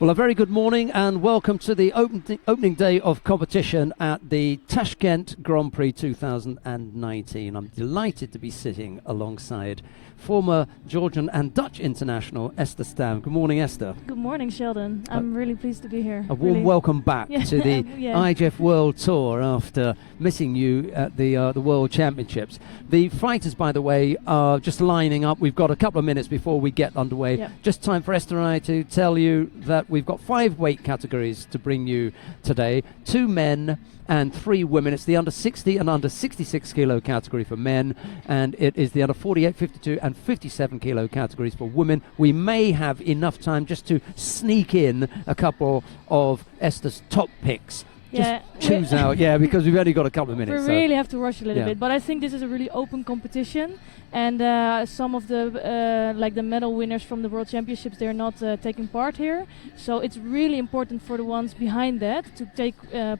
Well, a very good morning and welcome to the opening day of competition at the Tashkent Grand-Prix 2019. I'm delighted to be sitting alongside former Georgian and Dutch international Esther Stam. Good morning, Esther. Good morning, Sheldon. I'm really pleased to be here. A warm welcome back to the IGF World Tour after missing you at the World Championships. The fighters, by the way, are just lining up. We've got a couple of minutes before we get underway. Yep. Just time for Esther and I to tell you that we've got 5 weight categories to bring you today. 2 men and 3 women. It's the under 60 and under 66 kilo category for men, and it is the under 48, 52 and 57 kilo categories for women. We may have enough time just to sneak in a couple of Esther's top picks. Yeah, just choose out, because we've only got a couple of minutes. We really have to rush a little bit, but I think this is a really open competition, and some of the like the medal winners from the World Championships, they're not taking part here. So it's really important for the ones behind that to take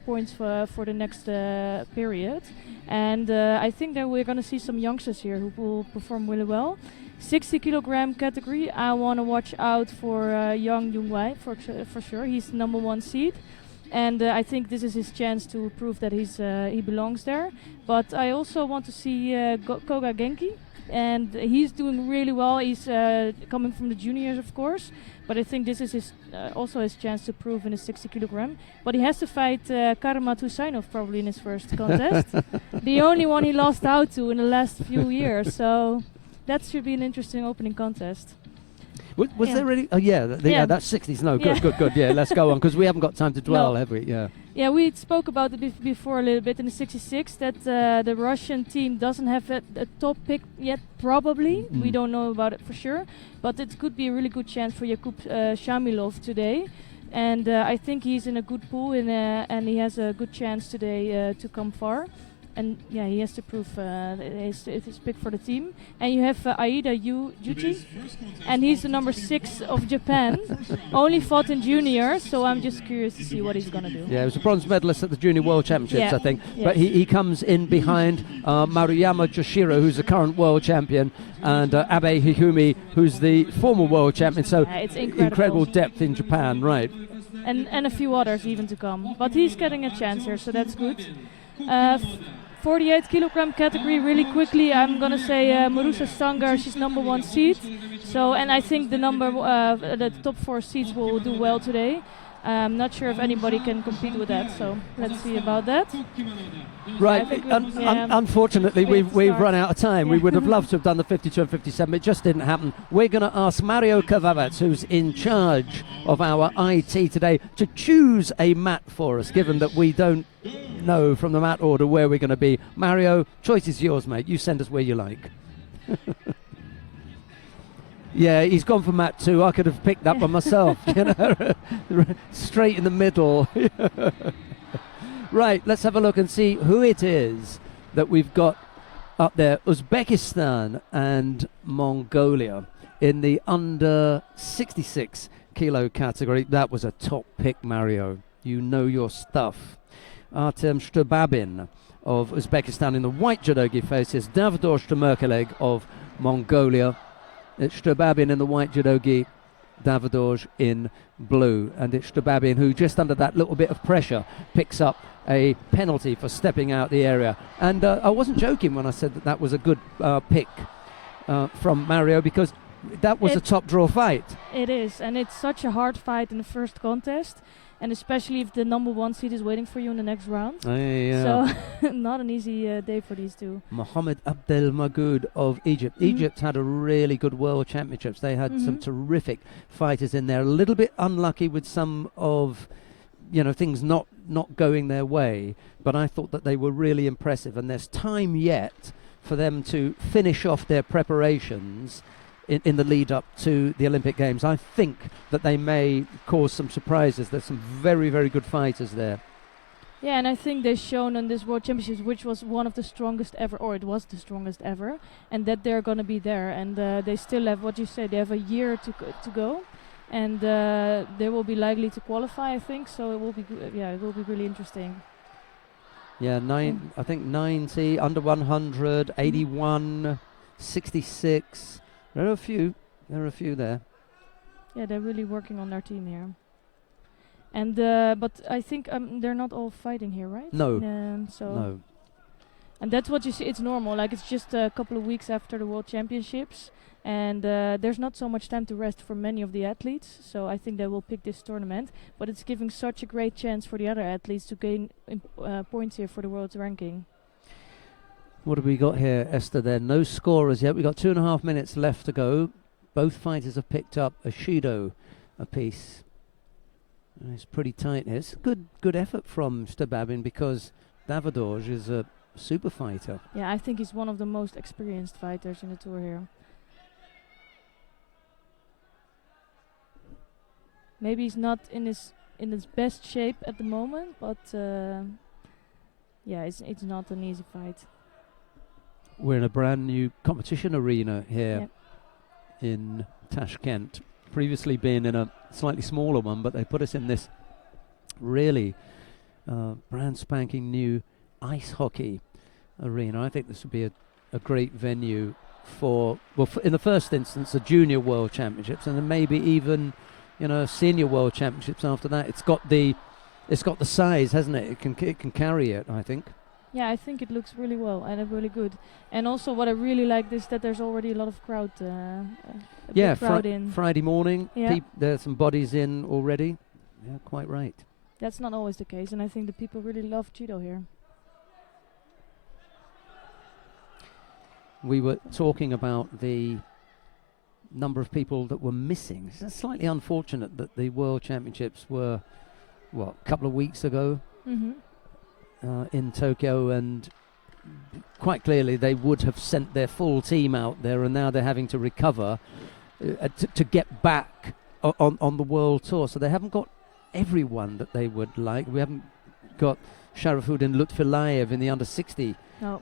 points for the next period. And I think that we're going to see some youngsters here who will perform really well. 60 kilogram category, I want to watch out for young Jung Wei for sure. He's the #1 seed. And I think this is his chance to prove that he belongs there. But I also want to see Koga Genki, and he's doing really well. He's coming from the juniors, of course. But I think this is also his chance to prove in the 60 kilogram. But he has to fight Karamat Husainov probably in his first contest. The only one he lost out to in the last few years. So that should be an interesting opening contest. Was there really? Oh, that's 60s. No, good. Yeah, let's go on, because we haven't got time to dwell, have we? Yeah, we spoke about it before a little bit in the 66 that the Russian team doesn't have a top pick yet, probably. We don't know about it for sure, but it could be a really good chance for Jakub Shamilov today. And I think he's in a good pool, and he has a good chance today to come far. And he has to prove his pick for the team. And you have Aida Yuji, and he's the #6 of Japan. Only fought in juniors, so I'm just curious to see what he's going to do. Yeah, he was a bronze medalist at the Junior World Championships, I think. Yes. But he comes in behind Maruyama Joshiro, who's the current world champion, and Abe Hikumi, who's the former world champion. So it's incredible depth in Japan, right? And a few others even to come. But he's getting a chance here, so that's good. 48 kilogram category, really quickly, I'm gonna say Marusa Stangar, she's #1 seed. So, and I think the top 4 seeds will do well today. I'm not sure if anybody can compete with that, so let's see about that. Right, unfortunately we've run out of time. We would have loved to have done the 52 and 57, it just didn't happen. We're going to ask Mario Kavavats, who's in charge of our IT today, to choose a mat for us, given that we don't know from the mat order where we're going to be. Mario, choice is yours, mate. You send us where you like. Yeah, he's gone for mat 2. I could have picked that one myself, straight in the middle. Right, let's have a look and see who it is that we've got up there. Uzbekistan and Mongolia in the under 66 kilo category. That was a top pick, Mario. You know your stuff. Artem Shtubabin of Uzbekistan in the white judogi faces Davdor Shtamerkeleg of Mongolia. It's Shtubabin in the white judogi, Davdor in blue. And it's Shtubabin who, just under that little bit of pressure, picks up a penalty for stepping out the area. And I wasn't joking when I said that was a good pick from Mario, because that was a top draw fight. It is, and it's such a hard fight in the first contest. And especially if the #1 seed is waiting for you in the next round. So not an easy day for these two. Mohammed Abdel Magoud of Egypt. Egypt had a really good World Championships. They had some terrific fighters in there. A little bit unlucky with some of, things not going their way. But I thought that they were really impressive. And there's time yet for them to finish off their preparations in the lead up to the Olympic Games. I think that they may cause some surprises. There's some very, very good fighters there. Yeah, and I think they've shown on this World Championships, which was one of the strongest ever, or it was the strongest ever, and that they're going to be there. And they still have, what you say, they have a year to go, and they will be likely to qualify, I think. So it will be, it will be really interesting. Yeah, I think 90, under 100, 81, 66. There are a few there. Yeah, they're really working on their team here. And but I think they're not all fighting here, right? No. So No. and that's what you see. It's normal. Like it's just a couple of weeks after the World Championships, and there's not so much time to rest for many of the athletes. So I think they will pick this tournament. But it's giving such a great chance for the other athletes to gain points here for the world's ranking. What have we got here, Esther? There, no scorers yet. We've got 2.5 minutes left to go. Both fighters have picked up a Shido apiece. It's pretty tight here. It's a good effort from Stababin because Davidorj is a super fighter. Yeah, I think he's one of the most experienced fighters in the tour here. Maybe he's not in his best shape at the moment, but yeah, it's not an easy fight. We're in a brand new competition arena here in Tashkent. Previously been in a slightly smaller one, but they put us in this really brand spanking new ice hockey arena. I think this would be a great venue for, well, in the first instance, the Junior World Championships, and then maybe even, Senior World Championships after that. It's got the size, hasn't it? It can carry it, I think. Yeah, I think it looks really well and really good. And also, what I really like is that there's already a lot of crowd. Crowd in Friday morning. Yeah. There's some bodies in already. Yeah, quite right. That's not always the case, and I think the people really love judo here. We were talking about the number of people that were missing. It's slightly unfortunate that the World Championships were, a couple of weeks ago. Mm-hmm. In Tokyo, and quite clearly they would have sent their full team out there, and now they're having to recover to get back on the world tour. So they haven't got everyone that they would like. We haven't got Sharafuddin Lutfilayev in the under 60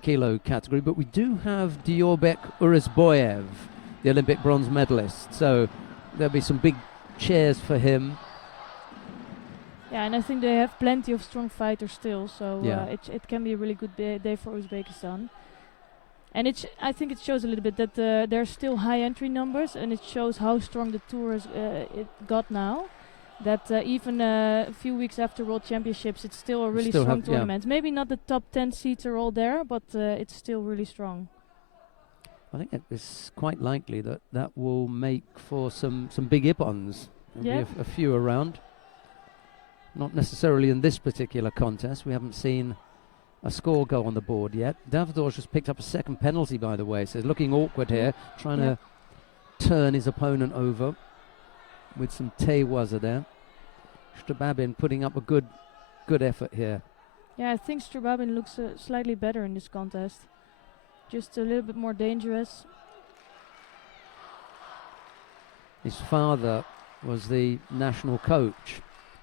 kilo category, but we do have Diorbek Urazboyev, the Olympic bronze medalist. So there'll be some big cheers for him. Yeah, and I think they have plenty of strong fighters still, so Yeah. It can be a really good day for Uzbekistan. And I think it shows a little bit that there are still high entry numbers, and it shows how strong the tour it got now. That even a few weeks after World Championships, it's still a really strong tournament. Maybe not the top 10 seats are all there, but it's still really strong. I think it's quite likely that will make for some big Ippons. There'll be a few around. Not necessarily in this particular contest. We haven't seen a score go on the board yet. Davidorj has picked up a second penalty, by the way, so looking awkward here, trying to turn his opponent over with some tewaza there. Stababin putting up a good effort here. Yeah, I think Stababin looks slightly better in this contest. Just a little bit more dangerous. His father was the national coach.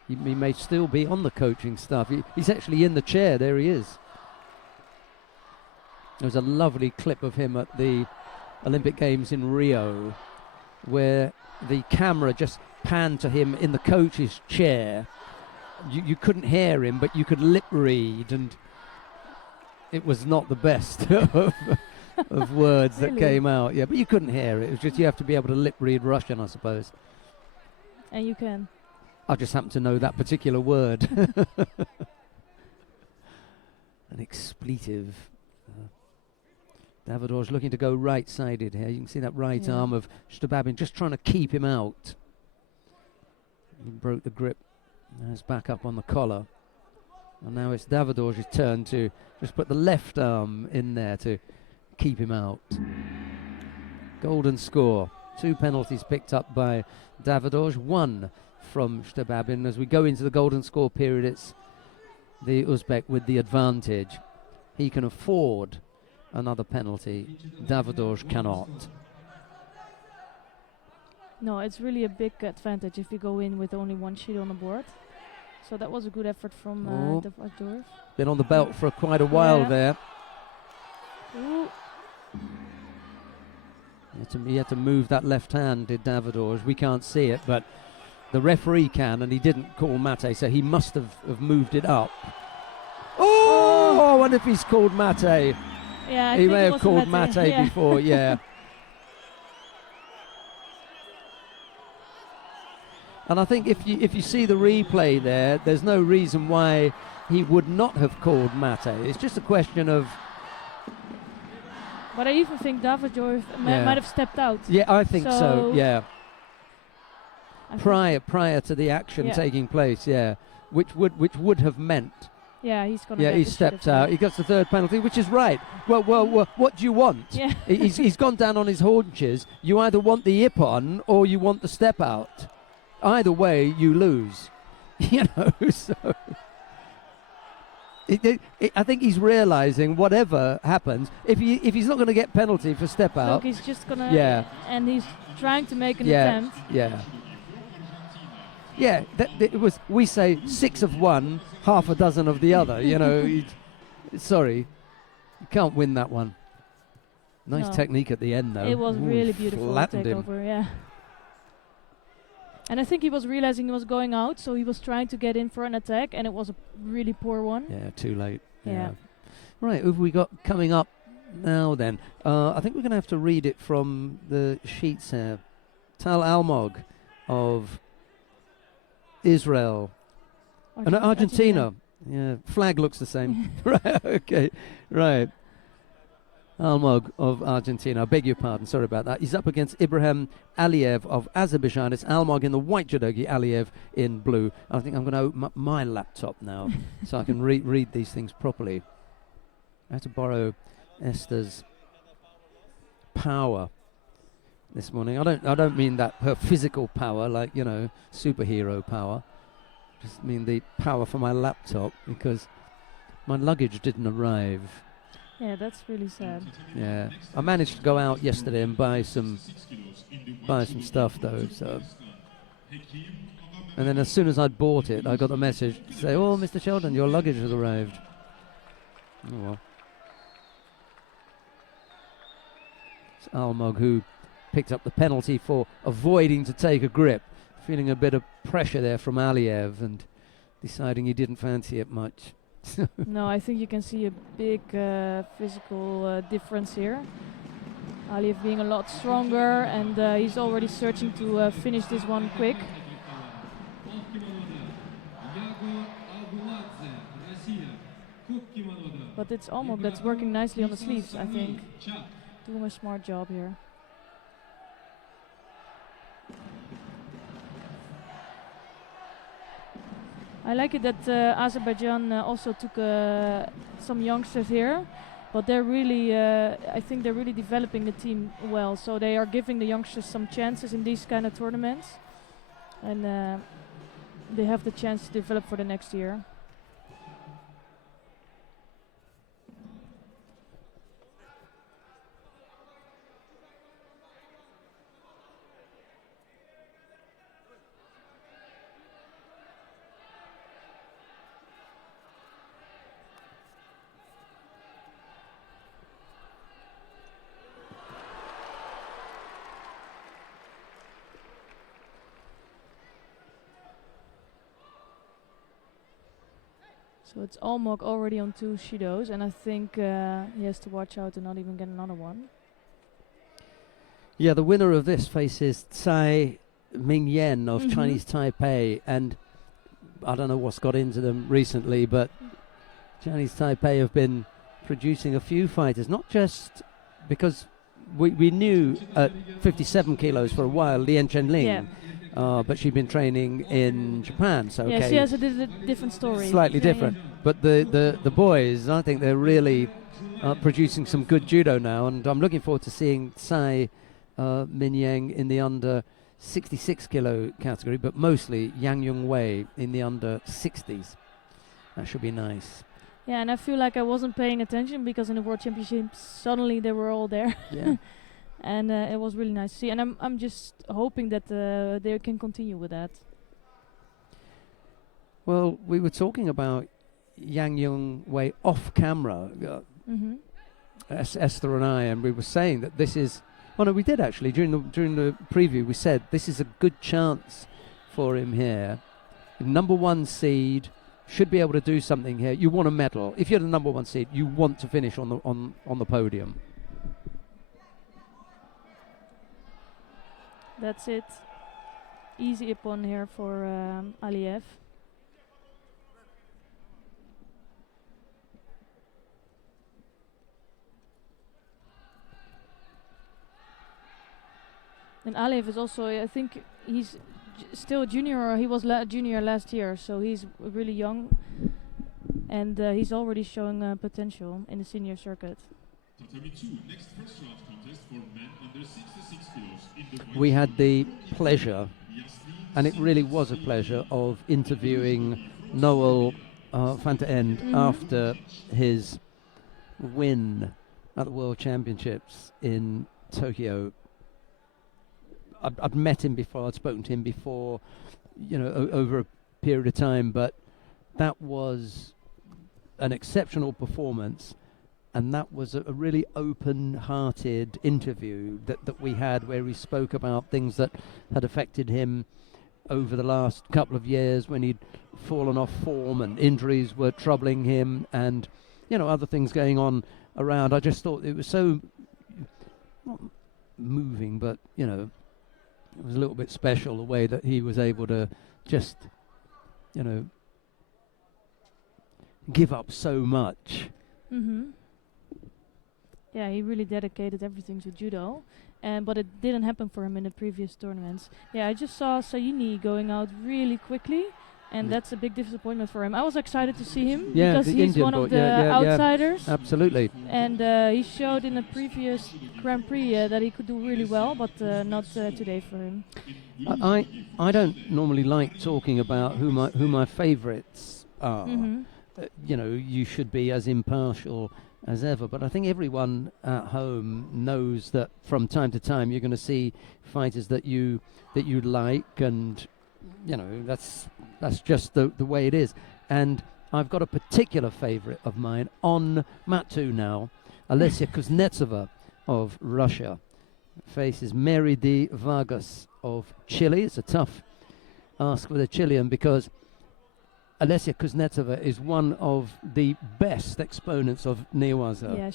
He may still be on the coaching staff. He's actually in the chair. There he is. There was a lovely clip of him at the Olympic Games in Rio where the camera just panned to him in the coach's chair. You couldn't hear him, but you could lip read, and it was not the best of words that came out. Yeah, but you couldn't hear it. It was just you have to be able to lip read Russian, I suppose. And you can. I just happen to know that particular word. An expletive. Davidorj looking to go right-sided here. You can see that right arm of Stababin just trying to keep him out. He broke the grip. Now he's back up on the collar. And now it's Davidorj's turn to just put the left arm in there to keep him out. Golden score. 2 penalties picked up by Davidorj. 1 from Stababin. As we go into the golden score period, it's the Uzbek with the advantage. He can afford another penalty. Davidorj cannot. No, it's really a big advantage if you go in with only 1 shield on the board. So that was a good effort from Davidorj. Been on the belt for quite a while there. Ooh. He had to move that left hand, did Davidorj. We can't see it, but the referee can, and he didn't call mate, so he must have moved it up. Oh, I wonder if he's called mate. Yeah, he may have called mate before, And I think if you see the replay there, there's no reason why he would not have called Mate. It's just a question of... But I even think Davidjoy might have stepped out. Yeah, I think so, yeah. I Prior to the action taking place, yeah. Which would have meant... Yeah, he's gonna. Yeah, he stepped out. He gets the third penalty, which is right. Well, what do you want? Yeah. he's gone down on his haunches. You either want the ippon or you want the step out. Either way, you lose. So I think he's realising whatever happens, if he's not going to get penalty for step out, look, he's just gonna. Yeah. And he's trying to make an attempt. Yeah. Yeah, it was. We say 6 of one, half a dozen of the other. Sorry, you can't win that one. Nice technique at the end, though. It was really beautiful takeover. Yeah. And I think he was realizing he was going out, so he was trying to get in for an attack, and it was a really poor one. Yeah, too late. Yeah. Right, who have we got coming up now then? I think we're going to have to read it from the sheets here. Tal Almog of Israel. Argentina. Yeah, flag looks the same. Right, okay, right. Almog of Argentina, I beg your pardon, sorry about that. He's up against Ibrahim Aliyev of Azerbaijan. It's Almog in the white judogi, Aliyev in blue. I think I'm going to open up my laptop now so I can read these things properly. I have to borrow Esther's power this morning. I don't mean that her physical power, like, superhero power. Just mean the power for my laptop, because my luggage didn't arrive. Yeah, that's really sad. Yeah, I managed to go out yesterday and buy some stuff though. So, and then as soon as I'd bought it, I got a message to say, "Oh, Mr. Sheldon, your luggage has arrived." Oh well. It's Almog who picked up the penalty for avoiding to take a grip, feeling a bit of pressure there from Aliyev and deciding he didn't fancy it much. No, I think you can see a big physical difference here. Aliyev being a lot stronger, and he's already searching to finish this one quick. But it's Almog that's working nicely on the sleeves, I think. Doing a smart job here. I like it that Azerbaijan also took some youngsters here, but they're really, I think they're really developing the team well. So they are giving the youngsters some chances in these kind of tournaments, and they have the chance to develop for the next year. So it's Almog already on 2 shidos, and I think he has to watch out to not even get another one. Yeah, the winner of this faces Tsai Ming-yen of Chinese Taipei, and I don't know what's got into them recently, but Chinese Taipei have been producing a few fighters, not just because we knew at 57 kilos for a while Lien Chenling, but she'd been training in Japan, so yeah, she has a different story. Slightly different, but the boys, I think they're really producing some good judo now, and I'm looking forward to seeing Tsai Min-yang in the under 66 kilo category, but mostly Yang Yung-wei in the under 60s. That should be nice. Yeah, and I feel like I wasn't paying attention because in the World Championships suddenly they were all there. Yeah. And it was really nice to see, and I'm just hoping that they can continue with that. Well, we were talking about Yang Yung-wei off camera, Esther and I, and we were saying that this is. Oh no, we did actually during the preview. We said this is a good chance for him here. Number 1 seed, should be able to do something here. You want a medal. If you're the number 1 seed, you want to finish on the podium. That's it. easy upon here for Aliyev. And Aliyev is also, I think, he's still a junior, or he was a junior last year, so he's really young, and he's already showing potential in the senior circuit. We had the pleasure, and it really was a pleasure, of interviewing Noel van der End after his win at the World Championships in Tokyo. I'd met him before, I'd spoken to him before, you know, over a period of time, but that was an exceptional performance, and that was a really open-hearted interview that we had, where he spoke about things that had affected him over the last couple of years when he'd fallen off form and injuries were troubling him, and, you know, other things going on around. I just thought it was so, not moving, but, you know, it was a little bit special the way that he was able to just, you know, give up so much. Yeah, he really dedicated everything to judo, but it didn't happen for him in the previous tournaments. Yeah, I just saw Sayini going out really quickly, and that's a big disappointment for him. I was excited to see him because he's Indian one boy, of the outsiders. Absolutely. And he showed in the previous Grand Prix that he could do really well, but not today for him. I don't normally like talking about who my favourites are. You know, you should be as impartial as ever, but I think everyone at home knows that from time to time you're going to see fighters that you like, and you know, that's just the way it is. And I've got a particular favourite of mine on mat 2 now. Alessia Kuznetsova of Russia faces Mary D. Vargas of Chile. It's a tough ask for the Chilean, because Alessia Kuznetsova is one of the best exponents of Newaza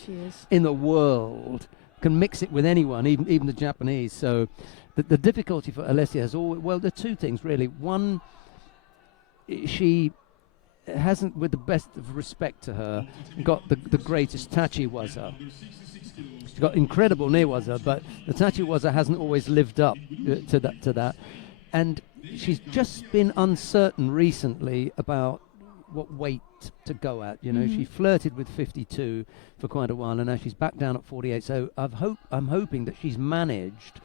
in the world. Can mix it with anyone, even the Japanese. So the difficulty for Alessia has always, well, there are two things really. One, she hasn't, with the best of respect to her, got the greatest tachiwaza. She's got incredible newaza, but the tachiwaza hasn't always lived up to that. And she's just been uncertain recently about what weight to go at. You know, she flirted with 52 for quite a while, and now she's back down at 48. So I'm hoping that she's managed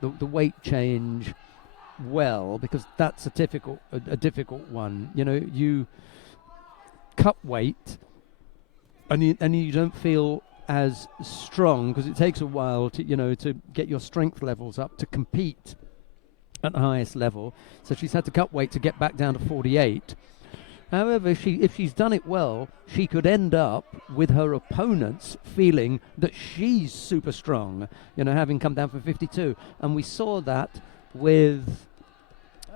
the weight change well, because that's a difficult one. You know, you cut weight, and you don't feel as strong, because it takes a while to get your strength levels up to compete at the highest level. So she's had to cut weight to get back down to 48. However, if she's done it well, she could end up with her opponents feeling that she's super strong, having come down from 52. And we saw that with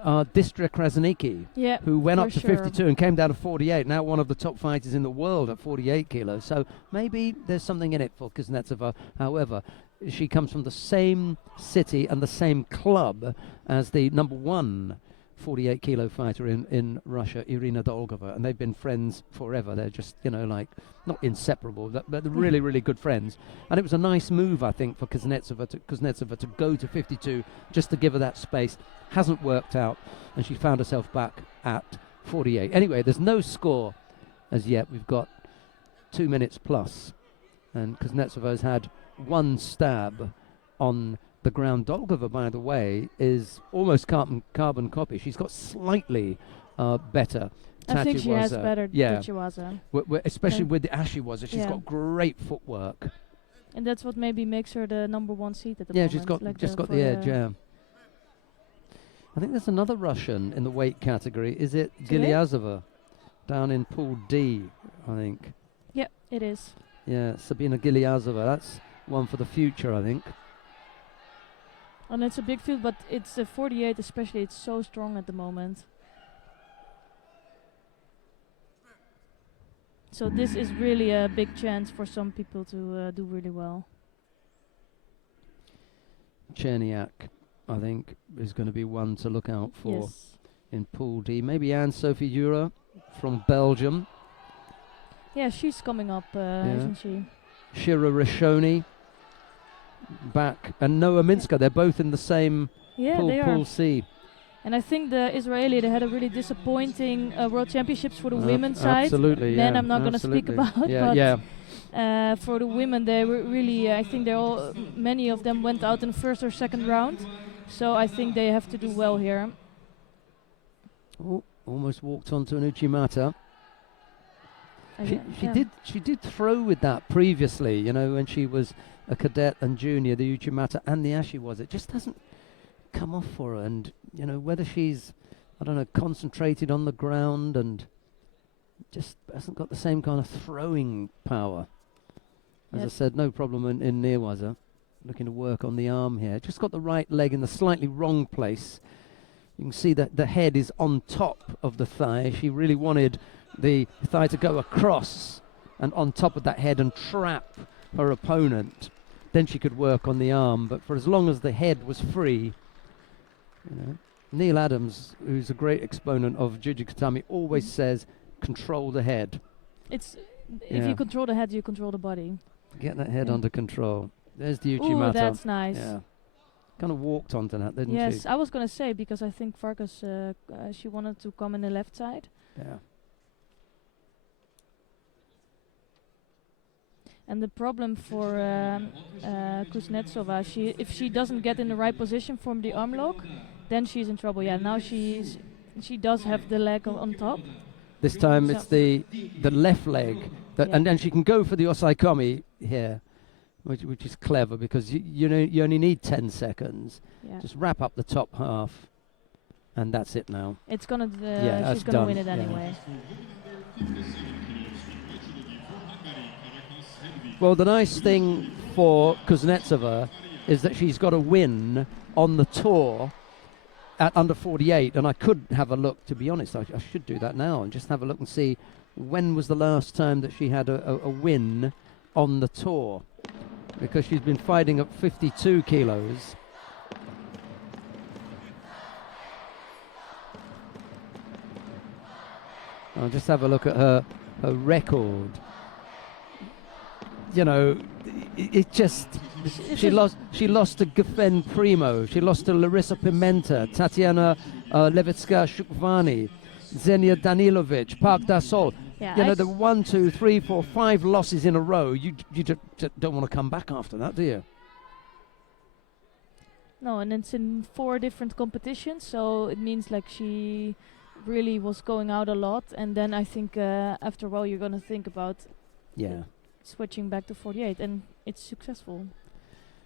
Distra Krasniki, who went up to 52 and came down to 48, now one of the top fighters in the world at 48 kilos. So maybe there's something in it for Kuznetsova. However, she comes from the same city and the same club as the number one 48 kilo fighter in Russia, Irina Dolgova, and they've been friends forever. They're just, not inseparable, but they're really, really good friends. And it was a nice move, I think, for Kuznetsova to go to 52 just to give her that space. Hasn't worked out, and she found herself back at 48. Anyway, there's no score as yet. We've got 2 minutes plus, and Kuznetsova's had one stab on the ground. Dolgova, by the way, is almost carbon copy. She's got slightly better tachiwaza. I think she has better tachiwaza. Especially with the ashiwaza. She's got great footwork. And that's what maybe makes her the number one seed at the Yeah, moment. she's got the edge, yeah. I think there's another Russian in the weight category. Is it Gilyazova down in Pool D, I think? Yep, it is. Yeah, Sabina Gilyazova. That's one for the future, I think. And it's a big field, but it's 48 especially. It's so strong at the moment. So this is really a big chance for some people to do really well. Cherniak I think, is going to be one to look out for Yes. in Pool D. Maybe Anne-Sophie Jura from Belgium. Yeah, she's coming up, isn't she? Shira Rishoni back. And Noah Minska. They're both in the same Yeah, they are. Pool C. And I think the Israeli, they had a really disappointing World Championships for the women's side. Absolutely, Men, yeah. I'm not going to speak about, but for the women, they were really, I think many of them went out in the first or second round. So I think they have to do well here. Oh, almost walked onto an Uchimata. She did throw with that previously, you know, when she was a cadet and junior, the Uchimata and the Ashi was. It just hasn't come off for her, and you know, whether she's, I don't know, concentrated on the ground and just hasn't got the same kind of throwing power. As I said, no problem in Neerwaza. Looking to work on the arm here. Just got the right leg in the slightly wrong place. You can see that the head is on top of the thigh. She really wanted the thigh to go across and on top of that head and trap her opponent. Then she could work on the arm. But for as long as the head was free, you know, Neil Adams, who's a great exponent of Jujikatami, always says, control the head. If you control the head, you control the body. Get that head under control. There's the Ooh, Uchimata. that's nice. Yeah. Kind of walked onto that, didn't she? Yes, I was going to say, because I think Vargas, she wanted to come in the left side. Yeah. And the problem for Kuznetsova, if she doesn't get in the right position from the arm lock, then she's in trouble. Yeah, now she does have the leg on top. This time it's the left leg, and then she can go for the osaikomi here, which is clever because you only need 10 seconds. Yeah. Just wrap up the top half, and that's it now. It's gonna. She's gonna win it anyway. Well, the nice thing for Kuznetsova is that she's got a win on the tour at under 48, and I could have a look, to be honest. I should do that now and just have a look and see when was the last time that she had a win on the tour, because she's been fighting at 52 kilos. I'll just have a look at her record. You know, it just she lost to Geffen Primo, she lost to Larissa Pimenta, Tatiana Levitska Shukvani, Zenia Danilovic, Park Dasol. Yeah, you know, the 1, 2, 3, 4, 5 losses in a row. You just don't want to come back after that, do you? No, and it's in 4 different competitions, so it means like she really was going out a lot. And then I think after a while you're going to think about switching back to 48, and it's successful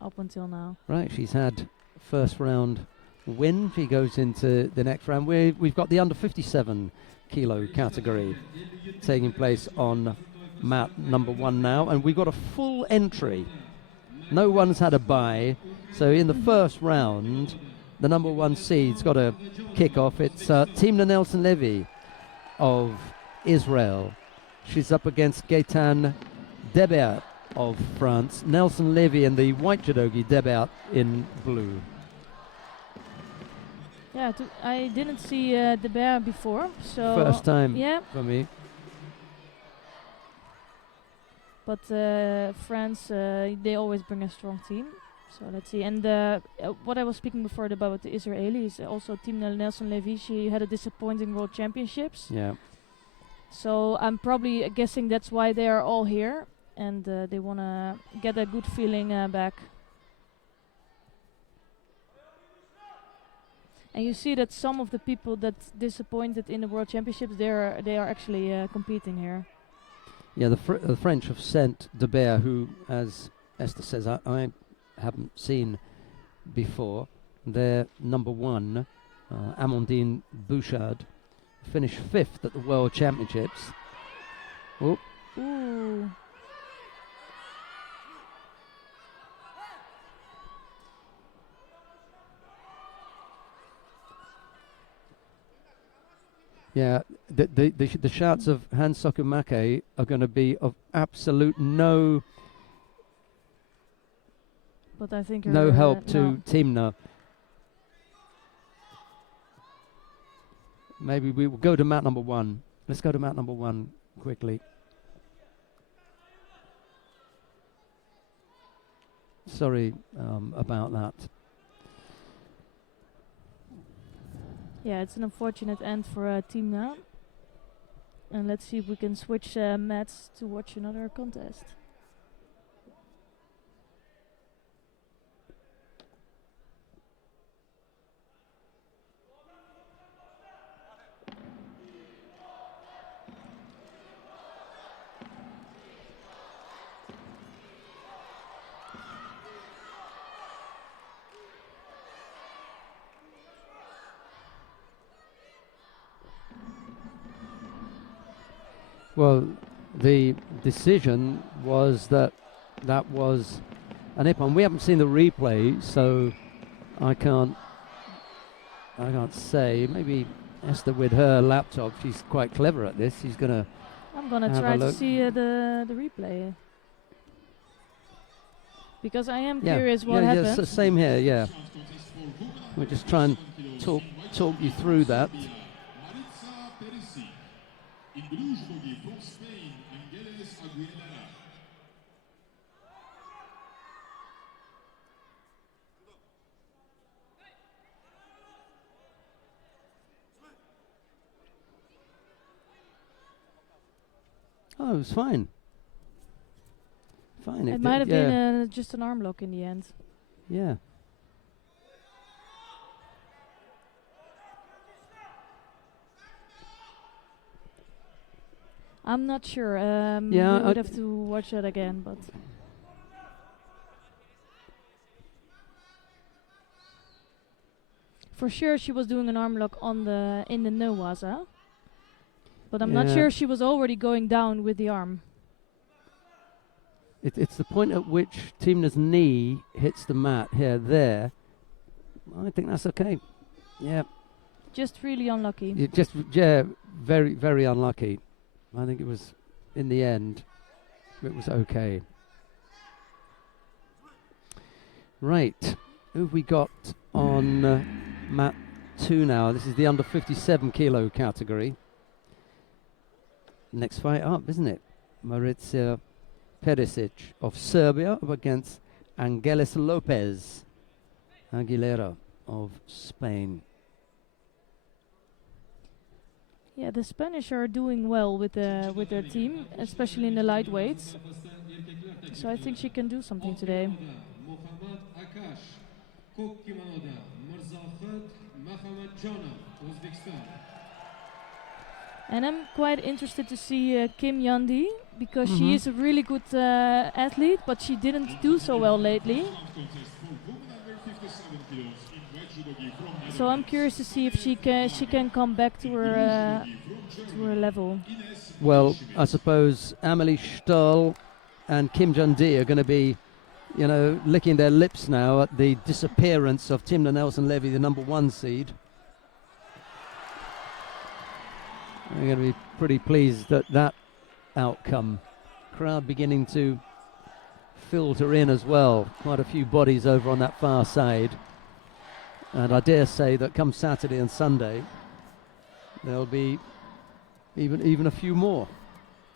up until now. Right, she's had first round win. She goes into the next round. We've got the under 57 kilo category taking place on mat number 1 now, and we've got a full entry. No one's had a bye, so in the first round the number 1 seed's got a kick off. It's Timna Nelson Levy of Israel. She's up against Gaetan Debert of France. Nelson Levy and the white judogi Debert in blue. Yeah, I didn't see Debert before, so first time for me. But France, they always bring a strong team. So let's see. And what I was speaking before about the Israelis, also Timna Nelson Levy, she had a disappointing World Championships. Yeah. So I'm probably guessing that's why they are all here, and they want to get a good feeling back. And you see that some of the people that disappointed in the World Championships, they are actually competing here. Yeah, the French have sent Debert, who, as Esther says, I haven't seen before. Their number 1, Amandine Bouchard, finished 5th at the World Championships. Oh. Ooh. Yeah, the shouts of Hans Sokumake are going to be of absolute no but I think help to Timna. maybe we will go to mat number 1. Let's go to mat number 1 quickly. Sorry about that. Yeah, it's an unfortunate end for Team now. And let's see if we can switch mats to watch another contest. Well, the decision was that was an ippon. We haven't seen the replay, so I can't say. Maybe Esther with her laptop, she's quite clever at this. She's gonna. I'm gonna try to see the replay. Because I am curious what happened. Yeah, same here, yeah. We'll just try and talk you through that. Oh, it was fine. Fine. It might have been just an arm lock in the end. Yeah. I'm not sure. We would have to watch that again, but for sure she was doing an arm lock in the no waza. But I'm not sure she was already going down with the arm. It's the point at which Timna's knee hits the mat there. I think that's okay. Yeah. Just really unlucky. Very, very unlucky. I think it was, in the end, it was okay. Right. Who have we got on mat 2 now? This is the under 57 kilo category. Next fight up, isn't it? Marica Perisic of Serbia up against Angeles Lopez Aguilera of Spain. Yeah, the Spanish are doing well with their team, especially in the lightweights. So I think she can do something today. And I'm quite interested to see Kim Yandi, because she is a really good athlete, but she didn't do so well lately. So I'm curious to see if she can come back to her level. Well, I suppose Amelie Stahl and Kim Jun-dee are going to be, licking their lips now at the disappearance of Timna Nelson-Levy, the number 1 seed. They're going to be pretty pleased at that outcome. Crowd beginning to filter in as well. Quite a few bodies over on that far side. And I dare say that come Saturday and Sunday, there'll be even a few more.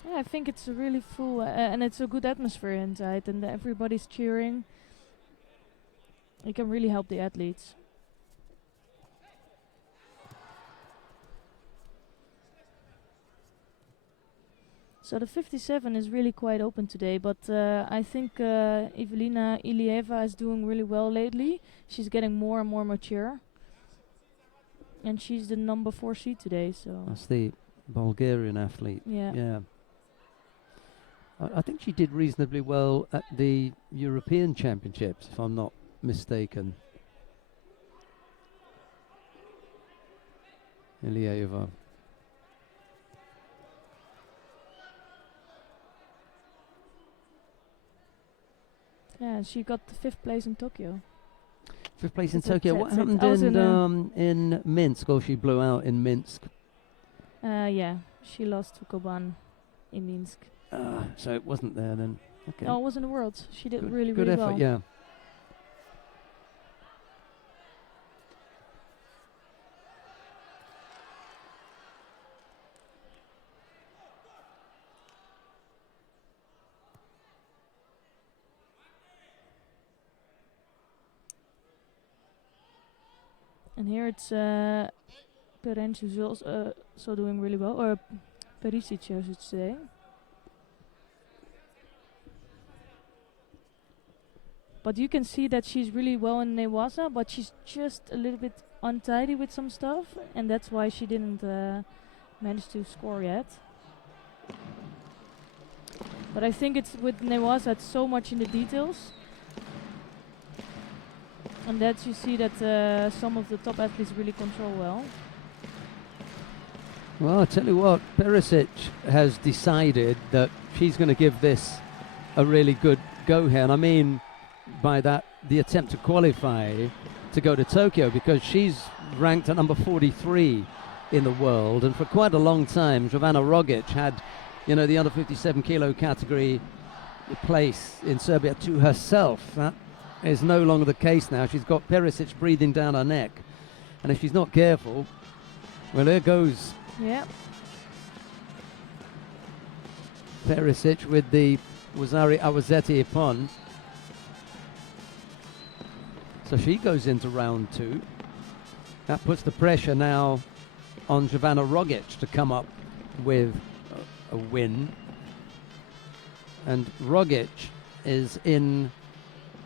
Yeah, I think it's a really full and it's a good atmosphere inside, and everybody's cheering. It can really help the athletes. So the 57 is really quite open today, but I think Evelina Ilieva is doing really well lately. She's getting more and more mature. And she's the number 4 seed today, so... That's the Bulgarian athlete. Yeah. I think she did reasonably well at the European Championships, if I'm not mistaken. Ilieva. Yeah, she got the 5th place in Tokyo. 5th place in Tokyo. What happened in Minsk? Oh, she blew out in Minsk. Yeah, she lost to Koban in Minsk. So it wasn't there then. Okay. No, it was in the Worlds. She did really good effort, well. Yeah. And here it's Perenc who's also doing really well, or Perisic, I should say. But you can see that she's really well in Newaza, but she's just a little bit untidy with some stuff, and that's why she didn't manage to score yet. But I think it's with Newaza, it's so much in the details. And that you see that some of the top athletes really control well. Well, I'll tell you what, Perisic has decided that she's going to give this a really good go here. And I mean by that, the attempt to qualify to go to Tokyo, because she's ranked at number 43 in the world. And for quite a long time, Jovana Rogic had, you know, the under 57 kilo category place in Serbia to herself. That is no longer the case now. She's got Perisic breathing down her neck. And if she's not careful, well, there goes Perisic with the Wazari Awazeti upon. So she goes into round 2. That puts the pressure now on Jovana Rogic to come up with a win. And Rogic is in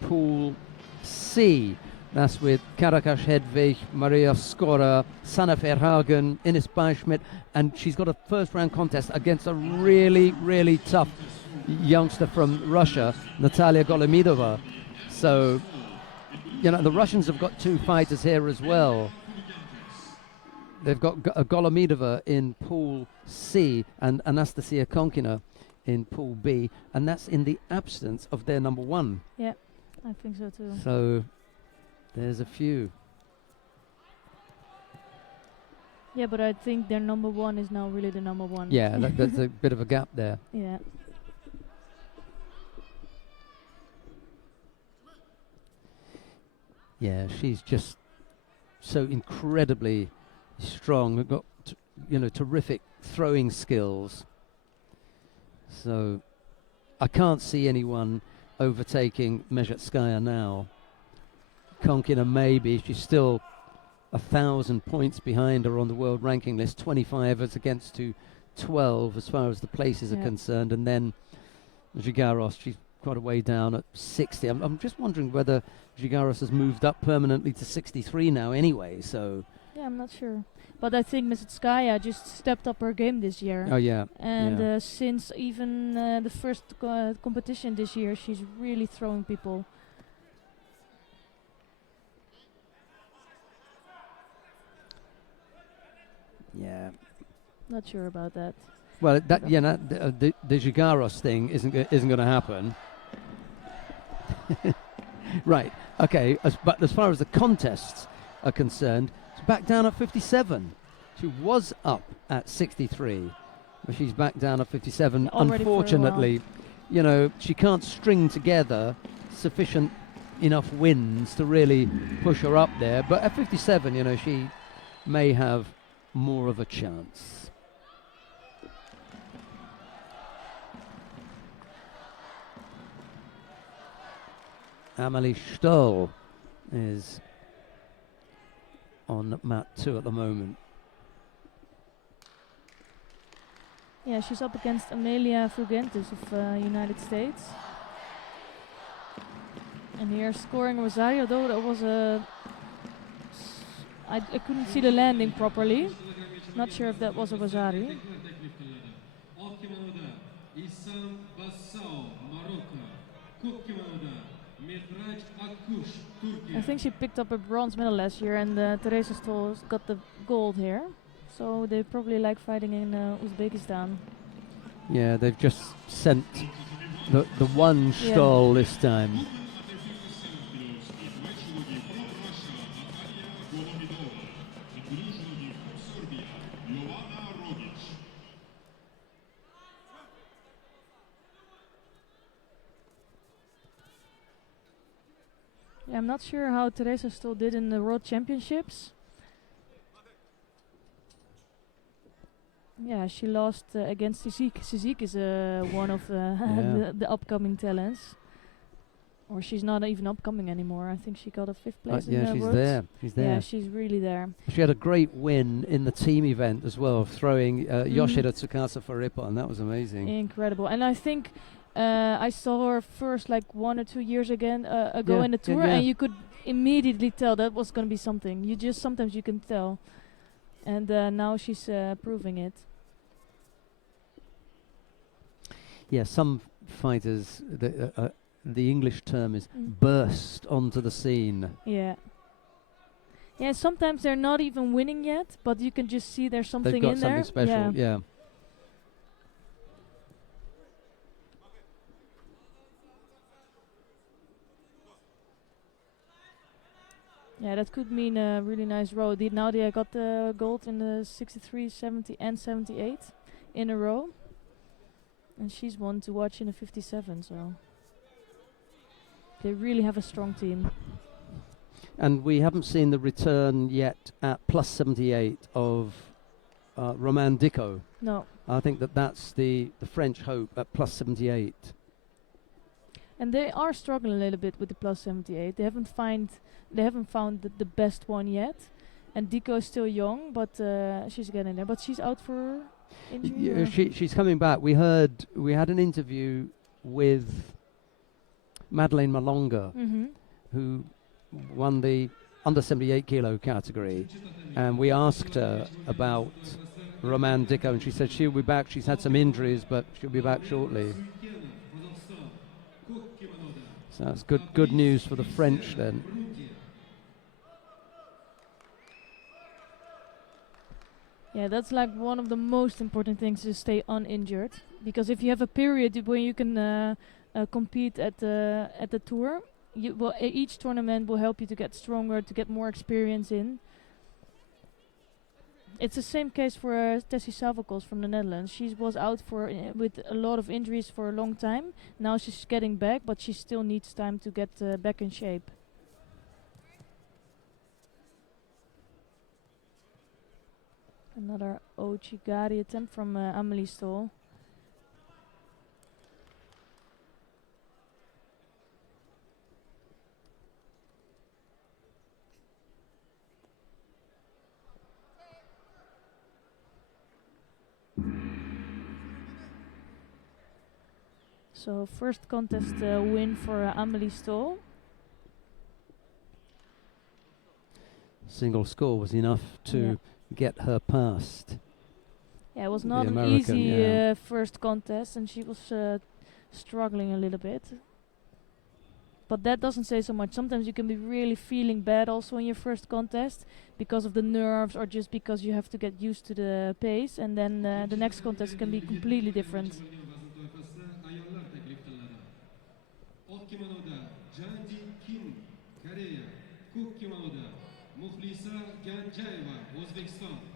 Pool C. That's with Karakash Hedvig, Maria Skora, Sanna Verhagen, Ines Beischmidt, and she's got a first round contest against a really, really tough youngster from Russia, Natalia Golemidova. So, you know, the Russians have got 2 fighters here as well. They've got Golemidova in Pool C and Anastasia Konkina in Pool B, and that's in the absence of their number 1. Yeah, I think so too. So there's a few. Yeah, but I think their number 1 is now really the number 1. Yeah, there's a bit of a gap there. Yeah. Yeah, she's just so incredibly strong. Got terrific throwing skills. So I can't see anyone overtaking Mezhetskaya now. Konkina maybe. She's still 1,000 points behind her on the world ranking list. 25 as against to 12 as far as the places are concerned. And then Gigaros, she's quite a way down at 60. I'm just wondering whether Gigaros has moved up permanently to 63 now anyway. So yeah, I'm not sure. But I think Mezhetskaya just stepped up her game this year. Oh yeah. And since even the first competition this year, she's really throwing people. Yeah. Not sure about that. Well, the Gigaros thing isn't going to happen. Right. Okay. But as far as the contests are concerned, it's back down at 57. She was up at 63, but she's back down at 57. Unfortunately, you know, she can't string together sufficient enough wins to really push her up there. But at 57, you know, she may have more of a chance. Amalie Stoll is on mat 2 at the moment. Yeah, she's up against Amelia Fugentis of United States. And here scoring Rosario, though that was I couldn't see the landing properly. Not sure if that was a Rosario. I think she picked up a bronze medal last year, and Teresa Stoll got the gold here. So they probably like fighting in Uzbekistan. Yeah, they've just sent the one Stoll this time. Yeah, I'm not sure how Teresa Stoll did in the World Championships. Yeah, she lost against Sizik. Sizik is one of the upcoming talents. or she's not even upcoming anymore. I think she got a 5th place in yeah, the she's worlds. there. She's there. Yeah, she's really there. She had a great win in the team event as well, throwing Yoshida Tsukasa for Ippon. That was amazing. Incredible. And I think I saw her first like 1 or 2 years ago in the tour, and you could immediately tell that was going to be something. Sometimes you can tell. And now she's proving it. Yeah, some fighters, the English term is burst onto the scene. Yeah. Yeah, sometimes they're not even winning yet, but you can just see there's something in there. They've got something special, yeah. Yeah, that could mean a really nice row. Now they got the gold in the 63, 70 and 78 in a row. And she's one to watch in the 57, so they really have a strong team. And we haven't seen the return yet at plus 78 of Romain Dicot. No. I think that's the French hope at plus 78. And they are struggling a little bit with the plus 78. They haven't found the best one yet. And Dicot is still young, but she's getting there. But she's out for injury. She's coming back. We had an interview with Madeleine Malonga, who won the under 78 kilo category, and we asked her about Romain Dicot, and she said she'll be back. She's had some injuries, but she'll be back shortly. So that's good news for the French then. Yeah, that's like one of the most important things, to stay uninjured. Because if you have a period where you can compete at the tour, each tournament will help you to get stronger, to get more experience in. It's the same case for Tessie Savakos from the Netherlands. She was out with a lot of injuries for a long time. Now she's getting back, but she still needs time to get back in shape. Another Ochigari attempt from Amelie Stoll. So first contest win for Amelie Stoll. Single score was enough to get her past. Yeah, it was not an easy first contest, and she was struggling a little bit. But that doesn't say so much. Sometimes you can be really feeling bad also in your first contest because of the nerves, or just because you have to get used to the pace, and then the next contest can be completely different.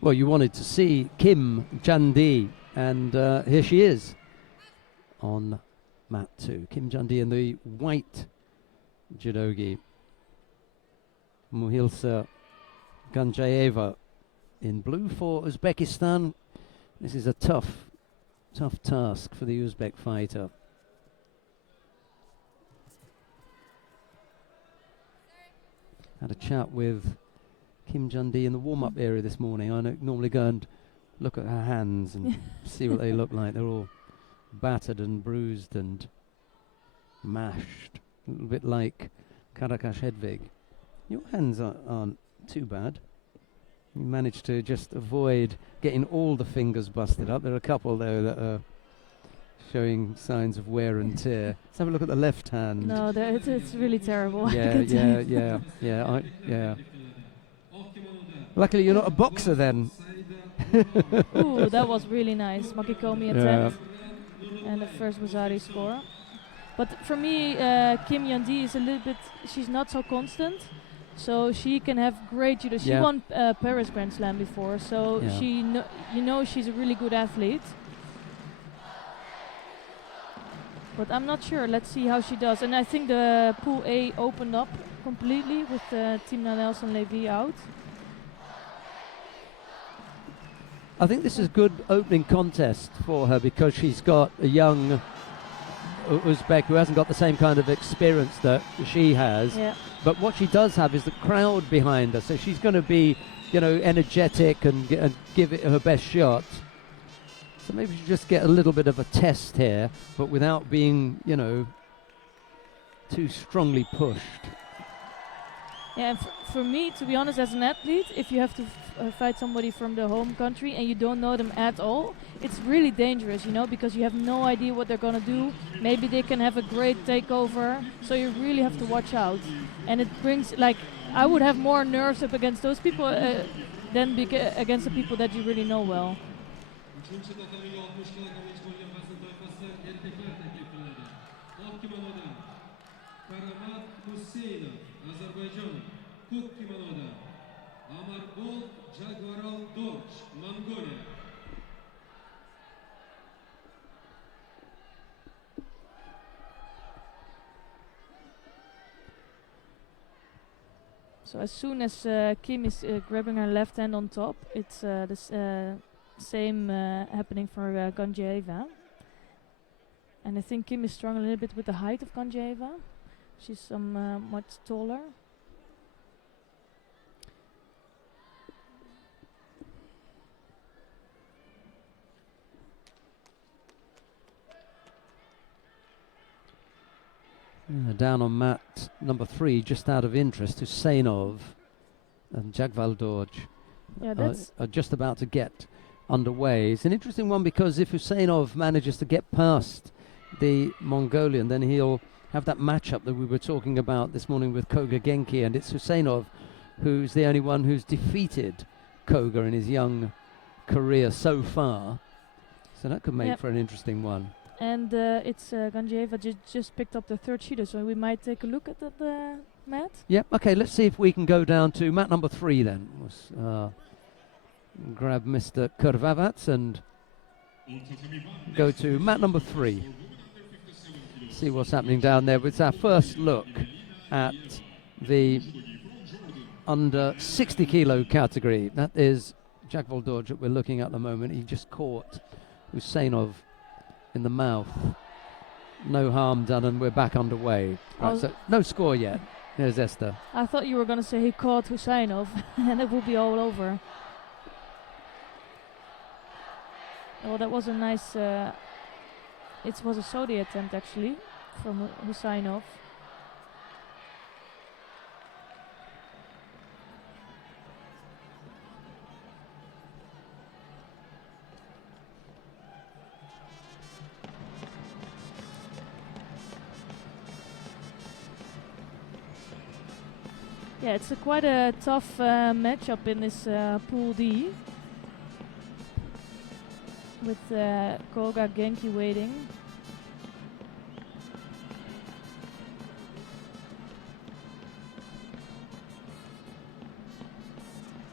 Well, you wanted to see Kim Jandi, and here she is on mat 2. Kim Jandi in the white judogi. Muhilsa Ganjaeva in blue for Uzbekistan. This is a tough task for the Uzbek fighter. Had a chat with Kim Jandi in the warm-up area this morning. I normally go and look at her hands and see what they look like. They're all battered and bruised and mashed, a little bit like Karakash Hedvig. Your hands aren't too bad. You managed to just avoid getting all the fingers busted up. There are a couple though that are showing signs of wear and tear. Let's have a look at the left hand. No, it's really terrible. Yeah. Luckily, you're not a boxer then. Ooh, that was really nice. Makikomi attempt. And the first Wazari score. But for me, Kim Jandi is a little bit, she's not so constant. So she can have great judo. She won Paris Grand Slam before. So she's a really good athlete. But I'm not sure. Let's see how she does. And I think the Pool A opened up completely with Timna Nelson-Levy out. I think this is a good opening contest for her because she's got a young Uzbek, who hasn't got the same kind of experience that she has. Yeah. But what she does have is the crowd behind her, so she's going to be, energetic and give it her best shot. So maybe she just get a little bit of a test here, but without being, too strongly pushed. Yeah, and for me, to be honest, as an athlete, if you have to fight somebody from the home country and you don't know them at all, it's really dangerous, because you have no idea what they're going to do. Maybe they can have a great takeover, so you really have to watch out. And it brings, I would have more nerves up against those people than against the people that you really know well. So as soon as Kim is grabbing her left hand on top, it's the same happening for Ganjeva. And I think Kim is struggling a little bit with the height of Ganjeva. She's much taller. Down on mat number 3, just out of interest, Husseinov and Jagvaldorj are just about to get underway. It's an interesting one because if Husseinov manages to get past the Mongolian, then he'll have that matchup that we were talking about this morning with Koga Genki, and it's Husseinov who's the only one who's defeated Koga in his young career so far. So that could make for an interesting one. And it's Ganjeva just picked up the third shooter, so we might take a look at the mat. Yep, okay, let's see if we can go down to mat number 3 then. Grab Mr. Kurvavats and go to mat number 3. See what's happening down there. It's our first look at the under 60 kilo category. That is Jagvaldorj that we're looking at the moment. He just caught Husseinov in the mouth. No harm done, and we're back underway. Right, so no score yet. There's Esther. I thought you were going to say he caught Husseinov and it would be all over. Oh, that was a nice... it was a Sodi attempt actually from Husseinov. Yeah, it's quite a tough matchup in this Pool D, with Koga Genki waiting.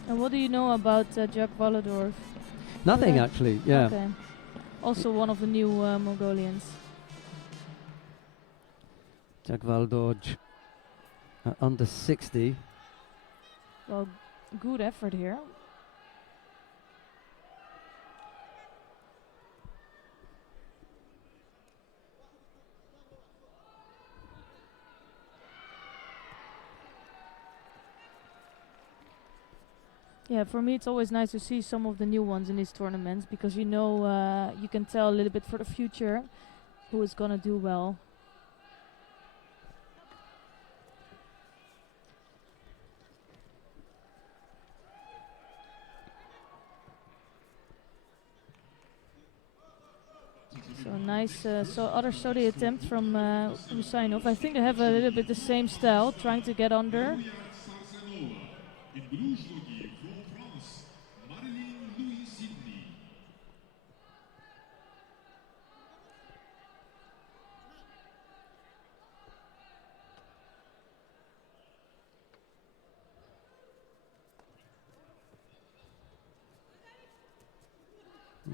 And what do you know about Jagvaldorj? Nothing actually, yeah. Okay. Also one of the new Mongolians. Jagvaldorj under 60. Well, good effort here. Yeah, for me it's always nice to see some of the new ones in these tournaments, because you know, you can tell a little bit for the future who is gonna do well. So nice, other Sodi attempt from Husseinov. I think they have a little bit the same style, trying to get under.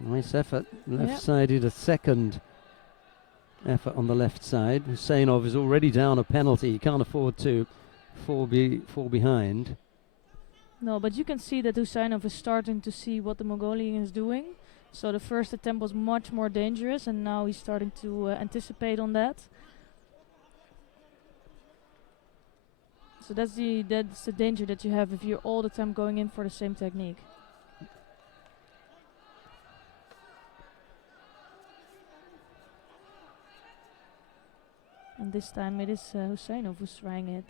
Nice effort, left-sided, a second effort on the left side. Husseinov is already down a penalty, he can't afford to fall behind. No, but you can see that Husseinov is starting to see what the Mongolian is doing. So the first attempt was much more dangerous, and now he's starting to anticipate on that. So that's the danger that you have if you're all the time going in for the same technique. And this time it is Husseinov who's trying it.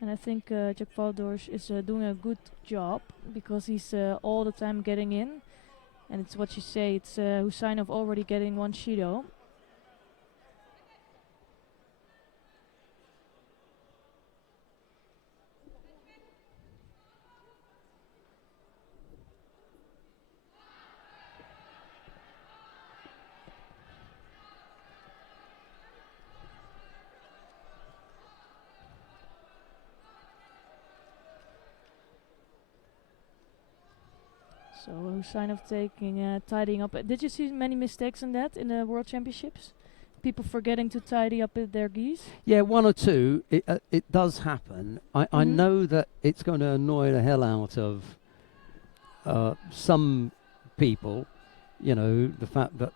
And I think Jack Valdors is doing a good job because he's all the time getting in. And it's what you say, it's Husseinov already getting one Shido. So Husseinov tidying up. Did you see many mistakes in that in the World Championships? People forgetting to tidy up their gis? Yeah, one or two. It does happen. I know that it's going to annoy the hell out of some people. You know, the fact that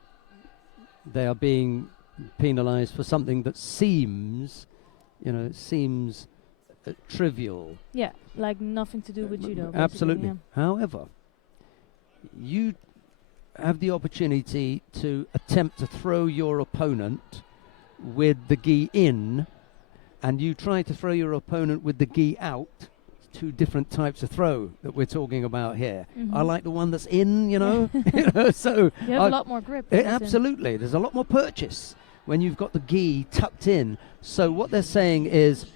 they are being penalised for something that seems trivial. Yeah, like nothing to do with judo. Absolutely. Yeah. However, you have the opportunity to attempt to throw your opponent with the gi in, and you try to throw your opponent with the gi out. It's two different types of throw that we're talking about here. I like the one that's in, you know. So you have a lot more grip. Absolutely. There's a lot more purchase when you've got the gi tucked in. So what they're saying is,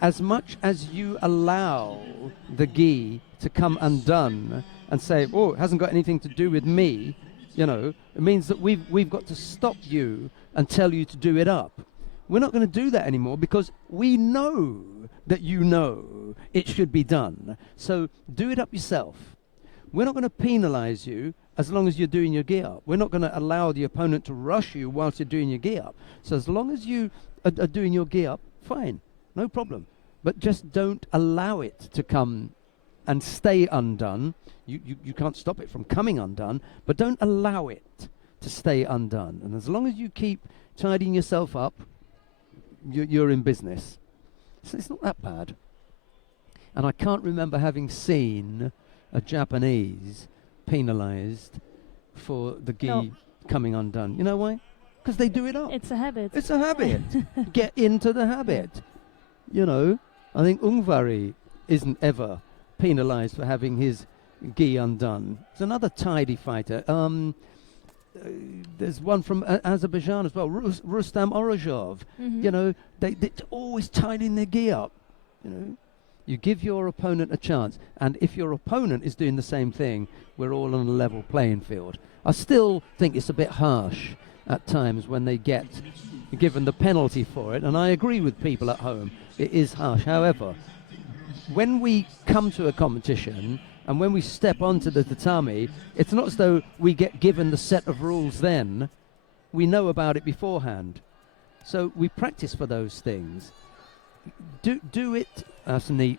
as much as you allow the gi to come undone and say, oh, it hasn't got anything to do with me, you know, it means that we've got to stop you and tell you to do it up. We're not going to do that anymore because we know that you know it should be done. So do it up yourself. We're not going to penalize you as long as you're doing your gi up. We're not going to allow the opponent to rush you whilst you're doing your gi up. So as long as you are doing your gi up, fine, no problem. But just don't allow it to come and stay undone. You can't stop it from coming undone, but don't allow it to stay undone. And as long as you keep tidying yourself up, you're in business. So it's not that bad. And I can't remember having seen a Japanese penalized for the gi coming undone. You know why? Because they do it up. It's a habit. It's a habit. Get into the habit. You know, I think Ungvari isn't ever penalized for having his gi undone. It's another tidy fighter. There's one from Azerbaijan as well, Rustam Orozhov. You know, they're always tidying their gi up. You know, you give your opponent a chance, and if your opponent is doing the same thing, we're all on a level playing field. I still think it's a bit harsh at times when they get given the penalty for it, and I agree with people at home, it is harsh. However, when we come to a competition and when we step onto the tatami, it's not as though we get given the set of rules then. We know about it beforehand. So we practice for those things. Do it, Asani,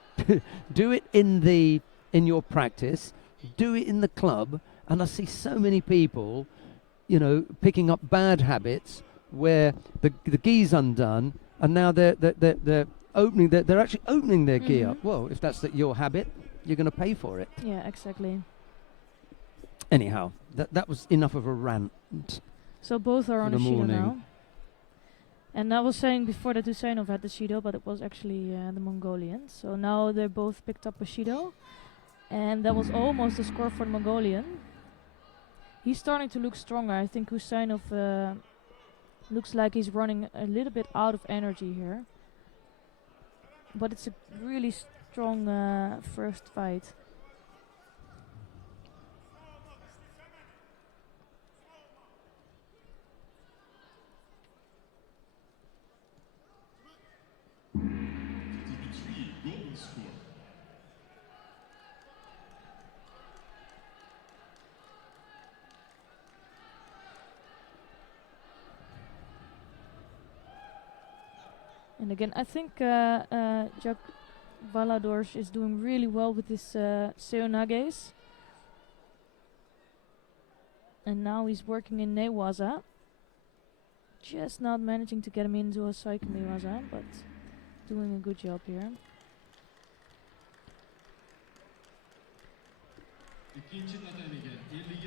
do it in your practice, do it in the club, and I see so many people, you know, picking up bad habits where the gi's undone, and now they're opening, they're actually opening their gi up. Well, if that's your habit, you're going to pay for it. Yeah, exactly. Anyhow, that was enough of a rant. So both are on a Shido now. And I was saying before that Husseinov had the Shido, but it was actually the Mongolian. So now they both picked up a Shido. And that was almost a score for the Mongolian. He's starting to look stronger. I think Husseinov looks like he's running a little bit out of energy here. But it's a really strong first fight. And again, I think Jack Valadors is doing really well with his Seonages. And now he's working in Newaza. Just not managing to get him into a Saikumi Waza, but doing a good job here.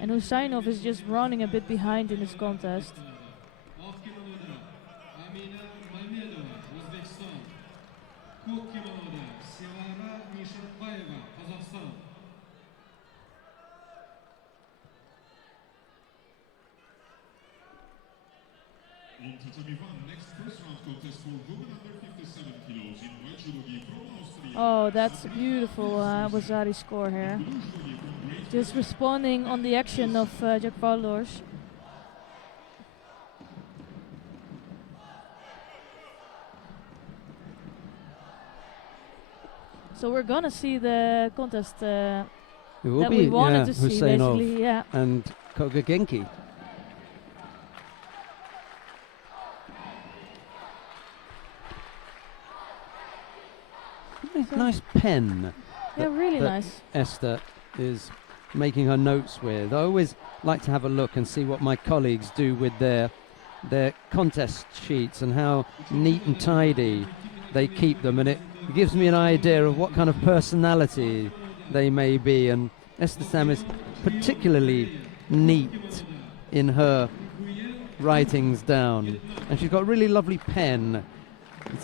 And Husainov is just running a bit behind in this contest. On to semi-one, next first round contest for women under 57 kilos in white judogi from Austria. Oh, that's a beautiful Wazari score here. Just responding on the action of Jack Valadors. So we're gonna see the contest that we wanted to see, Husainov basically, yeah. and Koga Genki. Nice pen. Yeah, really that nice. Esther is making her notes with. I always like to have a look and see what my colleagues do with their contest sheets and how neat and tidy they keep them, and it gives me an idea of what kind of personality they may be. And Esther Sam is particularly neat in her writings down, and she's got a really lovely pen.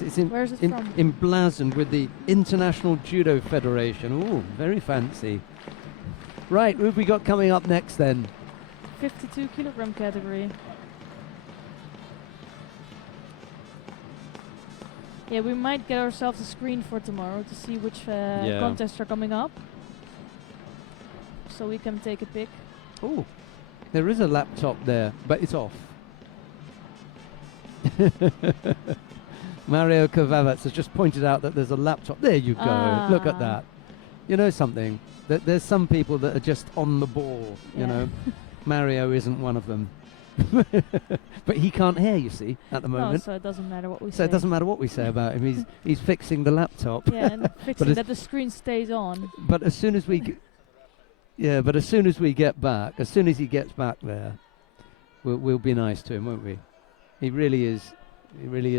It's Where's it from? emblazoned with the International Judo Federation. Ooh, very fancy. Right, who have we got coming up next then? 52 kilogram category. Yeah, we might get ourselves a screen for tomorrow to see which contests are coming up, so we can take a pic. Oh, there is a laptop there, but it's off. Mario Kovavats has just pointed out that there's a laptop. There you go. Look at that. You know something? There's some people that are just on the ball, you know. Mario isn't one of them. But he can't hear, you see, at the moment. So it doesn't matter what we say. So it doesn't matter what we say about him. He's fixing the laptop. Yeah, and fixing that the screen stays on. But as soon as we as soon as we get back, as soon as he gets back there, we'll be nice to him, won't we? He really is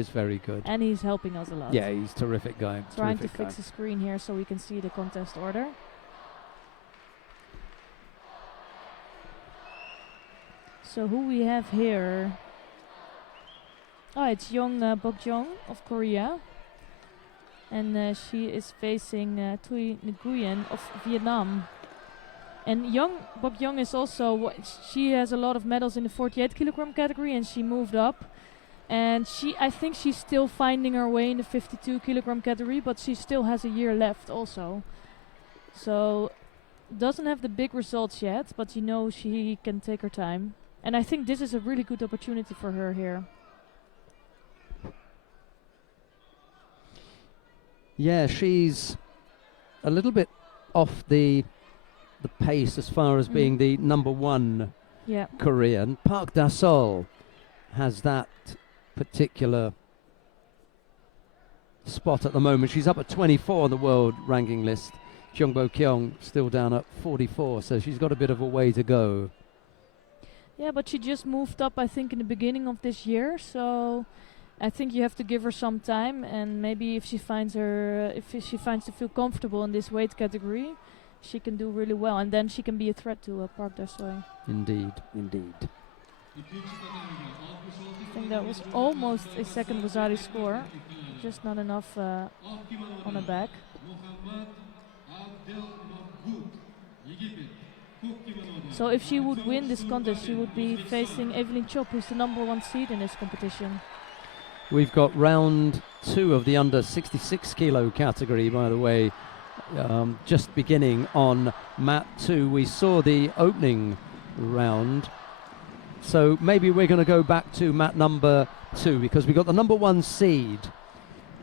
very good. And he's helping us a lot. Yeah, he's a terrific guy. Trying to fix the screen here so we can see the contest order. So who we have here? Oh, it's Young Bok-jong of Korea. And she is facing Thuy Nguyen of Vietnam. And Young Bok-jong is also, she has a lot of medals in the 48 kilogram category, and she moved up. And I think she's still finding her way in the 52 kilogram category, but she still has a year left also. So doesn't have the big results yet, but you know she can take her time. And I think this is a really good opportunity for her here. Yeah, she's a little bit off the pace as far as being the number one Korean. Park Da-sol has that particular spot at the moment. She's up at 24 on the world ranking list. Jeong Bo-kyung still down at 44, so she's got a bit of a way to go. Yeah, but she just moved up, I think, in the beginning of this year, so I think you have to give her some time, and maybe if she finds to feel comfortable in this weight category, she can do really well, and then she can be a threat to Park Da-sol. Indeed, indeed. I think that was almost a second Wazari score, just not enough on her back. So if she would win this contest, she would be facing Evelyn Chop, who's the number one seed in this competition. We've got round 2 of the under 66 kilo category, by the way, just beginning on mat 2. We saw the opening round, so maybe we're going to go back to mat number 2, because we got the number 1 seed,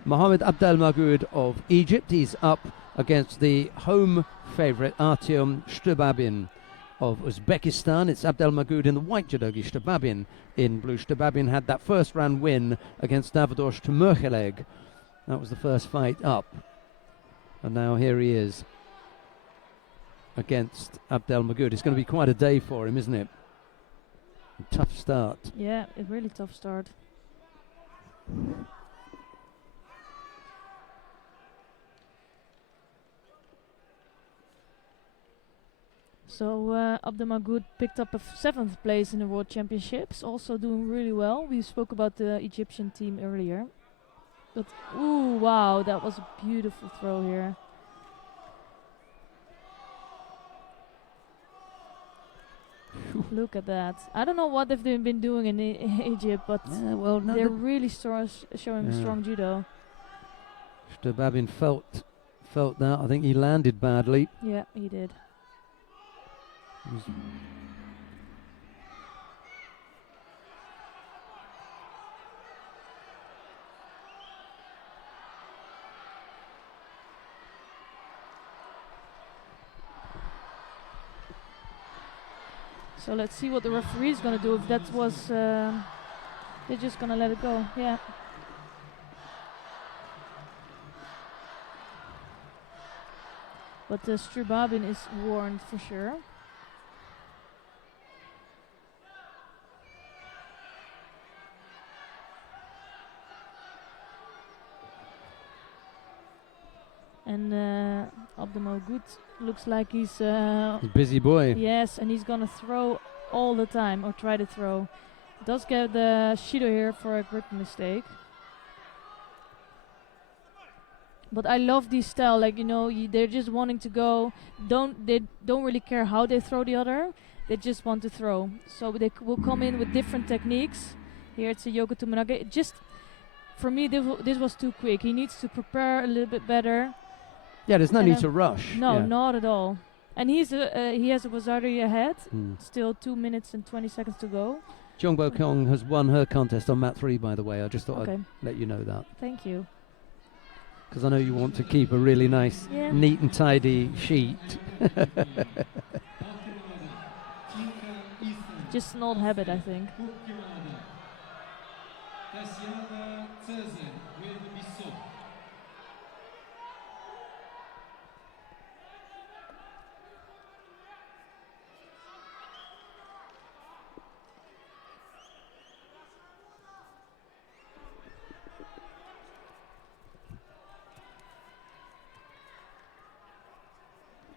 Mohamed Abdelmagoud of Egypt. He's up against the home favourite Artyom Shtubabin of Uzbekistan. It's Abdelmagoud in the white judogi, Shtebabin in blue. Shtebabin had that first round win against Davidosh Temurkhaleg. That was the first fight up. And now here he is against Abdelmagoud. It's going to be quite a day for him, isn't it? A tough start. Yeah, a really tough start. So Abdelmagoud picked up a 7th place in the World Championships, also doing really well. We spoke about the Egyptian team earlier. But, ooh, wow, that was a beautiful throw here. Look at that. I don't know what they've been doing in Egypt, but well, no, they're really showing strong judo. Shtebabin felt that. I think he landed badly. Yeah, he did. So let's see what the referee is going to do. If that was... they're just going to let it go. Yeah. But Shtebabin is warned for sure. And Abdelmagoud looks like he's a busy boy. Yes, and he's gonna throw all the time, or try to throw. Does get the Shido here for a grip mistake. But I love this style, like, you know, they're just wanting to go. They don't really care how they throw the other. They just want to throw. So they will come in with different techniques. Here it's a Yoko Tumanage. Just for me, this was too quick. He needs to prepare a little bit better. Yeah, there's no need to rush. No, not at all. And he has a Wazari ahead. Mm. Still 2 minutes and 20 seconds to go. Jongbo Kong has won her contest on mat 3, by the way. I just thought Okay. I'd let you know that. Thank you. Because I know you want to keep a really nice, neat and tidy sheet. Just an old habit, I think.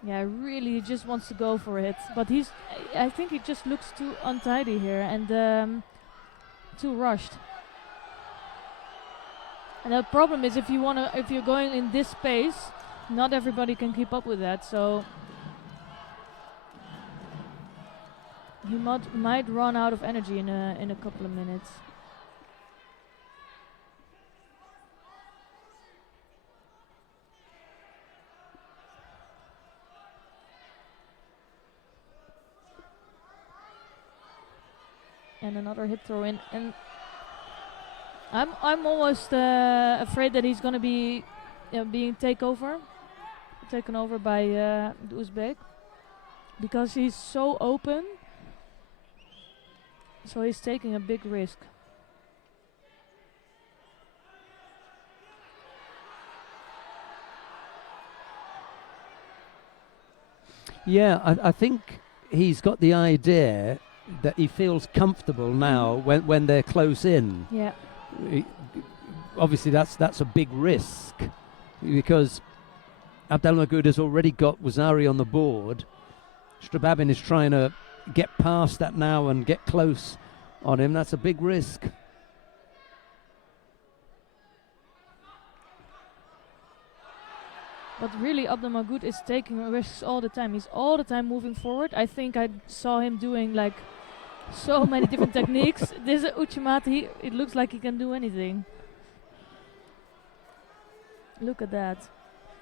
Yeah, really just wants to go for it. But I think he just looks too untidy here and too rushed. And the problem is if you're going in this pace, not everybody can keep up with that. So he might run out of energy in a couple of minutes. And another hit throw in, and I'm almost afraid that he's gonna be being taken over by the Uzbek, because he's so open. So he's taking a big risk. Yeah, I think he's got the idea that he feels comfortable now when they're close in. Yeah. Obviously, that's a big risk, because Abdelmagoud has already got Wazari on the board. Shtebabin is trying to get past that now and get close on him. That's a big risk. But really, Abdelmagoud is taking risks all the time. He's all the time moving forward. I think I saw him doing like so many different techniques. This Uchimata, it looks like he can do anything. Look at that.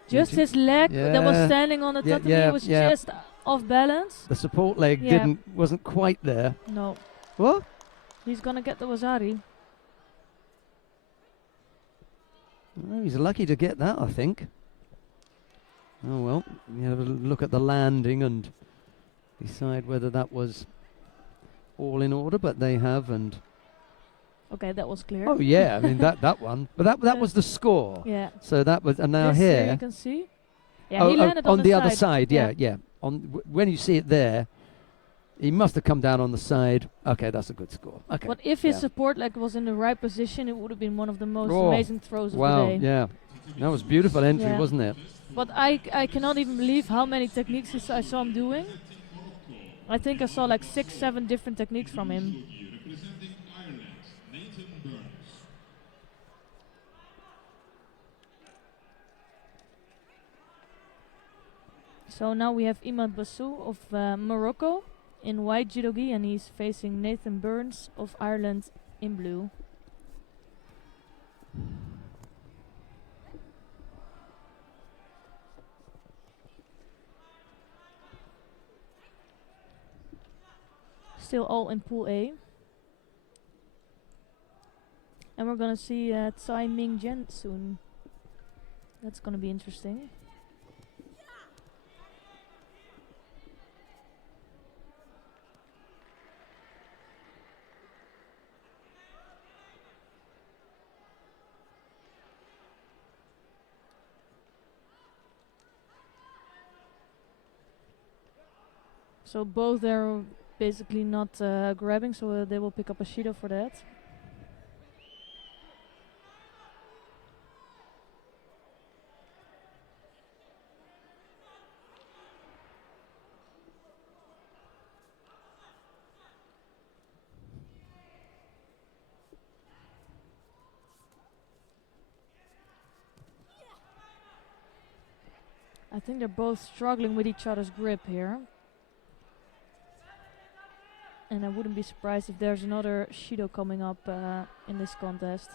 Just his leg that was standing on the tatami was just off balance. The support leg wasn't quite there. No. What? He's gonna get the Wazari. Well, he's lucky to get that, I think. Oh well, you have a look at the landing, and decide whether that was all in order, but they have. And Okay, that was clear. oh yeah, I mean that one, but that was the score. Yeah. So that was, and now This here you can see. Yeah, he landed on the side. other side. Yeah. When you see it there, he must have come down on the side. Okay, that's a good score. Okay. But if his support leg was in the right position, it would have been one of the most amazing throws of the wow, day. yeah, that was beautiful entry, Yeah. wasn't it? But I cannot even believe how many techniques I saw him doing. I think I saw like 6, 7 different techniques from him. Representing Ireland, Nathan Burns. So now we have Imad Bassou of Morocco in white judogi, and he's facing Nathan Burns of Ireland in blue. Still all in Pool A. And we're gonna see Tsai Ming Jen soon. That's gonna be interesting. So both they're basically not grabbing, so they will pick up a Shido for that. I think they're both struggling with each other's grip here. And I wouldn't be surprised if there's another Shido coming up in this contest.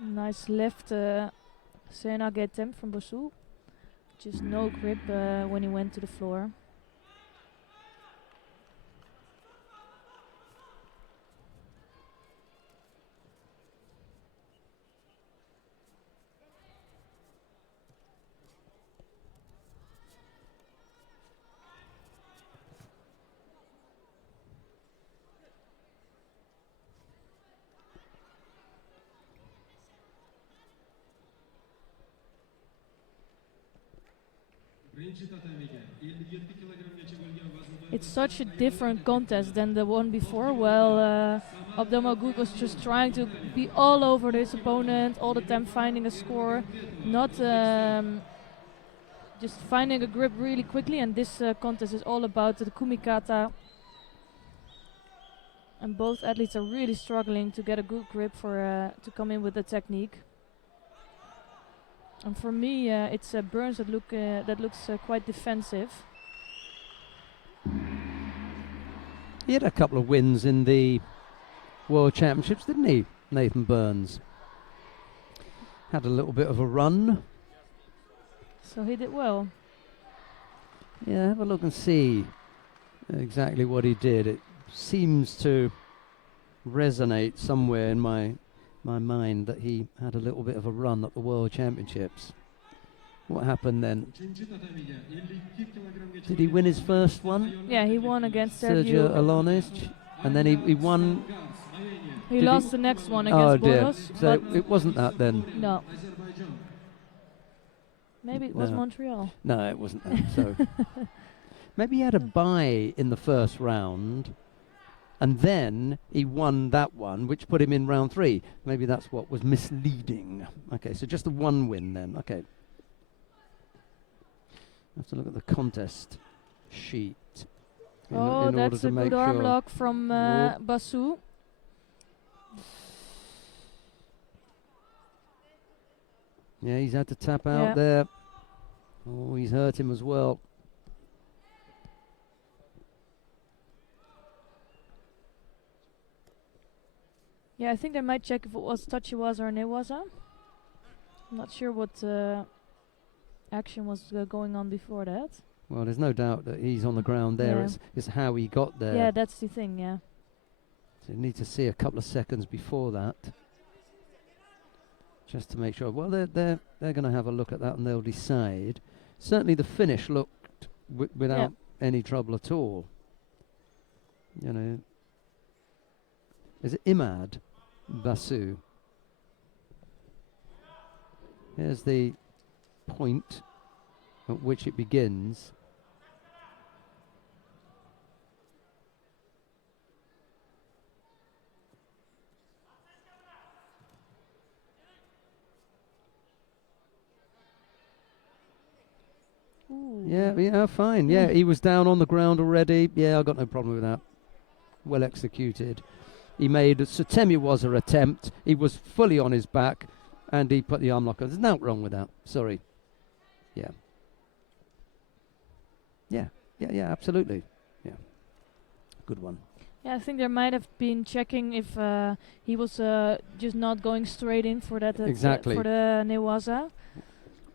Nice left Sena Getem from Bassou. Just no grip when he went to the floor. It's such a different contest than the one before. Well, Abdelmagoud was just trying to be all over his opponent, all the time finding a score, not just finding a grip really quickly. And this contest is all about the kumikata. And both athletes are really struggling to get a good grip for to come in with the technique. And for me, it's Burns that looks quite defensive. He had a couple of wins in the World Championships, didn't he, Nathan Burns? Had a little bit of a run. So he did well. Yeah, have a look and see exactly what he did. It seems to resonate somewhere in my mind that he had a little bit of a run at the World Championships. What happened then? Did he win his first one? Yeah, he won against Sergio Sergio. Alonis, and then he won. He Did lost he? the next one Oh against dear! Boros. So but it wasn't that then. no. Maybe it was No. Montreal. No, it wasn't that. So maybe he had a bye in the first round, and then he won that one, which put him in round 3. Maybe that's what was misleading. Okay, so just the one win then. Okay. Have to look at the contest sheet. in order That's to a make good arm sure. lock from Whoop. Bassou. Yeah, he's had to tap out Yeah. there. Oh, he's hurt him as well. Yeah, I think they might check if it was Tachiwaza or Newaza. I'm not sure what action was going on before that. Well, there's no doubt that he's on the ground there. Yeah. It's how he got there. Yeah, that's the thing. Yeah. So you need to see a couple of seconds before that, just to make sure. Well, they're going to have a look at that and they'll decide. Certainly, the finish looked without any trouble at all. You know, is it Imad Basu? Here's the point at which it begins. Ooh. Yeah, fine. Yeah, he was down on the ground already. Yeah, I got no problem with that. Well executed. He made a Sotemiwaza attempt. He was fully on his back, and he put the arm lock on. There's nothing wrong with that. Sorry. Yeah. Yeah, absolutely. Yeah. Good one. Yeah, I think there might have been checking if he was just not going straight in for that Exactly. for the Newaza.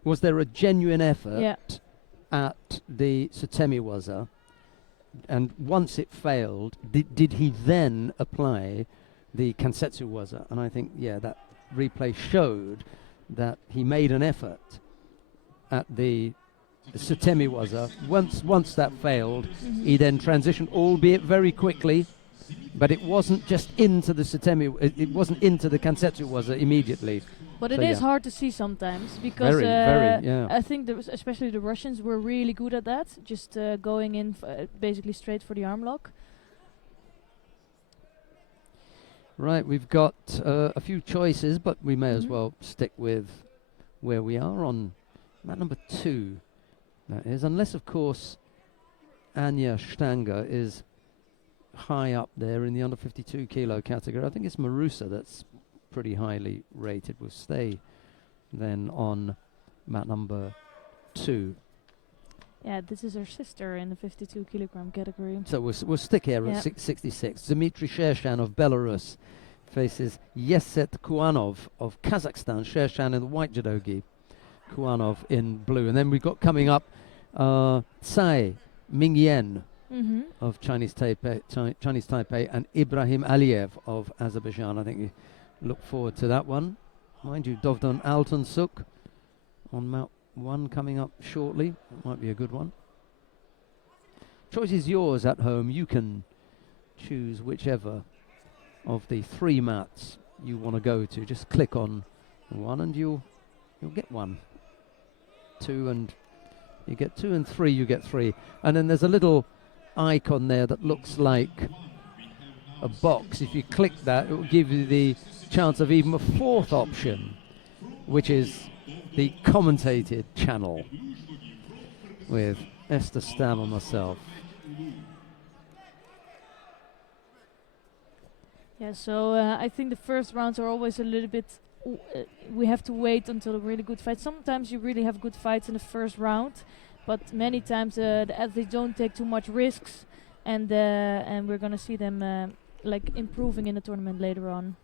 Was there a genuine effort Yeah. at the Sotemiwaza? And once it failed, did he then apply the Kansetsu Waza? And I think, that replay showed that he made an effort at the Sotemiwaza. Once that failed, he then transitioned, albeit very quickly, but it wasn't just into the it wasn't into the Kansetsu Waza immediately. But So it is yeah. hard to see sometimes because Very, yeah. I think especially the Russians were really good at that, just going in basically straight for the arm lock. Right, we've got a few choices, but we may as Mhm. well stick with where we are on mat number 2. That is, unless of course Anya Stanger is high up there in the under 52 kilo category. I think it's Marusa that's pretty highly rated. We'll stay then on mat number 2. Yeah, this is her sister in the 52 kilogram category. So we'll stick here Yeah. at 66. Dmitry Shershan of Belarus faces Yeset Kuanov of Kazakhstan. Shershan in the white judogi, Kuanov in blue. And then we've got coming up Tsai Mingyen of Chinese Taipei and Ibrahim Aliyev of Azerbaijan. I think you look forward to that one. Mind you, Dovdan Altansuk on mat 1 coming up shortly. That might be a good one. Choice is yours at home. You can choose whichever of the 3 mats you want to go to. Just click on one and you'll get one. 2 and you get 2, and 3 you get 3. And then there's a little icon there that looks like a box. If you click that, it will give you the chance of even a 4th option, which is the commentated channel with Esther Stam and myself. Yeah, so I think the first rounds are always a little bit. We have to wait until a really good fight. Sometimes you really have good fights in the first round, but many times the athletes don't take too much risks, and we're gonna see them like improving in the tournament later on.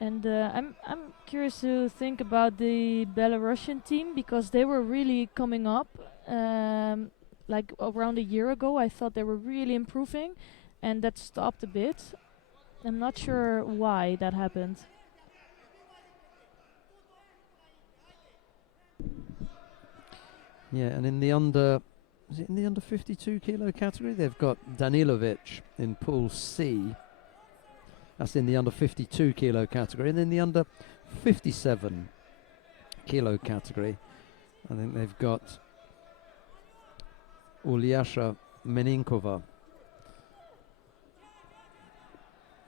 And I'm curious to think about the Belarusian team because they were really coming up. Like around a year ago, I thought they were really improving, and that stopped a bit. I'm not sure why that happened. Yeah, and in the under 52 kilo category, they've got Danilovic in Pool C. That's in the under 52 kilo category. And in the under 57 kilo category, I think they've got Ulyasha Meninkova.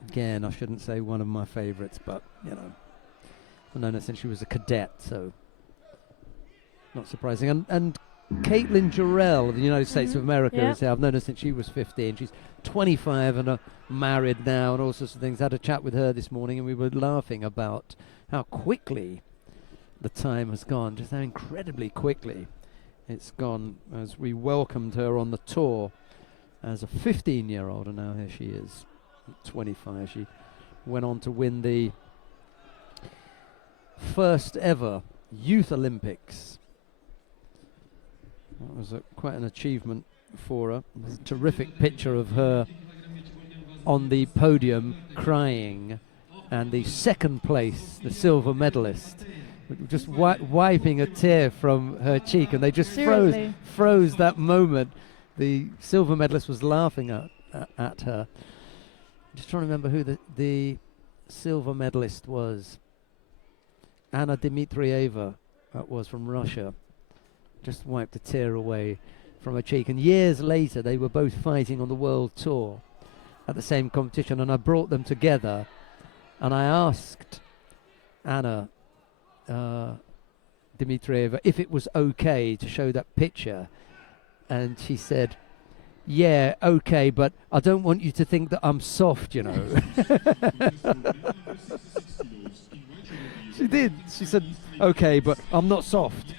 Again, I shouldn't say one of my favorites, but, you know, I've known her since she was a cadet, so not surprising. And Caitlin Jarrell of the United States of America Yeah. is here. I've known her since she was 15. She's 25 and married now and all sorts of things. Had a chat with her this morning and we were laughing about how quickly the time has gone, just how incredibly quickly it's gone as we welcomed her on the tour as a 15-year-old, and now here she is, 25. She went on to win the first ever Youth Olympics. That was quite an achievement for her. There's a terrific picture of her on the podium crying, and the second place, the silver medalist, just wiping a tear from her cheek, and they just froze that moment. The silver medalist was laughing at her. Just trying to remember who the silver medalist was. Anna Dmitrieva, that was from Russia. Just wiped a tear away from her cheek. And years later, they were both fighting on the world tour at the same competition, and I brought them together, and I asked Anna Dmitrieva if it was okay to show that picture, and she said, "Yeah, okay, but I don't want you to think that I'm soft, you know." She did. She said, "Okay, but I'm not soft."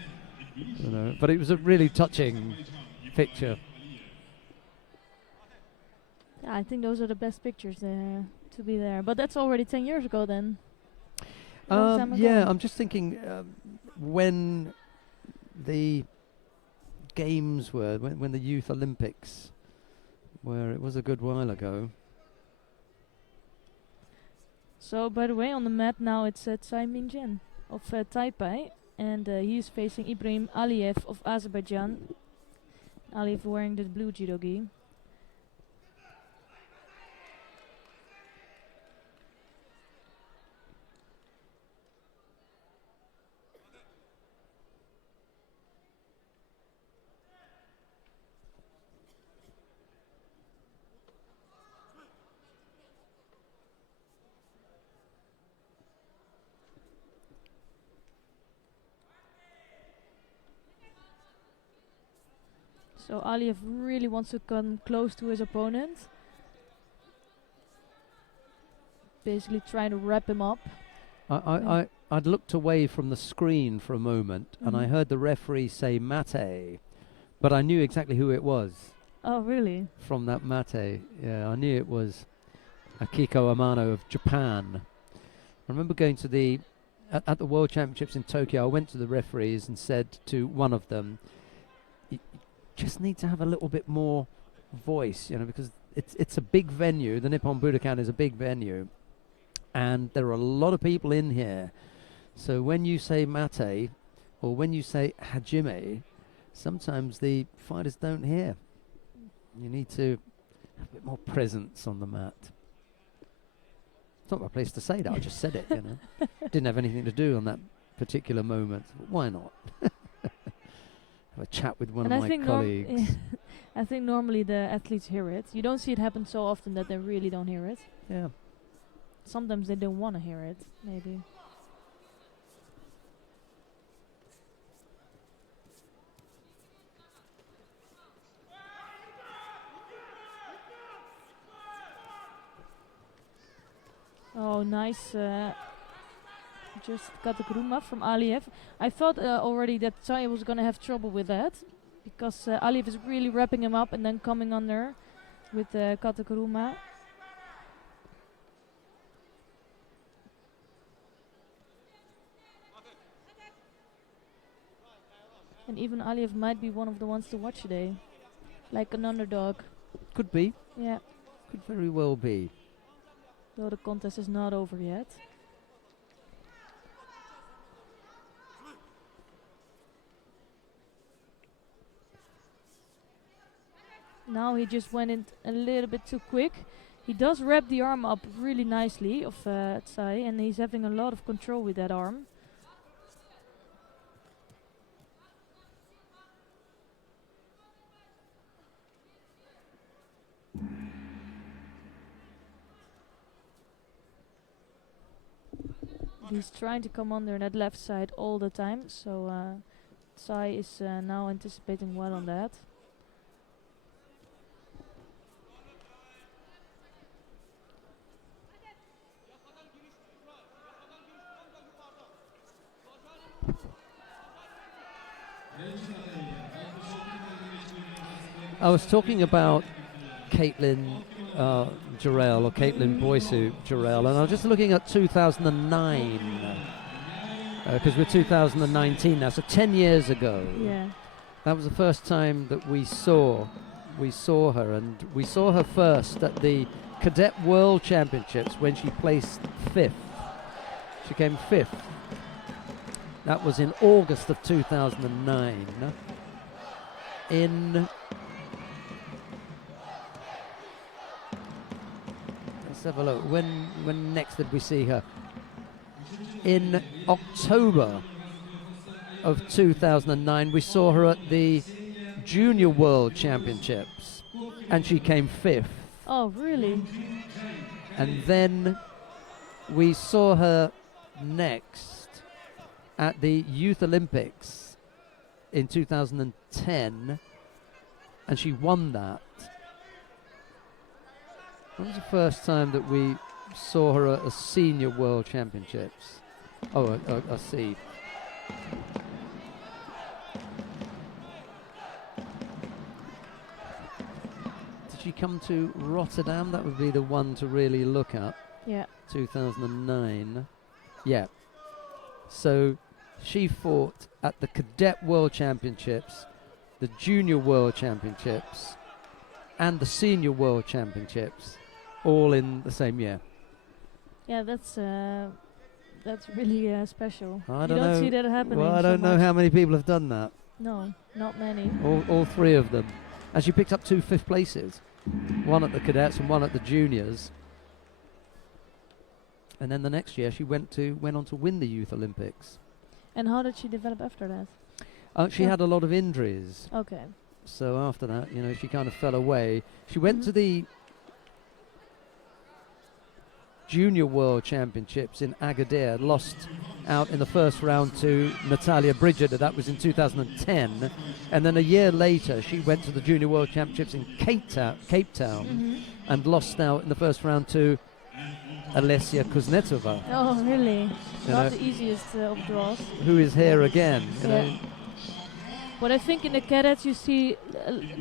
You know, but it was a really touching picture. Yeah, I think those are the best pictures to be there. But that's already 10 years ago then. Long time ago. Yeah, I'm just thinking when the games were, when the Youth Olympics were, it was a good while ago. So, by the way, on the mat now it's Tsai Ming-jen of Taipei, and he's facing Ibrahim Aliyev of Azerbaijan. Aliyev wearing the blue judo gi. So Aliyev really wants to come close to his opponent. Basically trying to wrap him up. I'd looked away from the screen for a moment, and I heard the referee say mate, but I knew exactly who it was. Oh, really? From that mate, yeah, I knew it was Akiko Amano of Japan. I remember going to at the World Championships in Tokyo, I went to the referees and said to one of them, just need to have a little bit more voice, you know, because it's a big venue. The Nippon Budokan is a big venue, and there are a lot of people in here. So when you say mate or when you say hajime, sometimes the fighters don't hear. You need to have a bit more presence on the mat. It's not my place to say that. I just said it, you know. Didn't have anything to do on that particular moment. But why not? Have a chat with one of my colleagues. I think normally the athletes hear it. You don't see it happen so often that they really don't hear it. Yeah. Sometimes they don't want to hear it, maybe. Oh, nice. Just got the Kuruma from Aliyev. I thought already that Tsai was going to have trouble with that, because Aliyev is really wrapping him up and then coming under with the Kata Kuruma. And even Aliyev might be one of the ones to watch today, like an underdog. Could be. Yeah. Could very well be. Though the contest is not over yet. Now he just went in a little bit too quick. He does wrap the arm up really nicely of Tsai, and he's having a lot of control with that arm. He's trying to come under that left side all the time, so Tsai is now anticipating well on that. I was talking about Caitlin Jarrell, or Caitlin Boysu Jarrell, and I was just looking at 2009. because we're 2019 now, so 10 years ago. Yeah. That was the first time that we saw her, and we saw her first at the Cadet World Championships when she placed 5th. She came 5th. That was in August of 2009. Let's have a look. When next did we see her? In October of 2009, we saw her at the Junior World Championships, and she came 5th. Oh, really? And then we saw her next at the Youth Olympics in 2010, and she won that. That was the first time that we saw her at a Senior World Championships. Oh, I see. Did she come to Rotterdam? That would be the one to really look at. Yeah. 2009. Yeah. So she fought at the Cadet World Championships, the Junior World Championships, and the Senior World Championships, all in the same year. Yeah, that's really special. I You don't don't know. see that happening. Well, I so don't know much. how many people have done that. No, not many. All 3 of them. And she picked up 2 5th places. One at the cadets and one at the juniors. And then the next year she went on to win the Youth Olympics. And how did she develop after that? She Yeah. had a lot of injuries. Okay. So after that, she kind of fell away. She went to the Junior World Championships in Agadir, lost out in the first round to Natalia Brigida. That was in 2010. And then a year later, she went to the Junior World Championships in Cape Town and lost out in the first round to Alessia Kuznetsova, Oh, really? You Not know- the easiest of draws. who is here again. You Yeah. know. But I think in the cadets you see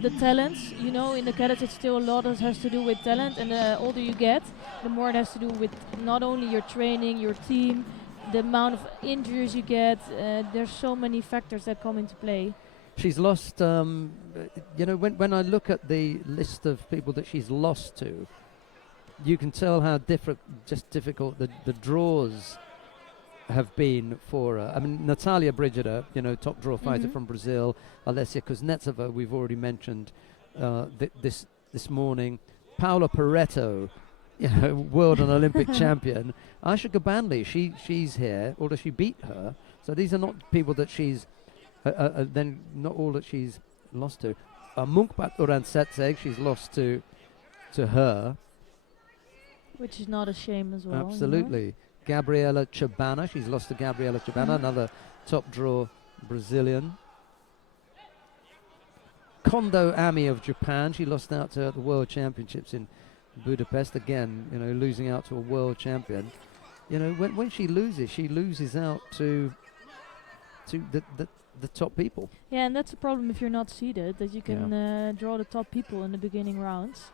the talents. In the cadets it still a lot has to do with talent, and the older you get, the more it has to do with not only your training, your team, the amount of injuries you get. There's so many factors that come into play. She's lost, when I look at the list of people that she's lost to, you can tell how difficult the draws have been for her. I mean, Natalia Brigida, top draw fighter from Brazil. Alessia Kuznetsova, we've already mentioned this morning. Paula Pareto, world and Olympic champion. Aisha Gabanli, she's here, although she beat her. So these are not people that she's, then not all that she's lost to. Munkbat Uransetseg, she's lost to her. Which is not a shame as well. Absolutely. Gabriela Chabana, she's lost to Gabriela Chabana, another top draw Brazilian. Kondo Ami of Japan, she lost out to the World Championships in Budapest again, losing out to a world champion. When she loses out to the top people. Yeah, and that's a problem if you're not seeded, that you can draw the top people in the beginning rounds.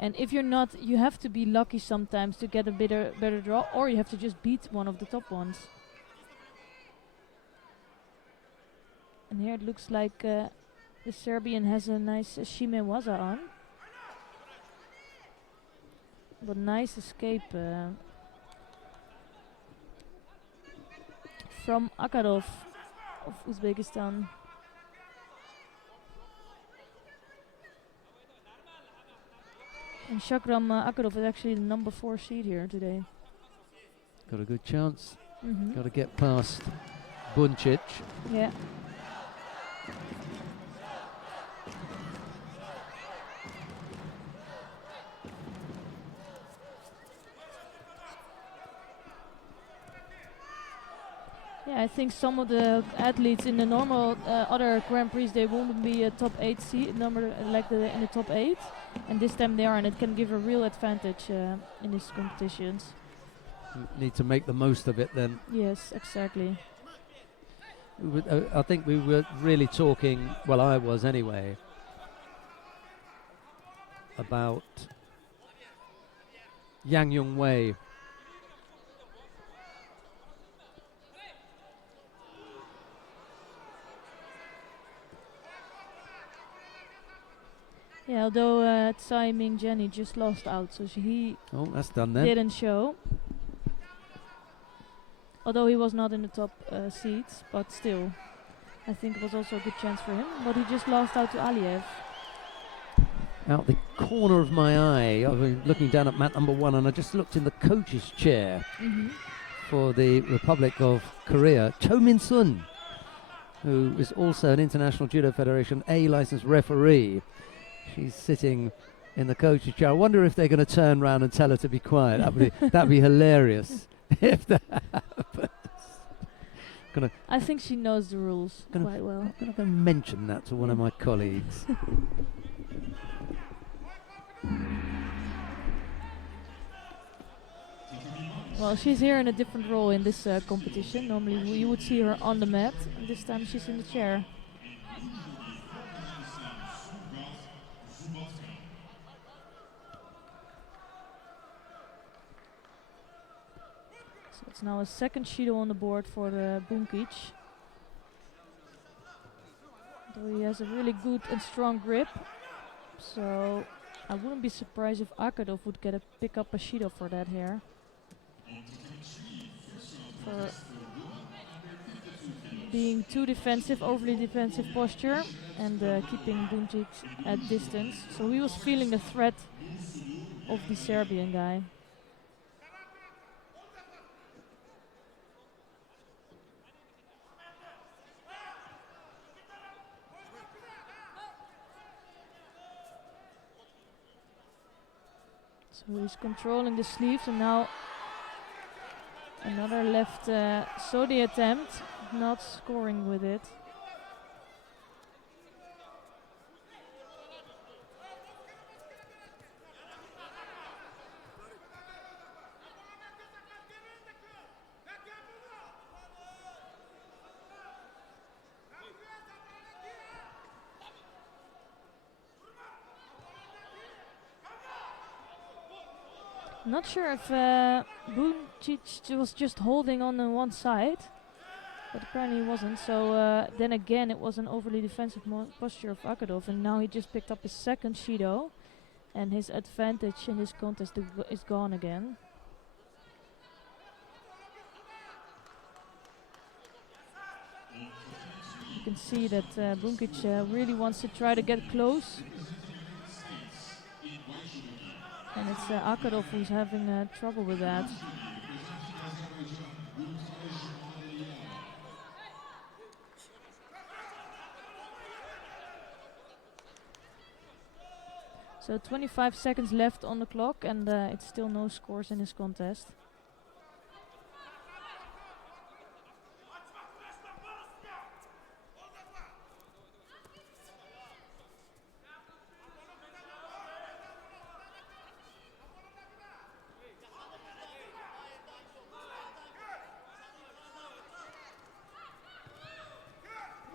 And if you're not, you have to be lucky sometimes to get a better draw, or you have to just beat one of the top ones. And here it looks like the Serbian has a nice Shimewaza on. But nice escape from Akarov of Uzbekistan. And Shakram Akarov is actually the number 4 seed here today. Got a good chance. Got to get past Buncic. Yeah. Yeah, I think some of the athletes in the normal other Grand Prix, they won't be a top 8 seed number in the top 8, and this time they are, and it can give a real advantage in these competitions. Need to make the most of it then. Yes, exactly. I think we were really talking, well, I was anyway, about Yang Yung Wei. Yeah, although Tsai Ming Jenny just lost out, so he Oh, that's done then. didn't show. Although he was not in the top seeds, but still, I think it was also a good chance for him. But he just lost out to Aliev. Out the corner of my eye, I was looking down at mat number 1, and I just looked in the coach's chair for the Republic of Korea. Cho Min-sun, who is also an International Judo Federation A licensed referee. She's sitting in the coach's chair. I wonder if they're going to turn around and tell her to be quiet. That'd be hilarious if that happens. I think she knows the rules quite well. I'm going to mention that to one of my colleagues. Well, she's here in a different role in this competition. Normally you would see her on the mat, and this time she's in the chair. So it's now a second Shido on the board for the Bunkic. Though he has a really good and strong grip, so I wouldn't be surprised if Akadov would pick up a Shido for that here. For being too defensive, overly defensive posture, and keeping Bunkic at distance. So he was feeling the threat of the Serbian guy. So he's controlling the sleeves, and now another left Sodi attempt, not scoring with it. Not sure if Bunkic was just holding on one side, but apparently he wasn't. So then again, it was an overly defensive posture of Akadov, and now he just picked up his second Shido, and his advantage in this contest is gone again. You can see that Bunkic really wants to try to get close. And it's Akadov who's having trouble with that. So 25 seconds left on the clock, and it's still no scores in this contest.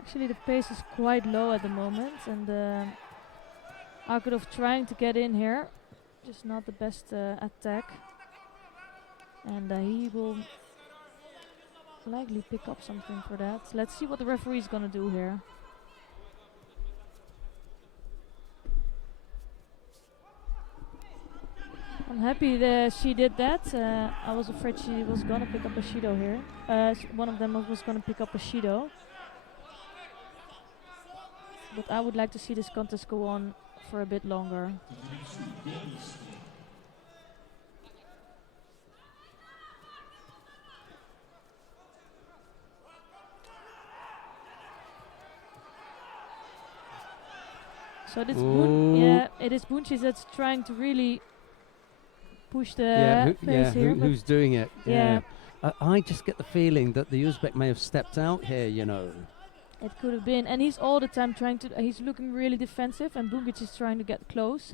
Actually, the pace is quite low at the moment, and Akadov trying to get in here, just not the best attack, and he will likely pick up something for that. Let's see what the referee is gonna do here. I'm happy that she did that. I was afraid she was gonna pick up a Shido here. One of them was gonna pick up a Shido. But I would like to see this contest go on for a bit longer. So this it is Bunkic that's trying to really push the pace here. Who's doing it? Yeah. I just get the feeling that the Uzbek may have stepped out here, you know. It could have been, and he's all the time trying to, he's looking really defensive, and Bunkic is trying to get close.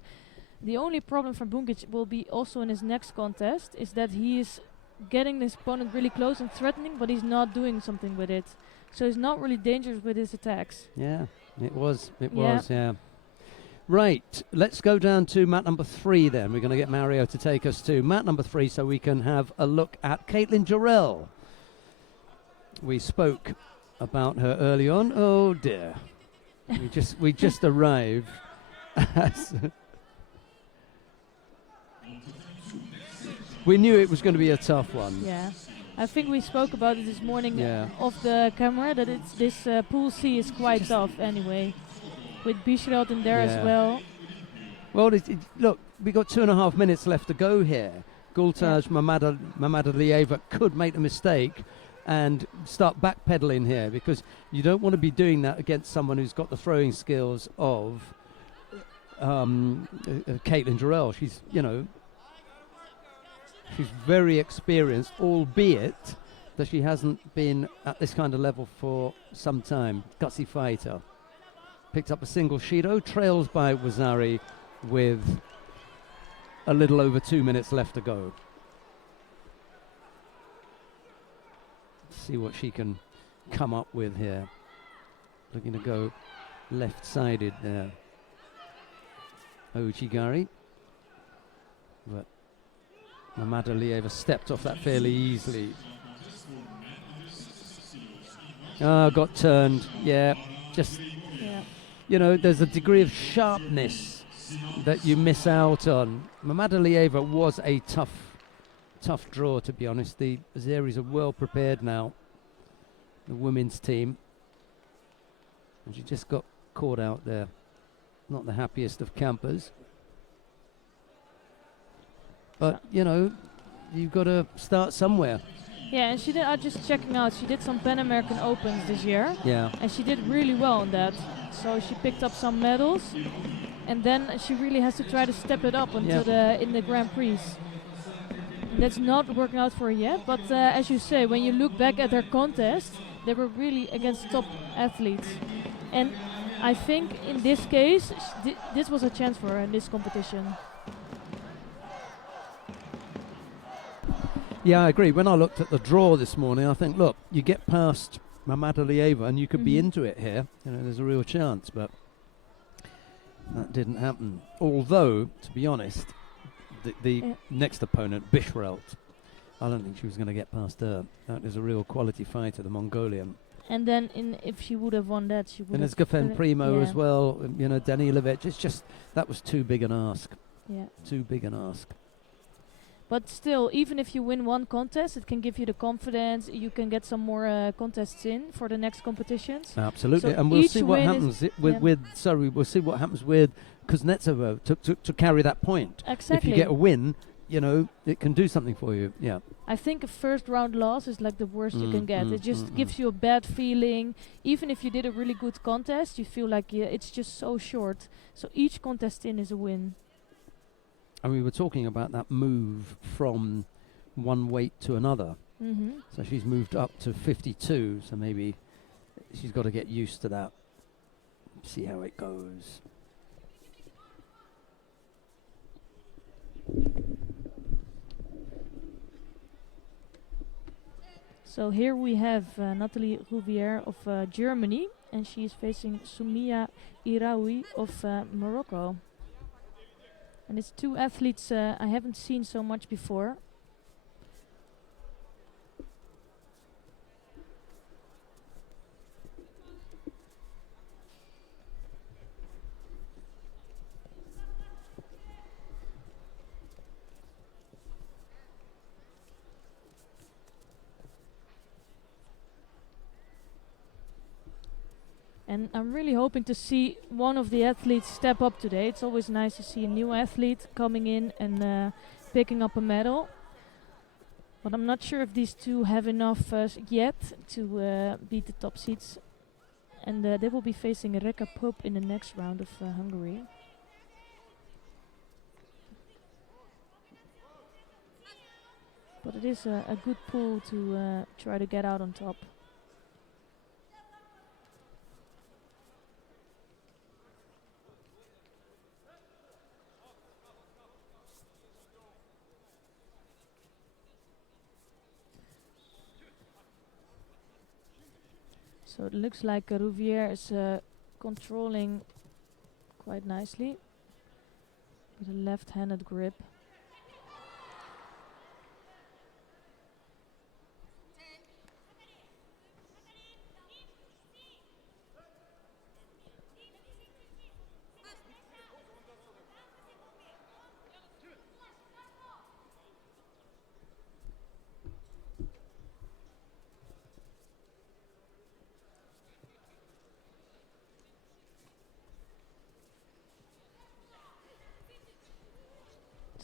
The only problem for Bunkic will be also in his next contest, is that he is getting his opponent really close and threatening, but he's not doing something with it. So he's not really dangerous with his attacks. Yeah, it was, yeah. Right, let's go down to mat number 3 then. We're going to get Mario to take us to mat number 3 so we can have a look at Caitlin Jarrell. We spoke about her early on. Oh dear. we just arrived We knew it was going to be a tough one. Yeah. I think we spoke about it this morning Yeah. off the camera, that it's this Pool C is quite tough anyway. With Bischreld in there as Yeah. well. Well, look, we got 2.5 minutes left to go here. Gultaj Mamadalieva could make a mistake and start backpedaling here, because you don't want to be doing that against someone who's got the throwing skills of Caitlin Jarrell. She's, she's very experienced, albeit that she hasn't been at this kind of level for some time. Gutsy fighter. Picked up a single Shido, trails by Wazari with a little over 2 minutes left to go. See what she can come up with here. Looking to go left-sided there. Ojigari. But Mamadalieva stepped off that fairly easily. Got turned. Yeah, just, there's a degree of sharpness that you miss out on. Mamadalieva was a tough draw, to be honest. The Azeris are well prepared now, the women's team. And she just got caught out there. Not the happiest of campers. But, you've got to start somewhere. Yeah, and she did, just checking out, she did some Pan American Opens this year. Yeah. And she did really well on that. So she picked up some medals. And then she really has to try to step it up until in the Grand Prix. That's not working out for her yet, but as you say, when you look back at her contest, they were really against top athletes. And I think in this case, this was a chance for her in this competition. Yeah, I agree. When I looked at the draw this morning, I think, look, you get past Mamadalieva and you could be into it here. There's a real chance, but that didn't happen. Although, to be honest, the next opponent, Bischreld, I don't think she was going to get past her. That is a real quality fighter, the Mongolian. And then if she would have won that, she would have... And there's Gafen Primo as well, Danilovic. It's just, that was too big an ask. Yeah. Too big an ask. But still, even if you win one contest, it can give you the confidence. You can get some more contests in for the next competitions. Absolutely, so and we'll see what happens we'll see what happens with Kuznetsova to carry that point. Exactly. If you get a win, it can do something for you. Yeah. I think a first round loss is like the worst you can get. It just gives you a bad feeling. Even if you did a really good contest, you feel like it's just so short. So each contest in is a win. And we were talking about that move from one weight to another. So she's moved up to 52, so maybe she's got to get used to that. See how it goes. So here we have Nathalie Rouvière of Germany, and she is facing Soumia Iraoui of Morocco. And it's two athletes I haven't seen so much before. And I'm really hoping to see one of the athletes step up today. It's always nice to see a new athlete coming in and picking up a medal. But I'm not sure if these two have enough yet to beat the top seeds. And they will be facing Rekka Pope in the next round of Hungary. But it is a good pool to try to get out on top. So it looks like Rouvière is controlling quite nicely with a left-handed grip.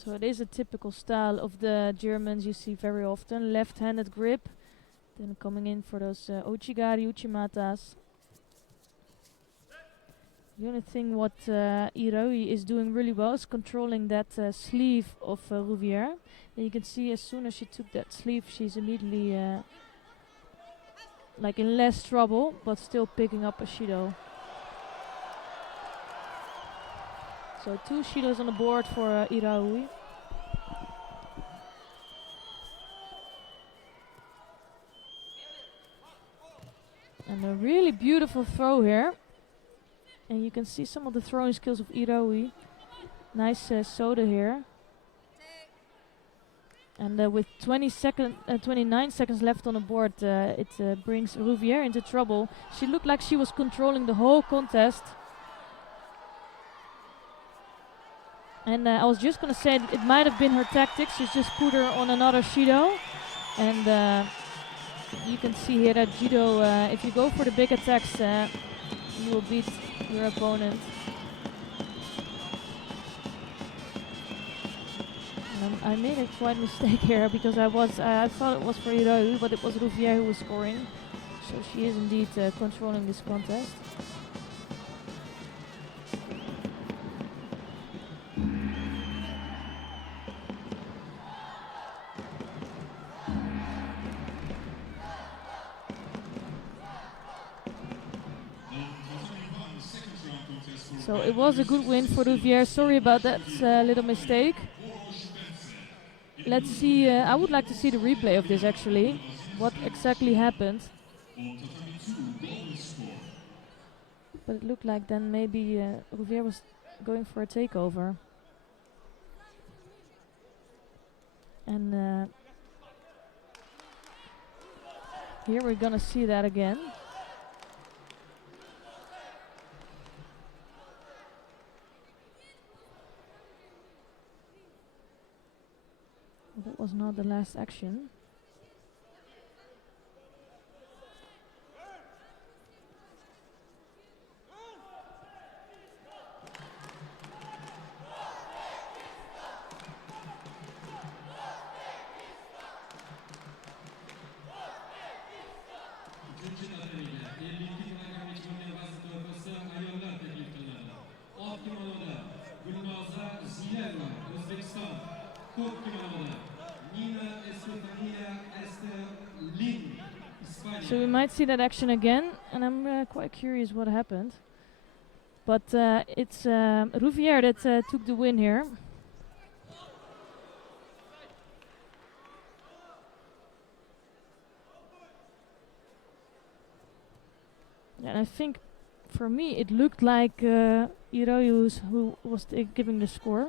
So it is a typical style of the Germans you see very often. Left-handed grip, then coming in for those Ochigari, Uchimatas. The only thing what Iroi is doing really well is controlling that sleeve of Rouvière. And you can see as soon as she took that sleeve, she's immediately like in less trouble, but still picking up a Shido. So 2 Shidos on the board for Iraoui. And a really beautiful throw here. And you can see some of the throwing skills of Iraoui. Nice soda here. And with 29 seconds left on the board, it brings Rouvière into trouble. She looked like she was controlling the whole contest. And I was just going to say it might have been her tactics. She's just put her on another Shido. And you can see here that Judo, if you go for the big attacks, you will beat your opponent. I made a quite mistake here because I thought it was for Iraoui, but it was Rouvière who was scoring. So she is indeed controlling this contest. So it was a good win for Rouvière. Sorry about that little mistake. Let's see, I would like to see the replay of this actually. What exactly happened. But it looked like then maybe Rouvière was going for a takeover. And here we're gonna see that again. That was not the last action. So we might see that action again, and I'm quite curious what happened. But it's Rouvière that took the win here. And I think for me it looked like Iraoui who was giving the score.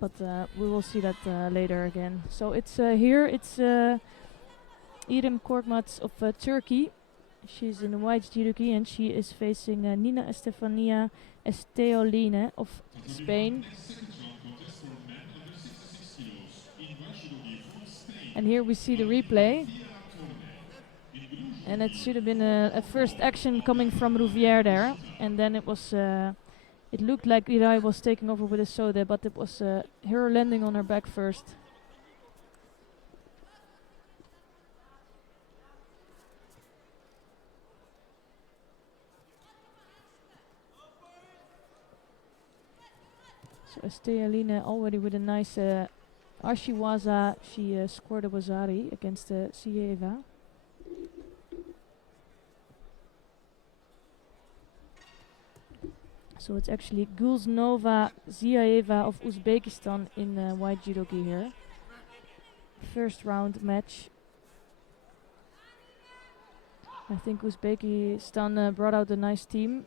But we will see that later again. So it's here, it's İrem Korkmaz of Turkey. She's in the white judogi and she is facing Nina Estefania Esteoline of Spain. And here we see the replay. And it should have been a first action coming from Rouvière there. And then it was, it looked like Iraoui was taking over with a soda, but it was her landing on her back first. So Esteoline already with a nice Ashiwaza, she scored a Wazari against Sieva. So it's actually Gulznova Ziaeva of Uzbekistan in white judogi here. First round match. I think Uzbekistan brought out a nice team.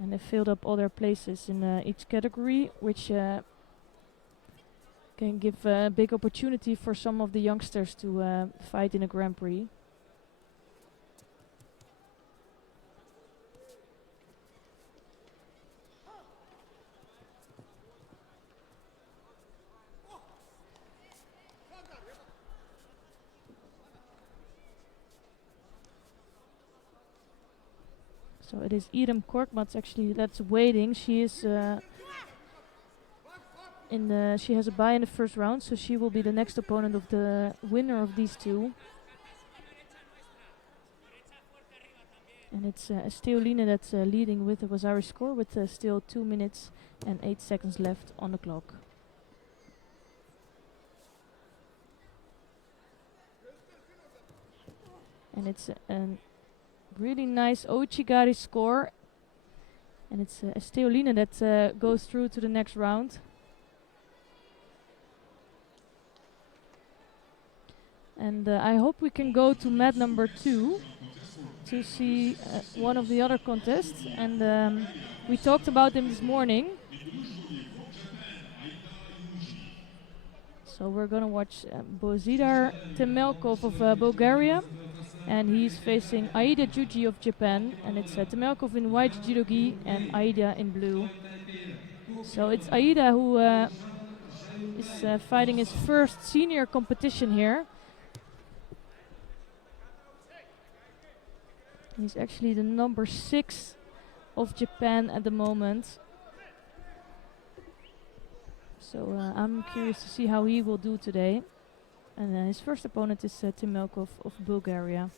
And they filled up all their places in each category, which can give a big opportunity for some of the youngsters to fight in a Grand Prix. So it is Irem Korkmaz actually that's waiting. She is she has a bye in the first round, so she will be the next opponent of the winner of these two. And it's Steoline that's leading with the Wazari score with still 2 minutes and 8 seconds left on the clock. And it's a really nice Ouchigari score. And it's Steoline that goes through to the next round. And I hope we can go to mat number 2 to see one of the other contests. And we talked about them this morning. So we're gonna watch Bozidar Temelkov of Bulgaria. And he's facing Aida Juji of Japan. And it's Temelkov in white judogi and Aida in blue. So it's Aida who is fighting his first senior competition here. He's actually the number 6 of Japan at the moment. So I'm curious to see how he will do today. And his first opponent is Temelkov of Bulgaria.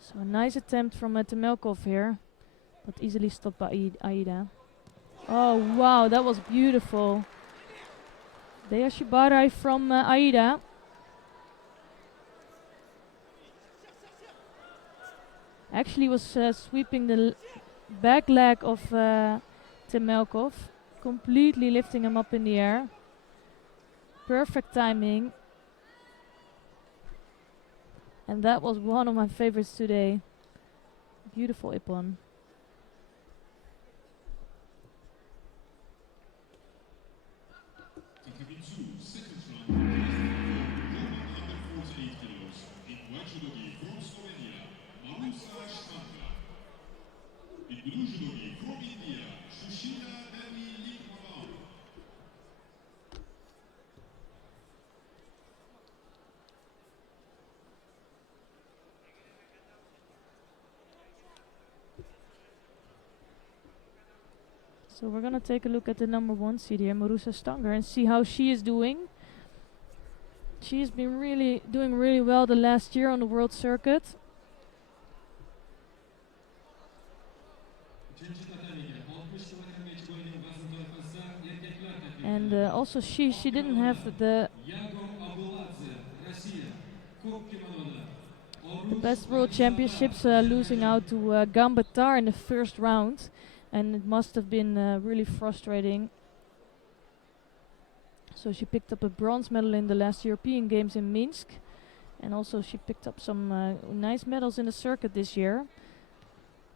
So a nice attempt from Temelkov here, but easily stopped by Aida. Oh wow, that was beautiful. Dea Shibarai from Aida. Actually was sweeping the back leg of Temelkov, completely lifting him up in the air. Perfect timing. And that was one of my favorites today. Beautiful ippon. So we're gonna take a look at the number 1 seed here, Marusa Stanger, and see how she is doing. She's been doing really well the last year on the world circuit. And also she didn't have the best world championships, losing out to Gambatar in the first round. And it must have been really frustrating. So she picked up a bronze medal in the last European Games in Minsk. And also she picked up some nice medals in the circuit this year.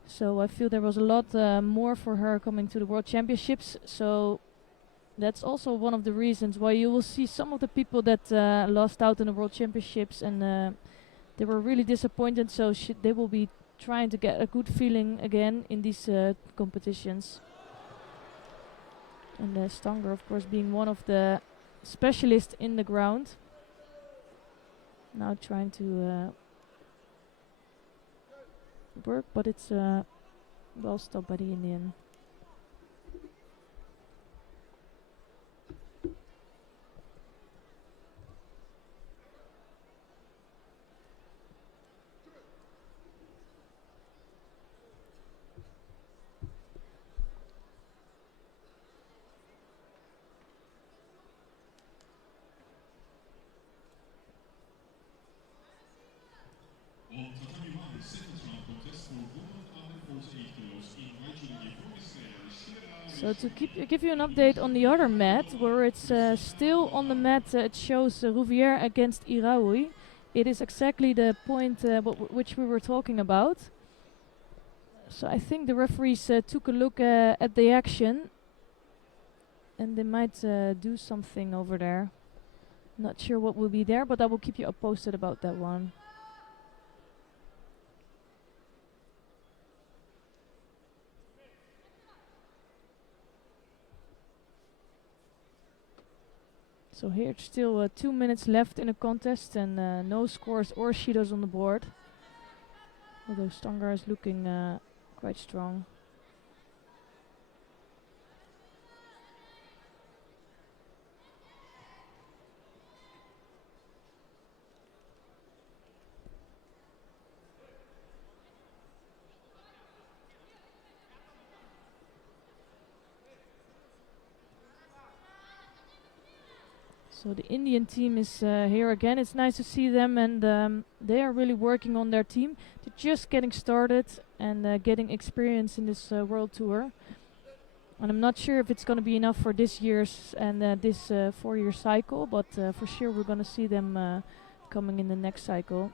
So I feel there was a lot more for her coming to the World Championships. So that's also one of the reasons why you will see some of the people that lost out in the World Championships. And they were really disappointed. So they will be trying to get a good feeling again in these competitions. And Stanger, of course, being one of the specialists in the ground. Now trying to work, but it's well stopped by the Indian. So to give you an update on the other mat, where it's still on the mat, it shows Rouvière against Iraoui. It is exactly the point which we were talking about. So I think the referees took a look at the action, and they might do something over there. Not sure what will be there, but I will keep you posted about that one. So here it's still 2 minutes left in the contest, and no scores or shidos on the board. Although Stanger is looking quite strong. So the Indian team is here again. It's nice to see them, and they are really working on their team. They're just getting started and getting experience in this World Tour. And I'm not sure if it's going to be enough for this year's and this 4-year cycle, but for sure we're going to see them coming in the next cycle.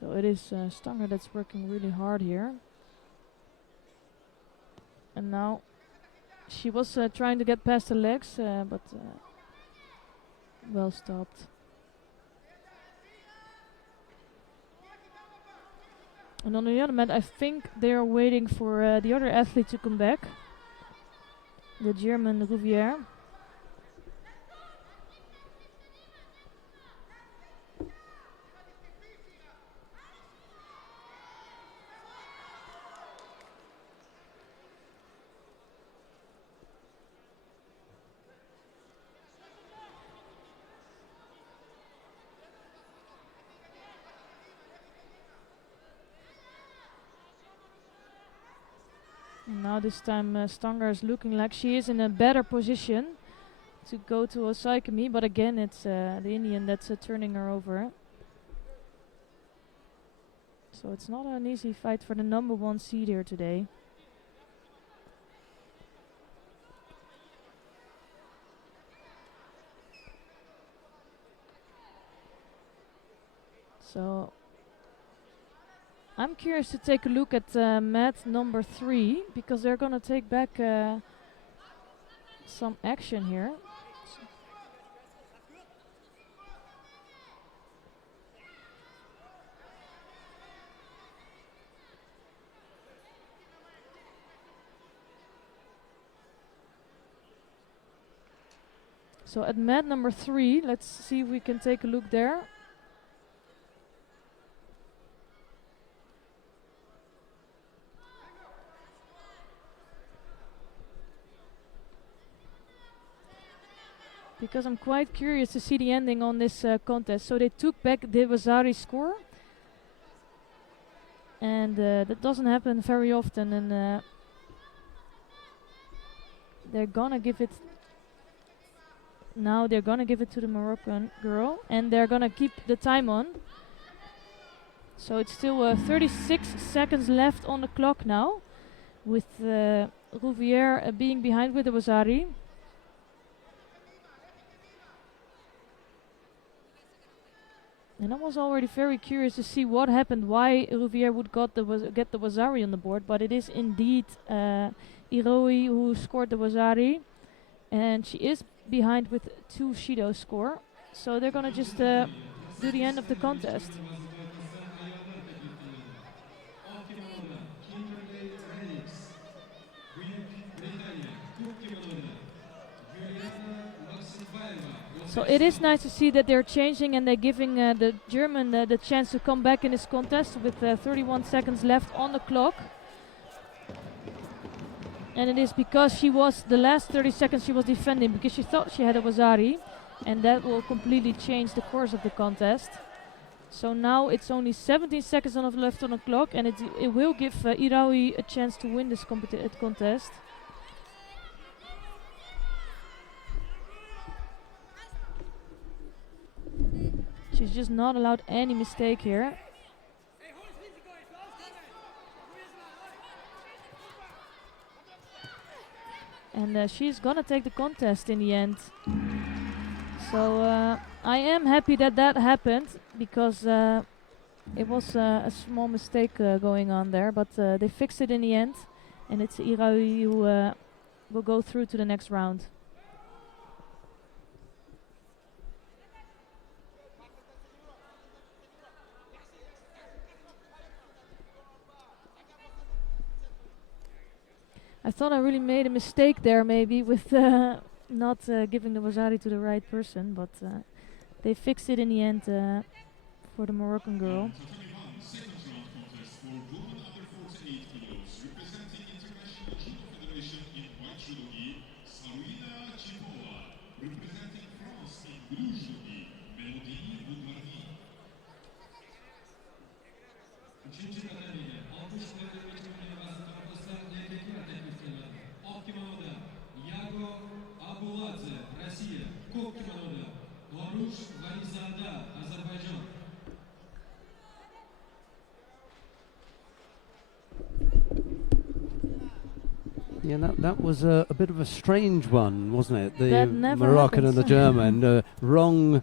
So it is Stanger that's working really hard here. And now she was trying to get past the legs, but well stopped. And on the other mat, I think they are waiting for the other athlete to come back, the German Rouvière. Now this time Stanger is looking like she is in a better position to go to Osaikami, but again it's the Indian that's turning her over. So it's not an easy fight for the number 1 seed here today. So I'm curious to take a look at mat number 3, because they're going to take back some action here. So at mat number 3, let's see if we can take a look there. Because I'm quite curious to see the ending on this contest. So they took back the Vasari's score, and that doesn't happen very often, and they're gonna give it now. They're gonna give it to the Moroccan girl, and they're gonna keep the time on. So it's still 36 seconds left on the clock now, with Rouvière being behind with the Vasari. And I was already very curious to see what happened, why Rouvière would get the Vasari on the board, but it is indeed Iroi who scored the Vasari, and she is behind with 2 shido score. So they're gonna just do the end of the contest. So it is nice to see that they're changing and they're giving the German the chance to come back in this contest with 31 seconds left on the clock. And it is because she was, the last 30 seconds she was defending, because she thought she had a Vasari, and that will completely change the course of the contest. So now it's only 17 seconds left on the clock, and it will give Iraoui a chance to win this contest. She's just not allowed any mistake here. And she's gonna take the contest in the end. So I am happy that that happened, because it was a small mistake going on there, but they fixed it in the end, and it's Iraoui who will go through to the next round. I thought I really made a mistake there, maybe, with not giving the Wazari to the right person, but they fixed it in the end for the Moroccan girl. Second round contest for women under 48 kilos, representing International Judo Federation in white judogi, Sarina Chipova, representing France in blue judogi, Melody Bougarni. Üçüncü kategoride 60 kilometre arasında ortasında erkekler teklifler. Ok kimonoda Yago Abuladze, Россия. Kok kimonoda Larush Varizada, Azerbaycan. Yeah, that was a bit of a strange one, wasn't it? The That never Moroccan and the happens. German, wrong,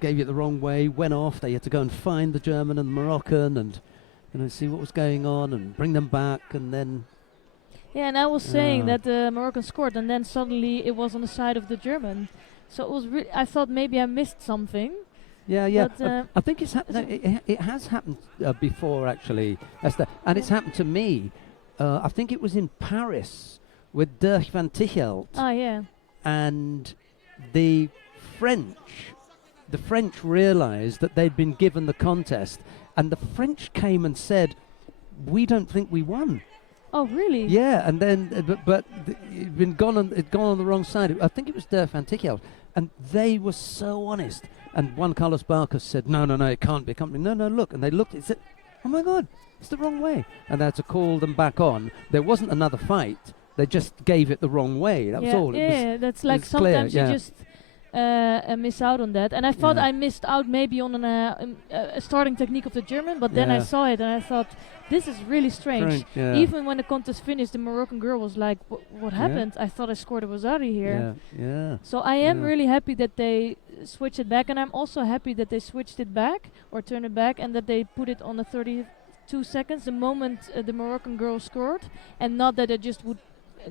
gave it the wrong way, went off. They had to go and find the German and the Moroccan and see what was going on and bring them back, and then Yeah, and I was saying that the Moroccan scored, and then suddenly it was on the side of the German. So it was I thought maybe I missed something. yeah. But, I think it's it has happened before, actually, Esther, and it's happened to me. I think it was in Paris with Dirk van Tichelt. Ah, yeah. And the French realized that they'd been given the contest, and the French came and said, "We don't think we won." Oh, really? Yeah, and then it'd gone on the wrong side. I think it was Dirk van Tichelt, and they were so honest. And one Carlos Barcos said, "No, it can't be. No, look." And they looked. It said, "Oh my God, it's the wrong way." And they had to call them back on. There wasn't another fight. They just gave it the wrong way. That was all. Yeah, that's like was clear, sometimes you just miss out on that. And I thought Yeah. I missed out maybe on a starting technique of the German, but then I Yeah. saw it and I thought, this is really strange. Yeah. Even when the contest finished, the Moroccan girl was like, what happened? I thought I scored a Wazari here. Yeah. So I am Yeah. really happy that they switched it back, and I'm also happy that they switched it back or turned it back, and that they put it on the 32 seconds the moment the Moroccan girl scored, and not that it just would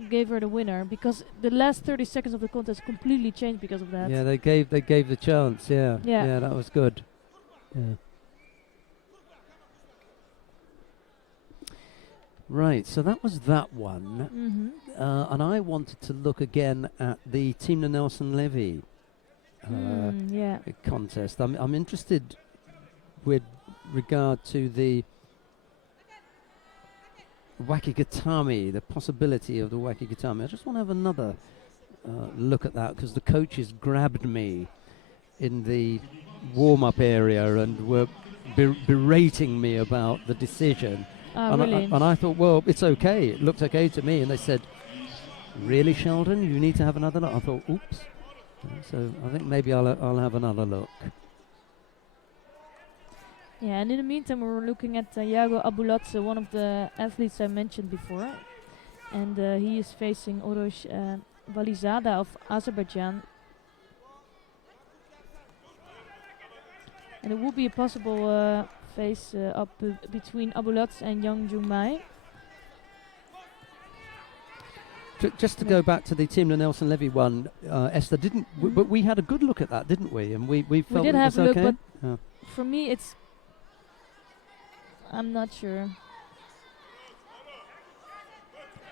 gave her the winner, because the last 30 seconds of the contest completely changed because of that. Yeah, they gave the chance. Yeah. Yeah. Yeah, that was good. Yeah. Right, so that was that one. Mm-hmm. And I wanted to look again at the Timna Nelson-Levy Yeah. contest. I'm interested with regard to the Wakigatami, the possibility of the Wakigatami. I just want to have another look at that, because the coaches grabbed me in the warm-up area and were berating me about the decision. Really? And I thought, well, it's okay. It looked okay to me. And they said, "Really, Sheldon? You need to have another look." I thought, oops. So I think maybe I'll have another look. Yeah, and in the meantime, we're looking at Yago Abuladze, one of the athletes I mentioned before. And he is facing Orosh Valizada of Azerbaijan. And it would be a possible face up between Abuladze and Yang Jumai. Just to go back to the Timna Nelson-Levy one, Esther, but we had a good look at that, didn't we? And we felt did it have was a look, okay. but for me, I'm not sure.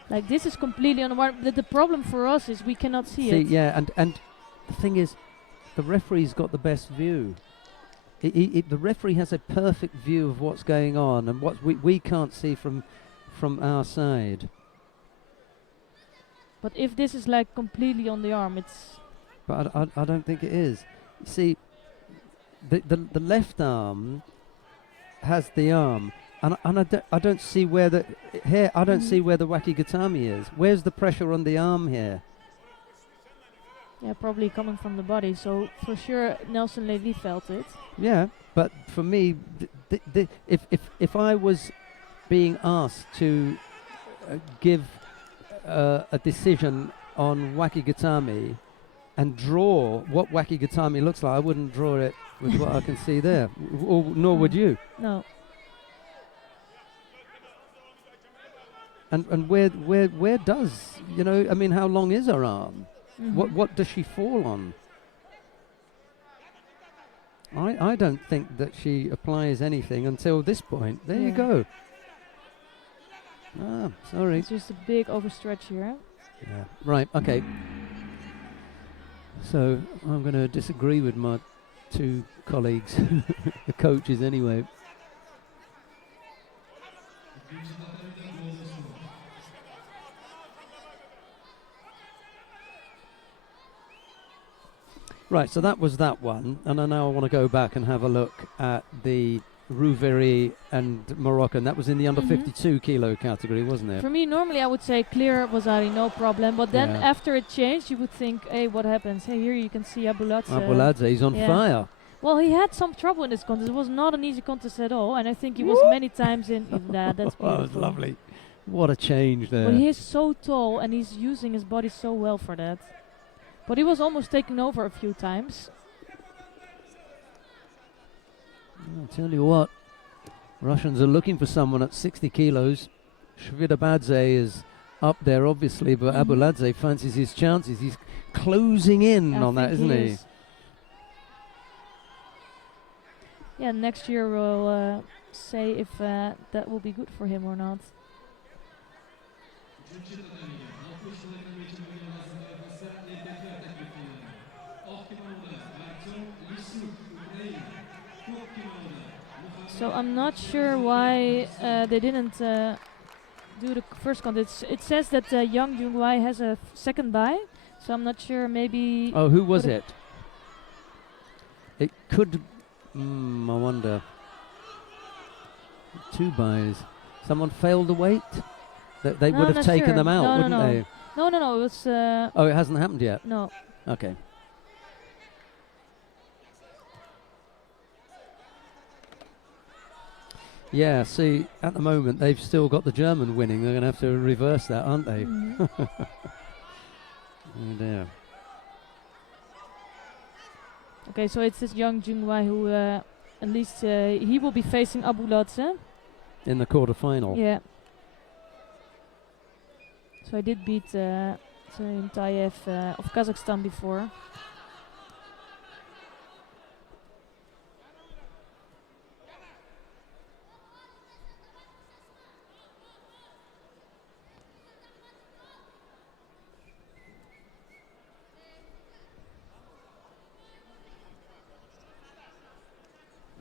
Like, this is completely on the mark. The problem for us is we cannot see it. Yeah, and the thing is, the referee's got the best view. The referee has a perfect view of what's going on, and what we can't see from our side. But if this is like completely on the arm, it's... But I don't think it is. See, the left arm has the arm, and I don't see where the here. I don't see where the Wakigatami is. Where's the pressure on the arm here? Yeah, probably coming from the body. So for sure, Nelson Levy felt it. Yeah, but for me, if I was being asked to give a decision on Wakigatami and draw what Wakigatami looks like, I wouldn't draw it with what I can see there, nor would you. No. And where does, you know, I mean, how long is her arm? What does she fall on? I don't think that she applies anything until this point. There you go. Ah, sorry. It's just a big overstretch here. Yeah. Right, okay. So I'm going to disagree with my two colleagues, the coaches anyway. Right, so that was that one, and I now want to go back and have a look at the Rouveri and Moroccan. That was in the under 52 kilo category, wasn't it? For me, normally I would say clear Bozari, no problem. But then Yeah. after it changed, you would think, hey, what happens? Hey, here you can see Abuladze. Abuladze, he's on fire. Well, he had some trouble in this contest. It was not an easy contest at all, and I think he was many times in that. That's beautiful. Oh, it was lovely. What a change there. But he is so tall, and he's using his body so well for that. But he was almost taken over a few times. I'll tell you what, Russians are looking for someone at 60 kilos. Shvidabadze is up there, obviously, but Abuladze fancies his chances. He's closing in on that, isn't he? Yeah, next year we'll say if that will be good for him or not. So I'm not sure why they didn't do the first contest. It says that Yang Jung-wai has a second bye, so I'm not sure. Maybe. Oh, who was it? It could. I wonder. 2 buys. Someone failed the weight. They No, would have not taken sure. them out, No, wouldn't no. they? No. It was. Oh, it hasn't happened yet. No. Okay. Yeah, see, at the moment they've still got the German winning. They're going to have to reverse that, aren't they? Oh dear. Okay, so it's this Yang Jung-wai who, at least, he will be facing Abuladze. In the quarterfinal. Yeah. So I did beat Salim Tayev of Kazakhstan before.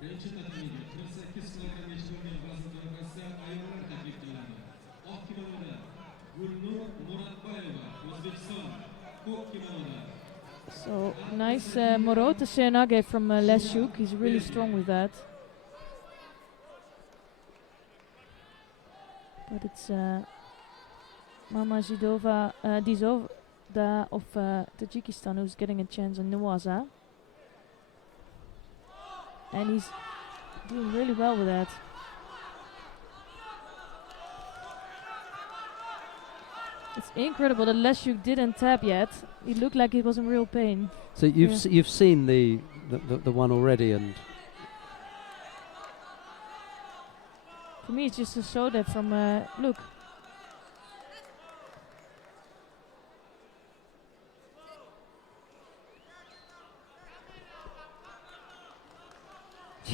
Birinchi takımıyla 48 kilogram geçirmeyen bazı delegasyon ayollar teklif edildi. 10 kiloda Gulnur Muratbayeva, Uzbekistan, 40 kiloda. So nice Morote Senage from Leshuk. He's really strong with that. But it's Mama Zidova Dizovda of Tajikistan who's getting a chance on Newaza. And he's doing really well with that. It's incredible that Leshuk didn't tap yet. He looked like he was in real pain. So you've seen the one already, and for me, it's just to show that from look.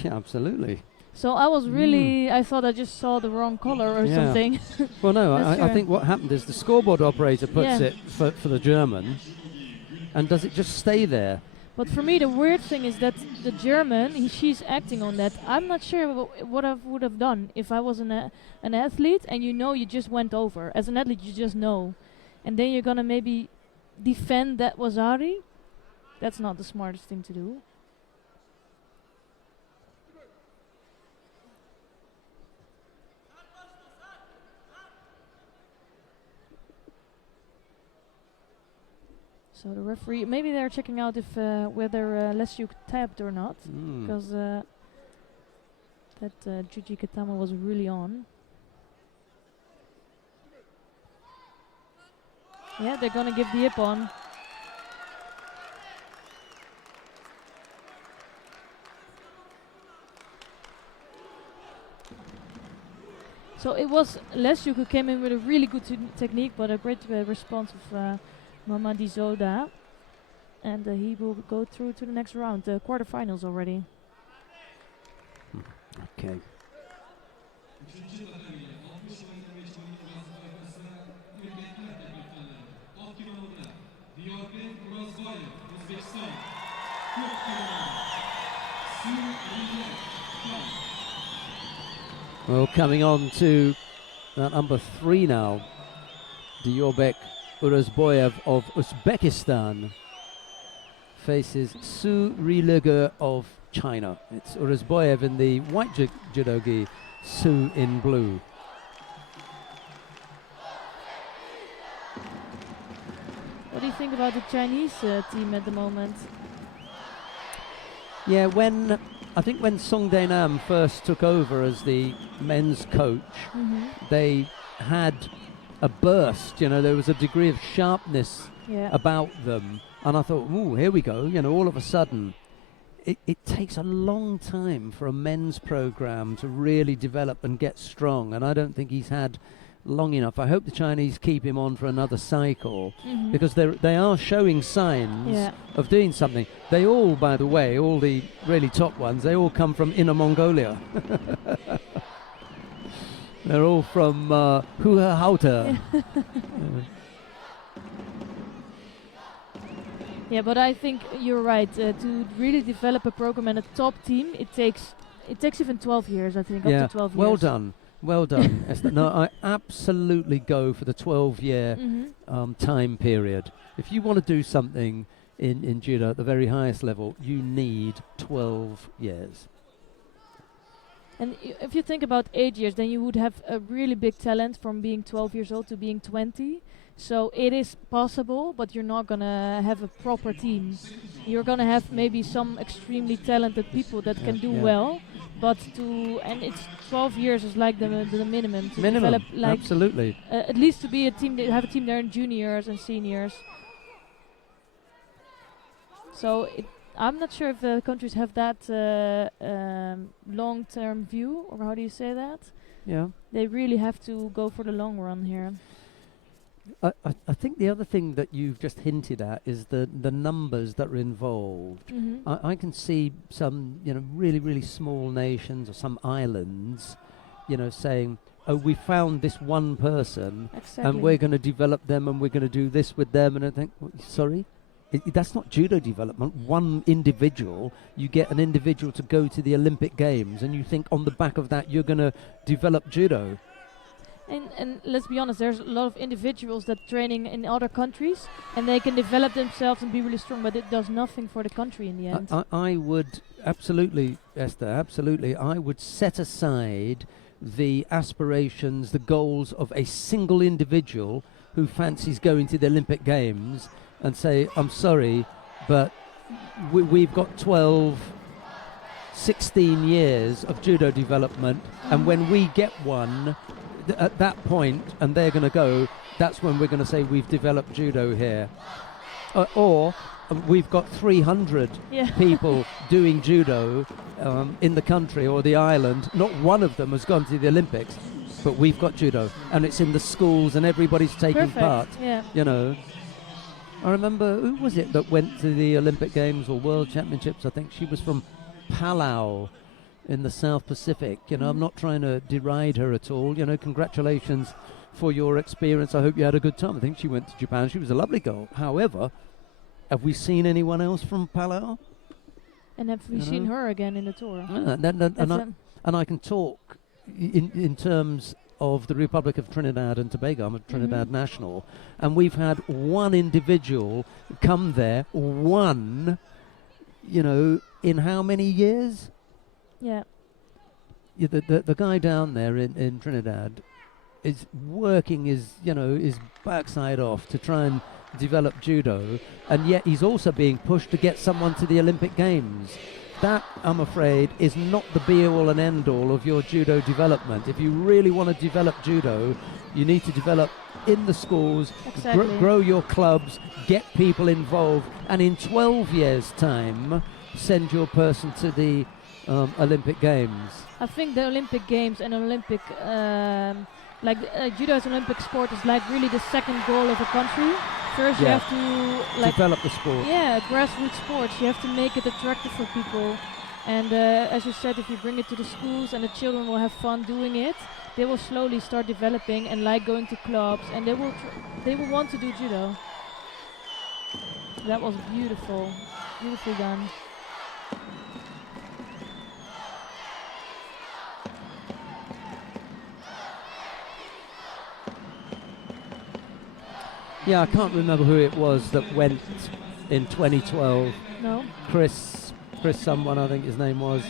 yeah, absolutely. So I was really, I thought I just saw the wrong color or something. Well, no, That's I sure. think what happened is the scoreboard operator puts Yeah. it for the German, and does it just stay there? But for me, the weird thing is that the German, she's acting on that. I'm not sure what I would have done if I was an athlete and you just went over. As an athlete, you just know. And then you're going to maybe defend that Wazari. That's not the smartest thing to do. So the referee, maybe they're checking out if whether Lesiuk tapped or not, because that Juji Katama was really on. Yeah, they're gonna give the ippon. So it was Lesiuk who came in with a really good technique, but a great response of Mamadi Zoda. And he will go through to the next round, the quarterfinals already. Okay. Well, coming on to number 3 now, Diorbek Urazboyev of Uzbekistan faces Su Rilige of China. It's Urazboyev in the white judogi, Su in blue. What do you think about the Chinese team at the moment? Yeah, I think when Song Dae-nam first took over as the men's coach, they had a burst, there was a degree of sharpness about them. And I thought, ooh, here we go, all of a sudden. It takes a long time for a men's program to really develop and get strong, and I don't think he's had long enough. I hope the Chinese keep him on for another cycle, because they are showing signs of doing something. They all, by the way, all the really top ones, they all come from Inner Mongolia. They're all from Huahauta. Yeah, but I think you're right. To really develop a program and a top team, it takes even 12 years, I think, up to 12 years. Well done, Esther. No, I absolutely go for the 12-year time period. If you want to do something in judo at the very highest level, you need 12 years. And if you think about 8 years, then you would have a really big talent from being 12 years old to being 20. So it is possible, but you're not going to have a proper team. You're going to have maybe some extremely talented people that can do well, but and it's 12 years is like the minimum to develop, like absolutely. At least to be a team, have a team there in juniors and seniors. So I'm not sure if the countries have that long-term view, or how do you say that? Yeah. They really have to go for the long run here. I think the other thing that you've just hinted at is the numbers that are involved. I can see some, really, really small nations or some islands, saying, oh, we found this one person and we're going to develop them and we're going to do this with them. And I think, sorry? That's not judo development. One individual, you get an individual to go to the Olympic Games and you think on the back of that you're going to develop judo. And let's be honest, there's a lot of individuals that training in other countries and they can develop themselves and be really strong, but it does nothing for the country in the end. I would absolutely, Esther, absolutely. I would set aside the aspirations, the goals of a single individual who fancies going to the Olympic Games and say, I'm sorry, but we've got 12, 16 years of judo development, and when we get one, at that point, and they're going to go, that's when we're going to say we've developed judo here. Or we've got 300 people doing judo in the country or the island. Not one of them has gone to the Olympics, but we've got judo, and it's in the schools and everybody's taking part. I remember, who was it that went to the Olympic Games or World Championships? I think she was from Palau in the South Pacific. I'm not trying to deride her at all. Congratulations for your experience. I hope you had a good time. I think she went to Japan. She was a lovely girl. However, have we seen anyone else from Palau? And have we seen her again in the tour? And I can talk in terms of the Republic of Trinidad and Tobago. I'm a Trinidad national. And we've had one individual come there, in how many years? Yeah. The guy down there in Trinidad, is working his backside off to try and develop judo, and yet he's also being pushed to get someone to the Olympic Games. That, I'm afraid, is not the be-all and end-all of your judo development. If you really want to develop judo, you need to develop in the schools, Exactly. grow your clubs, get people involved, and in 12 years' time, send your person to the Olympic Games. I think the Olympic Games and Olympic, judo as an Olympic sport is like really the second goal of a country. First, you Yeah. have to Develop the sport. Yeah, grassroots sports. You have to make it attractive for people. And as you said, if you bring it to the schools and the children will have fun doing it, they will slowly start developing and like going to clubs, and they will want to do judo. That was beautiful, beautifully done. Yeah, I can't remember who it was that went in 2012. No? Chris someone, I think his name was.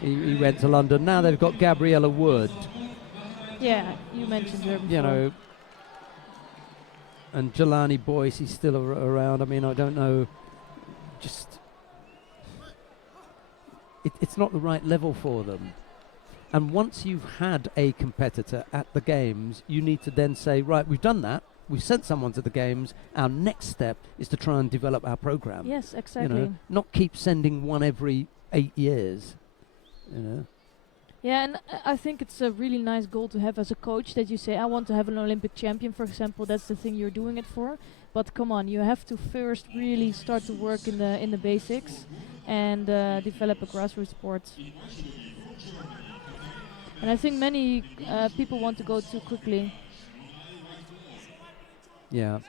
He went to London. Now they've got Gabriella Wood, Yeah, you mentioned her before. you know, and Jelani Boyce, he's still around. I mean, I don't know. Just, it's not the right level for them. And once you've had a competitor at the games, you need to then say, right, we've done that. We've sent someone to the games. Our next step is to try and develop our program. Yes, exactly. You know, not keep sending one every 8 years. You know. Yeah, and I think it's a really nice goal to have as a coach, that you say, I want to have an Olympic champion, for example. That's the thing you're doing it for. But come on, you have to first really start to work in the basics and develop a grassroots sport. And I think many people want to go too quickly. Yeah.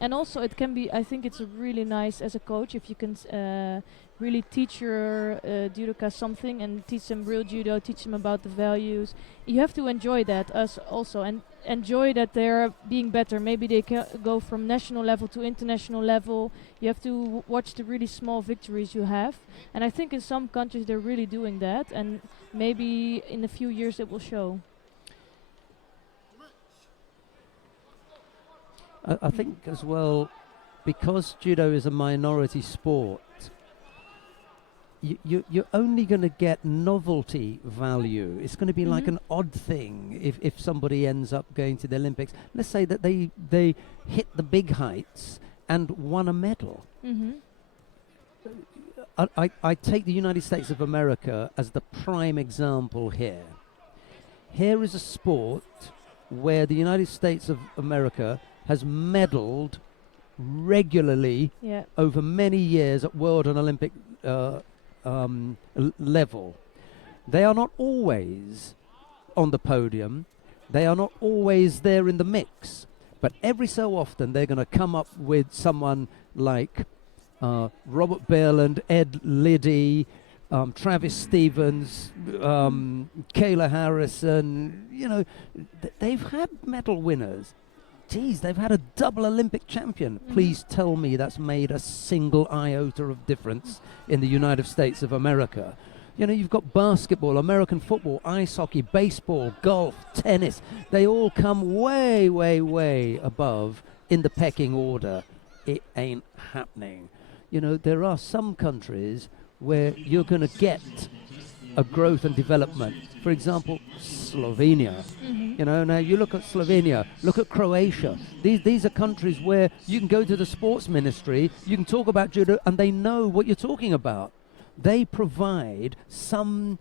And also it can be, I think it's really nice as a coach if you can really teach your judoka something and teach them real judo, teach them about the values. You have to enjoy that also, and enjoy that they're being better. Maybe they go from national level to international level. You have to watch the really small victories you have. And I think in some countries they're really doing that, and maybe in a few years it will show. I think as well, because judo is a minority sport, you're only going to get novelty value. It's going to be like an odd thing if somebody ends up going to the Olympics. Let's say that they hit the big heights and won a medal. I take the United States of America as the prime example here. Here is a sport where the United States of America has medalled regularly over many years at world and Olympic level. They are not always on the podium. They are not always there in the mix. But every so often they're going to come up with someone like Robert Bearland, Ed Liddy, Travis Stevens, Kayla Harrison. You know, they've had medal winners. Geez, they've had a double Olympic champion. Please tell me that's made a single iota of difference in the United States of America. You know, you've got basketball, American football, ice hockey, baseball, golf, tennis. They all come way, way, way above in the pecking order. It ain't happening. You know, there are some countries where you're going to get a growth and development. For example, Slovenia. You know, now you look at Slovenia, look at Croatia. These are countries where you can go to the sports ministry, you can talk about judo, and they know what you're talking about. They provide some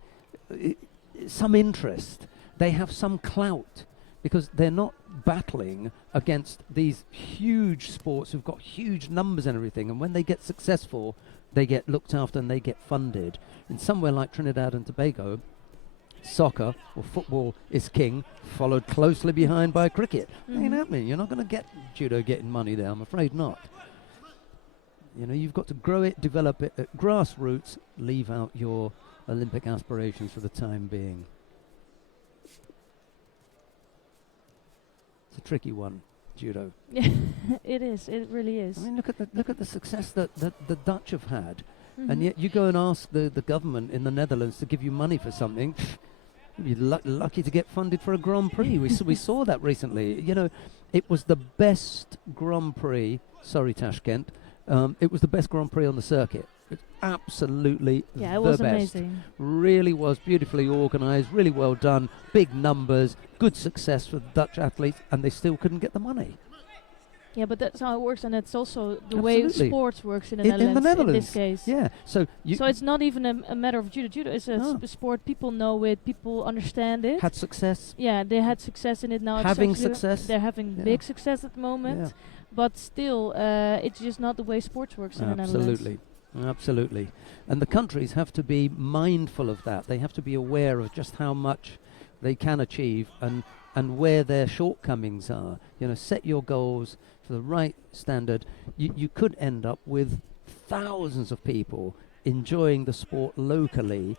interest. They have some clout because they're not battling against these huge sports who've got huge numbers and everything. And when they get successful, they get looked after and they get funded. In somewhere like Trinidad and Tobago, soccer or football is king, followed closely behind by cricket. Ain't happening. You're not going to get judo getting money there, I'm afraid not. You know, you've got to grow it, develop it at grassroots, leave out your Olympic aspirations for the time being. It's a tricky one, judo. Yeah, it is. It really is. I mean, look at the success that the Dutch have had. And yet you go and ask the government in the Netherlands to give you money for something, You're lucky to get funded for a Grand Prix. We saw that recently. You know, it was the best Grand Prix. Sorry, Tashkent. It was the best Grand Prix on the circuit. It's absolutely Yeah, it the was best. amazing. Really was beautifully organised, really well done, big numbers, good success for the Dutch athletes, and they still couldn't get the money. Yeah, but that's how it works, and it's also the way Absolutely. sports works in the In Netherlands. the Netherlands, in this case. Yeah, so you So it's not even a matter of judo. Judo is a No. sport. People know it. People understand it. had success, Yeah, they had success in it now. having especially success. They're having Yeah. big success at the moment. Yeah. But still, it's just not the way sports works in the Netherlands. Absolutely. Absolutely. And the countries have to be mindful of that. They have to be aware of just how much they can achieve and where their shortcomings are. You know, set your goals for the right standard. You could end up with thousands of people enjoying the sport locally,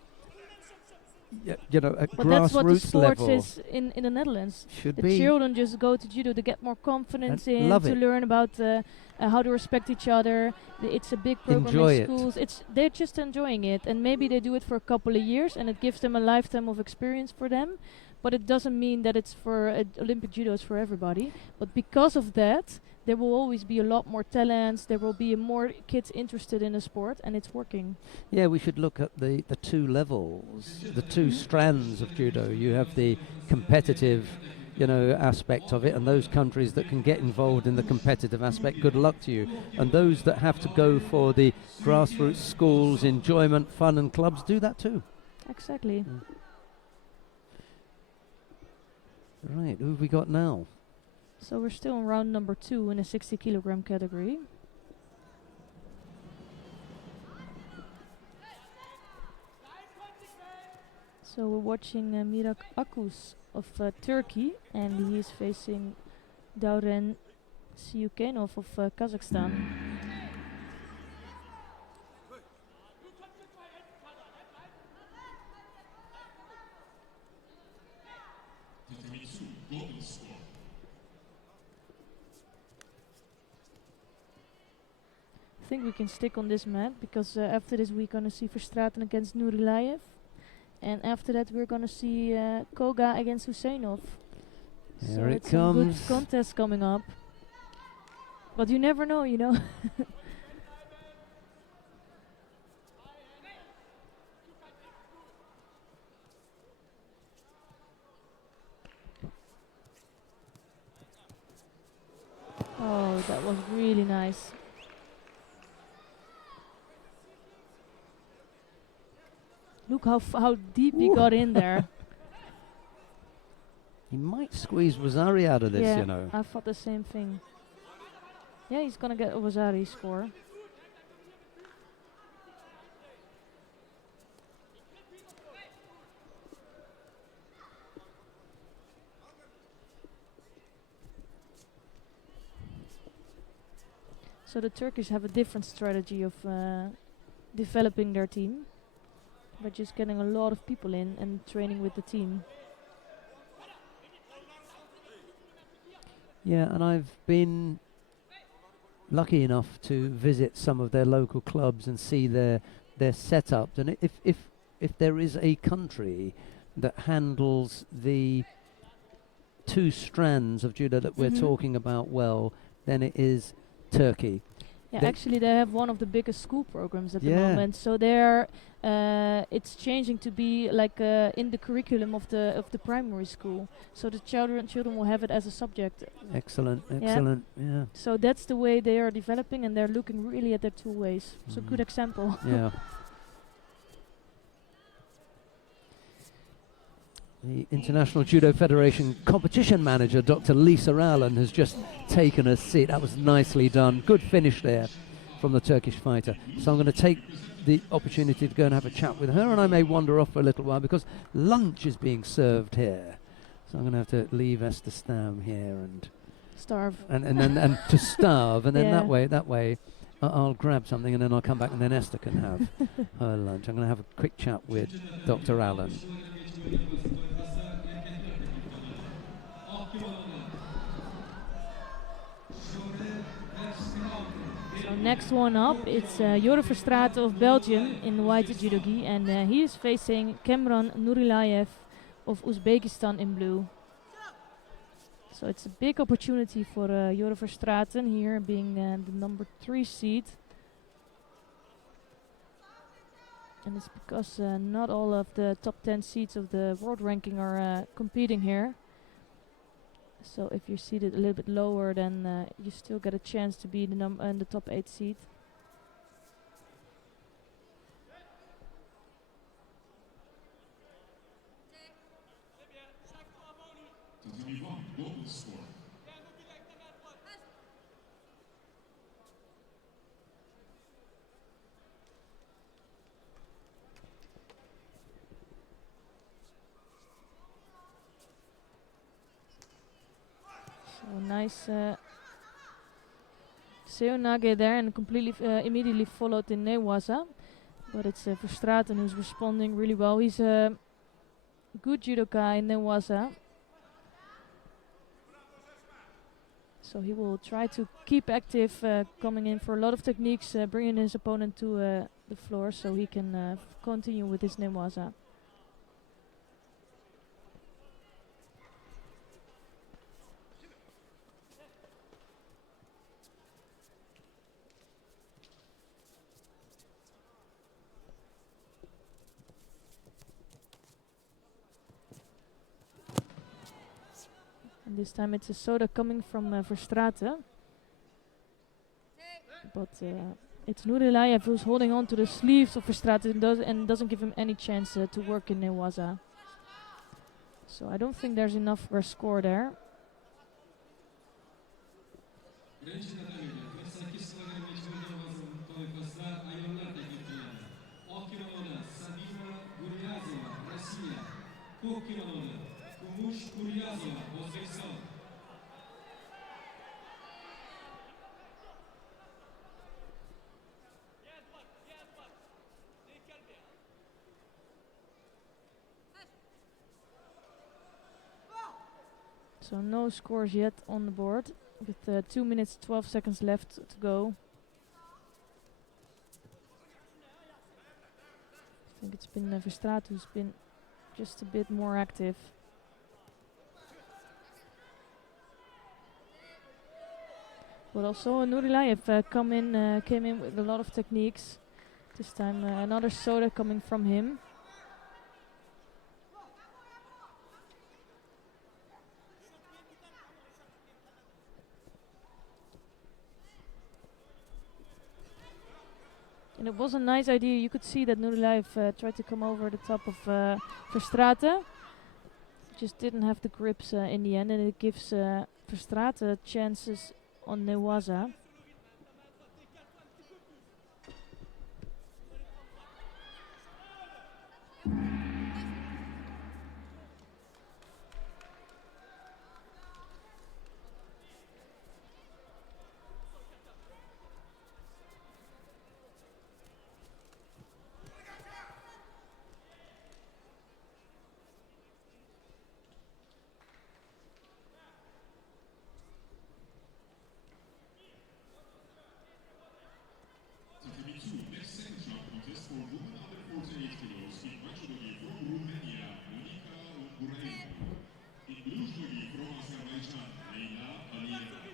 you know, at But that's what the grassroots sports level. is in the Netherlands. Should The be. children just go to judo to get more confidence And in, love to it. learn about how to respect each other. It's a big program Enjoy in it. schools. They're just enjoying it, and maybe they do it for a couple of years, and it gives them a lifetime of experience for them. But it doesn't mean that it's for Olympic judo is for everybody. But because of that, there will always be a lot more talents. There will be more kids interested in the sport, and it's working. Yeah, we should look at the two levels, the two strands of judo. You have the competitive, you know, aspect of it, and those countries that can get involved in the competitive aspect, good luck to you. And those that have to go for the grassroots schools, enjoyment, fun and clubs, do that too. Exactly. Right, who have we got now? So we're still in round number 2 in the 60 kilogram category. So we're watching Mirak Akus of Turkey, and he is facing Dauren Siyukenov of Kazakhstan. Golden score. I think we can stick on this mat because after this we're going to see Verstraeten against Nurilayev, and after that we're going to see Koga against Husseinov. So Here it it's some good comes. contest coming up. But you never know, you know. Oh, that was really nice. Look how deep he got in there. He might squeeze Rosari out of this, Yeah, you know. I thought the same thing. Yeah, he's gonna get a Wasari score. So the Turkish have a different strategy of developing their team by just getting a lot of people in and training with the team. Yeah, and I've been lucky enough to visit some of their local clubs and see their setup. And if there is a country that handles the two strands of judo that we're Mhm. talking about well, then it is Turkey. Yeah, They- actually they have one of the biggest school programs at the Yeah. moment. So they're it's changing to be like in the curriculum of the primary school. So the children will have it as a subject. Excellent, excellent. Yeah, So that's the way they are developing, and they're looking really at their two ways. So good example. yeah. The International Judo Federation competition manager, Dr. Lisa Allen, has just taken a seat. That was nicely done. Good finish there from the Turkish fighter. So I'm going to take the opportunity to go and have a chat with her, and I may wander off for a little while because lunch is being served here. So I'm going to have to leave Esther Stam here and Starve. and to starve, and then Yeah. that way I'll grab something and then I'll come back and then Esther can have her lunch. I'm going to have a quick chat with Dr. Allen. So next one up, it's Jore Verstraeten of Belgium in white judogi, and he is facing Cameron Nurilayev of Uzbekistan in blue. So it's a big opportunity for Jure Verstraeten here, being the number 3 seed. And it's because not all of the top 10 seeds of the world ranking are competing here. So if you're seated a little bit lower, then you still get a chance to be in the top 8 seed. Tatami 1, global score. So nice Seonage there, and completely immediately followed in Newaza. But it's Verstraeten who's responding really well. He's a good judoka in Newaza. So he will try to keep active, coming in for a lot of techniques, bringing his opponent to the floor so he can continue with his Newaza. And this time it's a soda coming from Verstraeten. But it's Nurilayev who's holding on to the sleeves of Verstraeten and doesn't give him any chance to work in Newaza. So I don't think there's enough for a score there. Birinchi kategoriyada 48 kilogrammga chiqarilgan vazn toifasida ayollar taklif qilindi. Oq kimonoda Sabina Guryazova, Rossiya. Ko'k kimonoda Kumush Guryazova, O'zbekiston. So no scores yet on the board, with 2 minutes 12 seconds left to go. I think it's been Verstraeten who's been just a bit more active. But also Nurilayev came in with a lot of techniques. This time another soda coming from him. And it was a nice idea. You could see that Nurilayev tried to come over the top of Verstraeten. Just didn't have the grips in the end, and it gives Verstraeten chances on Newaza. Tatami 2, next second round contest for women under 48 kilos in white judo from Romania, Monica Unguraeva. In blue judo from Azerbaijan, Leila Alieva.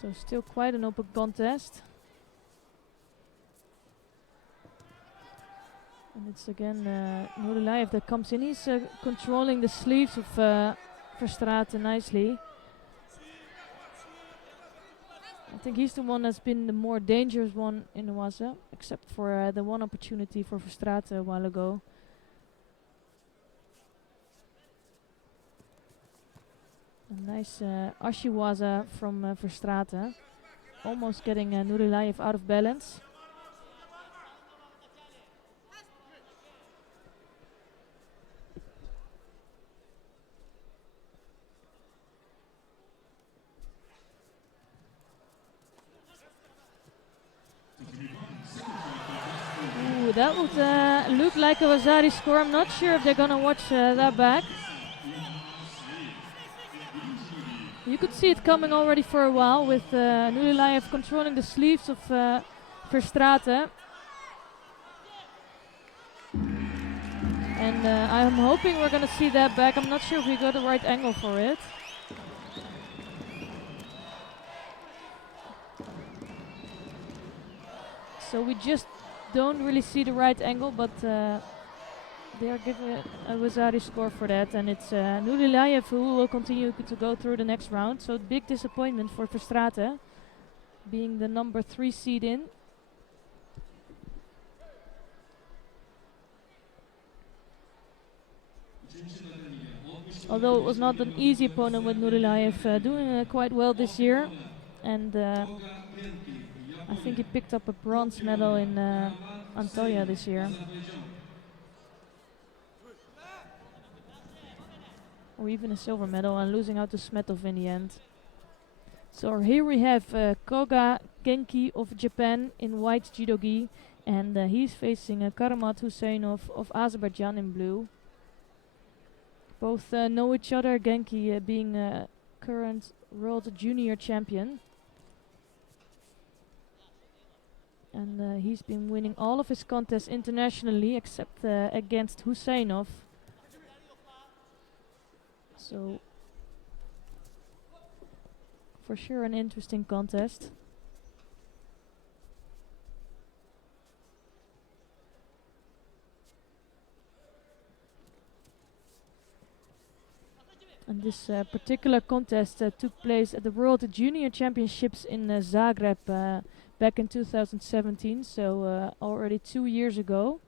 So still quite an open contest. And it's again Nurilayev that comes in. He's controlling the sleeves of Verstraeten nicely. I think he's the one that's been the more dangerous one in the Waza, except for the one opportunity for Verstraeten a while ago. A nice Ashiwaza from Verstraeten, almost getting Nurilayev out of balance. that would look like a Vasari score. I'm not sure if they're gonna watch that back. You could see it coming already for a while with Nulilayev controlling the sleeves of Verstraete. And I'm hoping we're gonna see that back. I'm not sure if we got the right angle for it. So we just don't really see the right angle, but they are giving a Vasari score for that, and it's Nulilayev who will continue to go through the next round. So big disappointment for Verstraete, being the number 3 seed in. Although it was not an easy opponent with Nulilayev doing quite well this year, and I think he picked up a bronze medal in Antalya this year. Or even a silver medal, and losing out to Smetov in the end. So here we have Koga Genki of Japan in white judo-gi, and he's facing Karamat Husseinov of Azerbaijan in blue. Both know each other, Genki being current world junior champion. And he's been winning all of his contests internationally except against Husseinov. So, for sure an interesting contest. And this particular contest took place at the World Junior Championships in Zagreb back in 2017, so already 2 years ago.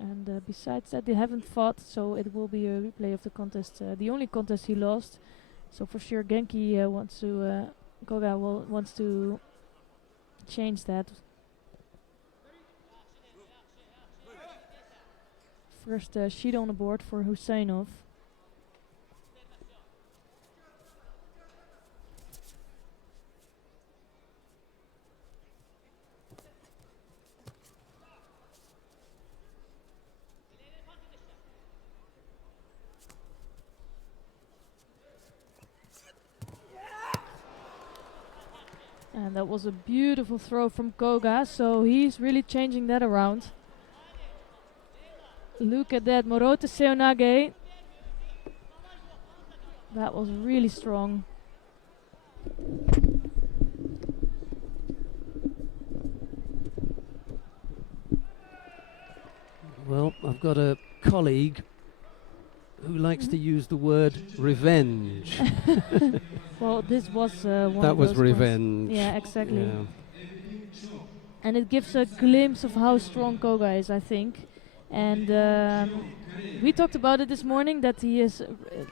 And besides that, they haven't fought, so it will be a replay of the contest, the only contest he lost. So for sure, Genki wants to, Koga wants to change that. First sheet on the board for Husseinov. And that was a beautiful throw from Koga, so he's really changing that around. Look at that, Morote Seonage. That was really strong. Well, I've got a colleague who likes to use the word revenge. Well, this was one that of was those revenge. Yeah, exactly. Yeah. And it gives a glimpse of how strong Koga is, I think. And we talked about it this morning, that he is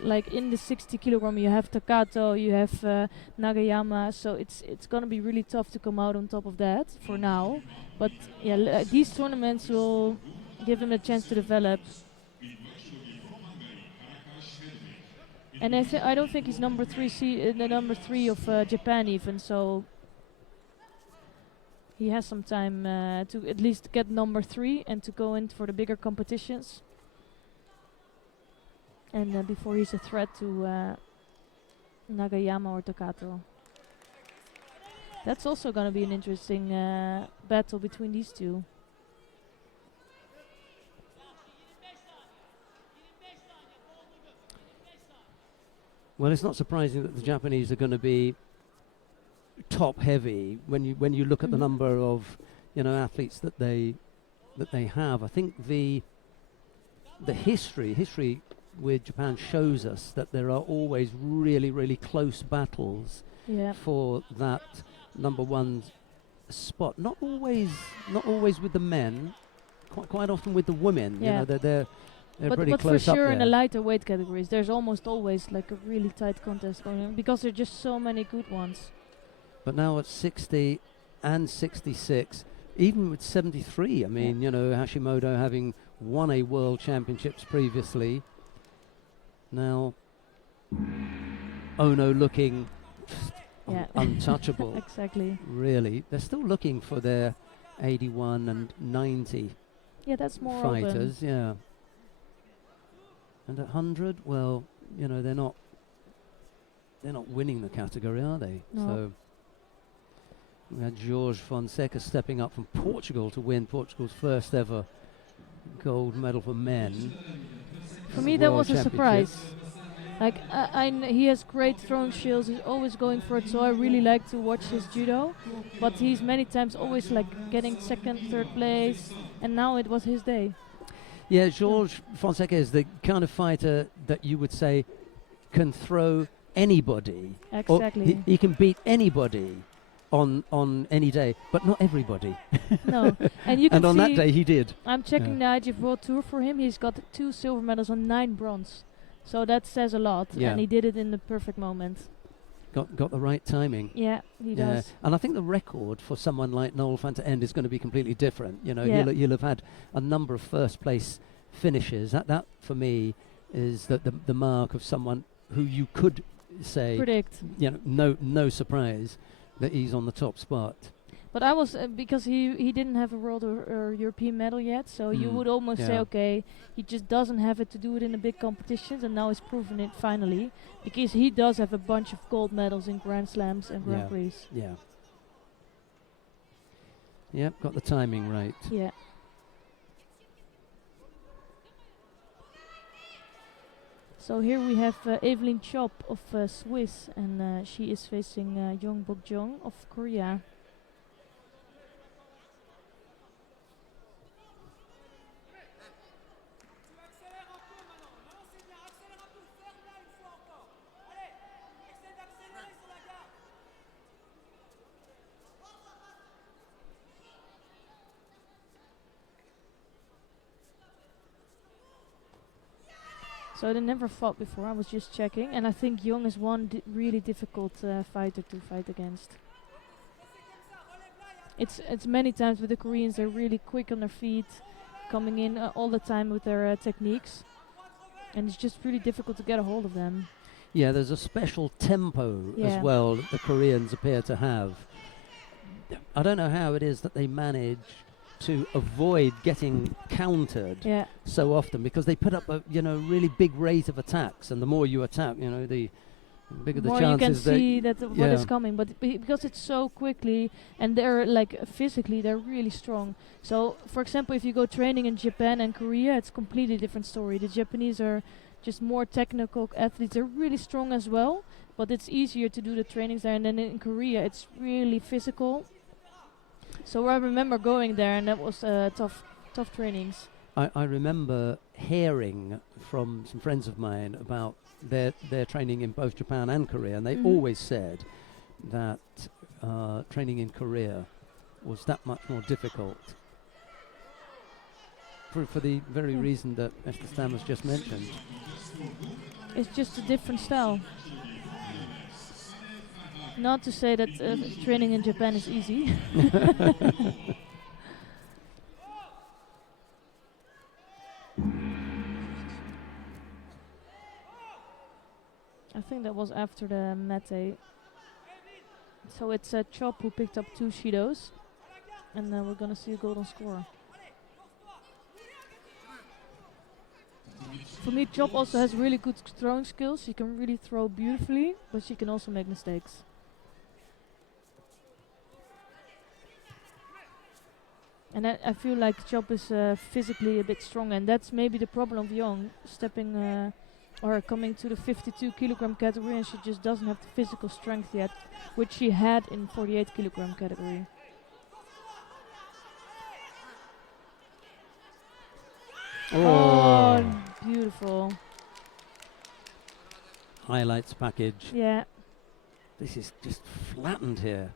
like in the 60 kilogram. You have Takato, you have Nagayama, so it's gonna be really tough to come out on top of that for now. But yeah, these tournaments will give him a chance to develop. And I don't think he's number 3 the number 3 of Japan even, so he has some time to at least get number 3 and to go in for the bigger competitions. And before he's a threat to Nagayama or Takato. That's also going to be an interesting battle between these two. Well, it's not surprising that the Japanese are going to be top heavy when you look at the number of athletes that they have. I think the history with Japan shows us that there are always really close battles for that number 1 spot. Not always with the men, quite often with the women. Yeah. They're but pretty for close up sure there. in the lighter weight categories, there's almost always like a really tight contest going on because there are just so many good ones. But now at 60 and 66, even with 73, I mean, Hashimoto having won a World Championships previously. Now, Ono looking Yeah. untouchable. Exactly. Really, they're still looking for their 81 and 90 Yeah, that's more fighters. Yeah. And at 100, well, you know, they're not winning the category, are they? No. So we had Jorge Fonseca stepping up from Portugal to win Portugal's first ever gold medal for men. For me, that was a surprise. Like, he has great throwing skills. He's always going for it, so I really like to watch his judo. But he's many times always like getting second, third place, and now it was his day. Yeah, Jorge Fonseca is the kind of fighter that you would say can throw anybody. Exactly. Or he can beat anybody on any day, but not everybody. No, and you can And on see that day he did. I'm checking the IGF World Tour for him. He's got 2 silver medals and 9 bronze. So that says a lot, Yeah. and he did it in the perfect moment. Got the right timing. Yeah, he does. And I think the record for someone like Noel van der End is going to be completely different. You know, Yeah. he'll have had a number of first place finishes. That for me is the mark of someone who you could say, Predict. you know, no surprise that he's on the top spot. But I was, because he didn't have a world or European medal yet, so you would almost say, Yeah. okay, he just doesn't have it to do it in the big competitions, and now he's proven it finally, because he does have a bunch of gold medals in Grand Slams and Grand Prix. Yeah. Yep, got the timing right. Yeah. So here we have Evelyn Chop of Swiss, and she is facing Young Bok-jong of Korea. So they never fought before, I was just checking, and I think Young is one really difficult fighter to fight against. It's many times with the Koreans, they're really quick on their feet, coming in all the time with their techniques, and it's just really difficult to get a hold of them. Yeah, there's a special tempo as well that the Koreans appear to have. I don't know how it is that they manage to avoid getting countered so often, because they put up a really big rate of attacks, and the more you attack, the bigger the more chances you can see that what is coming. But because it's so quickly, and they're like physically they're really strong. So for example, if you go training in Japan and Korea, it's completely different story. The Japanese are just more technical athletes. They're really strong as well, but it's easier to do the trainings there. And then in Korea, it's really physical. So I remember going there, and that was tough trainings. I remember hearing from some friends of mine about their training in both Japan and Korea, and they always said that training in Korea was that much more difficult for the very reason that Mr. Stam has just mentioned. It's just a different style. Not to say that training in Japan is easy. I think that was after the mate. So it's Chop who picked up 2 Shidos, and we're gonna see a golden score. For me, Chop also has really good throwing skills. She can really throw beautifully, but she can also make mistakes. And I feel like Chop is physically a bit strong, and that's maybe the problem of Young, stepping or coming to the 52 kilogram category, and she just doesn't have the physical strength yet, which she had in 48 kilogram category. Oh, beautiful. Highlights package. Yeah. This is just flattened here.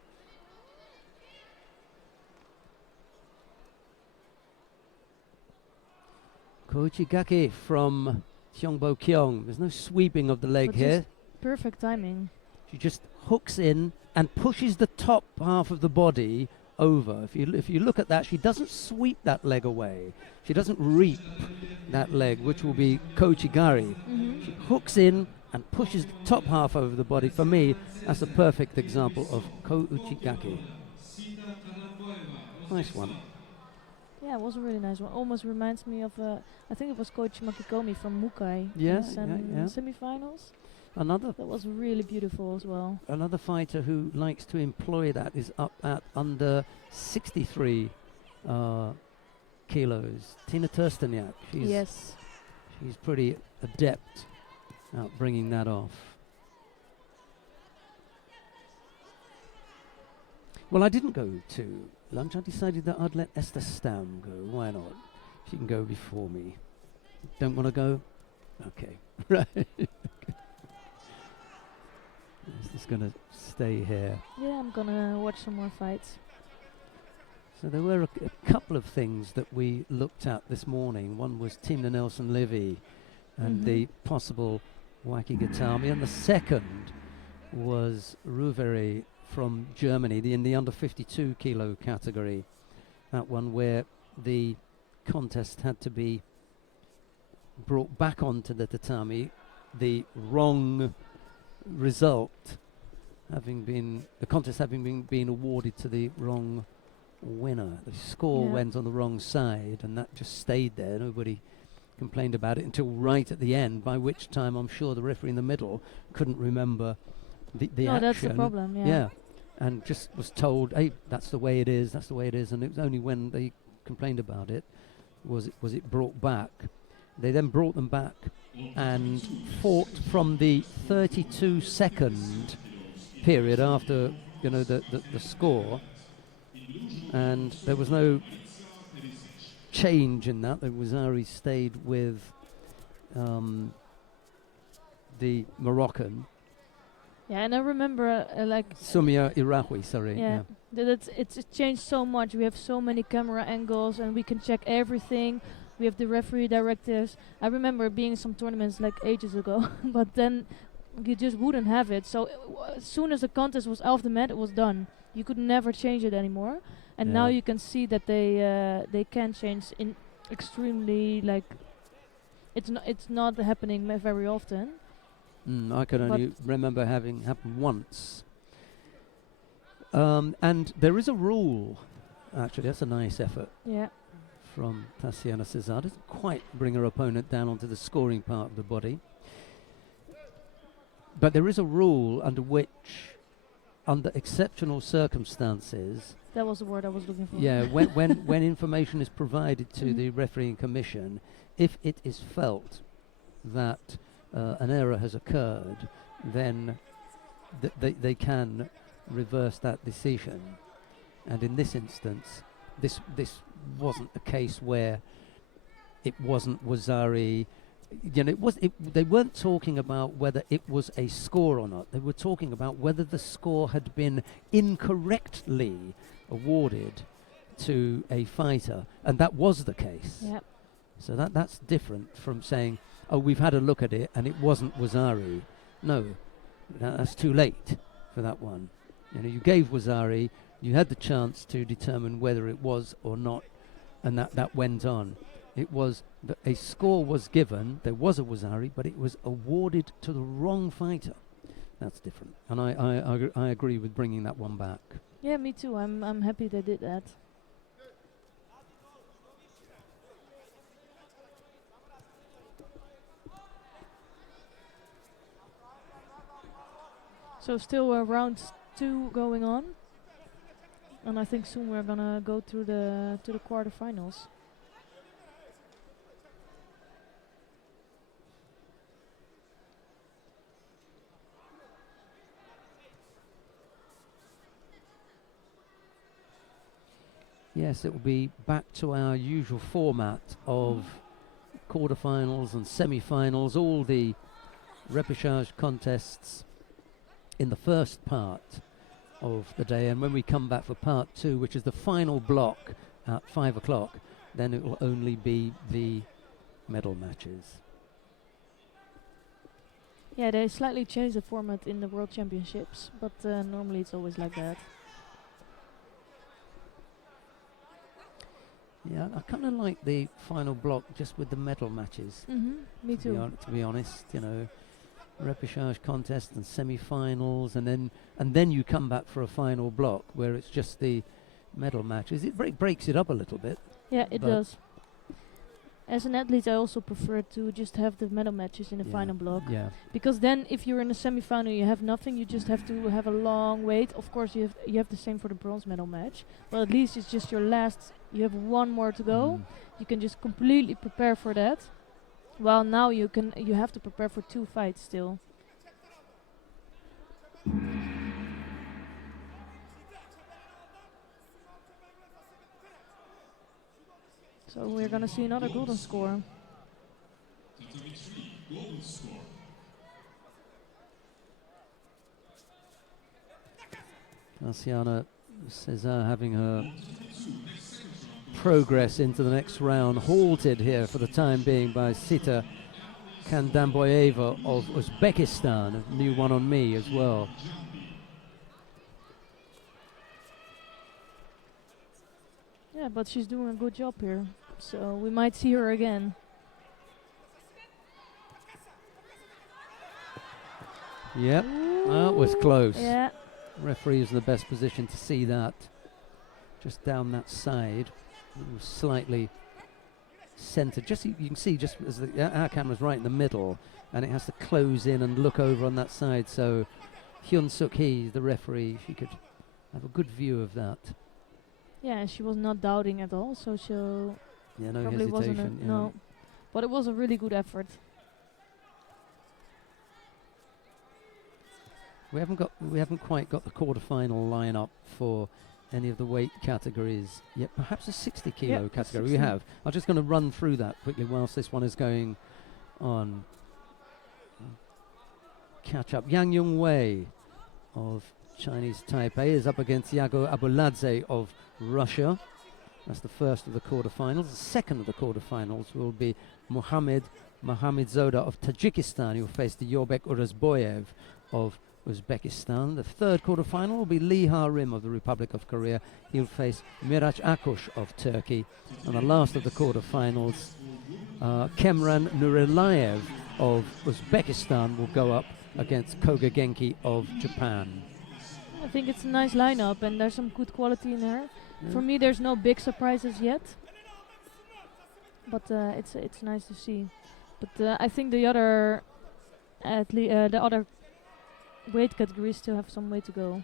Koichigaki from Hyungbo Kyung. There's no sweeping of the leg here. Perfect timing. She just hooks in and pushes the top half of the body over. If you look at that, she doesn't sweep that leg away. She doesn't reap that leg, which will be Kochigari. She hooks in, and pushes the top half over the body. For me, that's a perfect example of ko-uchigake. Nice one. Yeah, it was a really nice one. Almost reminds me of, I think it was Coach Makikomi from Mukai Yeah, in yeah. the semi-finals. Another That was really beautiful as well. Another fighter who likes to employ that is up at under 63 kilos. Tina Tursteniak. Yes. She's pretty adept at bringing that off. Well, I didn't go to lunch. I decided that I'd let Esther Stam go. Why not? She can go before me. Don't want to go? Okay. Right. Esther's going to stay here. Yeah, I'm gonna watch some more fights. So there were a couple of things that we looked at this morning. One was Timna Nelson-Livy and the possible Wakigatami, and the second was Ruveri from Germany, in the under 52 kilo category. That one where the contest had to be brought back onto the tatami, the wrong result having been, the contest having been awarded to the wrong winner. The score went on the wrong side, and that just stayed there. Nobody complained about it until right at the end, by which time I'm sure the referee in the middle couldn't remember the action. That's the problem, Yeah, and just was told, hey, that's the way it is, that's the way it is, and it was only when they complained about it was it brought back. They then brought them back and fought from the 32-second period after, the score, and there was no change in that. The Wazari stayed with the Moroccan. Yeah, and I remember Sumia Irahui, sorry. Yeah, it's changed so much. We have so many camera angles, and we can check everything. We have the referee directives. I remember being in some tournaments like ages ago, but then you just wouldn't have it. So as soon as the contest was off the mat, it was done. You could never change it anymore. And now you can see that they can change in extremely, it's not happening very often. I can only remember having happened once. And there is a rule, actually. That's a nice effort. Yeah. From Tatiana Cesar. Doesn't quite bring her opponent down onto the scoring part of the body. But there is a rule under which, under exceptional circumstances... That was the word I was looking for. Yeah, when information is provided to the refereeing commission, if it is felt that an error has occurred, then they can reverse that decision. And in this instance, this wasn't a case where it wasn't Wazari. They weren't talking about whether it was a score or not. They were talking about whether the score had been incorrectly awarded to a fighter, and that was the case. Yep. So that's different from saying, oh, we've had a look at it and it wasn't Wazari. No, that's too late for that one. You gave Wazari, you had the chance to determine whether it was or not, and that went on. It was a score was given, there was a Wazari, but it was awarded to the wrong fighter. That's different, and I agree with bringing that one back. Yeah, me too. I'm happy they did that. So still round 2 going on, and I think soon we're gonna go to the quarterfinals. Yes, it will be back to our usual format of quarterfinals and semi-finals, all the repechage contests in the first part of the day, and when we come back for part 2, which is the final block at 5 o'clock, then it will only be the medal matches. Yeah, they slightly changed the format in the World Championships, but normally it's always like that. Yeah, I kind of like the final block just with the medal matches. Me too. To be honest, repechage contest and semi-finals, and then you come back for a final block where it's just the medal matches. It breaks it up a little bit. Yeah, it does. As an athlete, I also prefer to just have the medal matches in the final block. Yeah. Because then, if you're in a semi-final, you have nothing. You just have to have a long wait. Of course, you have the same for the bronze medal match. But at least it's just your last. You have one more to go. You can just completely prepare for that. Well, now you have to prepare for 2 fights still. So we're gonna see another golden score. Tatami 3, golden score. Tatiana Cesar having her progress into the next round halted here for the time being by Sita Kandamboyeva of Uzbekistan, a new one on me as well. Yeah, but she's doing a good job here. So we might see her again. Yep, that was close. Yeah. Referee is in the best position to see that. Just down that side, slightly centered. Just you can see, just as our camera's right in the middle, and it has to close in and look over on that side. So Hyun Suk Hee, the referee, she could have a good view of that. Yeah, and she was not doubting at all, so she'll No probably wasn't hesitation. no. But it was a really good effort. We haven't quite got the quarterfinal lineup for any of the weight categories yet. Perhaps a 60 kilo category. 60. We have. I'm just going to run through that quickly whilst this one is going on. Catch up. Yang Yung Wei of Chinese Taipei is up against Yago Abuladze of Russia. That's the first of the quarterfinals. The second of the quarterfinals will be Mohamed Zoda of Tajikistan, who will face the Yorbek Urazboyev of Uzbekistan. The third quarterfinal will be Lee Ha-rim of the Republic of Korea. He'll face Miraç Akush of Turkey. And the last of the quarterfinals, Kemran Nurilayev of Uzbekistan will go up against Koga Genki of Japan. I think it's a nice lineup, and there's some good quality in there. For me, there's no big surprises yet, but it's nice to see. But I think the other weight categories still have some way to go.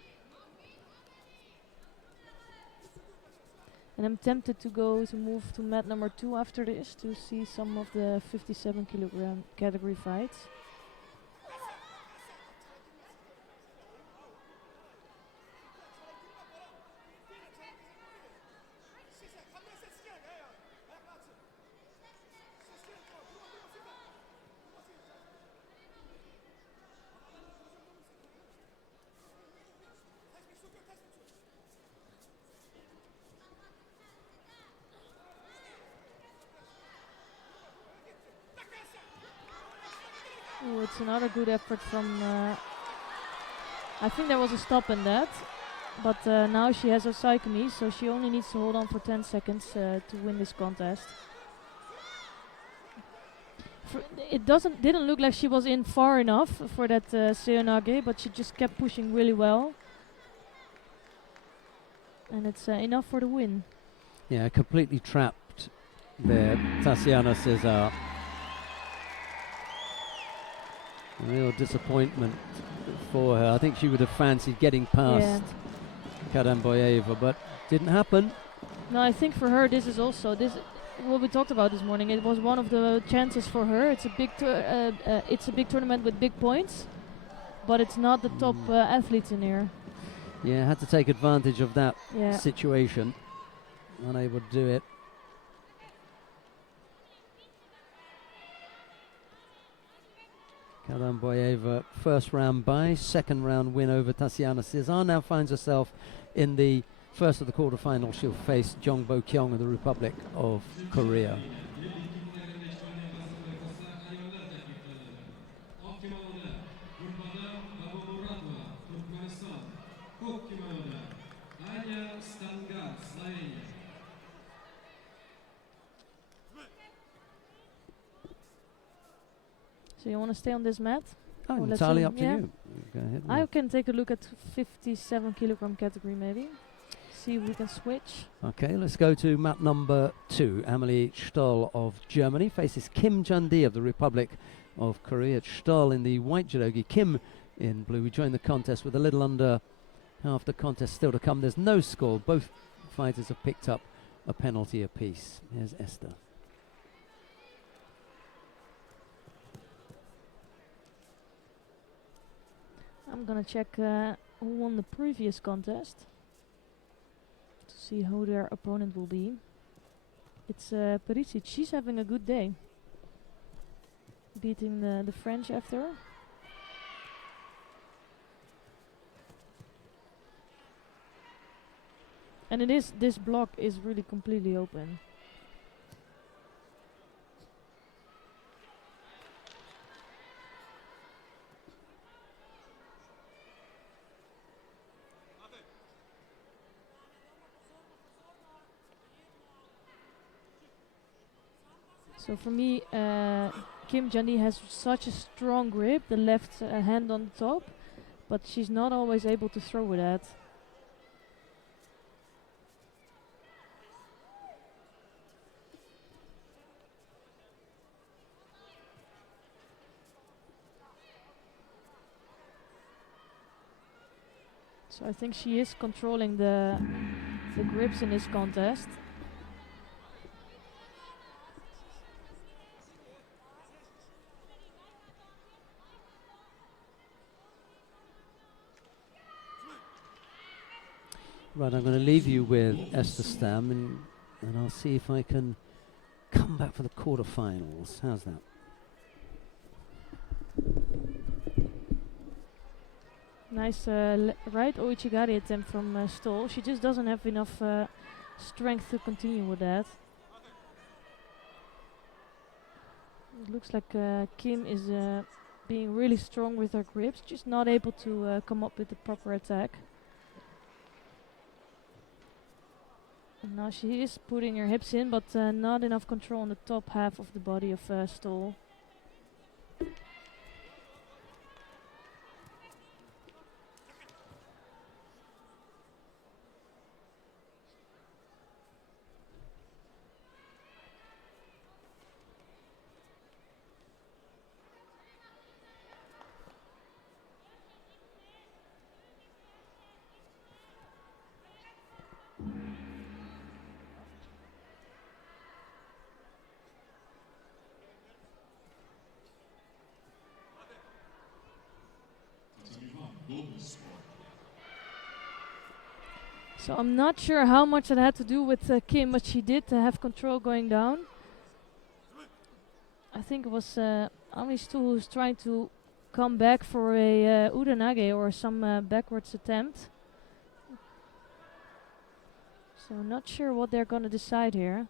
And I'm tempted to move to mat number 2 after this to see some of the 57 kilogram category fights. Ooh, it's another good effort from. I think there was a stop in that, but now she has her Saikumi, so she only needs to hold on for 10 seconds to win this contest. It didn't look like she was in far enough for that Seonage, but she just kept pushing really well, and it's enough for the win. Yeah, completely trapped there, Tatiana Cesar. Real disappointment for her. I think she would have fancied getting past Kandamboyeva, but didn't happen. No, I think for her this is also what we talked about this morning. It was one of the chances for her. It's a big tournament with big points, but it's not the top athletes in here. Yeah, had to take advantage of that situation. Unable to do it. Kandamboyeva, first round bye, second round win over Tatiana Cesar. Now finds herself in the first of the quarterfinals. She'll face Jong Bo-kyung of the Republic of Korea. So you want to stay on this mat? Oh, Well, let's entirely see, up to yeah. you. Go ahead. I can take a look at 57 kilogram category maybe. See if we can switch. Okay, let's go to map number 2. Amelie Stoll of Germany faces Kim Jun-dee of the Republic of Korea. Stoll in the white judogi, Kim in blue. We join the contest with a little under half the contest still to come. There's no score. Both fighters have picked up a penalty apiece. Here's Esther. I'm gonna check who won the previous contest to see who their opponent will be. It's Perisic. She's having a good day, beating the French after her. And this block is really completely open. So for me, Kim Jun-dee has such a strong grip, the left hand on the top, but she's not always able to throw with that. So I think she is controlling the grips in this contest. Right, I'm going to leave you with Esther Stam, and I'll see if I can come back for the quarterfinals. How's that? Nice right Oichigari attempt from Stoll. She just doesn't have enough strength to continue with that. It looks like Kim is being really strong with her grips, just not able to come up with the proper attack. And now she is putting her hips in, but not enough control on the top half of the body of Stoll. So I'm not sure how much it had to do with Kim, but she did have control going down. I think it was Ami Stool who was trying to come back for a Udanage or some backwards attempt. So not sure what they're gonna decide here.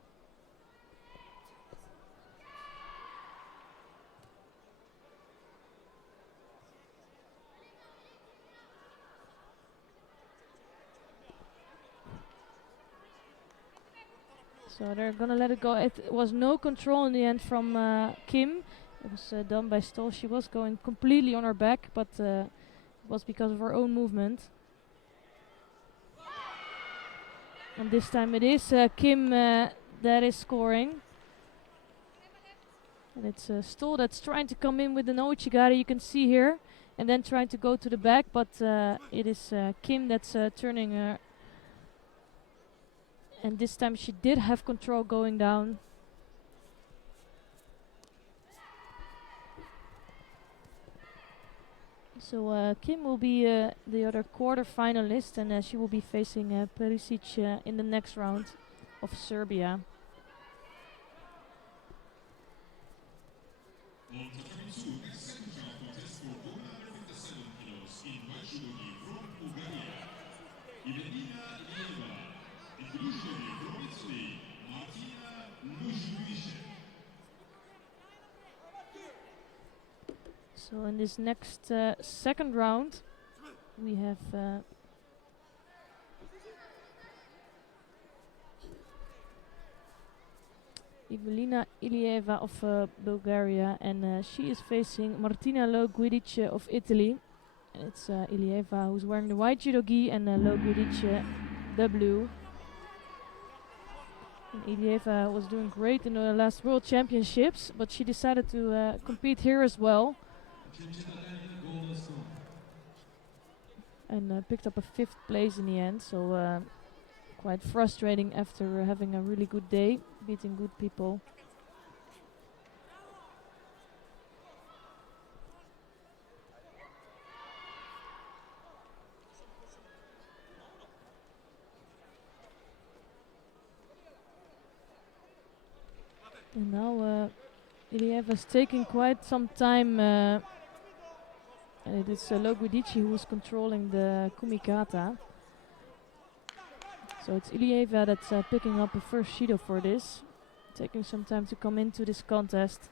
So they're gonna let it go. It was no control in the end from Kim. It was done by Stoll. She was going completely on her back, but it was because of her own movement. And this time it is Kim that is scoring. And it's Stoll that's trying to come in with an Ouchigari, you can see here. And then trying to go to the back, but it is Kim that's turning her. And this time she did have control going down. So Kim will be the other quarter finalist, and she will be facing Perisic in the next round of Serbia. On Tatami 2, next second round contest for gold under 57 kilos in white judogi from Bulgaria. Ivanina Lieva. In blue judogi from Italy, Martina Lujvice. So in this next second round, we have Evelina Ilieva of Bulgaria, and she is facing Martina Loguidice of Italy. And it's Ilieva who's wearing the white judo gi and Loguidice the blue. And Ilieva was doing great in the last World Championships, but she decided to compete here as well. And picked up a 5th place in the end, so quite frustrating after having a really good day, beating good people. And now Ilieva's taking quite some time, and it is Loguidice who is controlling the kumikata. So it's Ilieva that's picking up a first Shido for this, taking some time to come into this contest.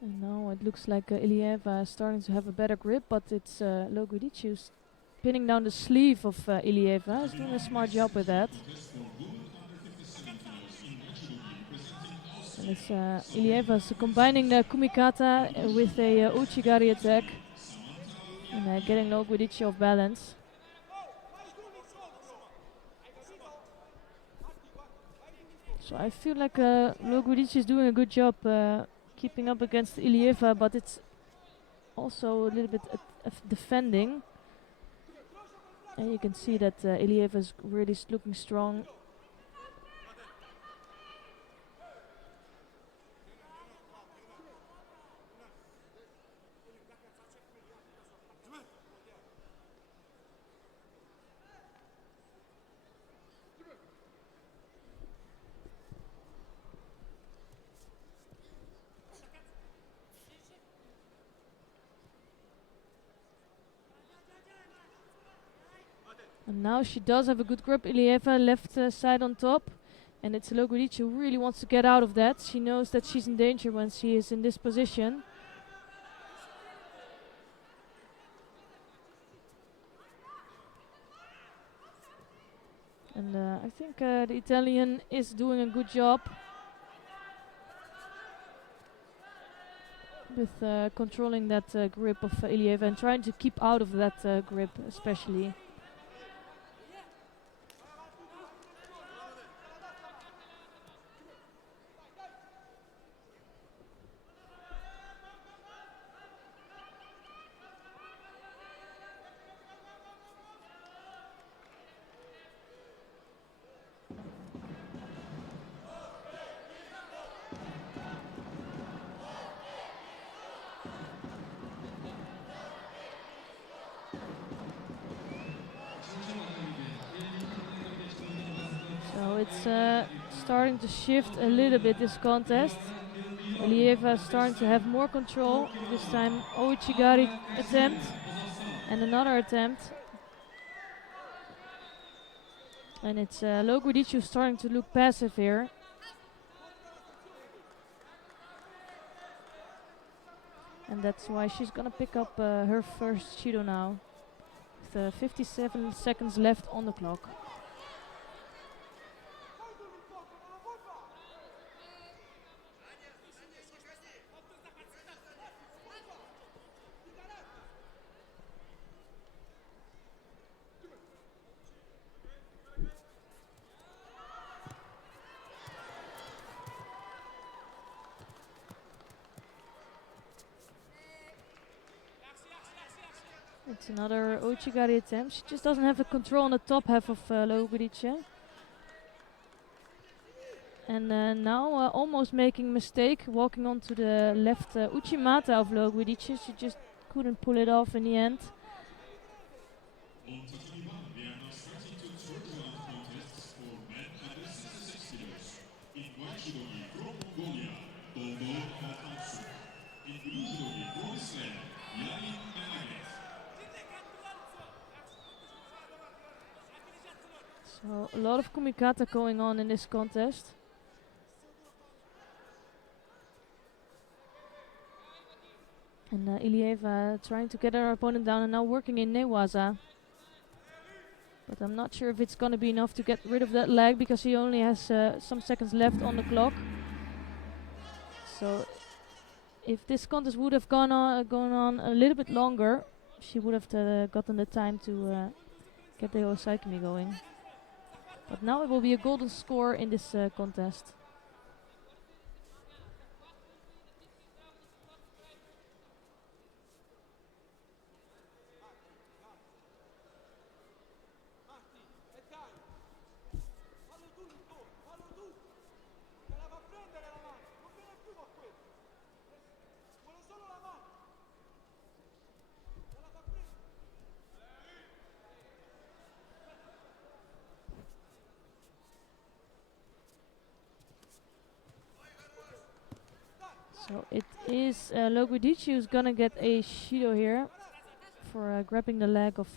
And now it looks like Ilieva is starting to have a better grip, but it's Loguidice who's pinning down the sleeve of Ilieva. He's doing a smart job with that. And it's Ilieva's combining the kumikata with a uchigari attack and getting Loguidice off balance. So I feel like Loguidice is doing a good job keeping up against Ilieva, but it's also a little bit of defending. And you can see that Ilieva is really looking strong. And now she does have a good grip, Ilieva, left side on top. And it's Loguidice who really wants to get out of that. She knows that she's in danger when she is in this position. And I think the Italian is doing a good job with controlling that grip of Ilieva and trying to keep out of that grip especially. So it's starting to shift a little bit this contest. Ilieva is starting to have more control. This time Ouchigari attempt and another attempt. And it's Loguidice who's starting to look passive here. And that's why she's gonna pick up her first Shido now. With 57 seconds left on the clock. It's another Ouchigari attempt. She just doesn't have the control on the top half of Loguidice. And now almost making a mistake, walking onto the left Uchimata of Loguidice. She just couldn't pull it off in the end. On to 21, we are now starting to third round contests for men under 66 kilos. In white judogi from Mongolia, Dondo Altansu. In blue judogi from Islam, Yamin Melamed. So a lot of kumikata going on in this contest. And Ilieva trying to get her opponent down and now working in Newaza. But I'm not sure if it's going to be enough to get rid of that leg because he only has some seconds left on the clock. So if this contest would have gone on a little bit longer, she would have gotten the time to get the Osaikumi going. But now it will be a golden score in this contest. So it is Logudici who's gonna get a Shido here for grabbing the leg of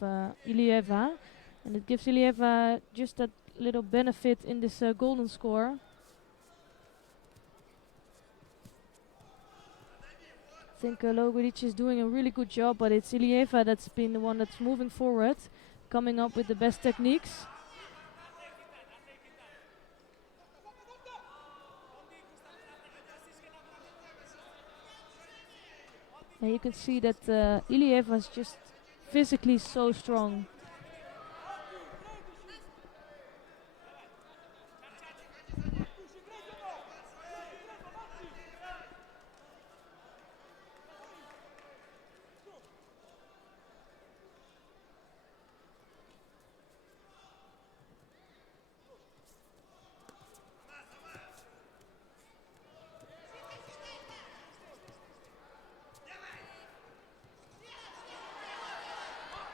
Ilieva. And it gives Ilieva just that little benefit in this golden score. I think Logudici is doing a really good job, but it's Ilieva that's been the one that's moving forward, coming up with the best techniques. And you can see that Ilieva is just physically so strong.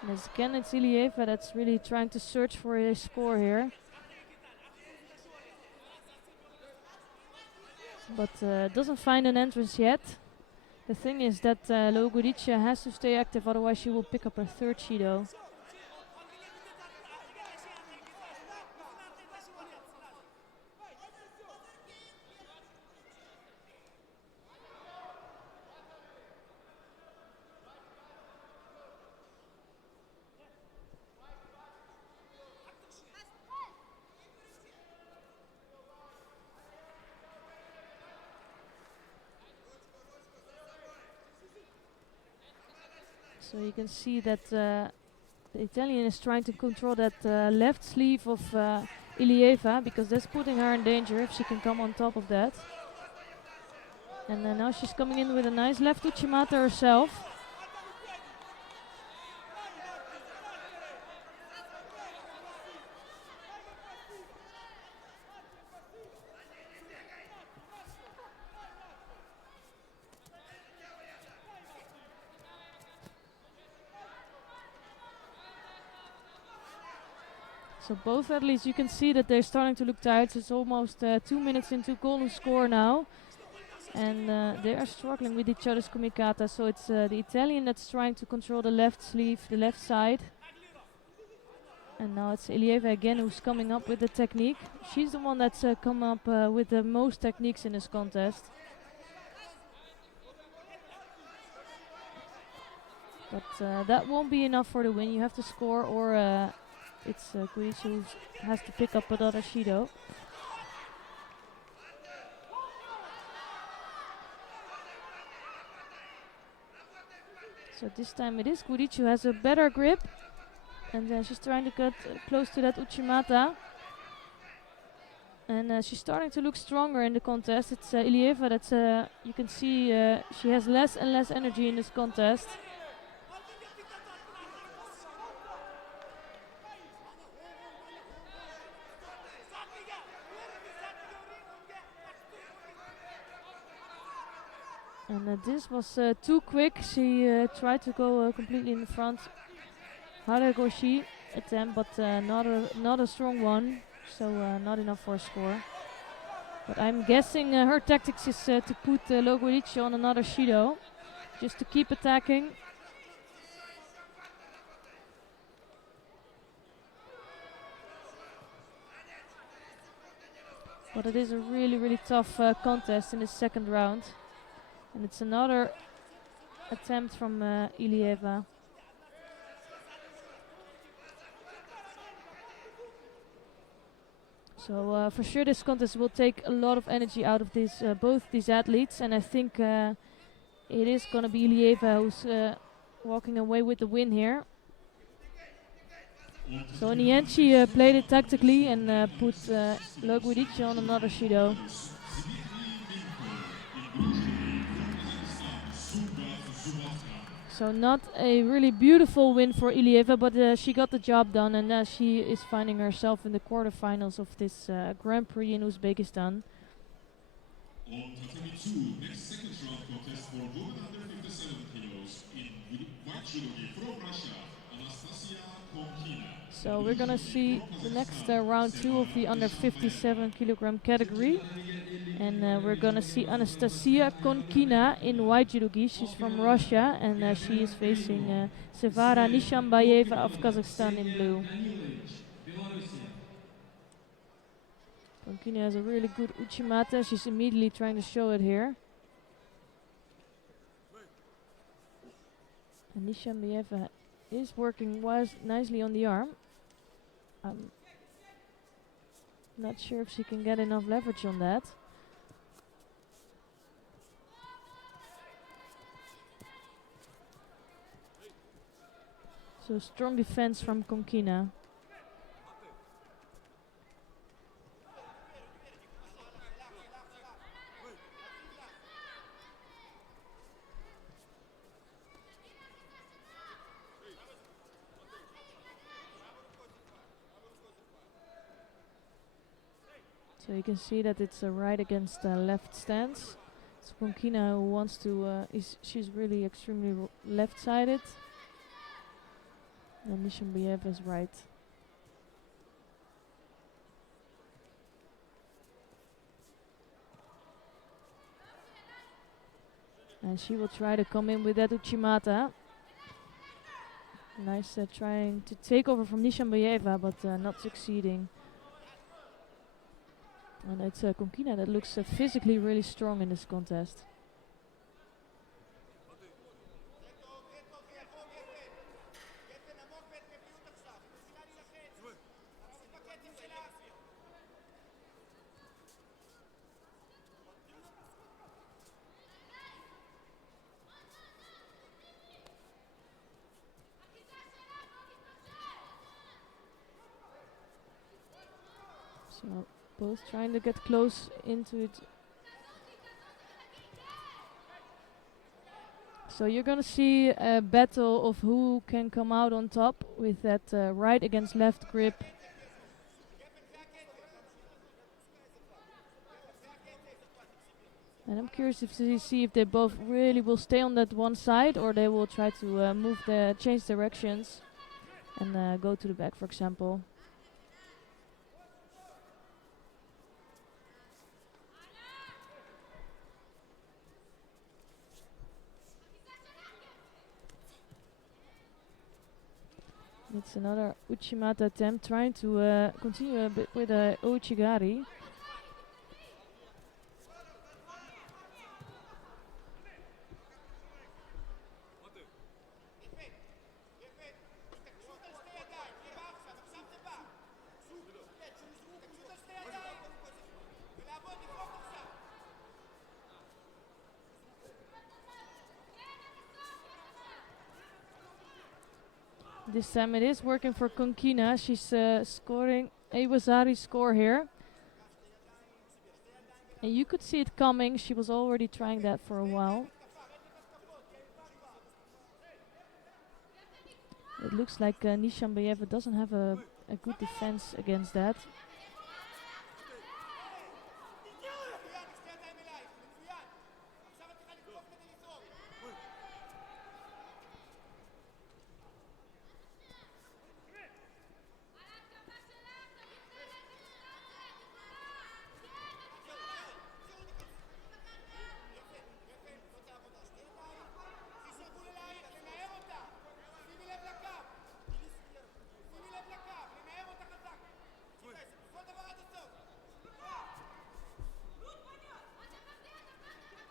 And again, it's Ilieva that's really trying to search for a score here. But doesn't find an entrance yet. The thing is that Logudici has to stay active, otherwise she will pick up her third Shido. So you can see that the Italian is trying to control that left sleeve of Ilieva, because that's putting her in danger if she can come on top of that. And now she's coming in with a nice left Uchimata herself. So both athletes, you can see that they're starting to look tired. It's almost 2 minutes into golden score now. And they are struggling with each other's kumikata. So it's the Italian that's trying to control the left sleeve, the left side. And now it's Ilieva again who's coming up with the technique. She's the one that's come up with the most techniques in this contest. But that won't be enough for the win. You have to score, or it's Guici who has to pick up another Shido. So this time it is Guici who has a better grip. And she's trying to get close to that Uchimata. And she's starting to look stronger in the contest. It's Ilieva that's, you can see she has less and less energy in this contest. And this was too quick. She tried to go completely in the front. Haragoshi attempt, but not a strong one. So not enough for a score. But I'm guessing her tactics is to put Logudici on another Shido, just to keep attacking. But it is a really, really tough contest in the second round. And it's another attempt from Ilieva. So for sure this contest will take a lot of energy out of both these athletes, and I think it is going to be Ilieva who's walking away with the win here. So in the end she played it tactically and put Loguidice on another Shido. So not a really beautiful win for Ilieva, but she got the job done, and she is finding herself in the quarterfinals of this Grand Prix in Uzbekistan. On Tatami 2, next second round contest for women under 57 kilos in white judo from Russia, Anastasia Konkina. So we're gonna see the next round 2 of the under 57 kilogram category, and we're gonna see Anastasia Konkina in white judogi. She's from Russia, and she is facing Sevara Nishambayeva of Kazakhstan in blue. Konkina has a really good uchimata. She's immediately trying to show it here. And Nishambayeva is working nicely on the arm. I'm not sure if she can get enough leverage on that. So strong defense from Konkina. So you can see that it's a right against left stance. It's Konkina who wants to, she's really extremely left-sided. And Nishambayeva is right. And she will try to come in with that uchimata. Nice trying to take over from Nishambayeva, but not succeeding. And it's Konkina that looks physically really strong in this contest. So both trying to get close into it. So you're gonna see a battle of who can come out on top with that right against left grip. And I'm curious to see if they both really will stay on that one side, or they will try to change directions and go to the back, for example. It's another uchimata attempt, trying to continue a bit with a ouchigari. This time it is working for Konkina. She's scoring a Wazari score here. And you could see it coming. She was already trying that for a while. It looks like Nishambayeva doesn't have a good defense against that.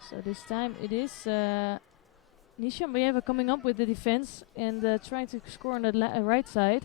So this time it is Nishambayeva coming up with the defense and trying to score on the right side.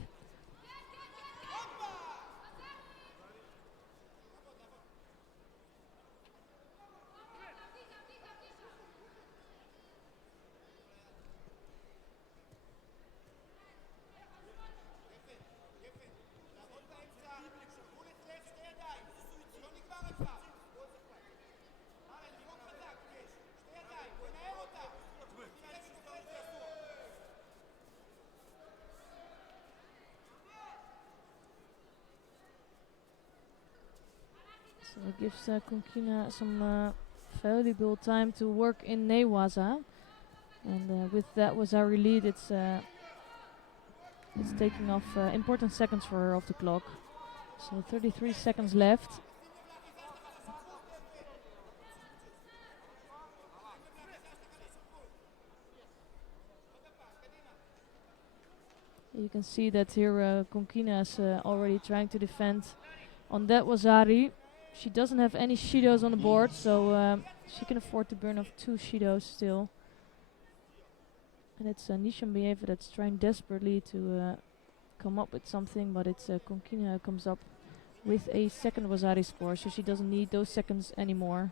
So it gives Konkina some valuable time to work in Newaza. And with that Wazari lead, it's taking off important seconds for her off the clock. So 33 seconds left. You can see that here Konkina is already trying to defend on that Wazari. She doesn't have any Shidos on the board, so she can afford to burn off 2 Shidos still. And it's Nishambayeva that's trying desperately to come up with something, but it's Konkina who comes up with a second Wazari score, so she doesn't need those seconds anymore.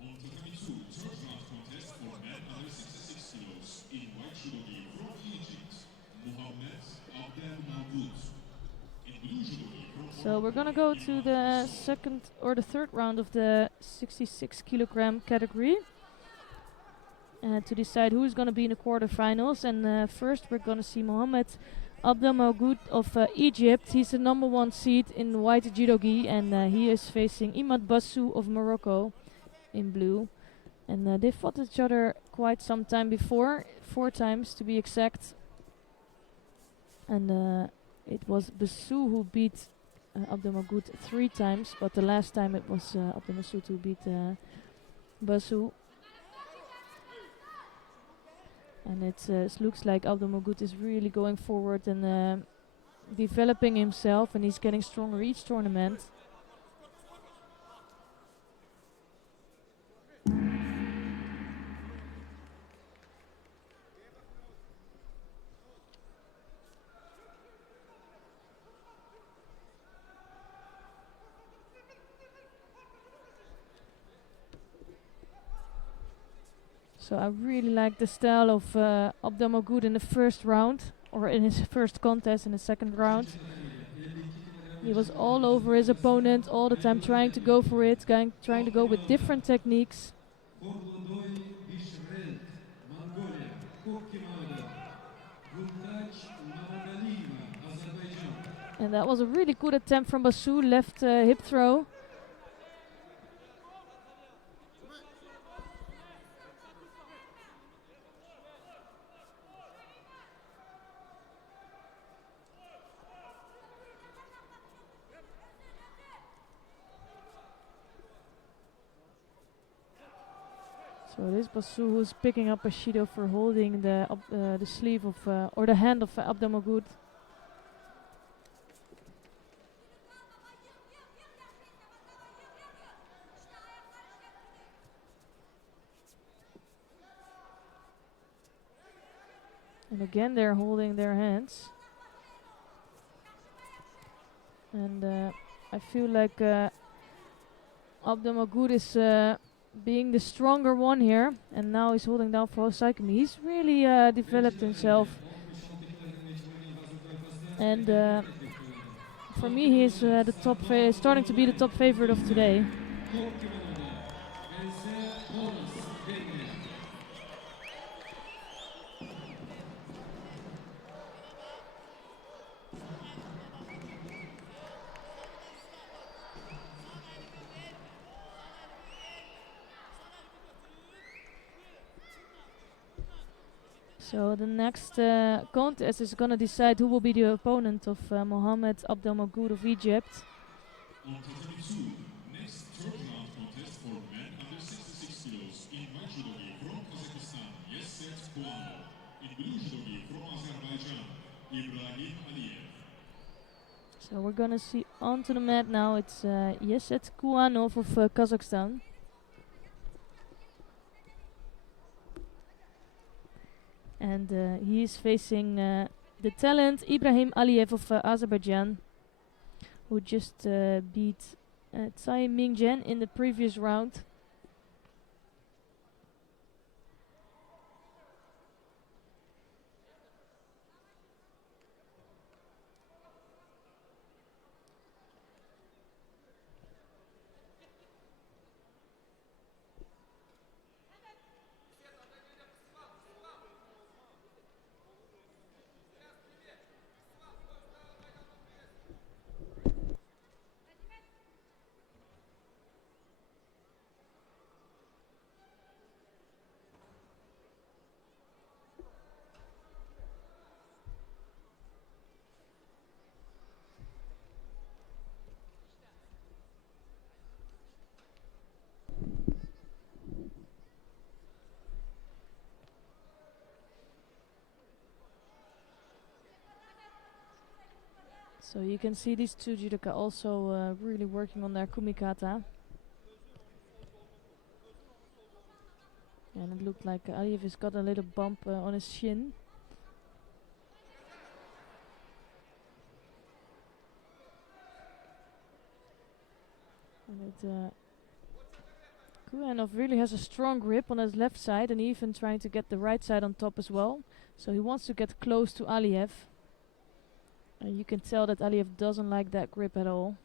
On Tatami 2, third round contest for men under 66 kilos in white judogi from Egypt, Mohammed Abdel Mahmoud. In blue judogi from So we're gonna go to the second or the third round of the 66 kilogram category to decide who's gonna be in the quarterfinals. And first we're gonna see Mohammed Abdelmagoud of Egypt. He's the number 1 seed in white judogi, and he is facing Imad Bassou of Morocco in blue. And they fought each other quite some time before, 4 times to be exact. And it was Bassou who beat Abdelmagoud 3 times, but the last time it was Abdelmagoud who beat Bassou. And it looks like Abdelmagoud is really going forward and developing himself, and he's getting stronger each tournament. So I really like the style of Abdelmagoud in the first round, or in his first contest in the second round. He was all over his opponent all the time, trying to go for it, trying to go with different techniques. And that was a really good attempt from Bassou, left hip throw. So it is Bassou who's picking up a Shido for holding the sleeve of, or the hand of Abdelmagoud. And again they're holding their hands. And I feel like Abdelmagoud is being the stronger one here, and now he's holding down for Saikami. He's really developed himself, and for me he's the top starting to be the top favorite of today. So the next contest is going to decide who will be the opponent of Mohammed Abdelmagoud of Egypt. On Tatami 2, next third round contest for men under 66 kilos in white judogi from Kazakhstan, Yesset Kouano. In blue judogi Ibrahim Aliyev. So we're gonna see onto the mat now. It's Yeset Kuanov of Kazakhstan. And he is facing the talent Ibrahim Aliyev of Azerbaijan, who just beat Tsai Ming-jen in the previous round. So you can see these two judoka also really working on their kumikata. And it looked like Aliyev has got a little bump on his shin. And Kuanov really has a strong grip on his left side and even trying to get the right side on top as well. So he wants to get close to Aliyev. And you can tell that Aliyev doesn't like that grip at all.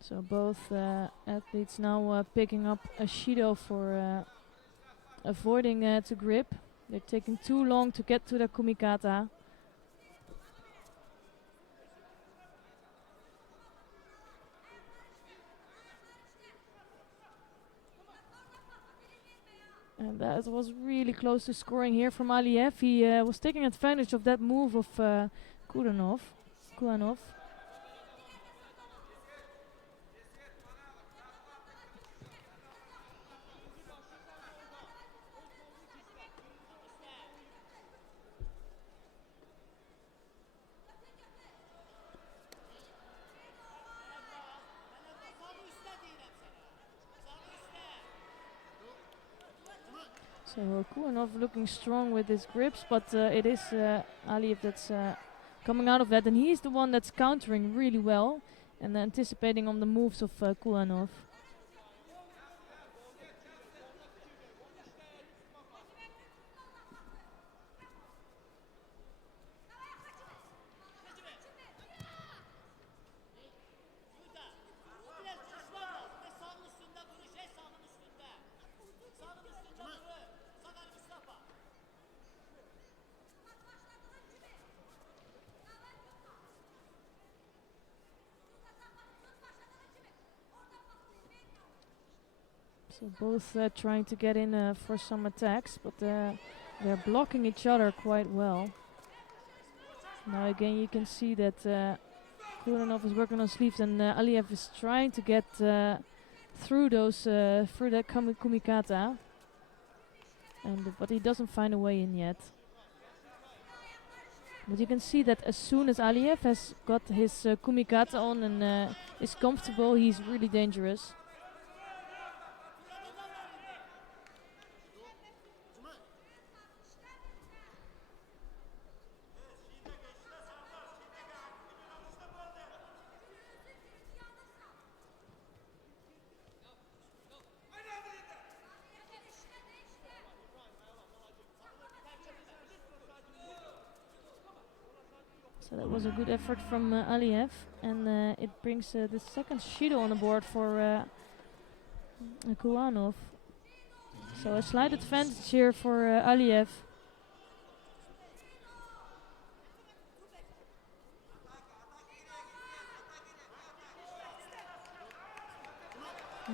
So both athletes now picking up a Shido for avoiding to grip. They're taking too long to get to the kumikata. And that was really close to scoring here from Aliyev. He was taking advantage of that move of Kuanov. So Kuanov looking strong with his grips, but it is Aliyev that's coming out of that, and he's the one that's countering really well and anticipating on the moves of Kuanov. So both trying to get in for some attacks, but they're blocking each other quite well. Now again you can see that Kuanov is working on sleeves and Aliyev is trying to get through that kumikata, but he doesn't find a way in yet. But you can see that as soon as Aliyev has got his kumikata on and is comfortable, he's really dangerous. So that was a good effort from Aliyev, and it brings the second Shido on the board for Kuanov. So a slight advantage here for Aliyev.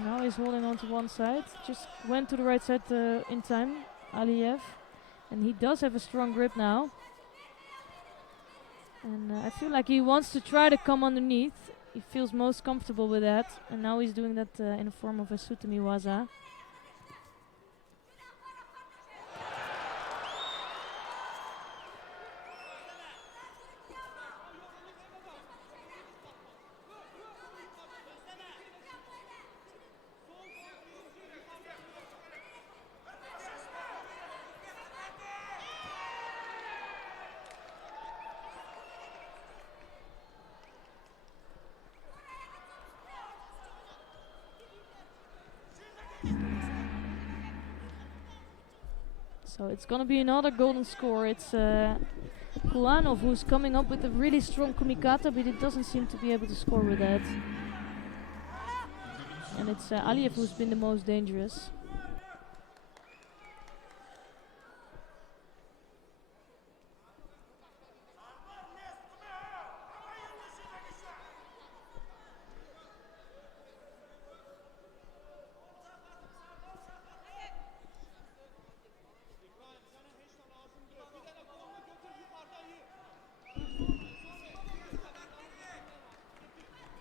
Now he's holding on to one side, just went to the right side in time, Aliyev. And he does have a strong grip now. And I feel like he wants to try to come underneath. He feels most comfortable with that. And now he's doing that in the form of a Sutami Waza. So it's gonna be another golden score. It's Kulanov who's coming up with a really strong kumikata, but he doesn't seem to be able to score with that. And it's Aliev who's been the most dangerous.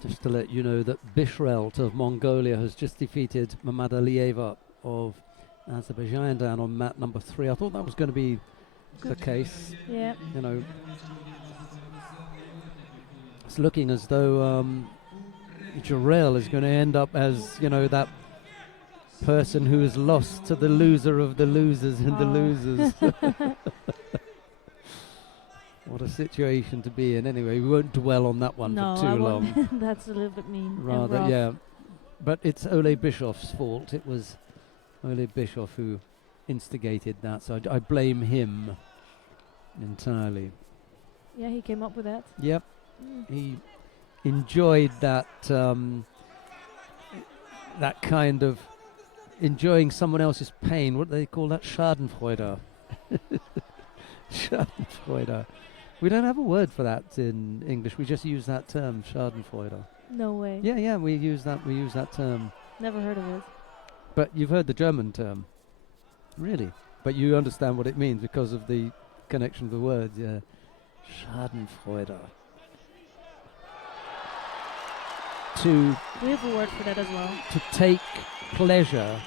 Just to let you know that Bishrelt of Mongolia has just defeated Mamad Aliyeva of Azerbaijan down on mat number 3. I thought that was going to be the case. Yeah. You know, it's looking as though Jarrell is going to end up as, you know, that person who is lost to the loser of the losers and the losers. What a situation to be in. Anyway, we won't dwell on that one for too long. That's a little bit mean. Rather, yeah. But it's Ole Bischoff's fault. It was Ole Bischoff who instigated that, so I blame him entirely. Yeah, he came up with that. Yep. He enjoyed that that kind of enjoying someone else's pain. What do they call that? Schadenfreude. Schadenfreude. We don't have a word for that in English. We just use that term, Schadenfreude. No way. Yeah, we use that term. Never heard of it. But you've heard the German term. Really? But you understand what it means because of the connection of the words, yeah. Schadenfreude. We have a word for that as well. To take pleasure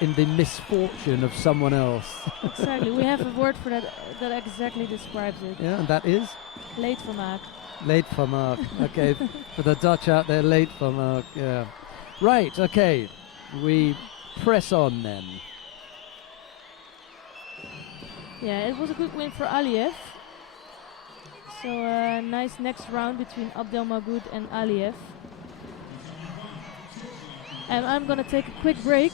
in the misfortune of someone else. Exactly. We have a word for that that exactly describes it. Yeah, and that is? Leedvermaak. Leedvermaak. Okay, for the Dutch out there, Leedvermaak, yeah. Right, okay. We press on then. Yeah, it was a good win for Aliev. So a nice next round between Abdelmagoud and Aliev. And I'm gonna take a quick break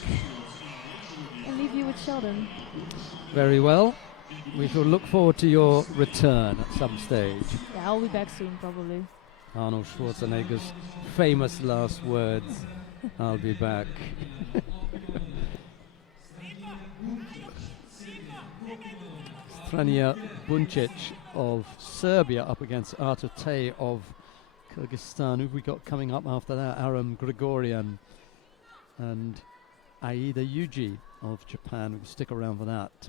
and leave you with Sheldon. Very well. We shall look forward to your return at some stage. Yeah, I'll be back soon probably. Arnold Schwarzenegger's famous last words. I'll be back. Stranja Buncic of Serbia up against Artur of Kyrgyzstan. Who've we got coming up after that? Aram Grigorian and Aida Yuji of Japan. We'll stick around for that.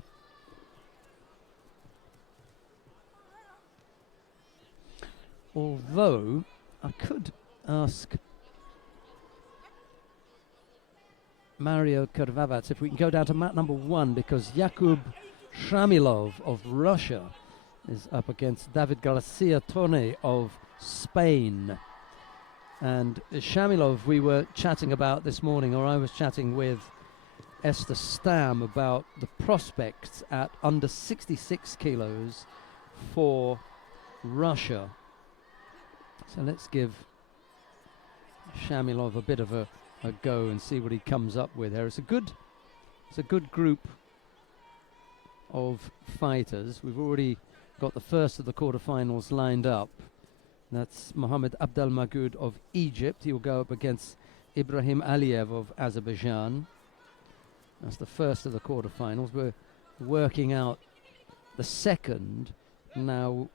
Although I could ask Mario Kurvavac if we can go down to mat number 1, because Jakub Shamilov of Russia is up against David Garcia Tone of Spain. And Shamilov we were chatting about this morning, or I was chatting with Esther Stam about the prospects at under 66 kilos for Russia. So let's give Shamilov a bit of a go and see what he comes up with there. It's a good group of fighters. We've already got the first of the quarterfinals lined up. That's Mohammed Abdelmagoud of Egypt. He'll go up against Ibrahim Aliev of Azerbaijan. That's the first of the quarterfinals. We're working out the second now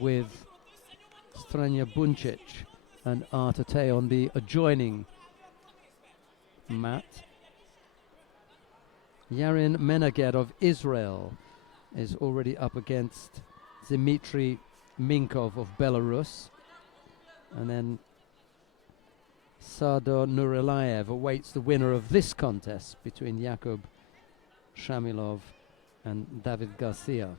with Stranja Buncic and Artur on the adjoining mat. Yarin Menaged of Israel is already up against Dmitry Minkov of Belarus. And then Sardar Nuralayev awaits the winner of this contest between Jakub Shamilov and David Garcia.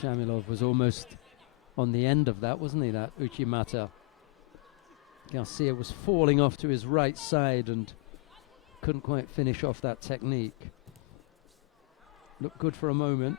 Shamilov was almost on the end of that, wasn't he, that Uchimata. Garcia was falling off to his right side and couldn't quite finish off that technique. Looked good for a moment.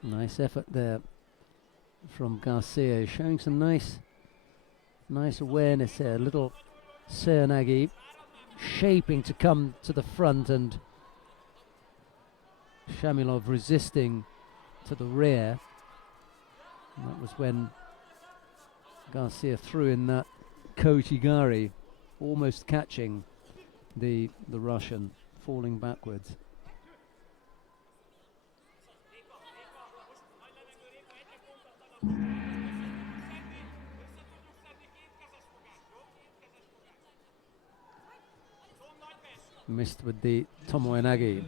Nice effort there from Garcia, showing some nice awareness here. Little Cernaghi shaping to come to the front, and Shamilov resisting to the rear. And that was when Garcia threw in that Kochigari, almost catching the Russian, falling backwards. Missed with the Tomoenagi.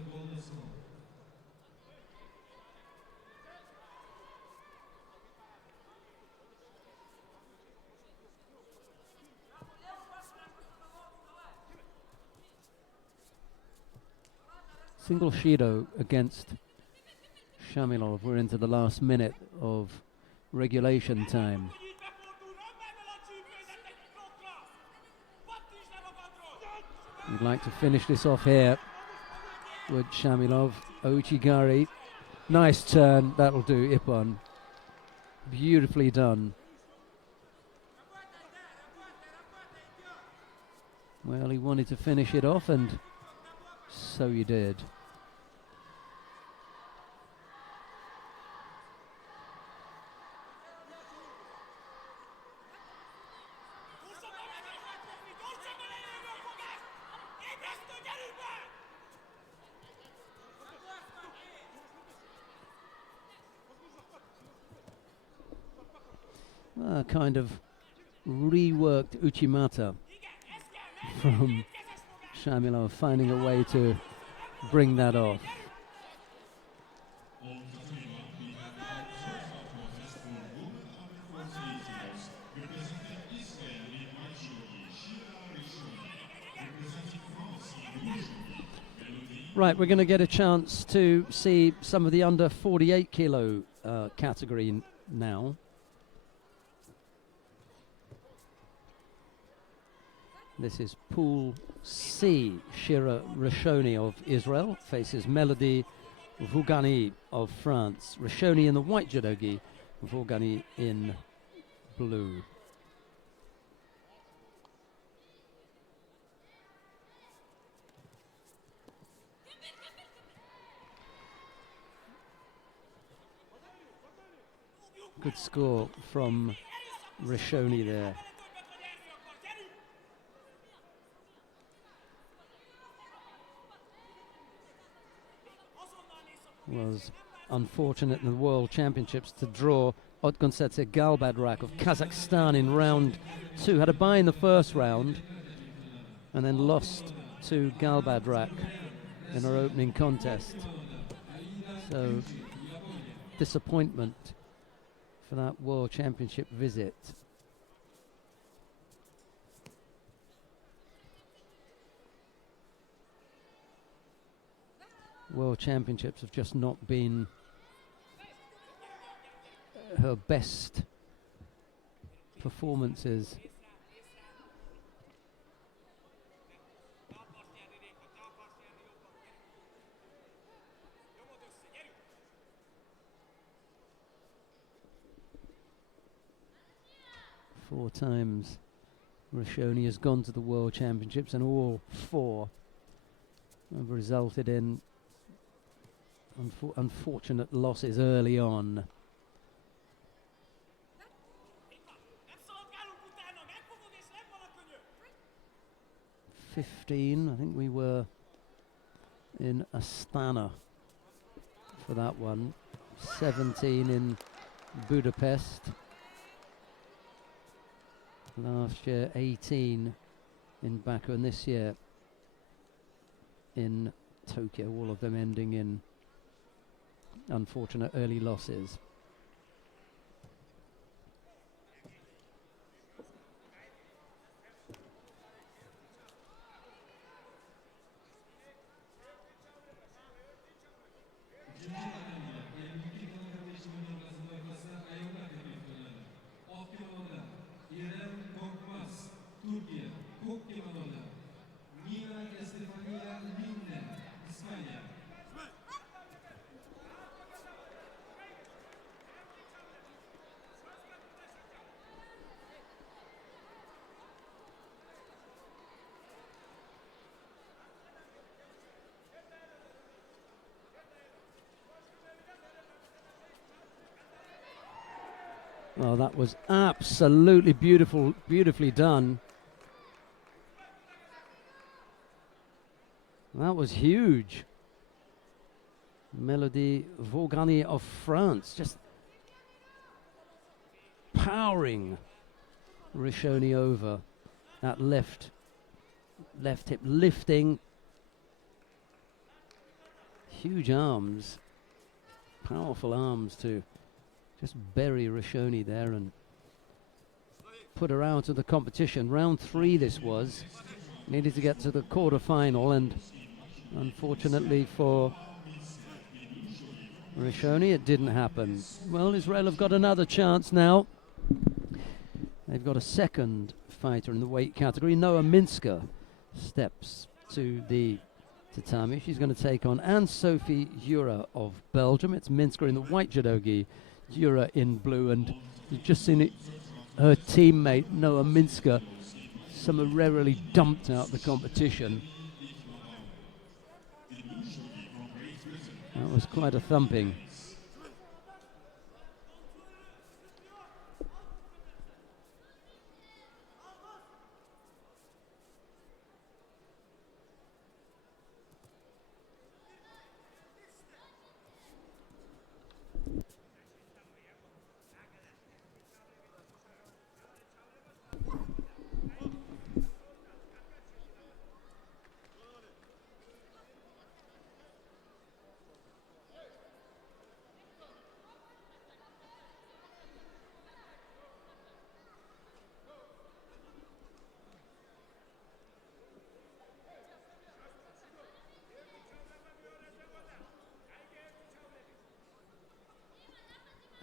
Single Shido against Shamilov. We're into the last minute of regulation time. We'd like to finish this off here with Shamilov. Ochigari, nice turn, that'll do, Ippon. Beautifully done. Well, he wanted to finish it off, and so he did. Kind of reworked Uchimata from Shamilov, finding a way to bring that off. Right, we're going to get a chance to see some of the under 48 kilo category now. This is Pool C. Shira Rishoni of Israel faces Melody Vugani of France. Rishoni in the white judogi, Vugani in blue. Good score from Rishoni there. Was unfortunate in the World Championships to draw Otgonsetse Galbadrak of Kazakhstan in round 2. Had a bye in the first round and then lost to Galbadrak in her opening contest. So disappointment for that World Championship visit. World Championships have just not been her best performances. Four times Rishoni has gone to the World Championships, and all four have resulted in unfortunate losses early on. 15, I think we were in Astana for that one. 17 in Budapest. Last year 18 in Baku, and this year in Tokyo, all of them ending in unfortunate early losses. Well, that was absolutely beautifully done. That was huge. Melody Vaugani of France just powering Rishoni over. That left hip lifting. Huge arms. Powerful arms to just bury Rishoni there and put her out of the competition. Round 3 this was. Needed to get to the quarter-final, and unfortunately for Rishoni, it didn't happen. Well, Israel have got another chance now. They've got a second fighter in the weight category. Noah Minsker steps to the tatami. She's going to take on Anne-Sophie Jura of Belgium. It's Minsker in the white judogi, Jura in blue, and you've just seen it, her teammate Noah Minsker summarily dumped out the competition. That was quite a thumping.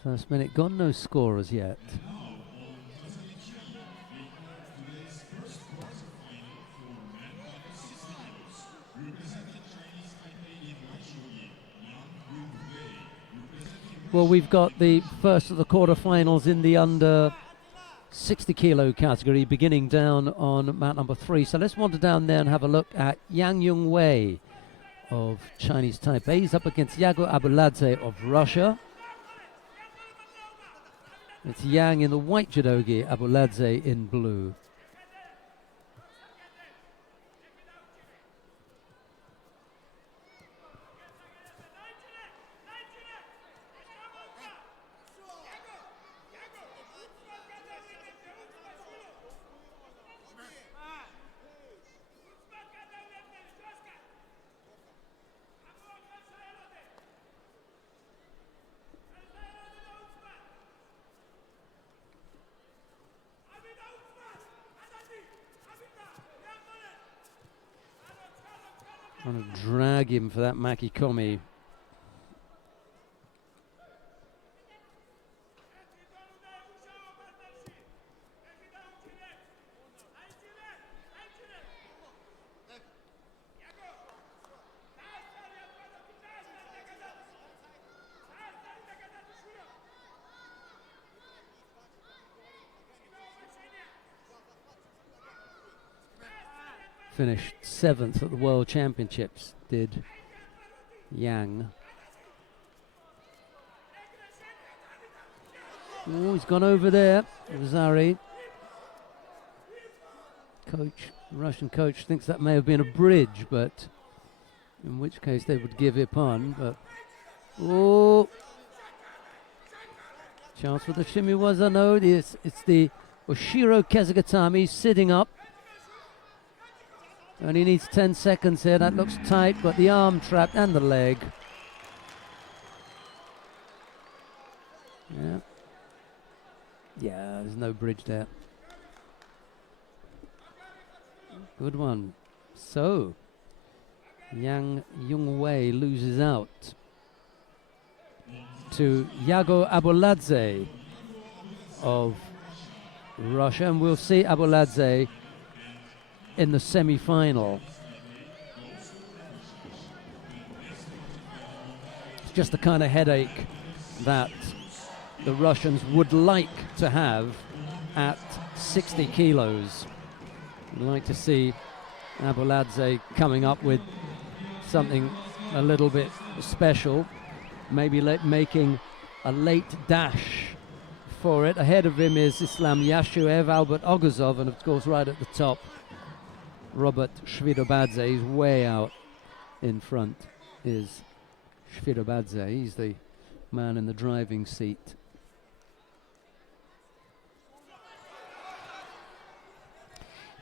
First minute gone, no scorers yet. Well, we've got the first of the quarterfinals in the under 60 kilo category, beginning down on mat number 3. So let's wander down there and have a look at Yang Yung Wei of Chinese Taipei. He's up against Yago Abuladze of Russia. It's Yang in the white judogi, Abuladze in blue. Trying to drag him for that Makikomi. finished 7th at the World Championships, did Yang. Oh, he's gone over there, Zari. Russian coach thinks that may have been a bridge, but in which case they would give it on. But oh, chance for the Shimiwaza. No, it's the Oshiro Kezugatami sitting up. Only needs 10 seconds here. That looks tight. Got the arm trapped and the leg. Yeah. Yeah, there's no bridge there. Good one. So, Yang Yongwei loses out to Yago Abuladze of Russia, and we'll see Abuladze in the semi-final. It's just the kind of headache that the Russians would like to have at 60 kilos. I'd like to see Abuladze coming up with something a little bit special, maybe making a late dash for it. Ahead of him is Islam Yashuev, Albert Oguzov, and of course right at the top, Robert Shvidobadze. He's way out in front, is Shvidobadze. He's the man in the driving seat.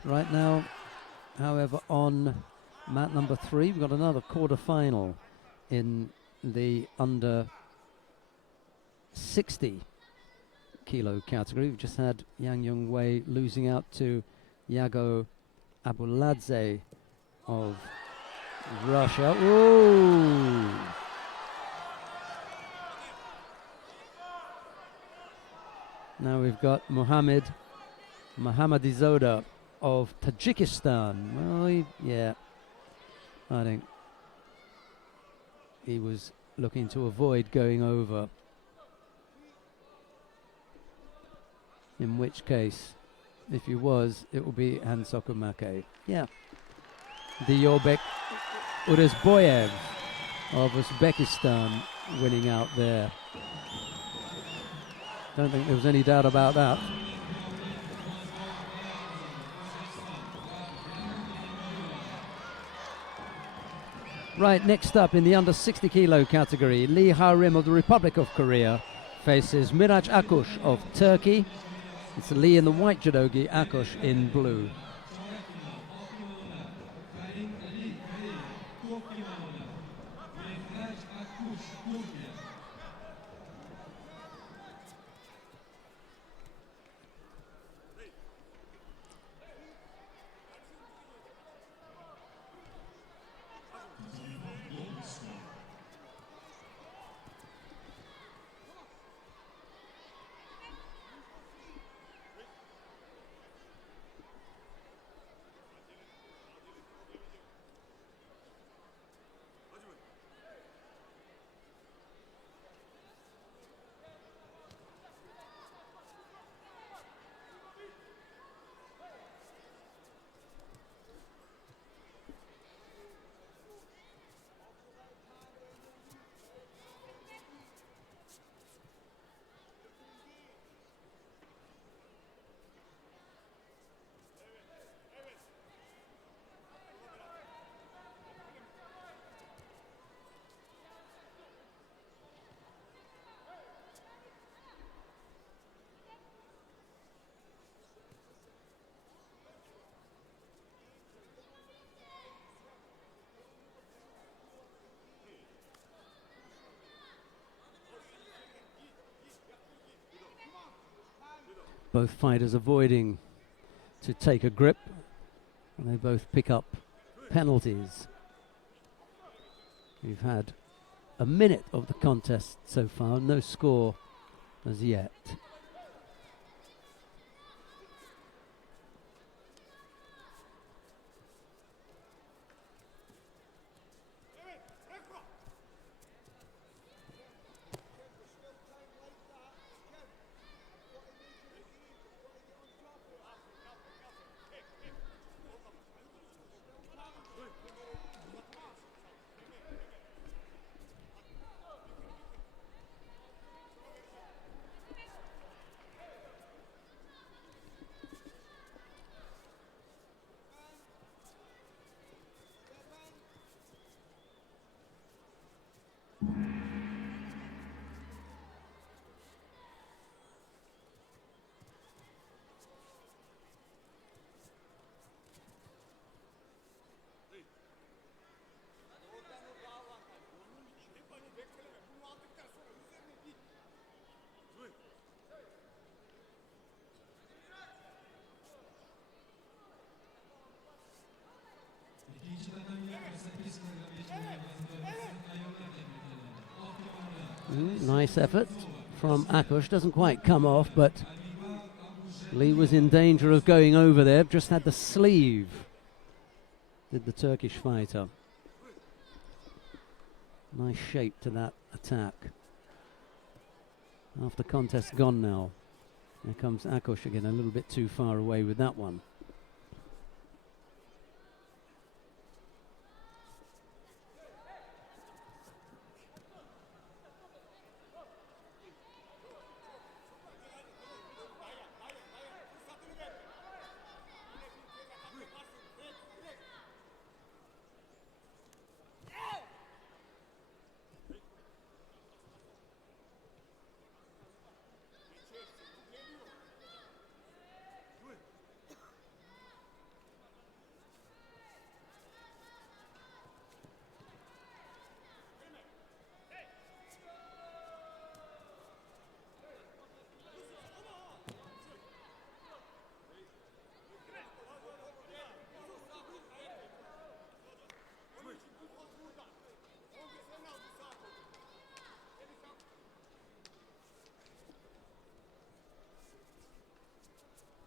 Right now, however, on mat number 3, we've got another quarter-final in the under 60 kilo category. We've just had Yang Yongwei losing out to Yago Abuladze of Russia. Ooh! Now we've got Mohammadizoda of Tajikistan. Well, yeah, I think he was looking to avoid going over. In which case, if he was, it will be Hansokumake. Yeah. Diyorbek Urezboyev of Uzbekistan winning out there. Don't think there was any doubt about that. Right, next up in the under 60 kilo category, Lee Ha-rim of the Republic of Korea faces Miraç Akuş of Turkey. It's Lee in the white judogi, Akuş in blue. Both fighters avoiding to take a grip, and they both pick up penalties. We've had a minute of the contest so far, no score as yet. Nice effort from Akos. Doesn't quite come off, but Lee was in danger of going over there. Just had the sleeve, did the Turkish fighter. Nice shape to that attack. Half the contest gone now. There comes Akos again, a little bit too far away with that one.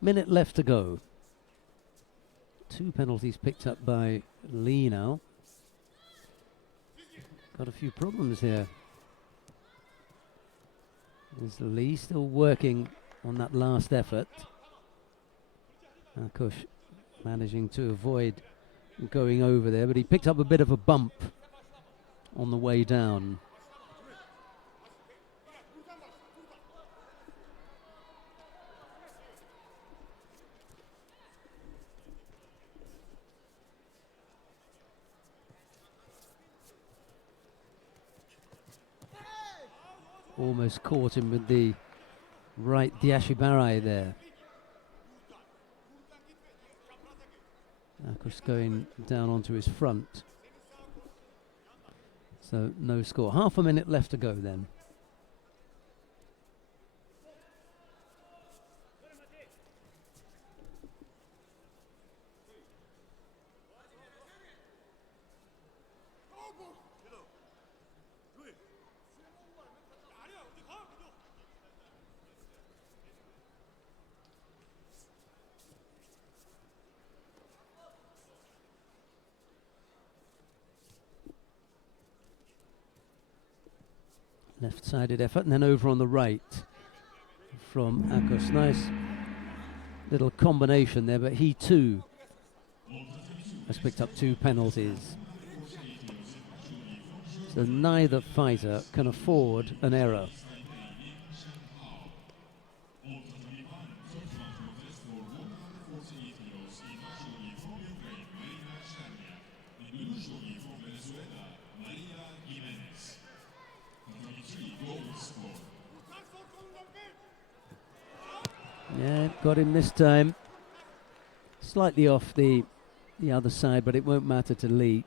Minute left to go. 2 penalties picked up by Lee now. Got a few problems here. Is Lee still working on that last effort? Akos managing to avoid going over there, but he picked up a bit of a bump on the way down. Almost caught him with the right Diashibarai there. Akos going down onto his front. So no score. Half a minute left to go then. Left-sided effort, and then over on the right from Akos. Nice little combination there, but he too has picked up 2 penalties. So neither fighter can afford an error. Yeah, got him this time. Slightly off the other side, but it won't matter to Lee.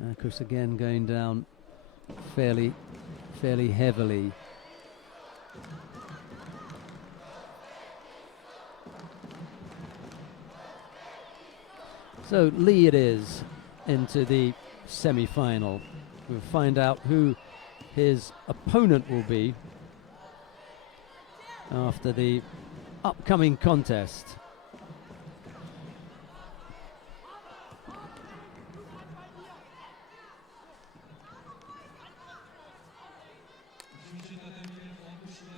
Akos again going down fairly heavily. So Lee it is into the semi-final. We'll find out who his opponent will be after the upcoming contest.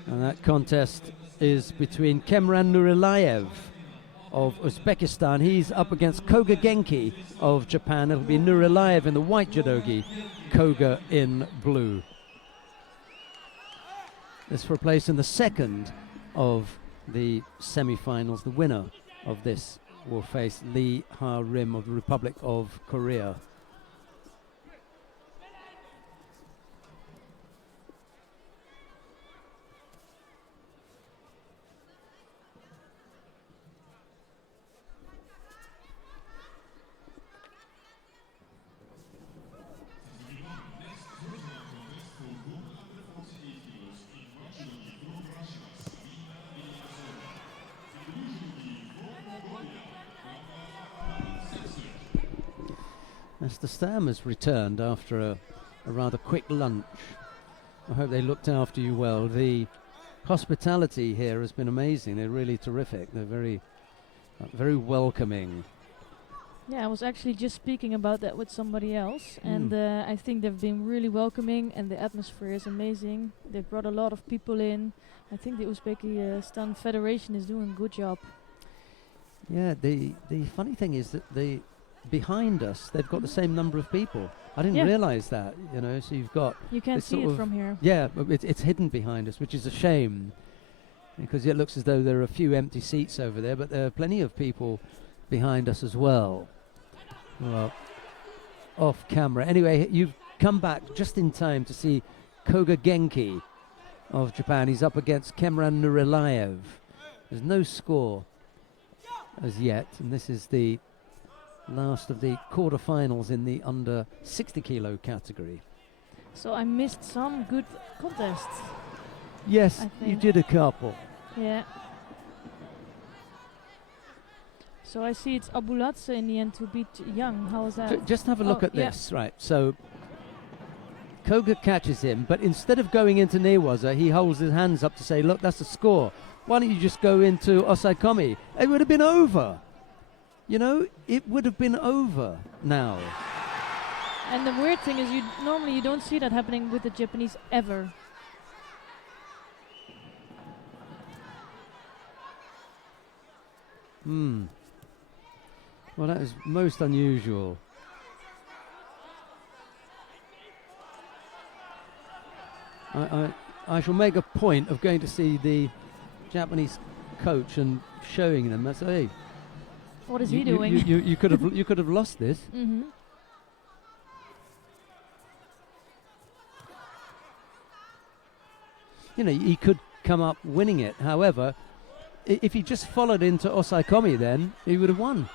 And that contest is between Kemran Nurilayev of Uzbekistan. He's up against Koga Genki of Japan. It'll be Nurilayev in the white judogi, Koga in blue. This for a place in the second of the semi-finals. The winner of this will face Lee Ha-rim of the Republic of Korea. Esther Stam has returned after a rather quick lunch. I hope they looked after you well. The hospitality here has been amazing. They're really terrific. They're very welcoming. Yeah, I was actually just speaking about that with somebody else, and I think they've been really welcoming, and the atmosphere is amazing. They've brought a lot of people in. I think the Uzbekistan Federation is doing a good job. Yeah, the funny thing is that behind us, they've got the same number of people. I didn't realize that, you know, so you've got... You can't see it from here. Yeah, but it's hidden behind us, which is a shame, because it looks as though there are a few empty seats over there, but there are plenty of people behind us as well. Well, off camera. Anyway, you've come back just in time to see Koga Genki of Japan. He's up against Kemran Nurilayev. There's no score as yet, and this is the last of the quarterfinals in the under 60 kilo category. So I missed some good contests. Yes, you did a couple. Yeah. So I see it's Abulatse in the end to beat Young. How is that? Just have a look at this, right? So Koga catches him, but instead of going into Newaza, he holds his hands up to say, look, that's a score. Why don't you just go into Osaikomi? It would have been over. You know, it would have been over now. And the weird thing is, normally you don't see that happening with the Japanese ever. Well, that is most unusual. I shall make a point of going to see the Japanese coach and showing them. That's hey. What is he doing? You could have lost this. Mm-hmm. You know, he could come up winning it. However, if he just followed into Osaikomi, then he would have won.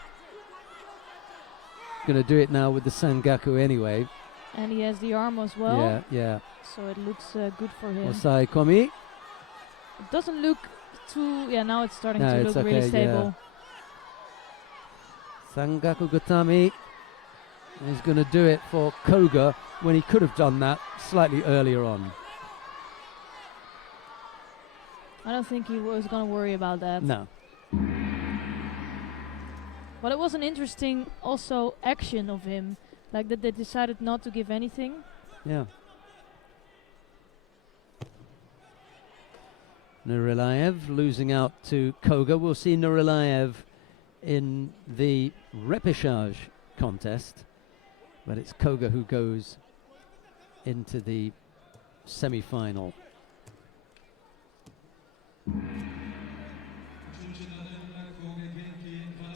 Going to do it now with the Sangaku anyway. And he has the arm as well. Yeah, yeah. So it looks good for him. Osaikomi. It doesn't look too... Yeah, now it's starting No, to it's look really okay, stable. Sangaku Gatami is going to do it for Koga when he could have done that slightly earlier on. I don't think he was going to worry about that. No. But it was an interesting also action of him. Like that they decided not to give anything. Yeah. Nurilayev losing out to Koga. We'll see Nurilayev in the repechage contest, but it's Koga who goes into the semi-final.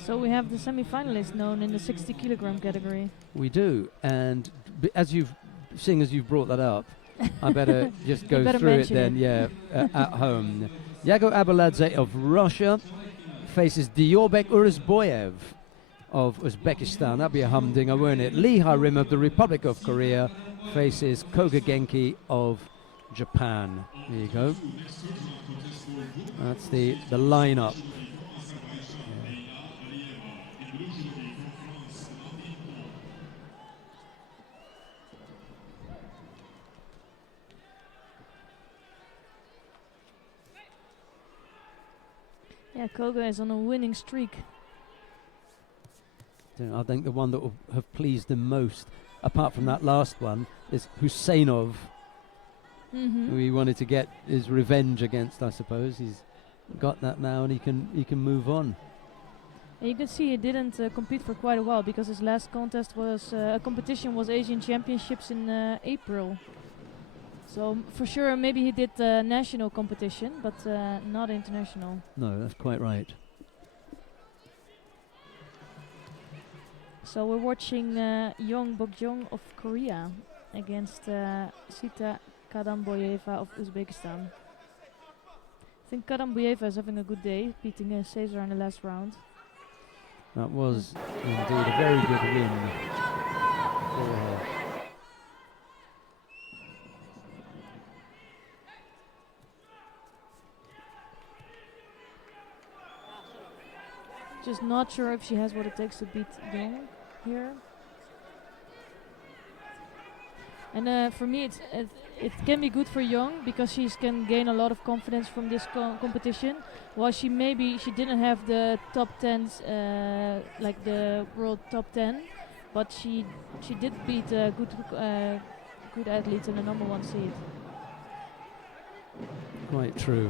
So we have the semi-finalists known in the 60 kilogram category. We do, and seeing as you've brought that up, I better just go through it then, at home. Yago Abaladze of Russia faces Diorbek Urzboyev of Uzbekistan. That'd be a humdinger, won't it? Lee Harim of the Republic of Korea faces Koga Genki of Japan. There you go. That's the lineup. Yeah, Koga is on a winning streak. I think the one that will have pleased him most, apart from that last one, is Husseinov, who he wanted to get his revenge against, I suppose. He's got that now, and he can move on. And you can see he didn't compete for quite a while because his last contest was competition was Asian Championships in April. So for sure, maybe he did national competition, but not international. No, that's quite right. So we're watching Yong Bokjong of Korea against Sita Kadamboyeva of Uzbekistan. I think Kadamboyeva is having a good day, beating Cesar in the last round. That was indeed a very good win for her. Just not sure if she has what it takes to beat Young here. And for me, it can be good for Young because she can gain a lot of confidence from this competition. While she didn't have the top 10s, like the world top 10, but she did beat good athletes in the number 1 seed. Quite true.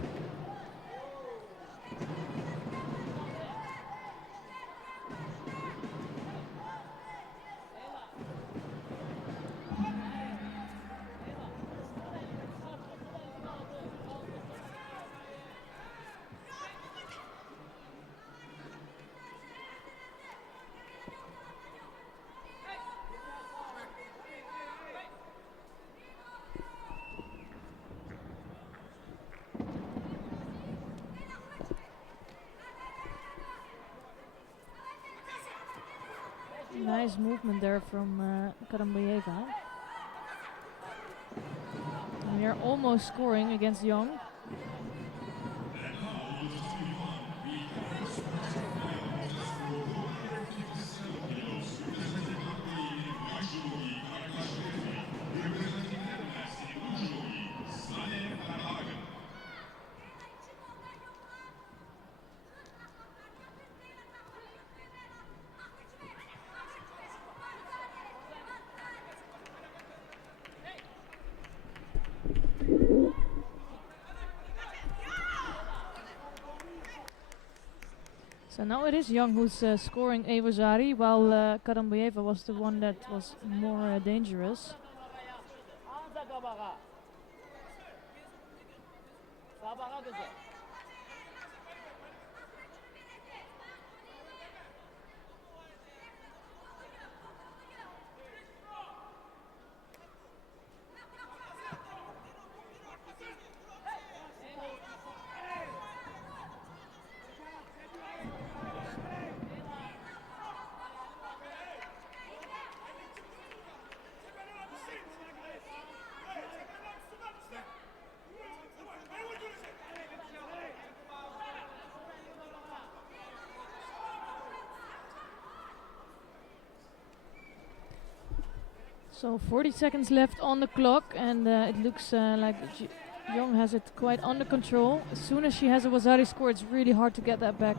Nice movement there from Karambayeva. And they're almost scoring against Young. So now it is Young who's scoring Evazari, while Karambayeva was the one that was more dangerous. So 40 seconds left on the clock, and it looks like Young has it quite under control. As soon as she has a Wasari score, it's really hard to get that back.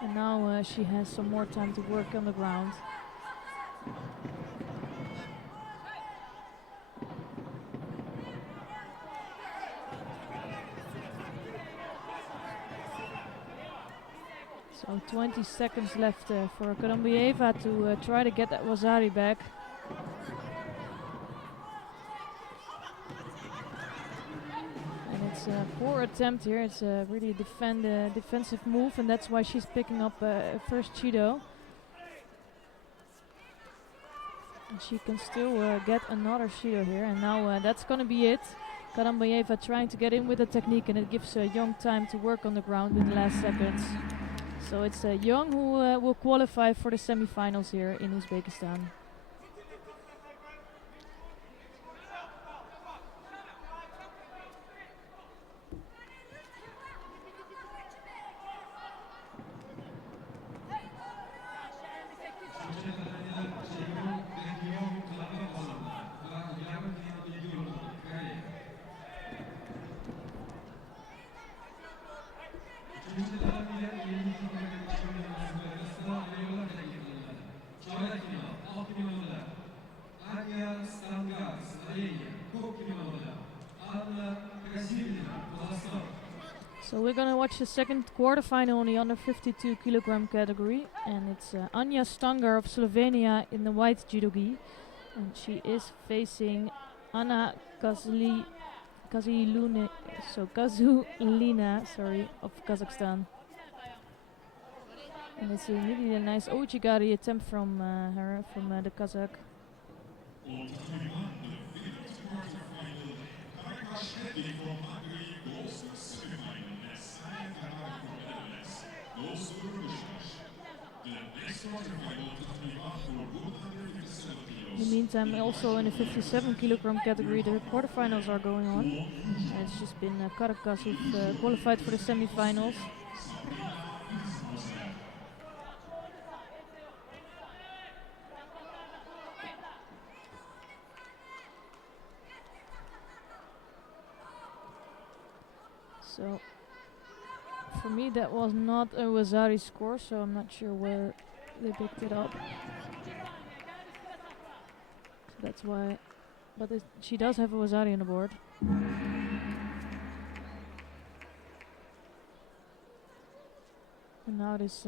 And now she has some more time to work on the ground. So 20 seconds left for Karambayeva to try to get that Wasari back. And it's a poor attempt here. It's a really defensive move, and that's why she's picking up first Judo. And she can still get another Judo here, and now that's gonna be it. Karambayeva trying to get in with the technique, and it gives Young time to work on the ground in the last seconds. So it's Young who will qualify for the semi-finals here in Uzbekistan. So we're gonna watch the second quarterfinal in the under 52 kilogram category, and it's Anja Stangar of Slovenia in the white judo gi, and she is facing Anna Kazulina, of Kazakhstan. And it's really a nice Ojigari attempt from her, from the Kazakh. In the meantime, also in the 57 kilogram category, the quarterfinals are going on. And it's just been Caracas who've qualified for the semi-finals. So for me that was not a Wazari score, so I'm not sure where they picked it up. So that's why, but she does have a Wazari on the board. And now this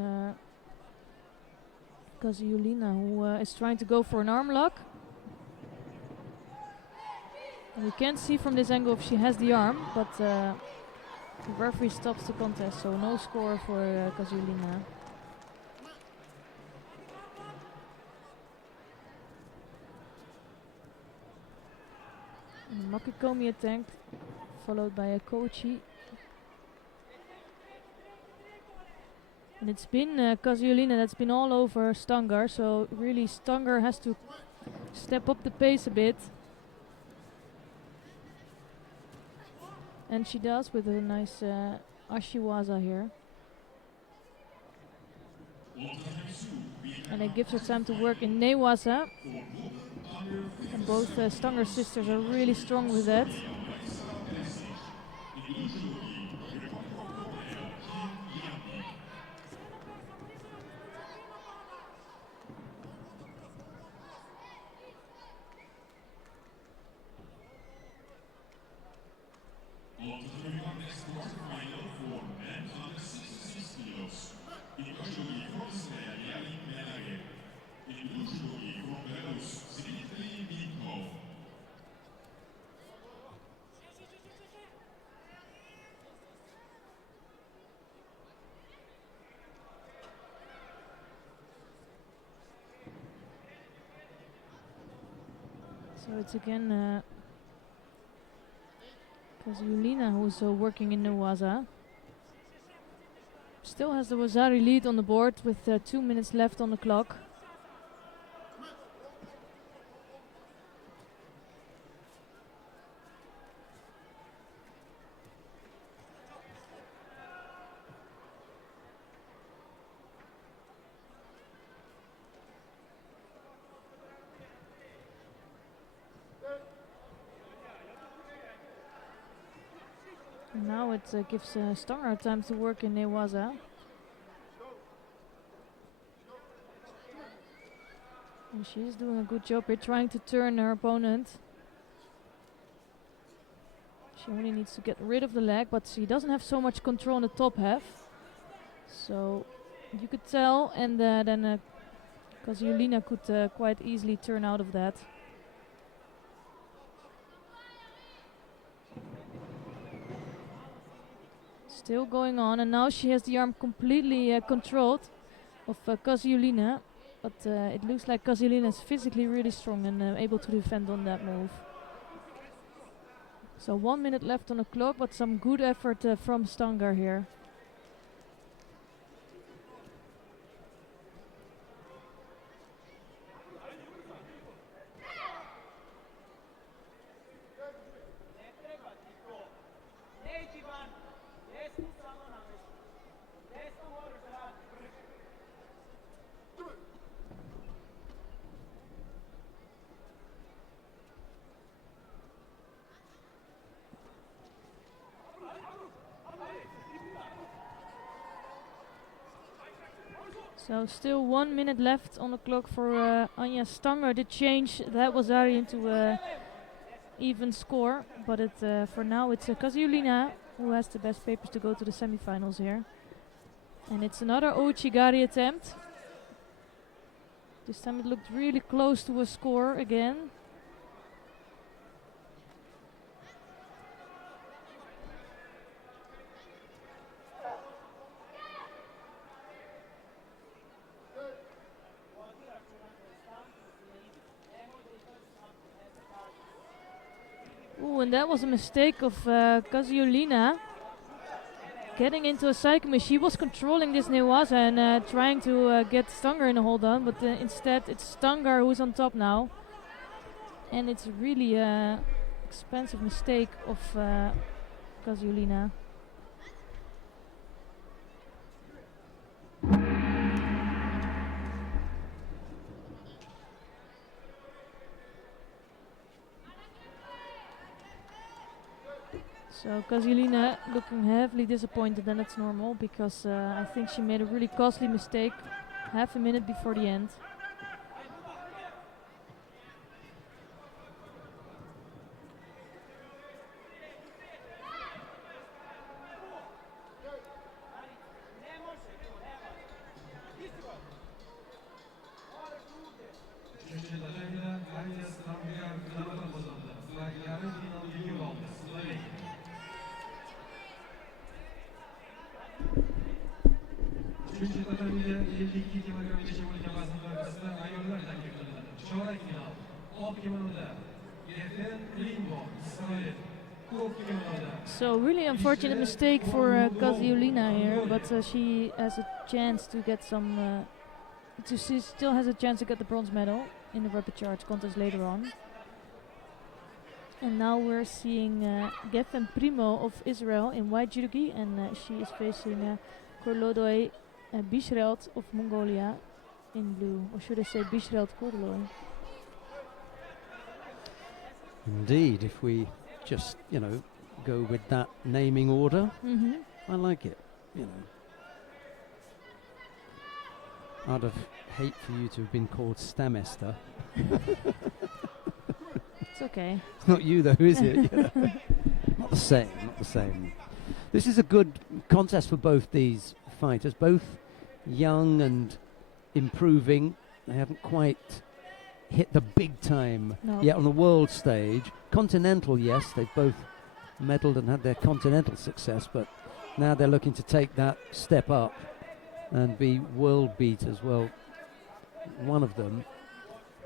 Kaziulina, who is trying to go for an arm lock. And we can't see from this angle if she has the arm, but the referee stops the contest, so no score for Kaziulina. Makikomi attacked, followed by a Kochi. And it's been Kaziulina that's been all over Stangar, so really Stangar has to step up the pace a bit. And she does with a nice Ashiwaza here. And it gives her time to work in Newaza. And both Stangar sisters are really strong with that. So it's again Kaziulina who's working in Newaza. Still has the Wazari lead on the board with 2 minutes left on the clock. And now it gives Stangar time to work in Newaza. And she's doing a good job here, trying to turn her opponent. She only needs to get rid of the leg, but she doesn't have so much control on the top half. So you could tell, and then Kaziulina could quite easily turn out of that. Still going on, and now she has the arm completely controlled of Kaziulina. But it looks like Kaziulina is physically really strong and able to defend on that move. So 1 minute left on the clock, but some good effort from Stangar here. So still 1 minute left on the clock for Anja Stangar. Did change that Wazari into a even score, but for now it's Kaziulina who has the best papers to go to the semifinals here. And it's another Ouchigari attempt. This time it looked really close to a score again. Ooh, and that was a mistake of Kaziulina. Getting into a Saikumi, she was controlling this Newaza and trying to get Stangar in a hold on, but instead it's Stangar who's on top now. And it's really an expensive mistake of Kaziulina. So So Kozylina looking heavily disappointed, and it's normal because I think she made a really costly mistake half a minute before the end. Üçüncü takımda Agnes Lambrier finalde kazandı. Yarı final yolu aldı. Slovenya. Üçüncü takımda 52 kilogram geçimli basın arasında ayarlar takip edilen. Çorak final. O kimonoda Gefen Ringo, İsrail. So really unfortunate mistake for Kozylina here, but she has a chance to get some. She still has a chance to get the bronze medal in the rapid charge contest later on. And now we're seeing Geffen Primo of Israel in white judogi, and she is facing Korlodoy Bishrelt of Mongolia in blue, or should I say Bishrelt Korlodoy. Indeed, if we just, go with that naming order, I like it, I'd have hate for you to have been called Stamester. It's okay. It's not you though, is it? Not the same, not the same. This is a good contest for both these fighters, both young and improving. They haven't quite hit the big time yet on the world stage. Continental, yes, they've both medalled and had their continental success, but now they're looking to take that step up and be world beaters. Well, one of them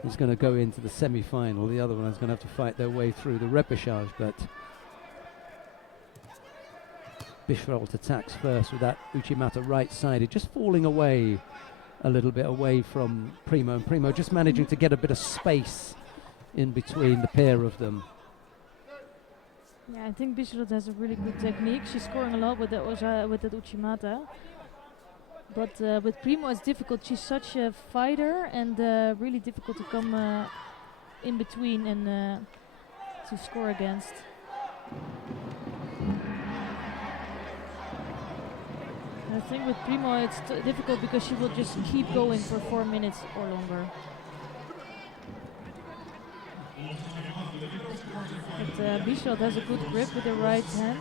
is going to go into the semi-final, the other one is going to have to fight their way through the repechage, but Bishrelt attacks first with that Uchimata right-sided, just falling away a little bit away from Primo, and Primo just managing to get a bit of space in between the pair of them. Yeah, I think Bishrelt has a really good technique. She's scoring a lot with that Uchimata. But with Primo it's difficult. She's such a fighter, and really difficult to come in between and to score against. I think with Primo it's difficult because she will just keep going for 4 minutes or longer. But Bishrelt has a good grip with the right hand.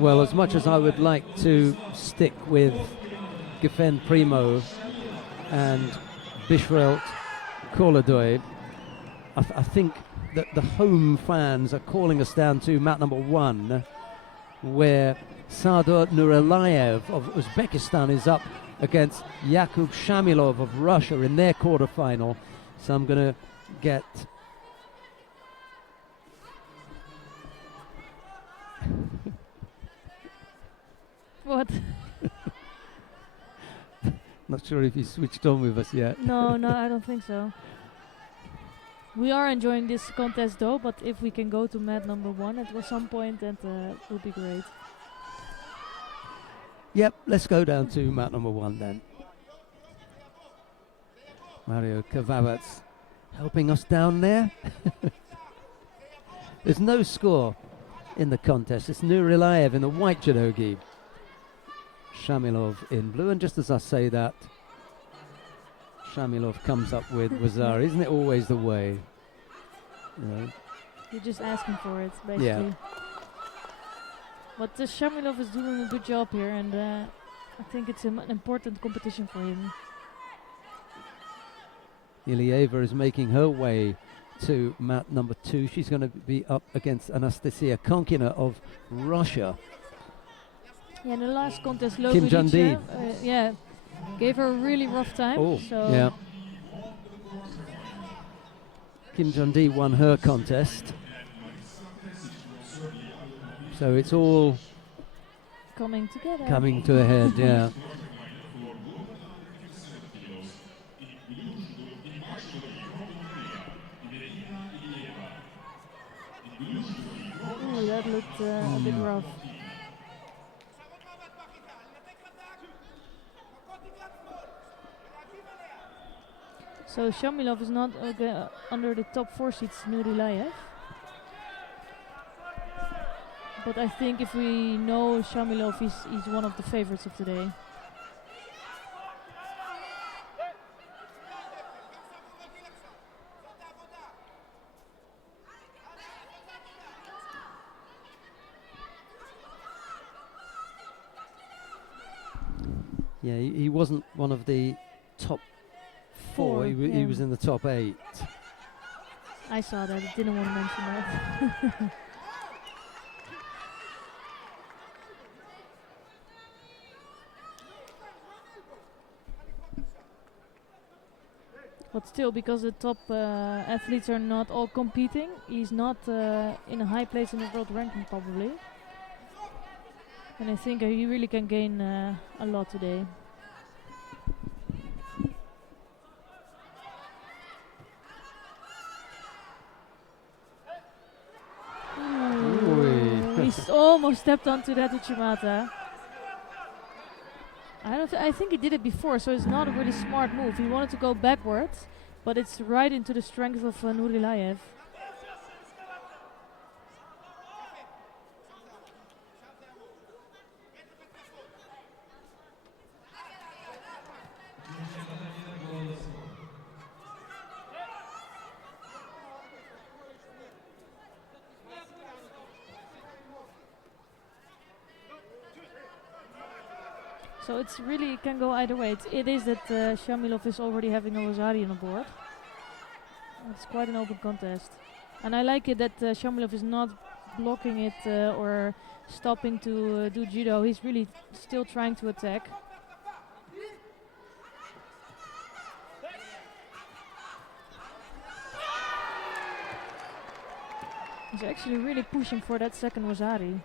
Well, as much as I would like to stick with Geffen Primo and Bishrelt Korlodoy, I think that the home fans are calling us down to mat number 1, where Sardar Nuralayev of Uzbekistan is up against Yakub Shamilov of Russia in their quarterfinal. So I'm going to get What? not sure if you switched on with us yet. No, I don't think so. We are enjoying this contest though, but if we can go to mat number 1 at some point, that would be great. Yep, let's go down to mat number 1 then. Mario Kavavats helping us down there. There's no score in the contest. It's Nuralayev in the white judogi, Shamilov in blue, and just as I say that, Shamilov comes up with Wazari. Isn't it always the way? You're just asking for it, basically. Yeah. But Shamilov is doing a good job here, and I think it's an important competition for him. Ilieva is making her way to mat number 2. She's going to be up against Anastasia Konkina of Russia. Yeah, in the last contest, Kim Jun-dee. Gave her a really rough time. Oh, so yeah. Kim Jun-dee won her contest. So it's all coming together. Coming to a head, yeah. Ooh, that looked a bit rough. So Shamilov is not under the top 4 seeds, Nurilayev. But I think if we know Shamilov, he's one of the favorites of today. Yeah, he wasn't one of the top 4. He was in the top 8. I saw that. I didn't want to mention that. But still, because the top athletes are not all competing, he's not in a high place in the world ranking probably. And I think he really can gain a lot today. He's almost stepped onto that Uchimata. I think he did it before, so it's not a really smart move. He wanted to go backwards, but it's right into the strength of Nurilayev. So it's really, it can go either way. It is that Shamilov is already having a Rosari on the board. It's quite an open contest. And I like it that Shamilov is not blocking it or stopping to do judo. He's really still trying to attack. He's actually really pushing for that second Rosari.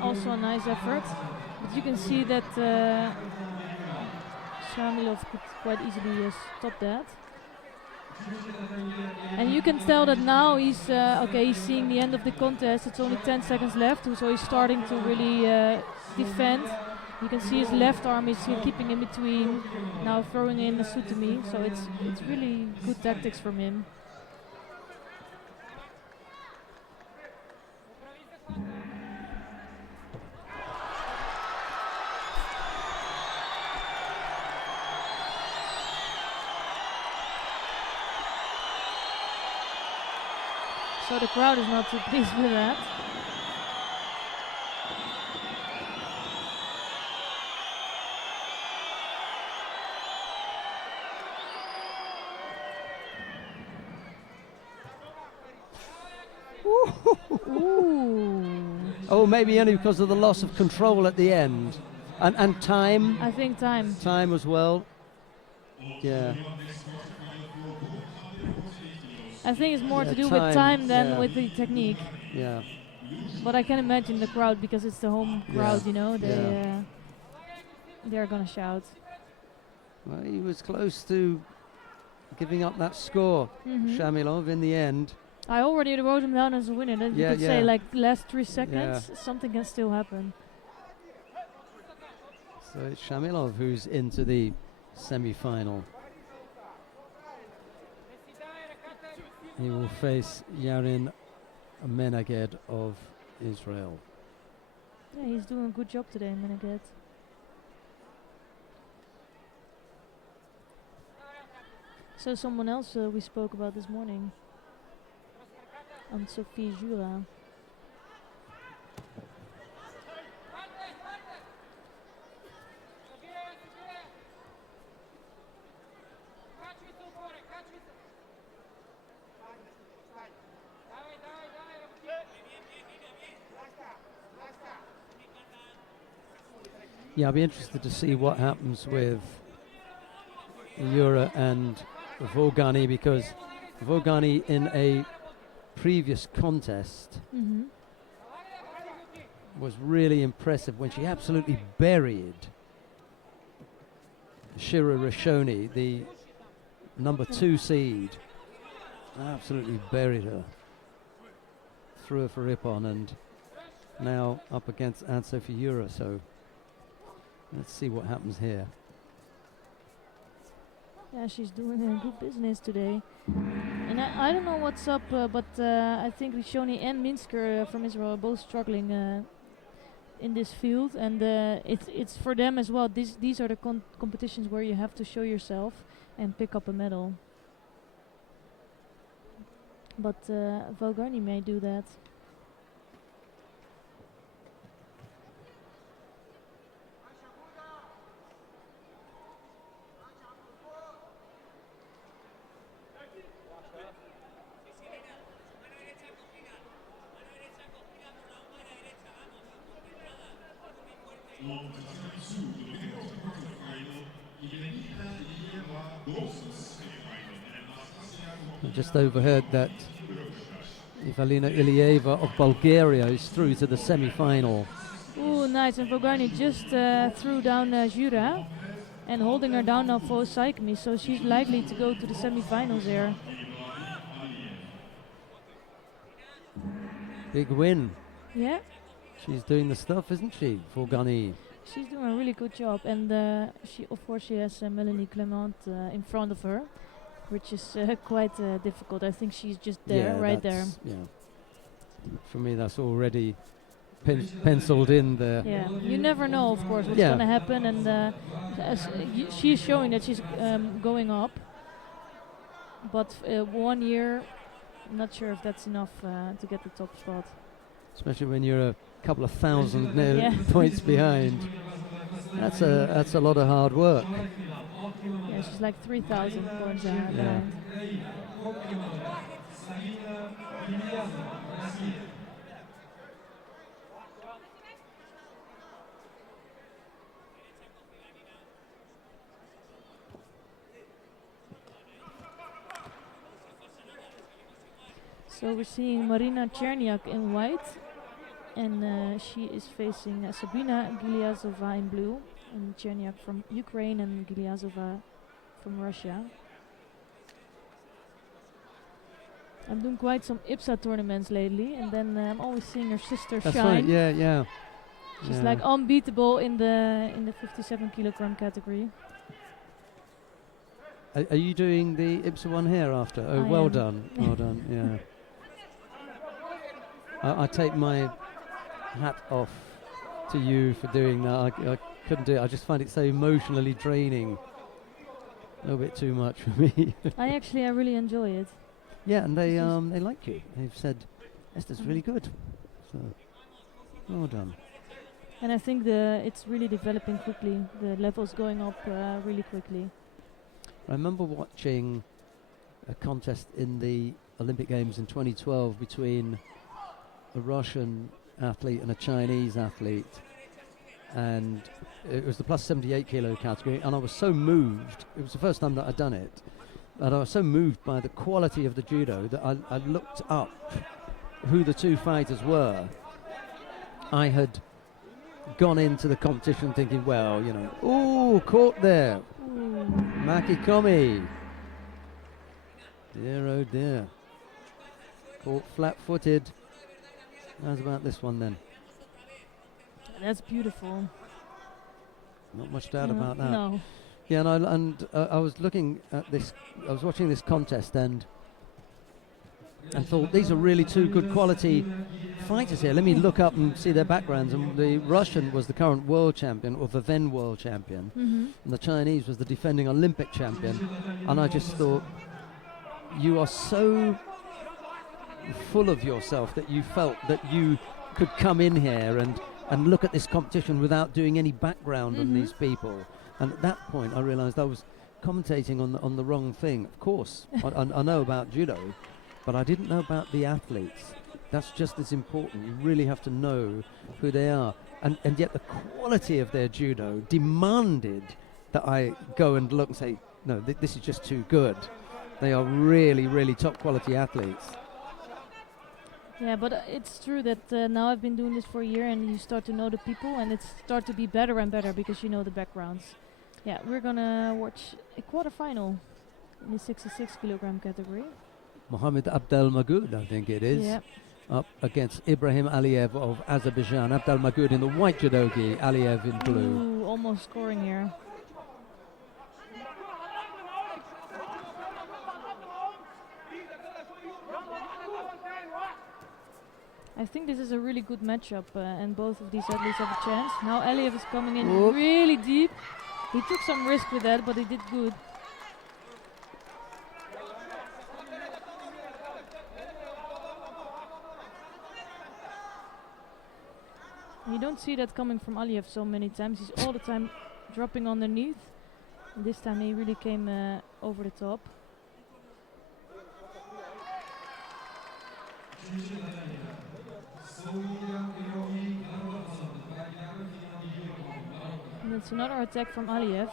Also a nice effort, but you can see that Shamilov could quite easily stop that. And you can tell that now he's okay. He's seeing the end of the contest. It's only 10 seconds left, so he's starting to really defend. You can see his left arm is keeping in between, now throwing in a Sutami. So it's really good tactics from him. So the crowd is not too pleased with that. Ooh. Oh, maybe only because of the loss of control at the end. And time. I think time. Time as well. Yeah. I think it's more to do with time than with the technique. Yeah. But I can imagine the crowd, because it's the home crowd, you know, they're gonna shout. Well, he was close to giving up that score, Shamilov, in the end. I already wrote him down as a winner. Then you could say, like, last 3 seconds, something can still happen. So it's Shamilov who's into the semi-final. He will face Yarin Menaged of Israel. Yeah, he's doing a good job today, Menaged. So someone else we spoke about this morning, Sophie Jura. Yeah, I'll be interested to see what happens with Yura and Vogani, because Vogani in a previous contest was really impressive when she absolutely buried Shira Rashoni, the number 2 seed. Absolutely buried her. Threw her for Ippon, and now up against Anne-Sophie Yura, so let's see what happens here. Yeah, she's doing a good business today. And I don't know what's up, but I think Rishoni and Minsker from Israel are both struggling in this field, and it's for them as well. These are the competitions where you have to show yourself and pick up a medal. But Vogani may do that. I just overheard that Ivalina Ilieva of Bulgaria is through to the semi-final. Ooh, nice. And Vogani just threw down Jura and holding her down now for Saikmi, so she's likely to go to the semi-finals there. Big win. Yeah, She's doing the stuff, isn't she, Vogani? she's doing a really good job, and she, of course, she has Melanie Clement in front of her, which is quite difficult. I think she's just there, right there. Yeah. For me, that's already penciled in there. Yeah, you never know, of course, what's Yeah. going to happen, and she's showing that she's going up. But 1 year, I'm not sure if that's enough to get the top spot. Especially when you're a couple of thousand Yeah. points behind. That's a lot of hard work. Yeah, she's like 3,000 points behind. Yeah. So we're seeing Marina Cherniak in white, and she is facing Sabina Gilyazova in blue, and Cherniak from Ukraine and Gilyazova from Russia. I'm doing quite some IPSA tournaments lately, and then I'm always seeing her sister That's shine. right. Yeah. She's Yeah. like unbeatable in the 57 kilogram category. Are you doing the IPSA one here after? Oh, I well am. done. Well done. Yeah. I take my hat off to you for doing that. I couldn't do it. I just find it so emotionally draining. A little bit too much for me. I really enjoy it. Yeah, and they It's just- they like you. They've said Esther's really good. So well done. And I think it's really developing quickly. The level's going up really quickly. I remember watching a contest in the Olympic Games in 2012 between a Russian athlete and a Chinese athlete, and it was the plus 78 kilo category, and I was so moved. It was the first time that I'd done it, and I was so moved by the quality of the judo that I looked up who the two fighters were. I had gone into the competition thinking, well, ooh, caught there. Ooh. Maki Komi. Dear, oh dear. Caught flat-footed. How's about this one then? That's beautiful. Not much doubt Yeah, about that. No. Yeah, and I was looking at this. I was watching this contest and thought these are really two good quality fighters here. Let me look up and see their backgrounds. And the Russian was the current world champion, or the then world champion, and the Chinese was the defending Olympic champion. And I just thought, you are so full of yourself that you felt that you could come in here and look at this competition without doing any background on these people. And at that point I realized I was commentating on the wrong thing. Of course I know about judo, but I didn't know about the athletes. That's just as important. You really have to know who they are. and yet the quality of their judo demanded that I go and look and say, no, this is just too good. They are really, really top quality athletes. Yeah, but it's true that now I've been doing this for a year, and you start to know the people, and it start to be better and better because you know the backgrounds. Yeah, we're gonna watch a quarterfinal in the 66 kilogram category. Mohamed Abdel Magoud, I think it is, Yeah. up against Ibrahim Aliyev of Azerbaijan. Abdel Magoud in the white judogi, Aliyev in blue. Ooh, almost scoring here. I think this is a really good matchup, and both of these athletes have a chance. Now Aliyev is coming in Whoop. really deep. He took some risk with that, but he did good. You don't see that coming from Aliyev so many times. He's all the time dropping underneath. And this time he really came over the top. And it's another attack from Aliyev.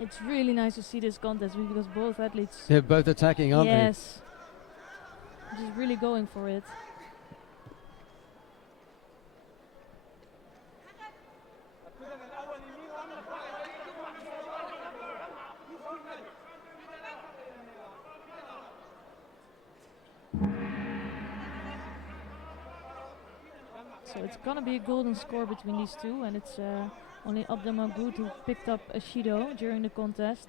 It's really nice to see this contest because both athletes, They're both attacking, aren't yes, just really going for it. So it's gonna be a golden score between these two, and it's only Abdel Magoud who picked up a Shido during the contest.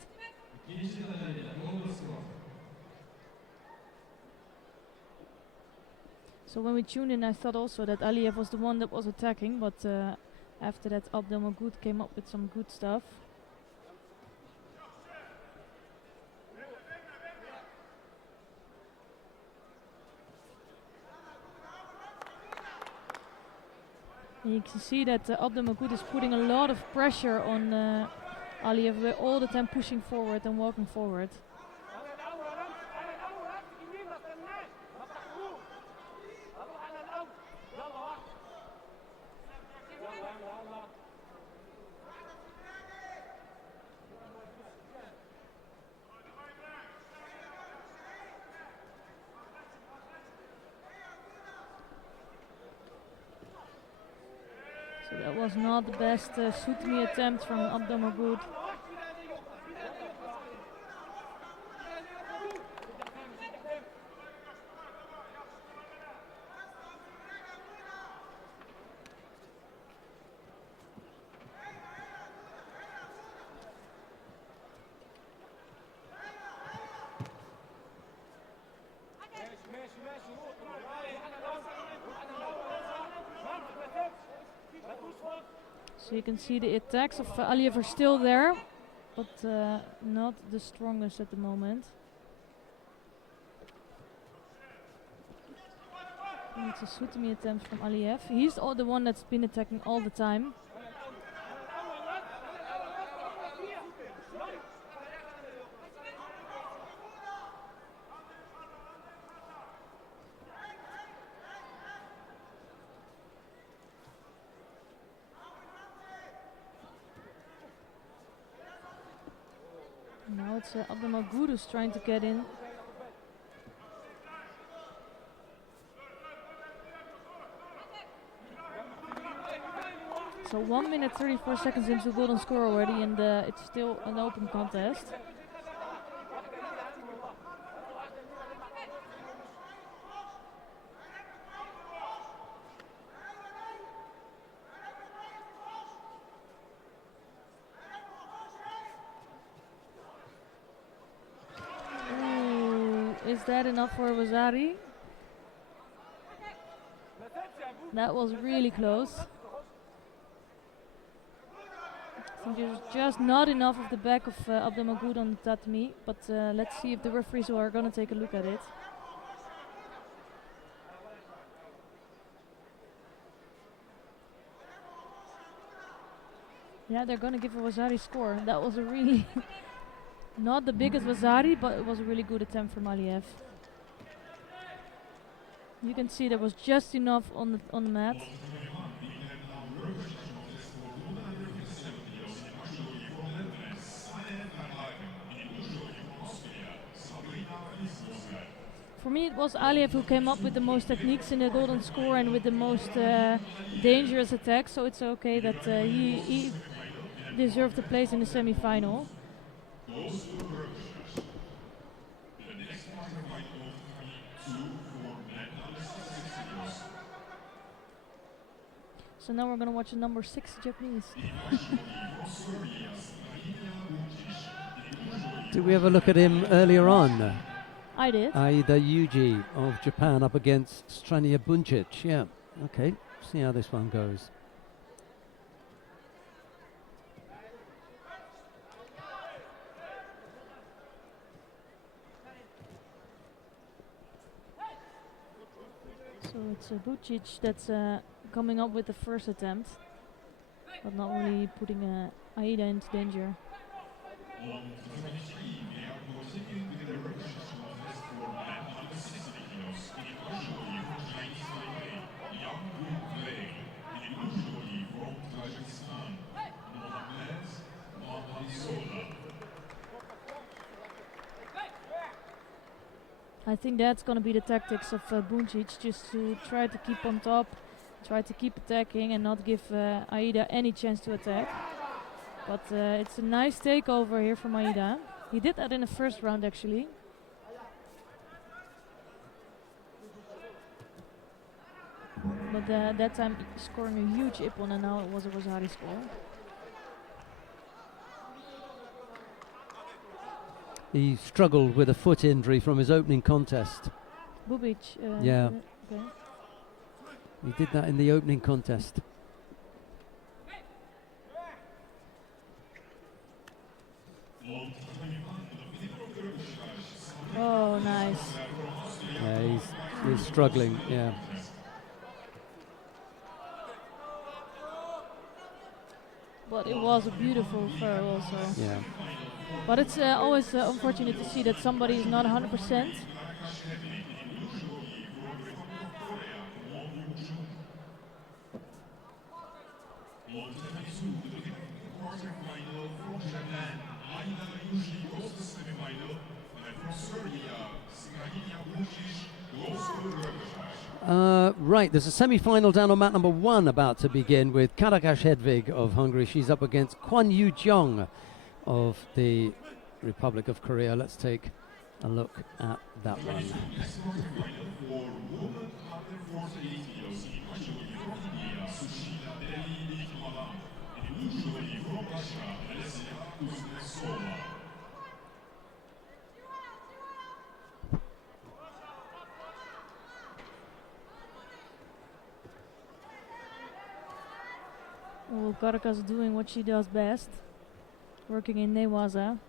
So when we tuned in, I thought also that Aliyev was the one that was attacking, but after that Abdel Magoud came up with some good stuff. And you can see that Abdel Magoud is putting a lot of pressure on Aliyev. We're all the time pushing forward and walking forward. So that was not the best shoot me attempt from Abdel Magoud. So you can see the attacks of Aliyev are still there, but not the strongest at the moment. And it's a Sutami attempt from Aliyev. He's the one that's been attacking all the time. Now it's Abdel Magoud who's trying to get in. So 1 minute 34 seconds into the golden score already, and it's still an open contest. Is that enough for Wazari? That was really close. I think there's just not enough of the back of Abdel Magoud on the tatami, but let's see if the referees are going to take a look at it. Yeah, they're gonna give a Vasari score. That was a really not the biggest Vasari, but it was a really good attempt from Aliev. You can see there was just enough on the mat. For me, it was Aliev who came up with the most techniques in the golden score and with the most dangerous attacks. So it's okay that he deserved a place in the semi-final. So now we're gonna watch a number 6 Japanese. Did we have a look at him earlier on? I did. Aida Yuji of Japan up against Strania Buncic. Yeah, okay. See how this one goes. So it's Bucic that's coming up with the first attempt, but not really putting Aida into danger. I think that's going to be the tactics of Buncic, just to try to keep on top, try to keep attacking and not give Aida any chance to attack. But it's a nice takeover here from Aida. He did that in the first round actually. But that time scoring a huge ippon, and now it was a Vasari score. He struggled with a foot injury from his opening contest. Bubic. Yeah. Okay. He did that in the opening contest. Oh, nice. Yeah, he's struggling, yeah. But it was a beautiful throw also. Yeah. But it's always unfortunate to see that somebody is not 100%. Right, there's a semi-final down on mat number 1 about to begin with Karakash Hedvig of Hungary. She's up against Kwon Yu-jung of the Republic of Korea. Let's take a look at that one. Well, Karakas doing what she does best, working in Newaza.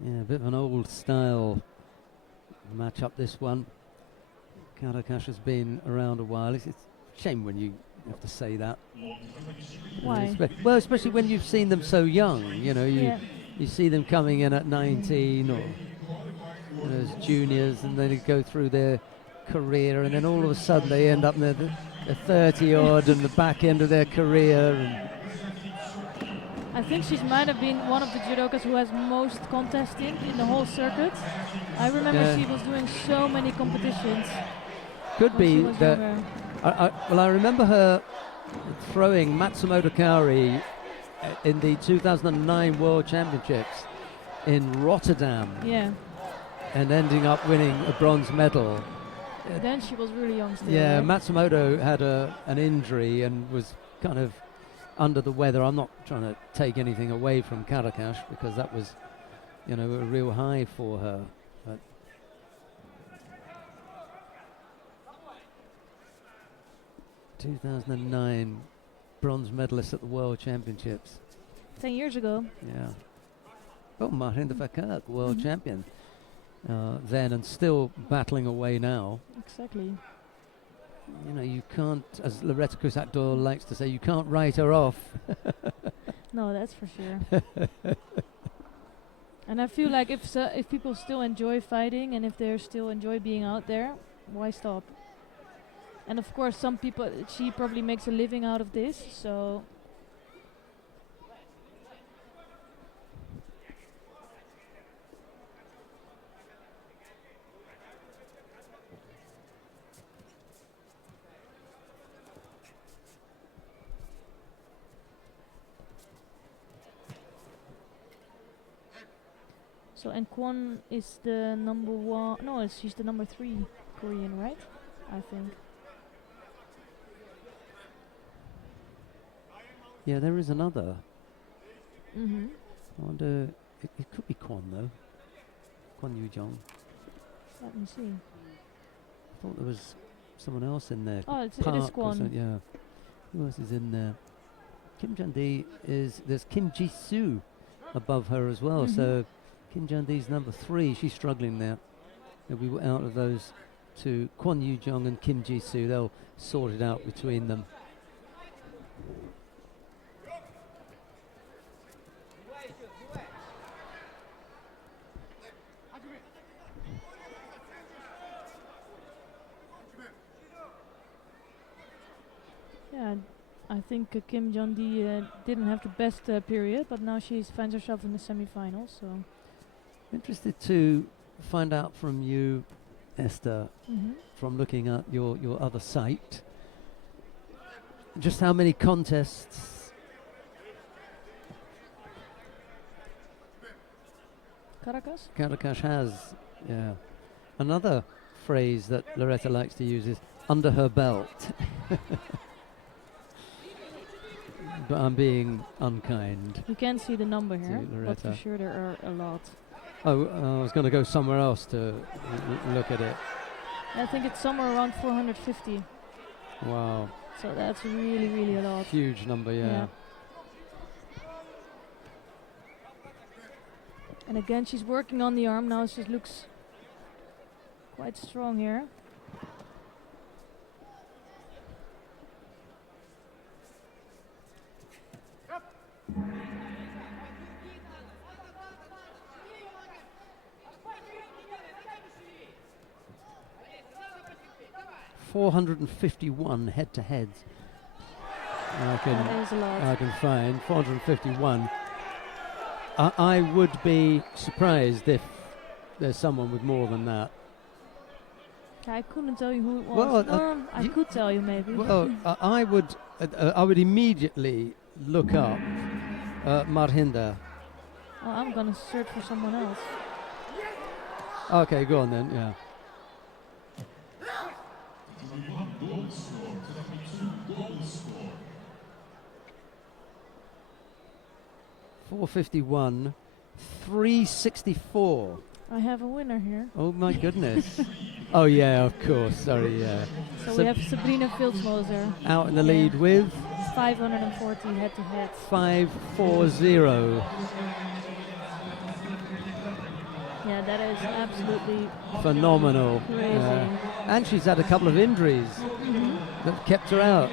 Yeah, a bit of an old style match up this one. Karakash has been around a while. It's a shame when you have to say that. Why? Well, especially when you've seen them so young. You know, you see them coming in at 19 or as juniors, and then they go through their career, and then all of a sudden they end up in the 30 odd and the back end of their career. And I think she might have been one of the judokas who has most contesting in the whole circuit. I remember she was doing so many competitions. Could be that. Younger. I remember her throwing Matsumoto Kaori in the 2009 World Championships in Rotterdam. Yeah. And ending up winning a bronze medal. Then she was really young still. Yeah, right? Matsumoto had an injury and was kind of under the weather. I'm not trying to take anything away from Karakash because that was, you know, a real high for her. But 2009 bronze medalist at the World Championships. 10 years ago. Yeah. Oh, Martin de Verkerk, world Mhm. champion then, and still battling away now. Exactly. You know, you can't, as Loretta Cruz-Doyle likes to say, you can't write her off. No, that's for sure. And I feel like if people still enjoy fighting and if they still enjoy being out there, why stop? And of course, some people, she probably makes a living out of this, so. So, and Kwon is the number 1. No, she's the number 3 Korean, right? I think. Yeah, there is another. Mm-hmm. I wonder, it could be Kwon though. Kwon Yu-jong. Let me see. I thought there was someone else in there. Oh, it is Park or Kwon. something, yeah. Who else is in there? Kim Jun-dee there's Kim Ji-soo above her as well. Mhm. So Kim Jun-dee's number 3. She's struggling there. They'll be out of those two, Kwon Yu-jong and Kim Ji-soo. They'll sort it out between them. Yeah, I think Kim Jun-dee didn't have the best period, but now she finds herself in the semi-finals. So. Interested to find out from you, Esther, Mm-hmm. from looking at your other site, just how many contests Caracas has. Yeah. Another phrase that Loretta likes to use is under her belt. But I'm being unkind. You can see the number here, but Loretta. for sure there are a lot. Oh, I was going to go somewhere else to look at it. I think it's somewhere around 450. Wow. So that's really, really a lot. Huge number, yeah. Yeah. And again, she's working on the arm now. She looks quite strong here. $451 head-to-heads. That is a lot. I can find 451. I would be surprised if there's someone with more than that. I couldn't tell you who it was. Well, I could tell you maybe. Well, I would immediately look up Marhinda. Oh, I'm gonna search for someone else. Okay, go on then. Yeah. 31 goal score, 32 goal score. 451, 364. I have a winner here. Oh my goodness. Oh yeah, of course. Sorry, yeah. So we have Sabrina Vilsmoser. Out in the lead with 540 head-to-head. 540. Yeah, that is absolutely Phenomenal. crazy. And she's had a couple of injuries that kept her out.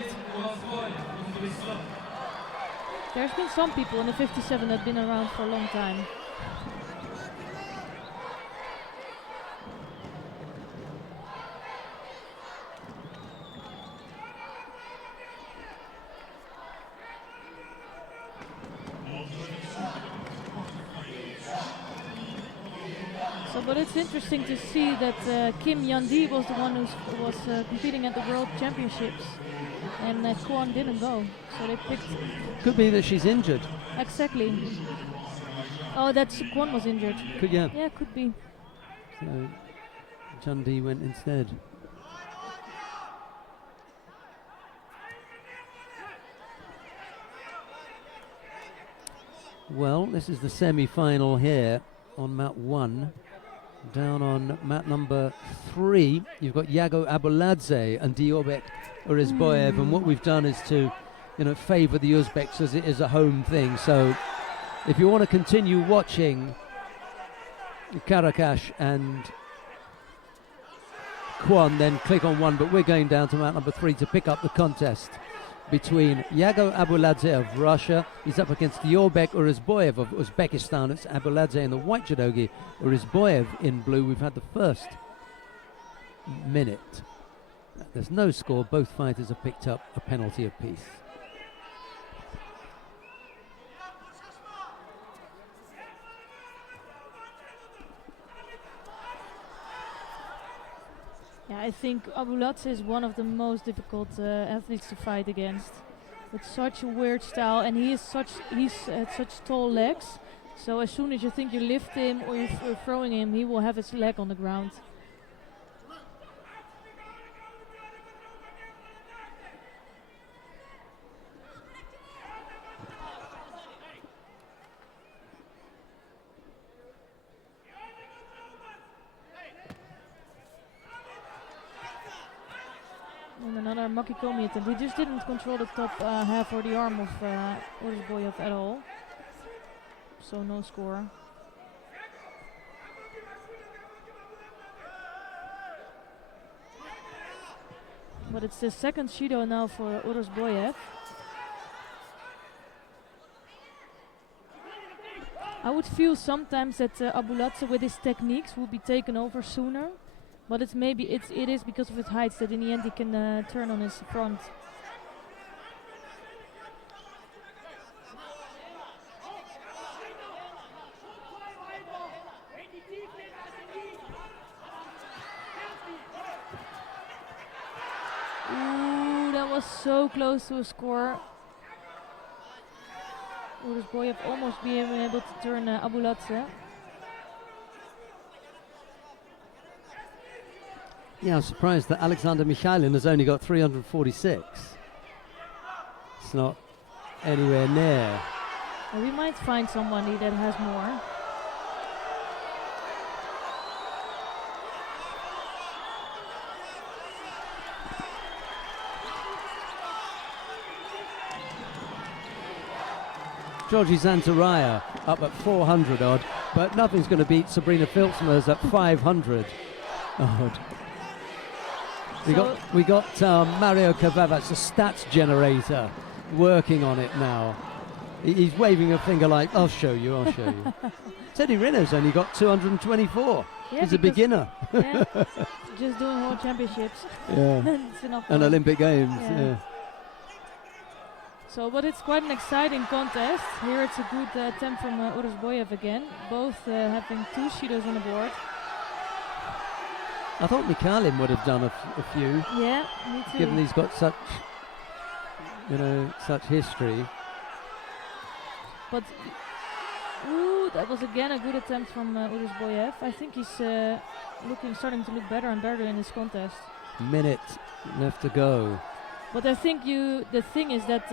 There's been some people in the 57 that have been around for a long time. So, but it's interesting to see that Kim Jun-dee was the one who was competing at the World Championships, and Kwon didn't go. So they picked. Could be that she's injured. Exactly. Oh, that's Kwon was injured. Could yeah. Yeah, could be. So Jun-dee went instead. Well, this is the semi-final here on mat 1. Down on mat number 3, you've got Yago Abuladze and Diobek Urizboyev, and what we've done is to, favour the Uzbeks as it is a home thing. So If you want to continue watching Karakash and Kwon, then click on 1, but we're going down to mount number 3 to pick up the contest between Yago Abuladze of Russia. He's up against Yorbek Urizboyev of Uzbekistan. It's Abuladze in the white judogi, Urizboyev in blue. We've had the first minute. There's no score. Both fighters have picked up a penalty apiece. Yeah, I think Abuladze is one of the most difficult athletes to fight against. With such a weird style, and he's such tall legs. So as soon as you think you lift him or you're throwing him, he will have his leg on the ground. And another Makikomi attempt. He just didn't control the top half or the arm of Urizboyev at all. So no score. But it's the second Shido now for Urizboyev. I would feel sometimes that Abuladze with his techniques will be taken over sooner. But it is because of his height that in the end he can turn on his front. Ooh, that was so close to a score. Urizboyev almost being able to turn Abuladze. Yeah, I'm surprised that Alexander Mikhailin has only got 346. It's not anywhere near. Well, we might find somebody that has more. Georgi Zantaraya up at 400 odd, but nothing's going to beat Sabrina Filzmer's at 500 odd. We got Mario Kavavac, the stats generator, working on it now. He's waving a finger like, I'll show you, I'll show you. Teddy Rino's only got 224. Yeah, He's a beginner. Yeah, just doing world championships. Yeah. It's enough And fun. Olympic Games, yeah. So, but it's quite an exciting contest. Here it's a good attempt from Urizboyev again. Both having 2 Shidos on the board. I thought Mikhailin would have done a few, Yeah, me too. given he's got such, such history. But, ooh, that was again a good attempt from Urizboyev. I think he's starting to look better and better in this contest. Minute left to go. But I think the thing is that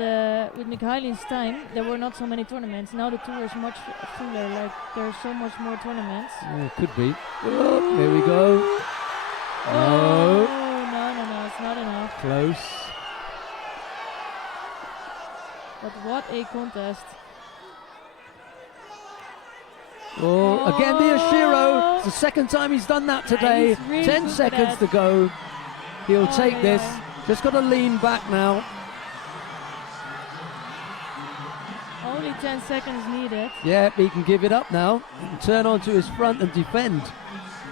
with Mikhailin's time, there were not so many tournaments. Now the tour is much fuller, like there's so much more tournaments. Yeah, could be. Oh, here we go. Oh, No. no, it's not enough. Close. But what a contest. Oh, again the Ashiro. It's the second time he's done that today. he's really 10 good seconds at to go. He'll take yeah, this. yeah. Just got to lean back now. Only 10 seconds needed. Yeah, he can give it up now. He can turn onto his front and defend.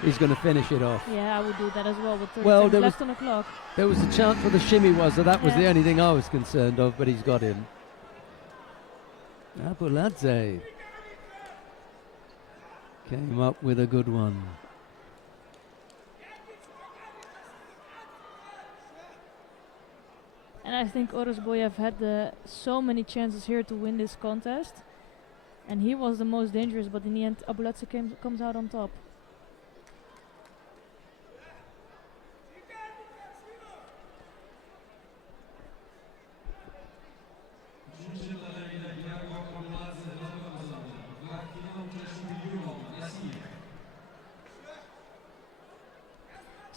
He's going to finish it off. Yeah, I would do that as well with 30 Well, seconds there left on the clock. There was a chance for the shimmy so that was Yeah. the only thing I was concerned of, but he's got him. Abuladze came up with a good one. And I think Urizboyev had so many chances here to win this contest. And he was the most dangerous, but in the end Abuladze comes out on top.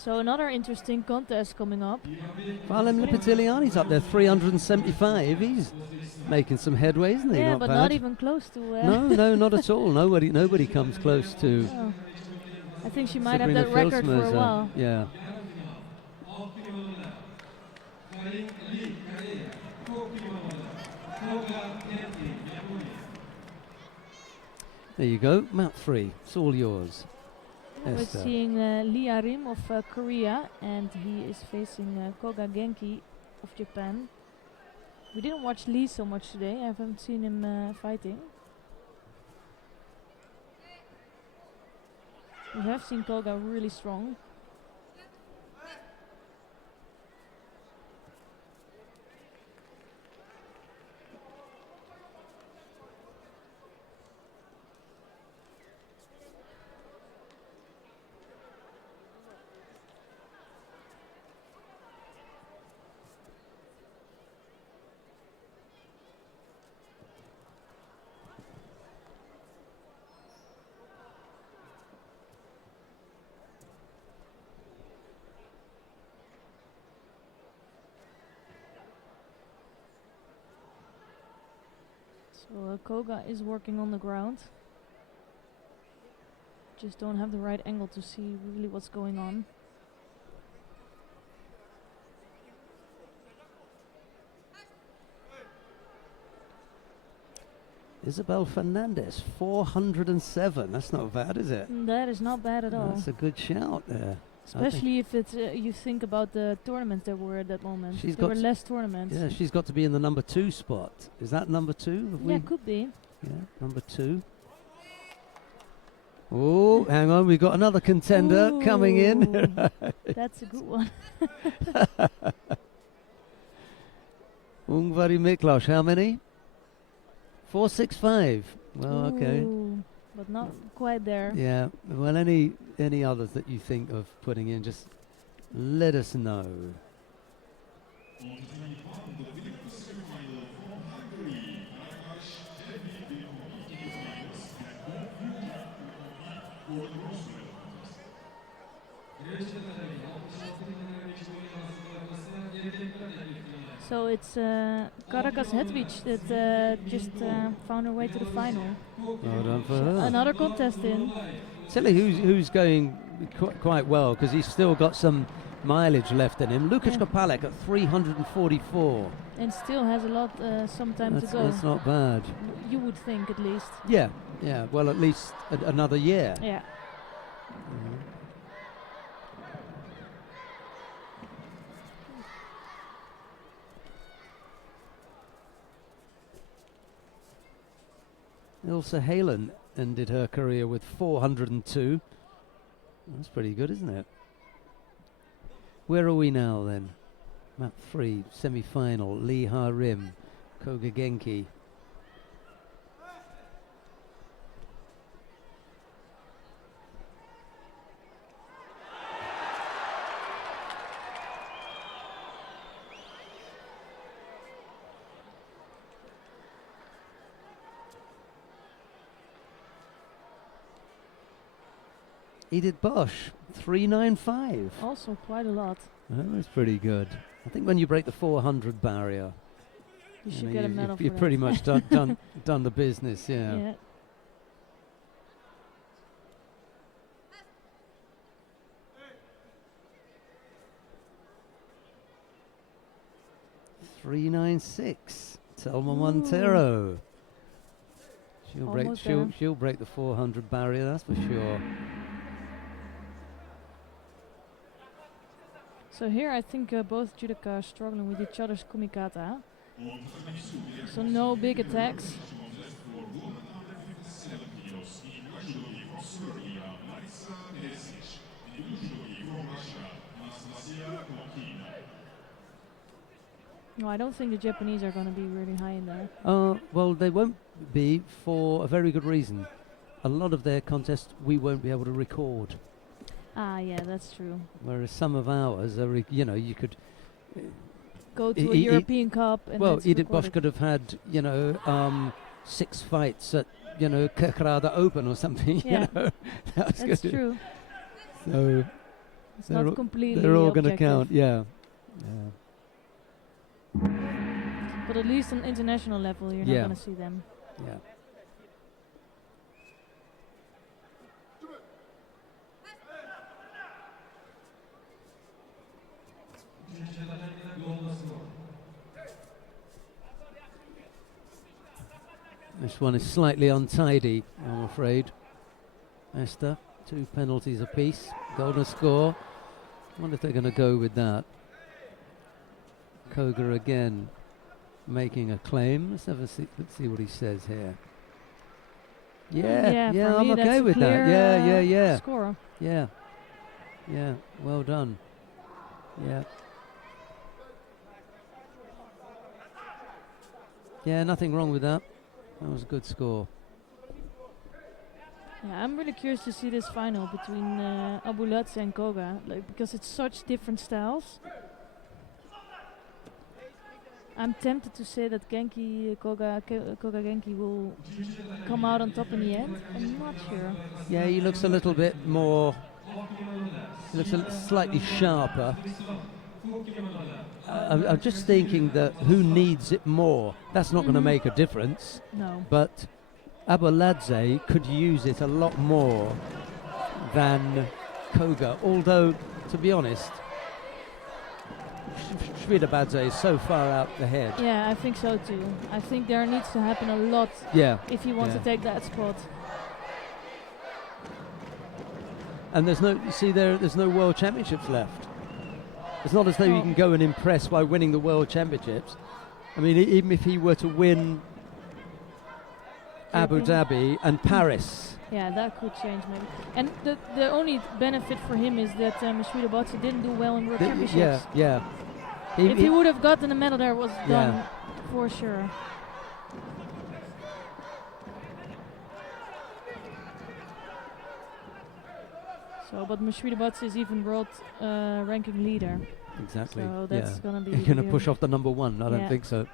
So another interesting contest coming up. Valem Lipitiliani's up there, 375. He's making some headway, isn't he? Yeah, Not but bad. not even close to. No, not at all. Nobody comes close to. Oh. I think she might Sabrina have that record for a Filsmer's, while. Yeah. There you go, map 3. It's all yours. We're Esther. seeing Lee Arim of Korea, and he is facing Koga Genki of Japan. We didn't watch Lee so much today. I haven't seen him fighting. We have seen Koga really strong. So Koga is working on the ground. Just don't have the right angle to see really what's going on. Isabel Fernandez, 407. That's not bad, is it? That is not bad at all. That's a good shout there. Especially if it's you think about the tournaments there were at that moment. She's There got were less tournaments. Yeah, she's got to be in the number 2 spot. Is that number 2? Have Yeah, we- could be. Yeah, number 2. Oh, hang on, we've got another contender coming in. Ooh, That's a good one. Ungvari Miklos, how many? 465. Well, okay. Ooh, but not quite there. Yeah. Well, any others that you think of putting in, just let us know. So it's Karakas Hedvig that just found her way to the final. Well done for her. Another contest in. Tell you who's going quite well, because he's still got some mileage left in him. Lukasz Yeah. Kopalek at 344. And still has a lot, some time to go. That's not bad. You would think, at least. Yeah. Well, at least another year. Yeah. Ilse Halen ended her career with 402. That's pretty good, isn't it? Where are we now then? Map 3, semi-final. Lee Ha-rim, Koga Genki. Edith Bosch, 395. Also quite a lot. That was pretty good. I think when you break the 400 barrier, You should know, get a medal for you've that. pretty much done the business, yeah. Yeah. .396. Telma Ooh. Montero. Almost there. She'll break the 400 barrier, that's for sure. So here I think both judoka are struggling with each other's kumikata. So no big attacks. No, I don't think the Japanese are going to be really high in there. Well, they won't be, for a very good reason. A lot of their contests we won't be able to record, Ah, yeah, that's true. whereas some of ours are, you could. Go to a E- e- European Cup and Well, it's Edith Bosch recorded. could have had, 6 fights at, Kerkrade Open or something. Yeah. That's That's good. true. So, It's not completely They're all going to objective. count, yeah. But at least on international level, you're Yeah. not going to see them. Yeah. This one is slightly untidy, I'm afraid. Esther, 2 penalties apiece. Golden score. I wonder if they're going to go with that. Koga again making a claim. Let's see what he says here. Yeah, for I'm me okay that's a with that. clear, Yeah. score. Yeah. Well done. Yeah. Yeah, nothing wrong with that. That was a good score. Yeah, I'm really curious to see this final between Abuladze and Koga, because it's such different styles. I'm tempted to say that Koga Genki will come out on top in the end. I'm not sure. Yeah, he looks a little bit more. He looks slightly sharper. I'm just thinking that who needs it more? That's not going to make a difference. No. But Abuladze could use it a lot more than Koga. Although, to be honest, Svidabadze is so far out ahead. Yeah, I think so too. I think there needs to happen a lot if he wants to take that spot. And there's no World Championships left. It's not as though you can go and impress by winning the World Championships. I mean, even if he were to win Abu Dhabi and Paris. Yeah, that could change maybe. And the only benefit for him is that Svidabadze didn't do well in World Championships. Yeah. If he would have gotten a medal, there was done for sure. So, but Svidabadze is even world ranking leader. Exactly. So that's gonna be. You're gonna push off the number 1. I don't think so.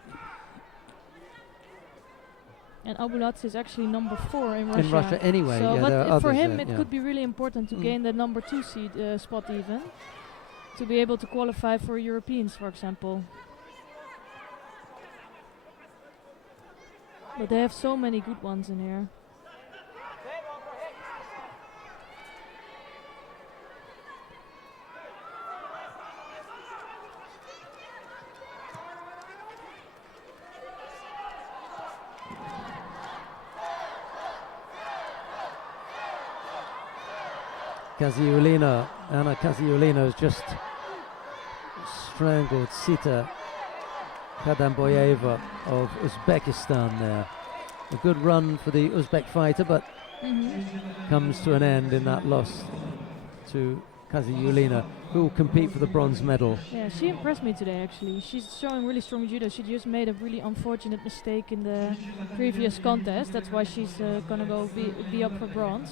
And Abuladze is actually number 4 in Russia. In Russia anyway. So, yeah, but for him, it could be really important to gain the number 2 seed spot even, to be able to qualify for Europeans, for example. But they have so many good ones in here. Anna Kaziulina has just strangled Sita Kadamboyeva of Uzbekistan there. A good run for the Uzbek fighter, but comes to an end in that loss to Kaziulina, who will compete for the bronze medal. Yeah, she impressed me today actually. She's showing really strong judo. She just made a really unfortunate mistake in the previous contest. That's why she's gonna go be up for bronze.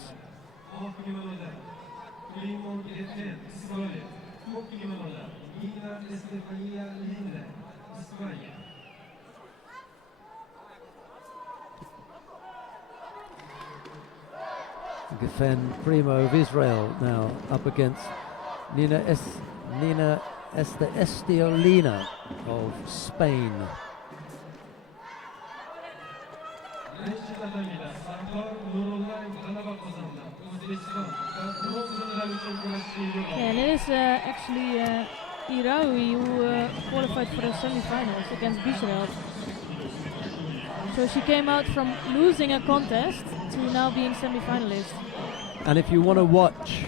Geffen Primo of Israel now up against Nina Estiolina of Spain. And it is actually Iraoui who qualified for the semi-finals against Bishrel. So she came out from losing a contest to now being semi-finalist. And if you want to watch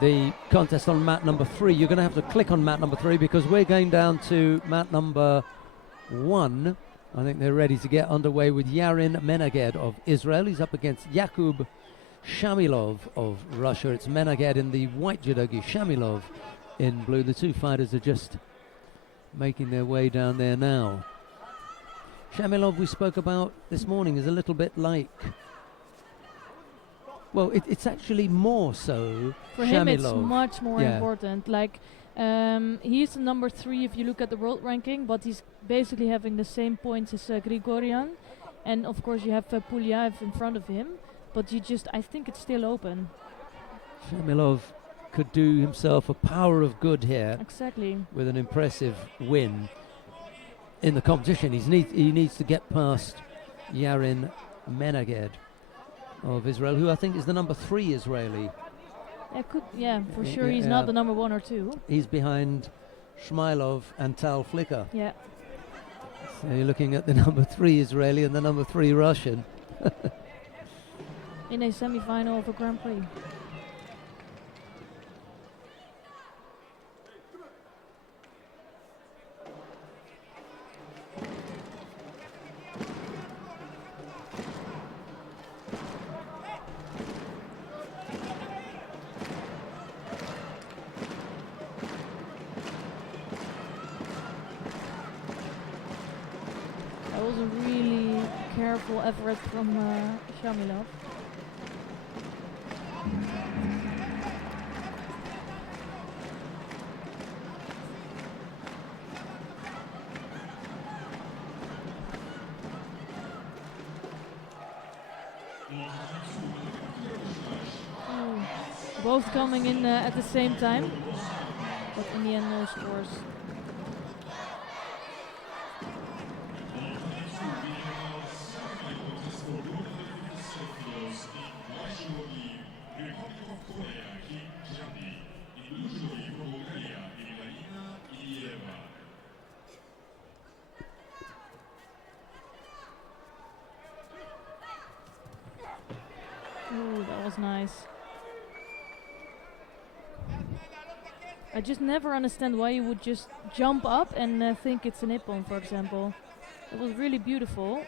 the contest on mat number 3, you're going to have to click on mat number 3 because we're going down to mat number 1. I think they're ready to get underway with Yarin Menaged of Israel. He's up against Yakub Shamilov of Russia. It's Menaged in the white judogi, Shamilov in blue. The two fighters are just making their way down there now. Shamilov, we spoke about this morning, is a little bit like... Well, it's actually more so for Shamilov. him, it's much more important. Like, he's the number 3 if you look at the world ranking, but he's basically having the same points as Grigorian. And of course, you have Pulyaev in front of him. But I think it's still open. Shamilov could do himself a power of good here Exactly. with an impressive win in the competition. He needs to get past Yarin Menaged of Israel, who I think is the number 3 Israeli. Yeah, for sure. He's not the number 1 or 2. He's behind Shmailov and Tal Flicker. Yeah. So you're looking at the number 3 Israeli and the number 3 Russian. In a semi-final of a Grand Prix. That was a really careful effort from Shamilov. Both coming in at the same time, but in the end, no scores. Ooh, that was nice. I just never understand why you would just jump up and think it's an ippon, for example. It was really beautiful.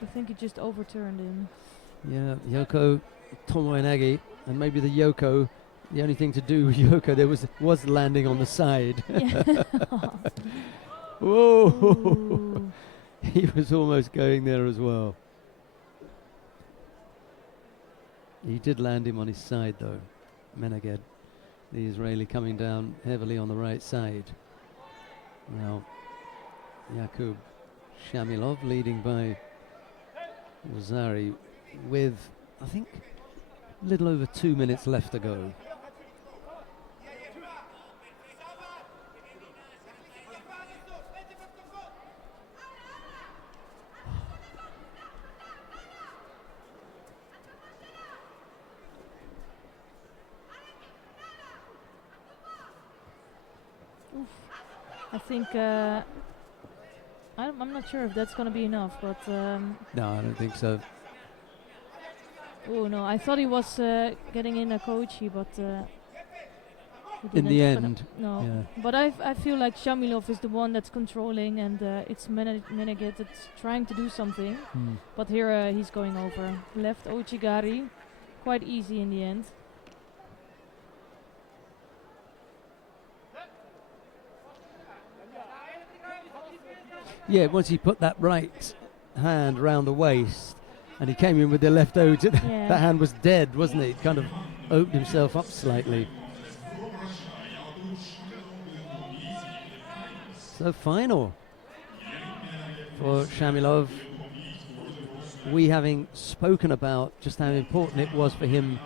I think it just overturned him. Yeah, Yoko Tomoenagi, and maybe the Yoko, the only thing to do with Yoko there was landing on the side. Yeah. Whoa! Ooh. He was almost going there as well. He did land him on his side though. Menaged, the Israeli, coming down heavily on the right side. Now Yakub Shamilov leading by Rosari with, I think, a little over 2 minutes left to go. I think I'm not sure if that's gonna be enough, but No, I don't think so. oh no, I thought he was getting in a Koichi, but he In the didn't. end, No, yeah. but I feel like Shamilov is the one that's controlling, and it's Meneghet that's trying to do something. But here he's going over. Left Ochigari, quite easy in the end. Yeah, once he put that right hand round the waist and he came in with the left Oji, Yeah. that hand was dead, wasn't it? He kind of opened himself up slightly. So final for Shamilov. We having spoken about just how important it was for him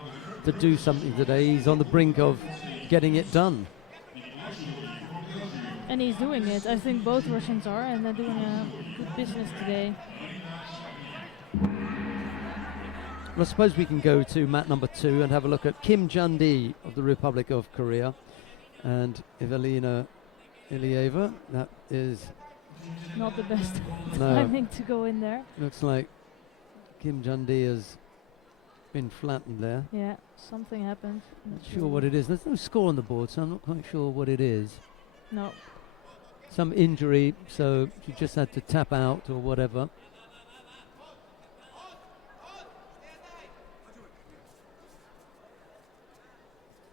to do something today. He's on the brink of getting it done. And he's doing it. I think both Russians are, and they're doing a good business today. Well, I suppose we can go to mat number 2 and have a look at Kim Jun-dee of the Republic of Korea and Evelina Ilieva. That is Not the best No. timing to go in there. Looks like Kim Jun-dee has been flattened there. Yeah, something happened. Not sure what it is. There's no score on the board, so I'm not quite sure what it is. No. Some injury, so she just had to tap out or whatever.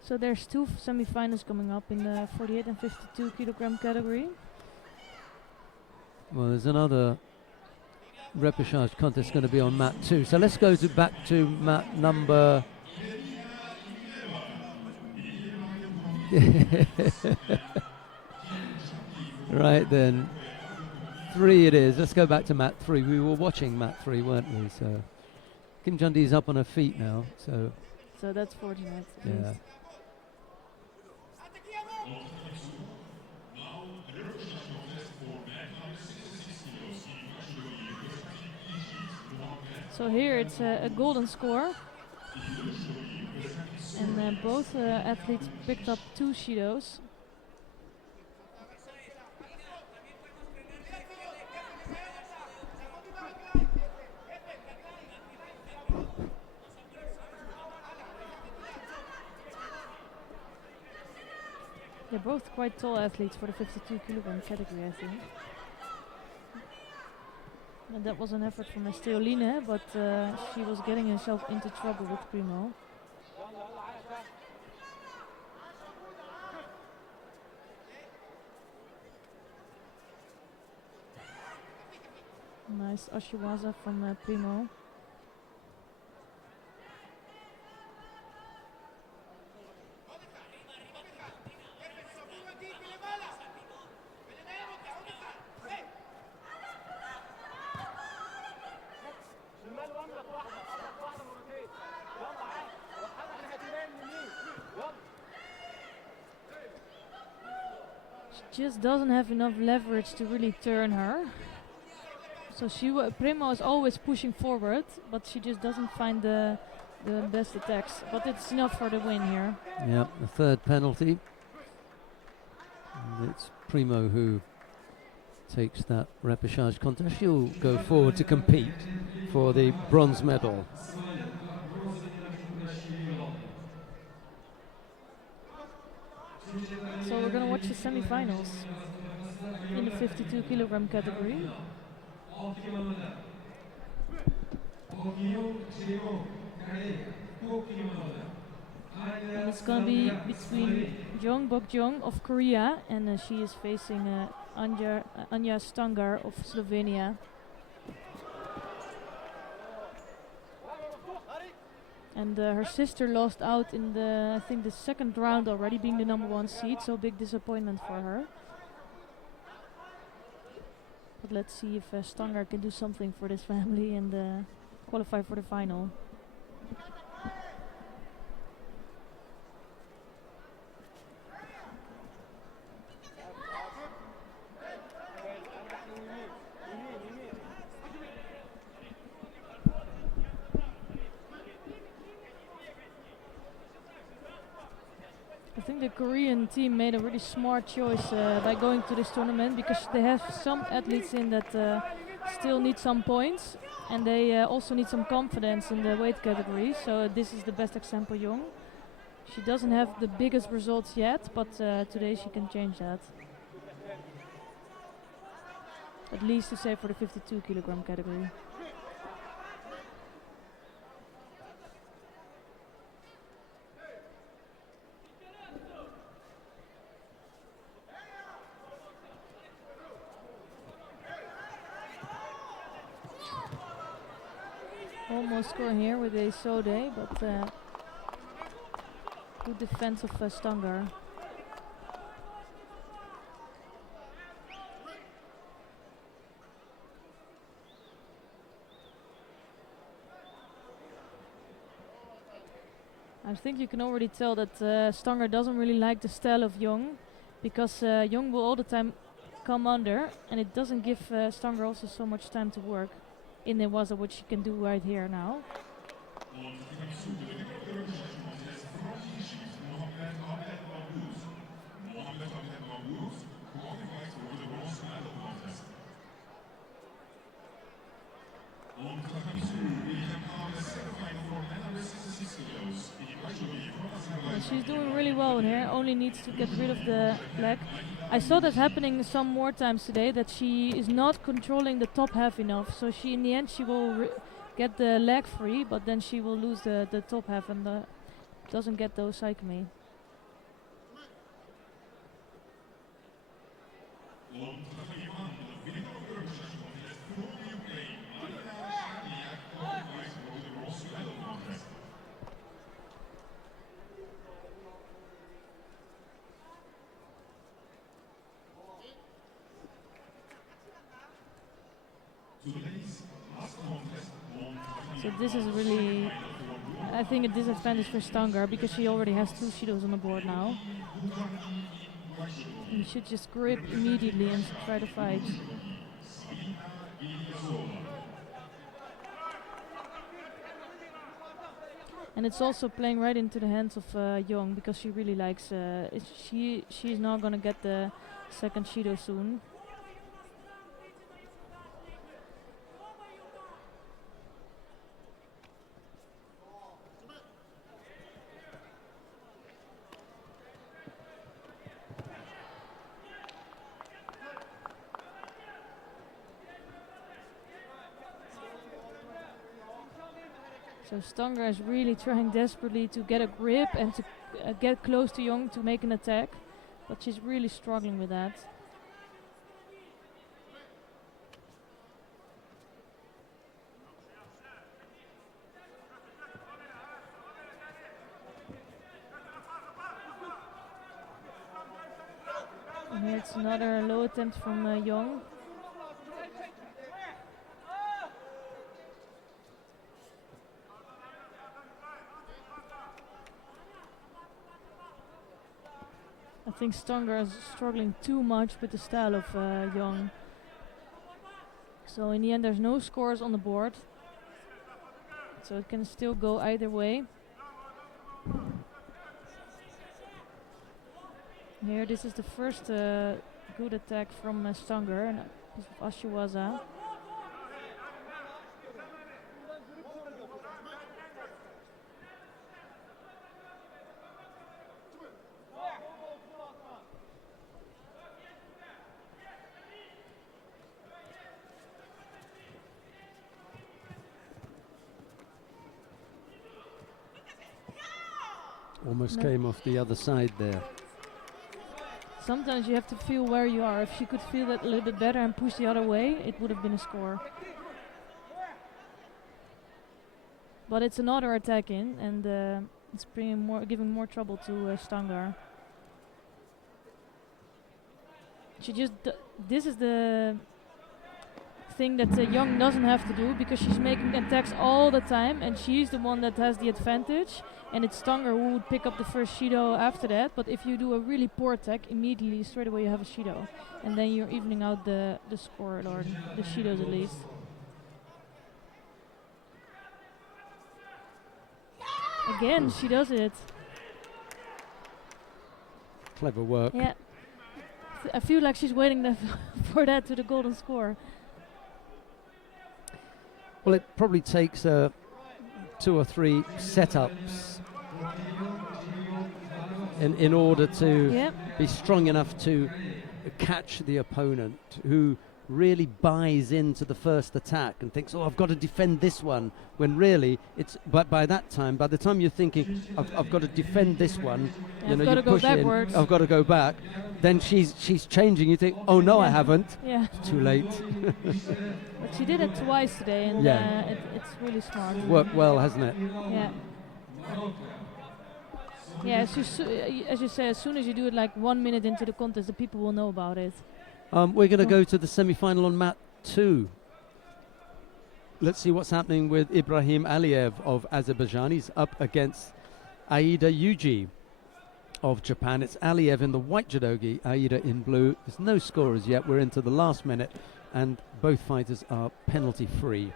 So there's 2 semi-finals coming up in the 48 and 52 kilogram category. Well, there's another repechage contest going to be on mat 2. So let's go back to mat number... Right then. 3 it is. Let's go back to mat 3. We were watching mat 3, weren't we? So Kim Jun-dee's up on her feet now. So so that's fortunate. at Yeah. least. Now, a representation contest for men under 66 kilos in White Judo representing Egypt, Mohammed. So here it's a golden score, and both athletes picked up 2 Shidos. They're both quite tall athletes for the 52 kilogram category, I think. And that was an effort from Esteoline, but she was getting herself into trouble with Primo. Nice Ashiwaza from Primo. She just doesn't have enough leverage to really turn her. So Primo is always pushing forward, but she just doesn't find the best attacks. But it's enough for the win here. Yeah, the third penalty. And it's Primo who takes that repechage contest. She'll go forward to compete for the bronze medal. So we're gonna watch the semi-finals in the 52 kilogram category. And it's gonna be between Jong Bok-jong of Korea, and she is facing Anja Stangar of Slovenia. And her sister lost out in I think the second round already, being the number 1 seed, so big disappointment for her. But let's see if Stangar can do something for this family and qualify for the final. I think the Korean team made a really smart choice by going to this tournament, because they have some athletes in that still need some points, and they also need some confidence in the weight category. So this is the best example, Jong. She doesn't have the biggest results yet, but today she can change that. At least to say for the 52 kilogram category. Almost scoring here with a Sode, but good defense of Stangar. I think you can already tell that Stangar doesn't really like the style of Jong, because Jong will all the time come under, and it doesn't give Stangar also so much time to work in the waza, which she can do right here now. And she's doing really well in here, only needs to get rid of the leg. I saw that happening some more times today, that she is not controlling the top half enough. So she, in the end, she will get the leg free, but then she will lose the top half and doesn't get those saikami. So this is really I think a disadvantage for Stanger because she already has 2 Shidos on the board now. You should just grip immediately and try to fight. And it's also playing right into the hands of Young because she really likes. She's not gonna get the second Shido soon. So Stanger is really trying desperately to get a grip and to get close to Young to make an attack, but she's really struggling with that. And here it's another low attempt from Young. I think Stanger is struggling too much with the style of Young. So in the end there's no scores on the board. So it can still go either way. Here this is the first good attack from Stanger, and a piece of Ashiwaza. Almost came off the other side there. Sometimes you have to feel where you are. If she could feel that a little bit better and push the other way, it would have been a score. But it's another attack in, and it's giving more trouble to Stanger. She just this is the thing that Young doesn't have to do because she's making attacks all the time, and she's the one that has the advantage. And it's Stanger who would pick up the first Shido after that. But if you do a really poor attack, immediately straight away you have a Shido, and then you're evening out the score or the Shidos at least. Again, she does it. Clever work. Yeah. I feel like she's waiting for that to the golden score. Well, it probably takes 2 or 3 setups in order to be strong enough to catch the opponent who really buys into the first attack and thinks, oh, I've got to defend this one, when really it's, but by the time you're thinking, I've got to defend this one, you know, you push in, I've got to go back, then she's changing, you think, oh no, I haven't. Yeah. It's too late. But she did it twice today, and it's really smart. Worked well, hasn't it? Yeah. Yeah, as you say, as soon as you do it like 1 minute into the contest, the people will know about it. We're going to go to the semi-final on mat 2. Let's see what's happening with Ibrahim Aliyev of Azerbaijan. He's up against Aida Yuji of Japan. It's Aliyev in the white judogi, Aida in blue. There's no scorers yet. We're into the last minute, and both fighters are penalty-free.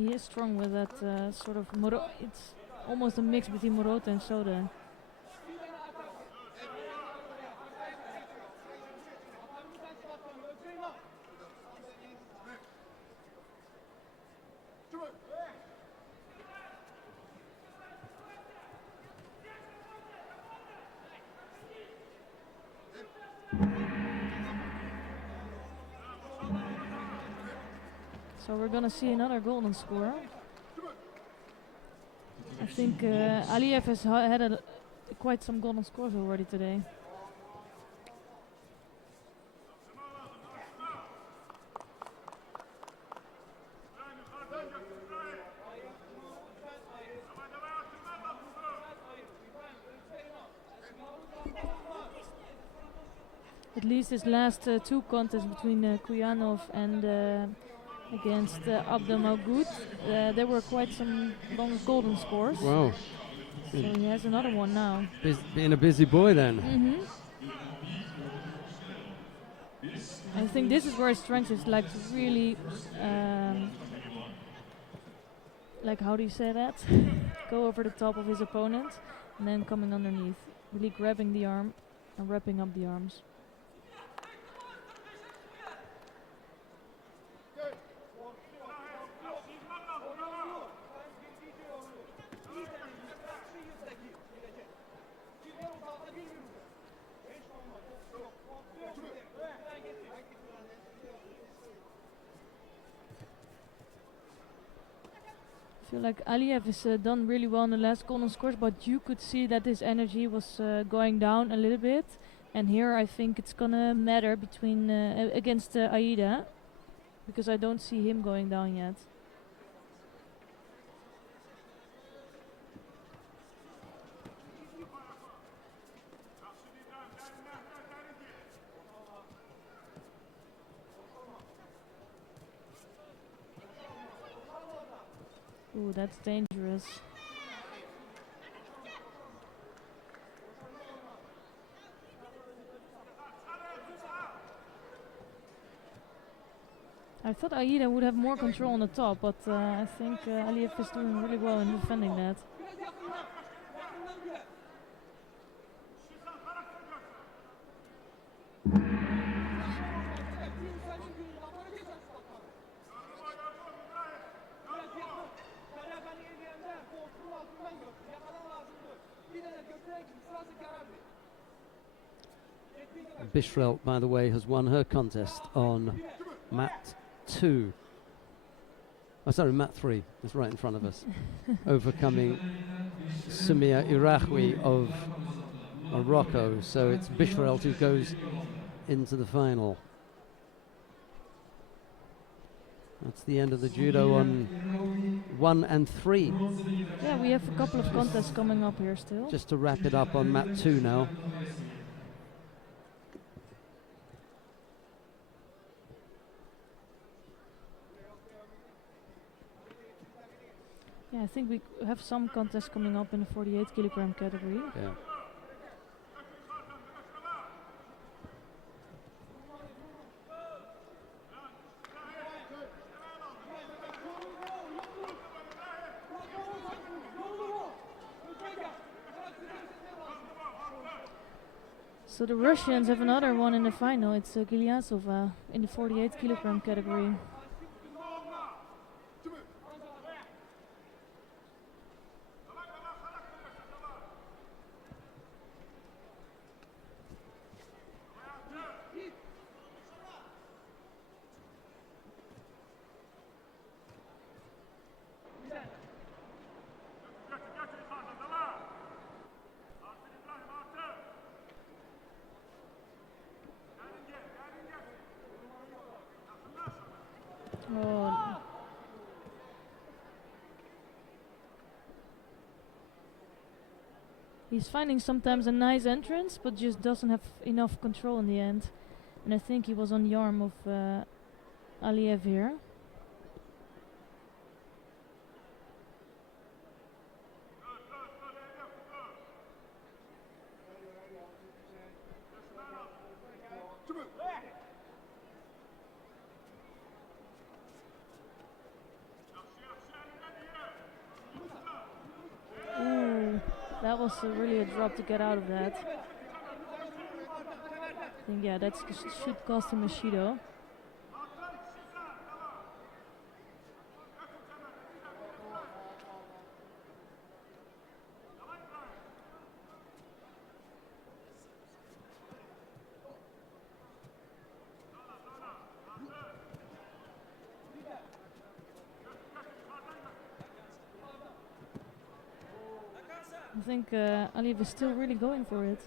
He is strong with that sort of it's almost a mix between Morota and Soda. So we're gonna see another golden score. I think Aliyev has had quite some golden scores already today. At least his last two contests between Kuyanov and against Abdelmagoud, there were quite some long golden scores. Wow. So he has another one now. Being a busy boy then. I think this is where his strength is, like really, like how do you say that? Go over the top of his opponent and then coming underneath, really grabbing the arm and wrapping up the arms. I feel like Aliyev has done really well in the last golden scores, but you could see that his energy was going down a little bit. And here I think it's gonna matter between against Aida, because I don't see him going down yet. Ooh, that's dangerous. I thought Aida would have more control on the top, but I think Aliyev is doing really well in defending that. Bishrelt, by the way, has won her contest on mat 2. Oh, sorry, mat 3. It's right in front of us. Overcoming Sumia Iraqwi of Morocco. So it's Bishrelt who goes into the final. That's the end of the judo on 1 and 3. Yeah, we have a couple of contests coming up here still. Just to wrap it up on mat 2 now. Yeah, I think we have some contests coming up in the 48 kilogram category. Yeah. So the Russians have another one in the final. It's Gilyasova in the 48 kilogram category. Oh. He's finding sometimes a nice entrance, but just doesn't have enough control in the end. And I think he was on the arm of Aliyev here. was really a drop to get out of that. I think, yeah, that should cost him a Shido. I think Aliyev is still really going for it.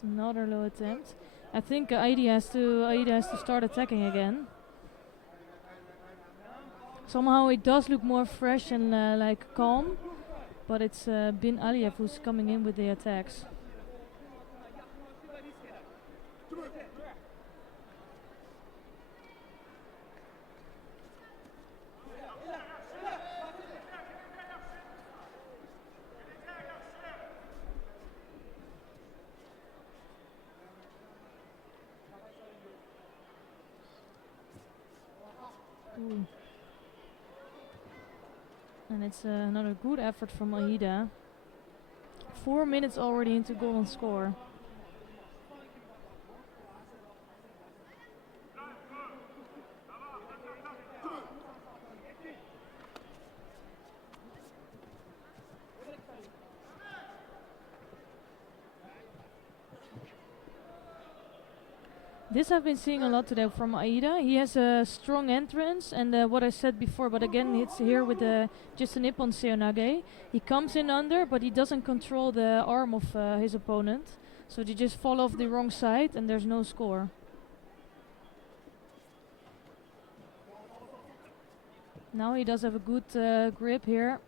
Another low attempt. I think Aida has to start attacking again. Somehow it does look more fresh and like calm, but it's Bin Aliyev who's coming in with the attacks. Ooh. And it's another good effort from Aida. 4 minutes already into golden score. This I've been seeing a lot today from Aida. He has a strong entrance, and what I said before, but again it's here with just a Nippon Seonage. He comes in under, but he doesn't control the arm of his opponent, so they just fall off the wrong side and there's no score. Now he does have a good grip here.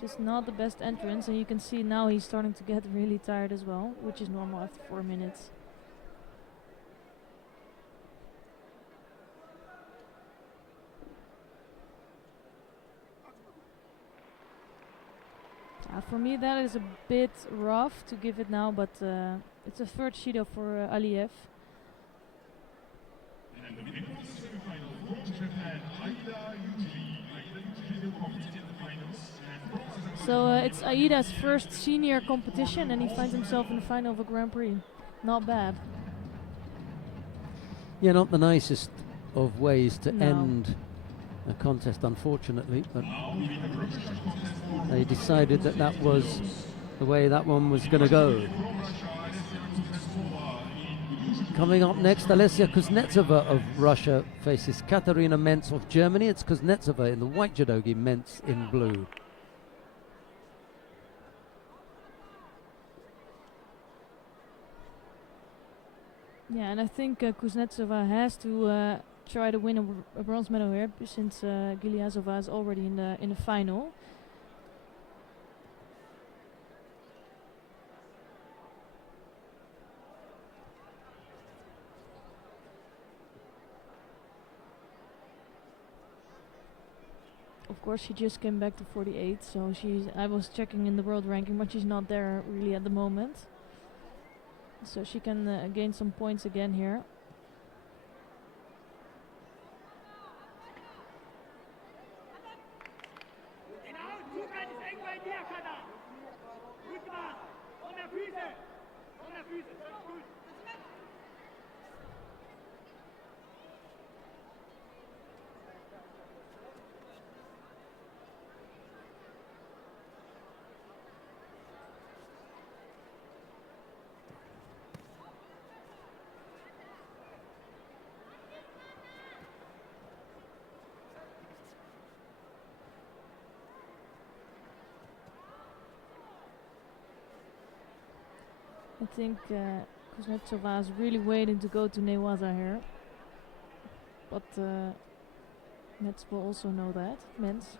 Just not the best entrance, and you can see now he's starting to get really tired as well, which is normal after 4 minutes. For me that is a bit rough to give it now, but it's a third Shido for Aliyev. And the winner of the semi-final from Japan, Aida Yuji. Aida Yuji will compete in the finals. So it's Aida's first senior competition, and he finds himself in the final of a Grand Prix. Not bad. Yeah, not the nicest of ways to end a contest, unfortunately, but they decided that that was the way that one was going to go. Coming up next, Alessia Kuznetsova of Russia faces Katarina Mentz of Germany. It's Kuznetsova in the white judogi, Mentz in blue. Yeah, and I think Kuznetsova has to try to win a bronze medal here, since Gilyazova is already in the final. Of course, she just came back to 48, so I was checking in the world ranking, but she's not there really at the moment. So she can gain some points again here. I think Kuznetsova is really waiting to go to Newaza here. But Mets will also know that. Men's.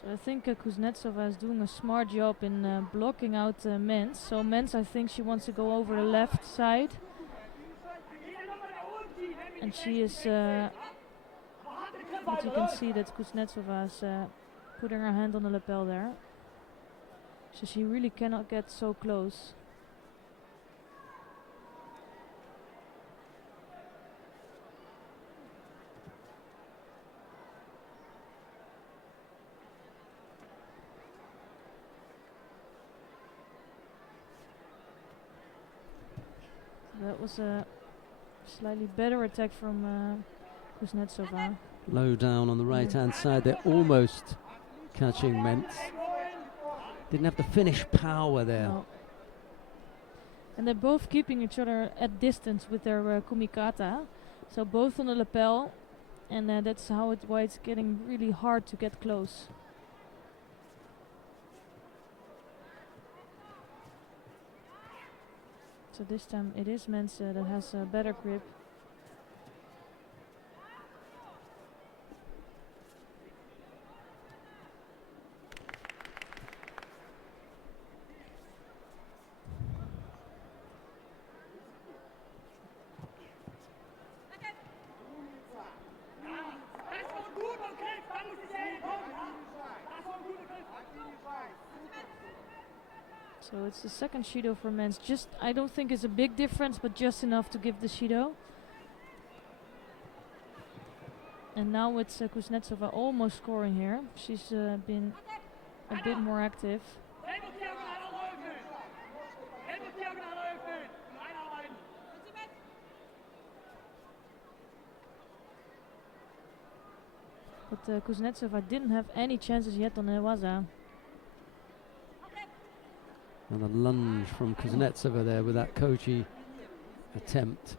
So I think Kuznetsova is doing a smart job in blocking out Mens. So Mens, I think she wants to go over the left side. And she is, but you can see that Kuznetsova is putting her hand on the lapel there. So she really cannot get so close. That was a slightly better attack from Kuznetsova. Low down on the right-hand side. They're almost catching Mentz. Didn't have the finish power there. No. And they're both keeping each other at distance with their kumikata. So both on the lapel. And that's why it's getting really hard to get close. So this time it is Mens that has a better grip. So it's the second Shido for Mens. Just, I don't think it's a big difference, but just enough to give the Shido. And now it's Kuznetsova almost scoring here. She's been a bit more active. But Kuznetsova didn't have any chances yet on Newaza. And a lunge from Kuznetsova there with that Koji attempt.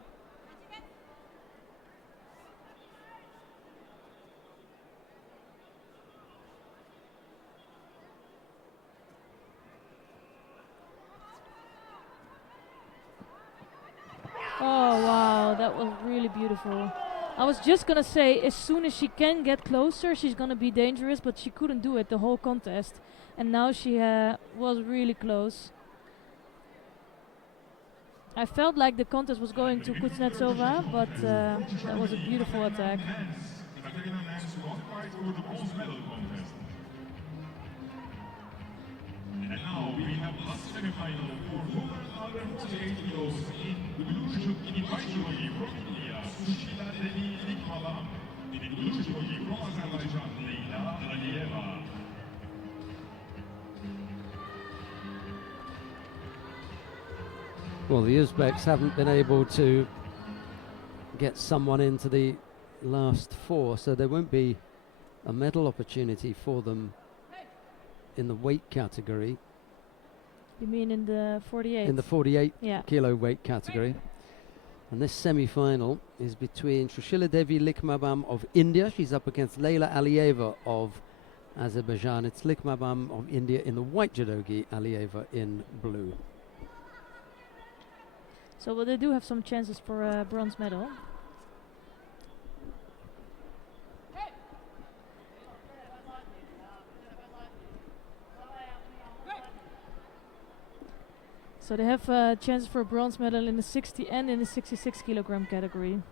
Oh wow, that was really beautiful. I was just gonna say, as soon as she can get closer, she's gonna be dangerous, but she couldn't do it the whole contest. And now she was really close. I felt like the contest was going to Kuznetsova, but that was a beautiful attack. And now we have last semi-final for women under 48 kilos in blue judo in white judo from India, Sushila Devi Likmalam. In blue judo from Azerbaijan, Leila Alieva. Well, the Uzbeks haven't been able to get someone into the last four, so there won't be a medal opportunity for them in the weight category. You mean in the 48? In the 48 yeah. kilo weight category. And this semi-final is between Sushila Devi Likmabam of India. She's up against Leila Alieva of Azerbaijan. It's Likmabam of India in the white judogi, Alieva in blue. So well, they do have some chances for a bronze medal. So they have chances for a bronze medal in the 60 and in the 66 kilogram category.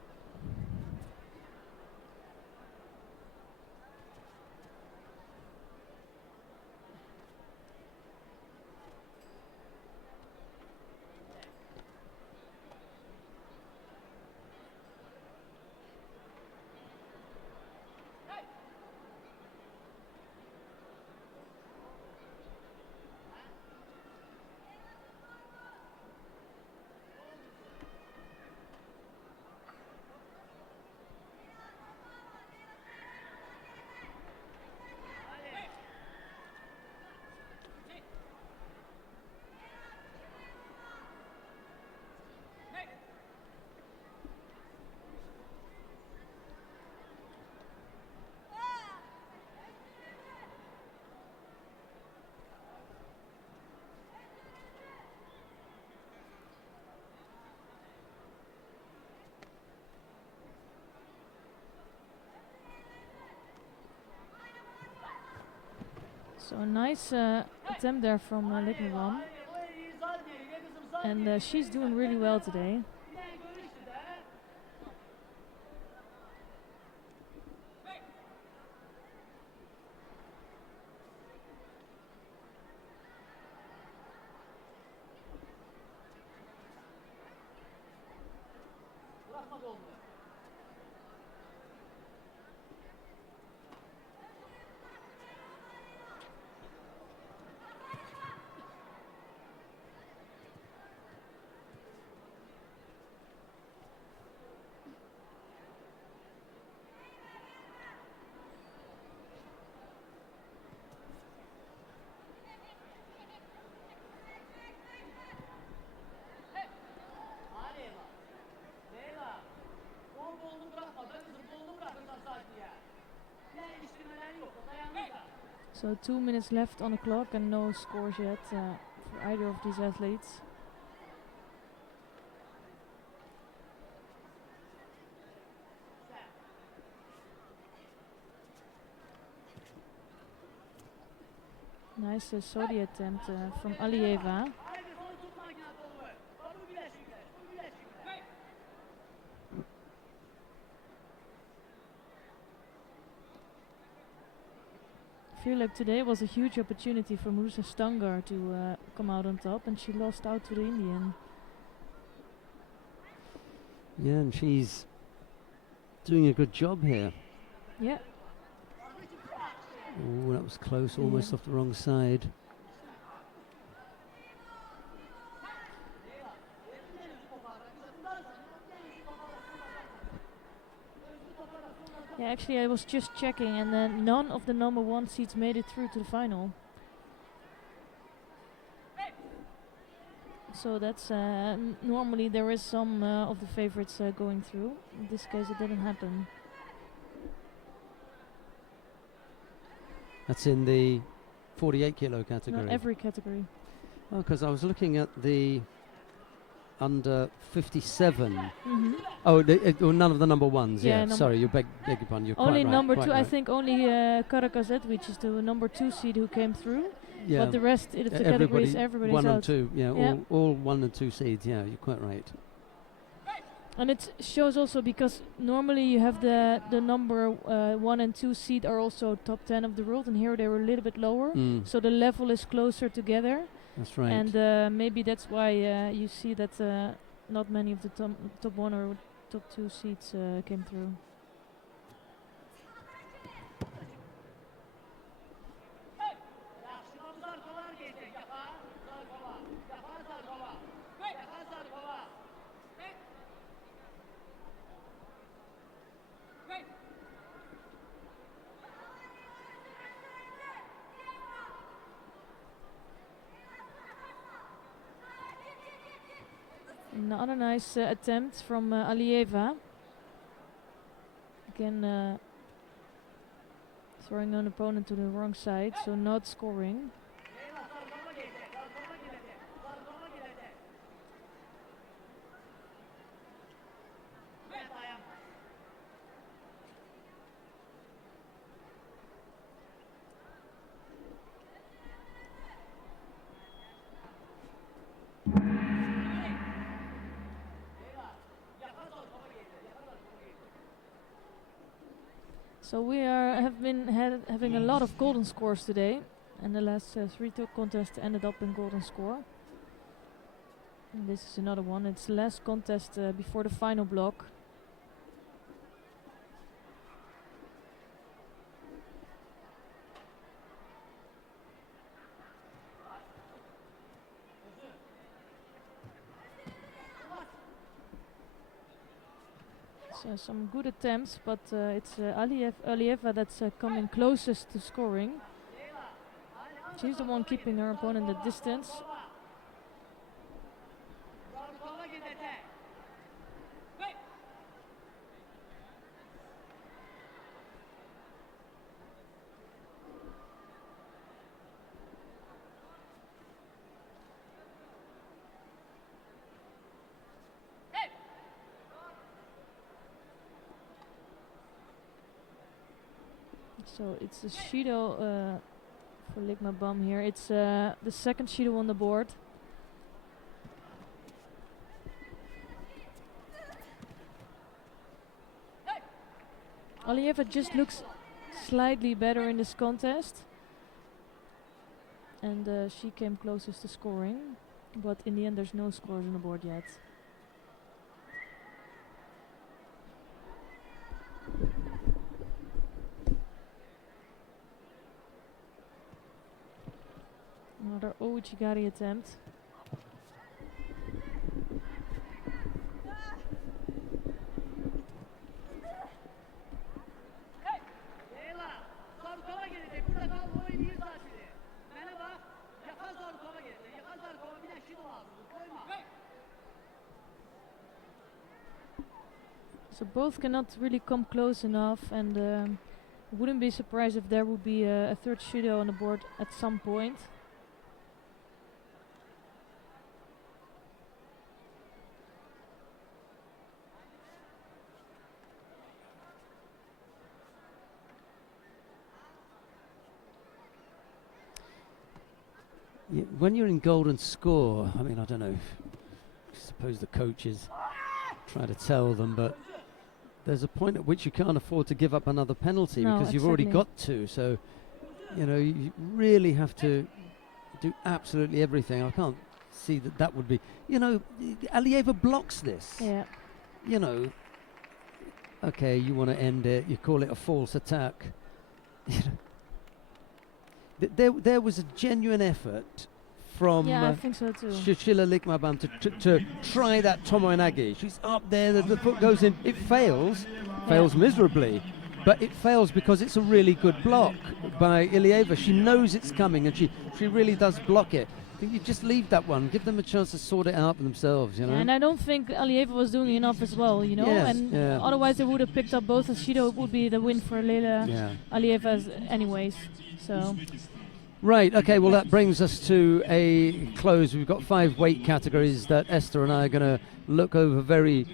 So a nice attempt there from Lignavan. And she's doing really well today. So 2 minutes left on the clock and no scores yet for either of these athletes. Nice Sodi attempt from Alieva. I feel like today was a huge opportunity for Musa Stangar to come out on top, and she lost out to the Indian. Yeah, and she's doing a good job here. Yeah. Oh, that was close, almost off the wrong side. Yeah, actually I was just checking, and none of the number 1 seeds made it through to the final. So that's normally there is some of the favorites going through. In this case it didn't happen. That's in the 48 kilo category. Not every category. Oh, because I was looking at the under 57. Mm-hmm. Oh, none of the number ones. Yeah, Yeah, sorry, you beg your pardon. You're only quite right, number quite 2. right. I think only Karakazet, which is the number 2 seed who came through. Yeah, But the rest of the categories, everybody's 1 out. and 2. Yeah, Yeah. all 1 and 2 seeds. Yeah, you're quite right. And it shows also because normally you have the number 1 and 2 seed are also top 10 of the world, and here they were a little bit lower. So the level is closer together. That's right. And maybe that's why you see that not many of the top 1 or top 2 seeds came through. Another nice attempt from Alieva. Again, throwing an opponent to the wrong side, so not scoring. So we have been having a lot of golden scores today, and the last 3 contests ended up in golden score. And this is another one. It's the last contest before the final block. So some good attempts, but it's Alieva that's coming closest to scoring. She's the one keeping her opponent at distance. So it's a Shido for Ligma-Bam here. It's the second Shido on the board. Alieva just looks slightly better in this contest. And she came closest to scoring. But in the end there's no scores on the board yet. Another Ouchigari attempt. So both cannot really come close enough, and wouldn't be surprised if there would be a third Shido on the board at some point. When you're in golden score, I mean, I don't know, I suppose the coaches try to tell them, but there's a point at which you can't afford to give up another penalty because you've already got two. So, you know, you really have to do absolutely everything. I can't see that would be, you know, Alieva blocks this. Yeah. You know, okay, you want to end it, you call it a false attack. There was a genuine effort from I think so too. Shishila Ligma-Bam to try that Tomoe-nage. She's up there, the foot goes in, it fails miserably, but it fails because it's a really good block by Ilieva. She knows it's coming and she really does block it. I think you just leave that one, give them a chance to sort it out for themselves, you know. And I don't think Alieva was doing enough as well, you know. Yes, and otherwise they would have picked up both as Shido. It would be the win for Leila Alieva anyways. So. Right, okay, well that brings us to a close. We've got 5 weight categories that Esther and I are going to look over very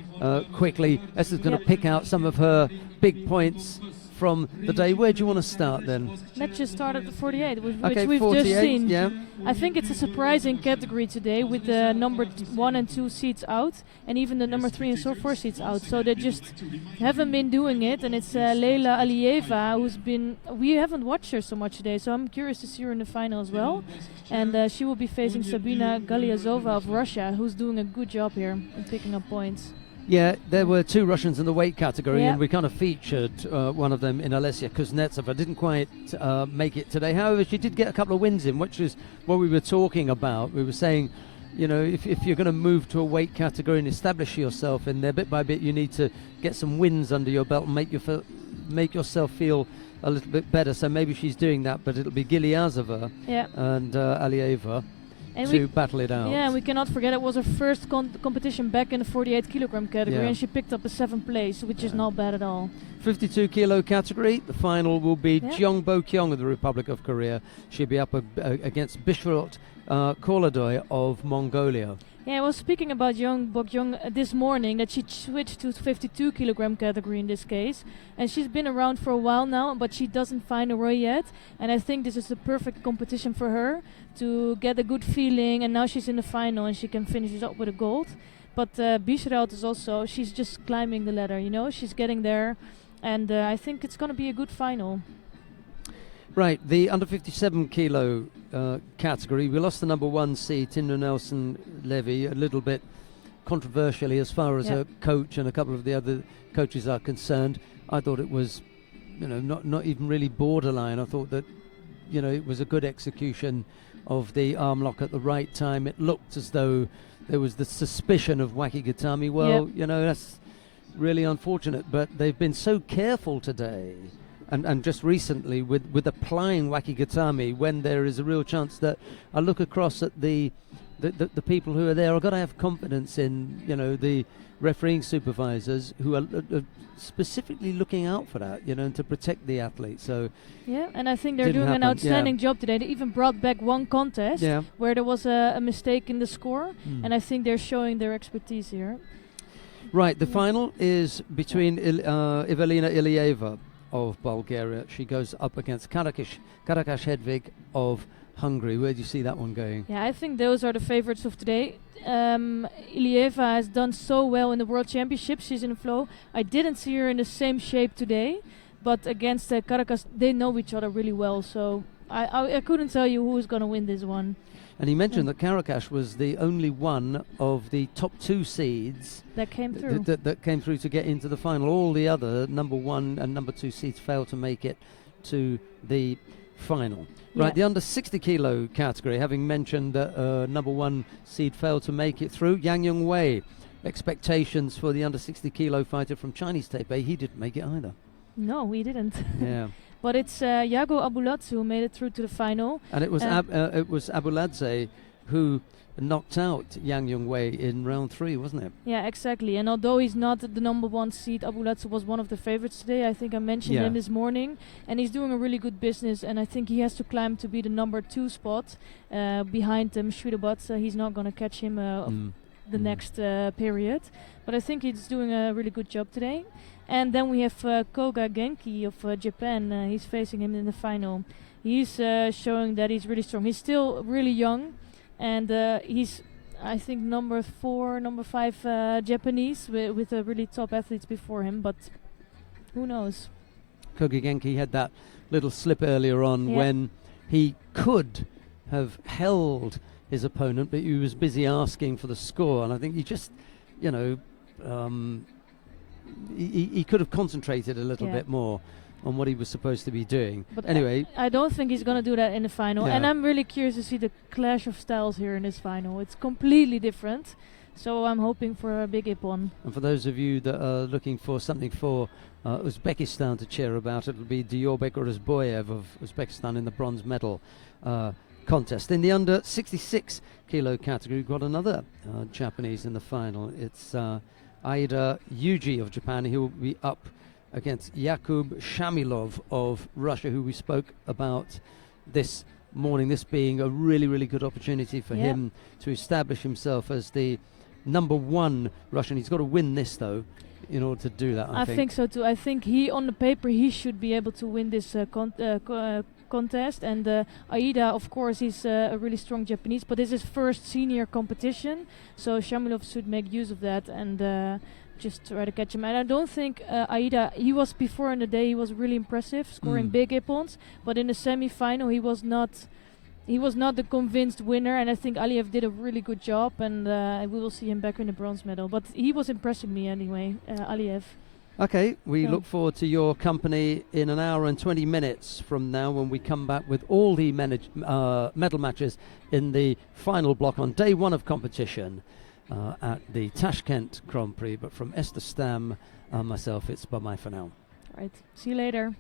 quickly. Esther's going to pick out some of her big points from the day. Where do you want to start then? Let's just start at the 48, which okay, we've 48, just seen. Yeah. I think it's a surprising category today with the number 1 and 2 seats out and even the number 3 and 4 seats out. So they just haven't been doing it, and it's Leila Alieva who's been... We haven't watched her so much today, so I'm curious to see her in the final as well. And she will be facing Sabina Galiazova of Russia, who's doing a good job here in picking up points. Yeah, there were 2 Russians in the weight category, and we kind of featured one of them in Alessia Kuznetsova. Didn't quite make it today. However, she did get a couple of wins in, which is what we were talking about. We were saying, you know, if you're going to move to a weight category and establish yourself in there, bit by bit, you need to get some wins under your belt and make yourself feel a little bit better. So maybe she's doing that, but it'll be Giliazova and Alieva. And to battle it out. Yeah, and we cannot forget it was her first competition back in the 48 kilogram category, and she picked up a 7th place, which is not bad at all. 52 kilo category, the final will be Jeong Bo-kyung of the Republic of Korea. She'll be up against Bishrot Koladoy of Mongolia. Yeah, I was speaking about Jeong Bo-kyung this morning, that she switched to 52 kilogram category in this case, and she's been around for a while now, but she doesn't find her way yet, and I think this is the perfect competition for her to get a good feeling, and now she's in the final and she can finish it up with a gold. But Bishrot is also, she's just climbing the ladder, you know, she's getting there, and I think it's going to be a good final. Right, the under 57 kilo category, we lost the number 1 seed, Tindu Nelson Levy, a little bit controversially as far as her coach and a couple of the other coaches are concerned. I thought it was, you know, not even really borderline. I thought that, you know, it was a good execution of the arm lock at the right time. It looked as though there was the suspicion of Wakigatami. Well, you know, that's really unfortunate, but they've been so careful today. And just recently with applying Wakigatami when there is a real chance that I look across at the people who are there. I've got to have confidence in, you know, the refereeing supervisors who are specifically looking out for that, you know, and to protect the athlete. So yeah, and I think they're doing an outstanding job today. They even brought back one contest where there was a mistake in the score, and I think they're showing their expertise here. Right, the final is between Evelina Ilieva of Bulgaria. She goes up against Karakash Hedvig of Hungary. Where do you see that one going? Yeah, I think those are the favorites of today. Ilieva has done so well in the World Championships. She's in the flow. I didn't see her in the same shape today, but against Caracas, they know each other really well. So I couldn't tell you who is going to win this one. And he mentioned that Karakash was the only one of the top 2 seeds That came through. that came through to get into the final. All the other number 1 and number 2 seeds failed to make it to the final. Yeah. Right, the under 60 kilo category, having mentioned that number 1 seed failed to make it through, Yang Yung Wei. Expectations for the under 60 kilo fighter from Chinese Taipei, he didn't make it either. No, we didn't. Yeah. But it's Yago Abuladze who made it through to the final. And it was Abuladze who knocked out Yang Yung Wei in round 3, wasn't it? Yeah, exactly. And although he's not the number 1 seed, Abuladze was one of the favorites today. I think I mentioned him this morning. And he's doing a really good business. And I think he has to climb to be the number 2 spot behind Shwidabat. He's not going to catch him the next period. But I think he's doing a really good job today. And then we have Koga Genki of Japan. He's facing him in the final. He's showing that he's really strong. He's still really young. And he's, I think, number 4, number 5 Japanese with really top athletes before him. But who knows? Koga Genki had that little slip earlier on when he could have held his opponent, but he was busy asking for the score. And I think he just, he could have concentrated a little bit more on what he was supposed to be doing. But anyway, I don't think he's going to do that in the final. Yeah. And I'm really curious to see the clash of styles here in this final. It's completely different. So I'm hoping for a big ippon. And for those of you that are looking for something for Uzbekistan to cheer about, it'll be Diorbek Orazboyev of Uzbekistan in the bronze medal contest. In the under 66 kilo category, we've got another Japanese in the final. It's Aida Yuji of Japan. He will be up against Yakub Shamilov of Russia, who we spoke about this morning. This being a really, really good opportunity for him to establish himself as the number 1 Russian. He's got to win this, though, in order to do that, I think. I think so, too. I think on the paper, he should be able to win this contest. And Aida, of course, he's a really strong Japanese, but this is his first senior competition. So Shamilov should make use of that and just try to catch him. And I don't think Aida, he was before in the day, he was really impressive, scoring big ippons. But in the semi-final, he was not the convinced winner. And I think Aliyev did a really good job. And we will see him back in the bronze medal. But he was impressing me anyway, Aliyev. Okay, we look forward to your company in an hour and 20 minutes from now when we come back with all the medal matches in the final block on day 1 of competition at the Tashkent Grand Prix. But from Esther Stam and myself, it's bye-bye for now. All right, see you later.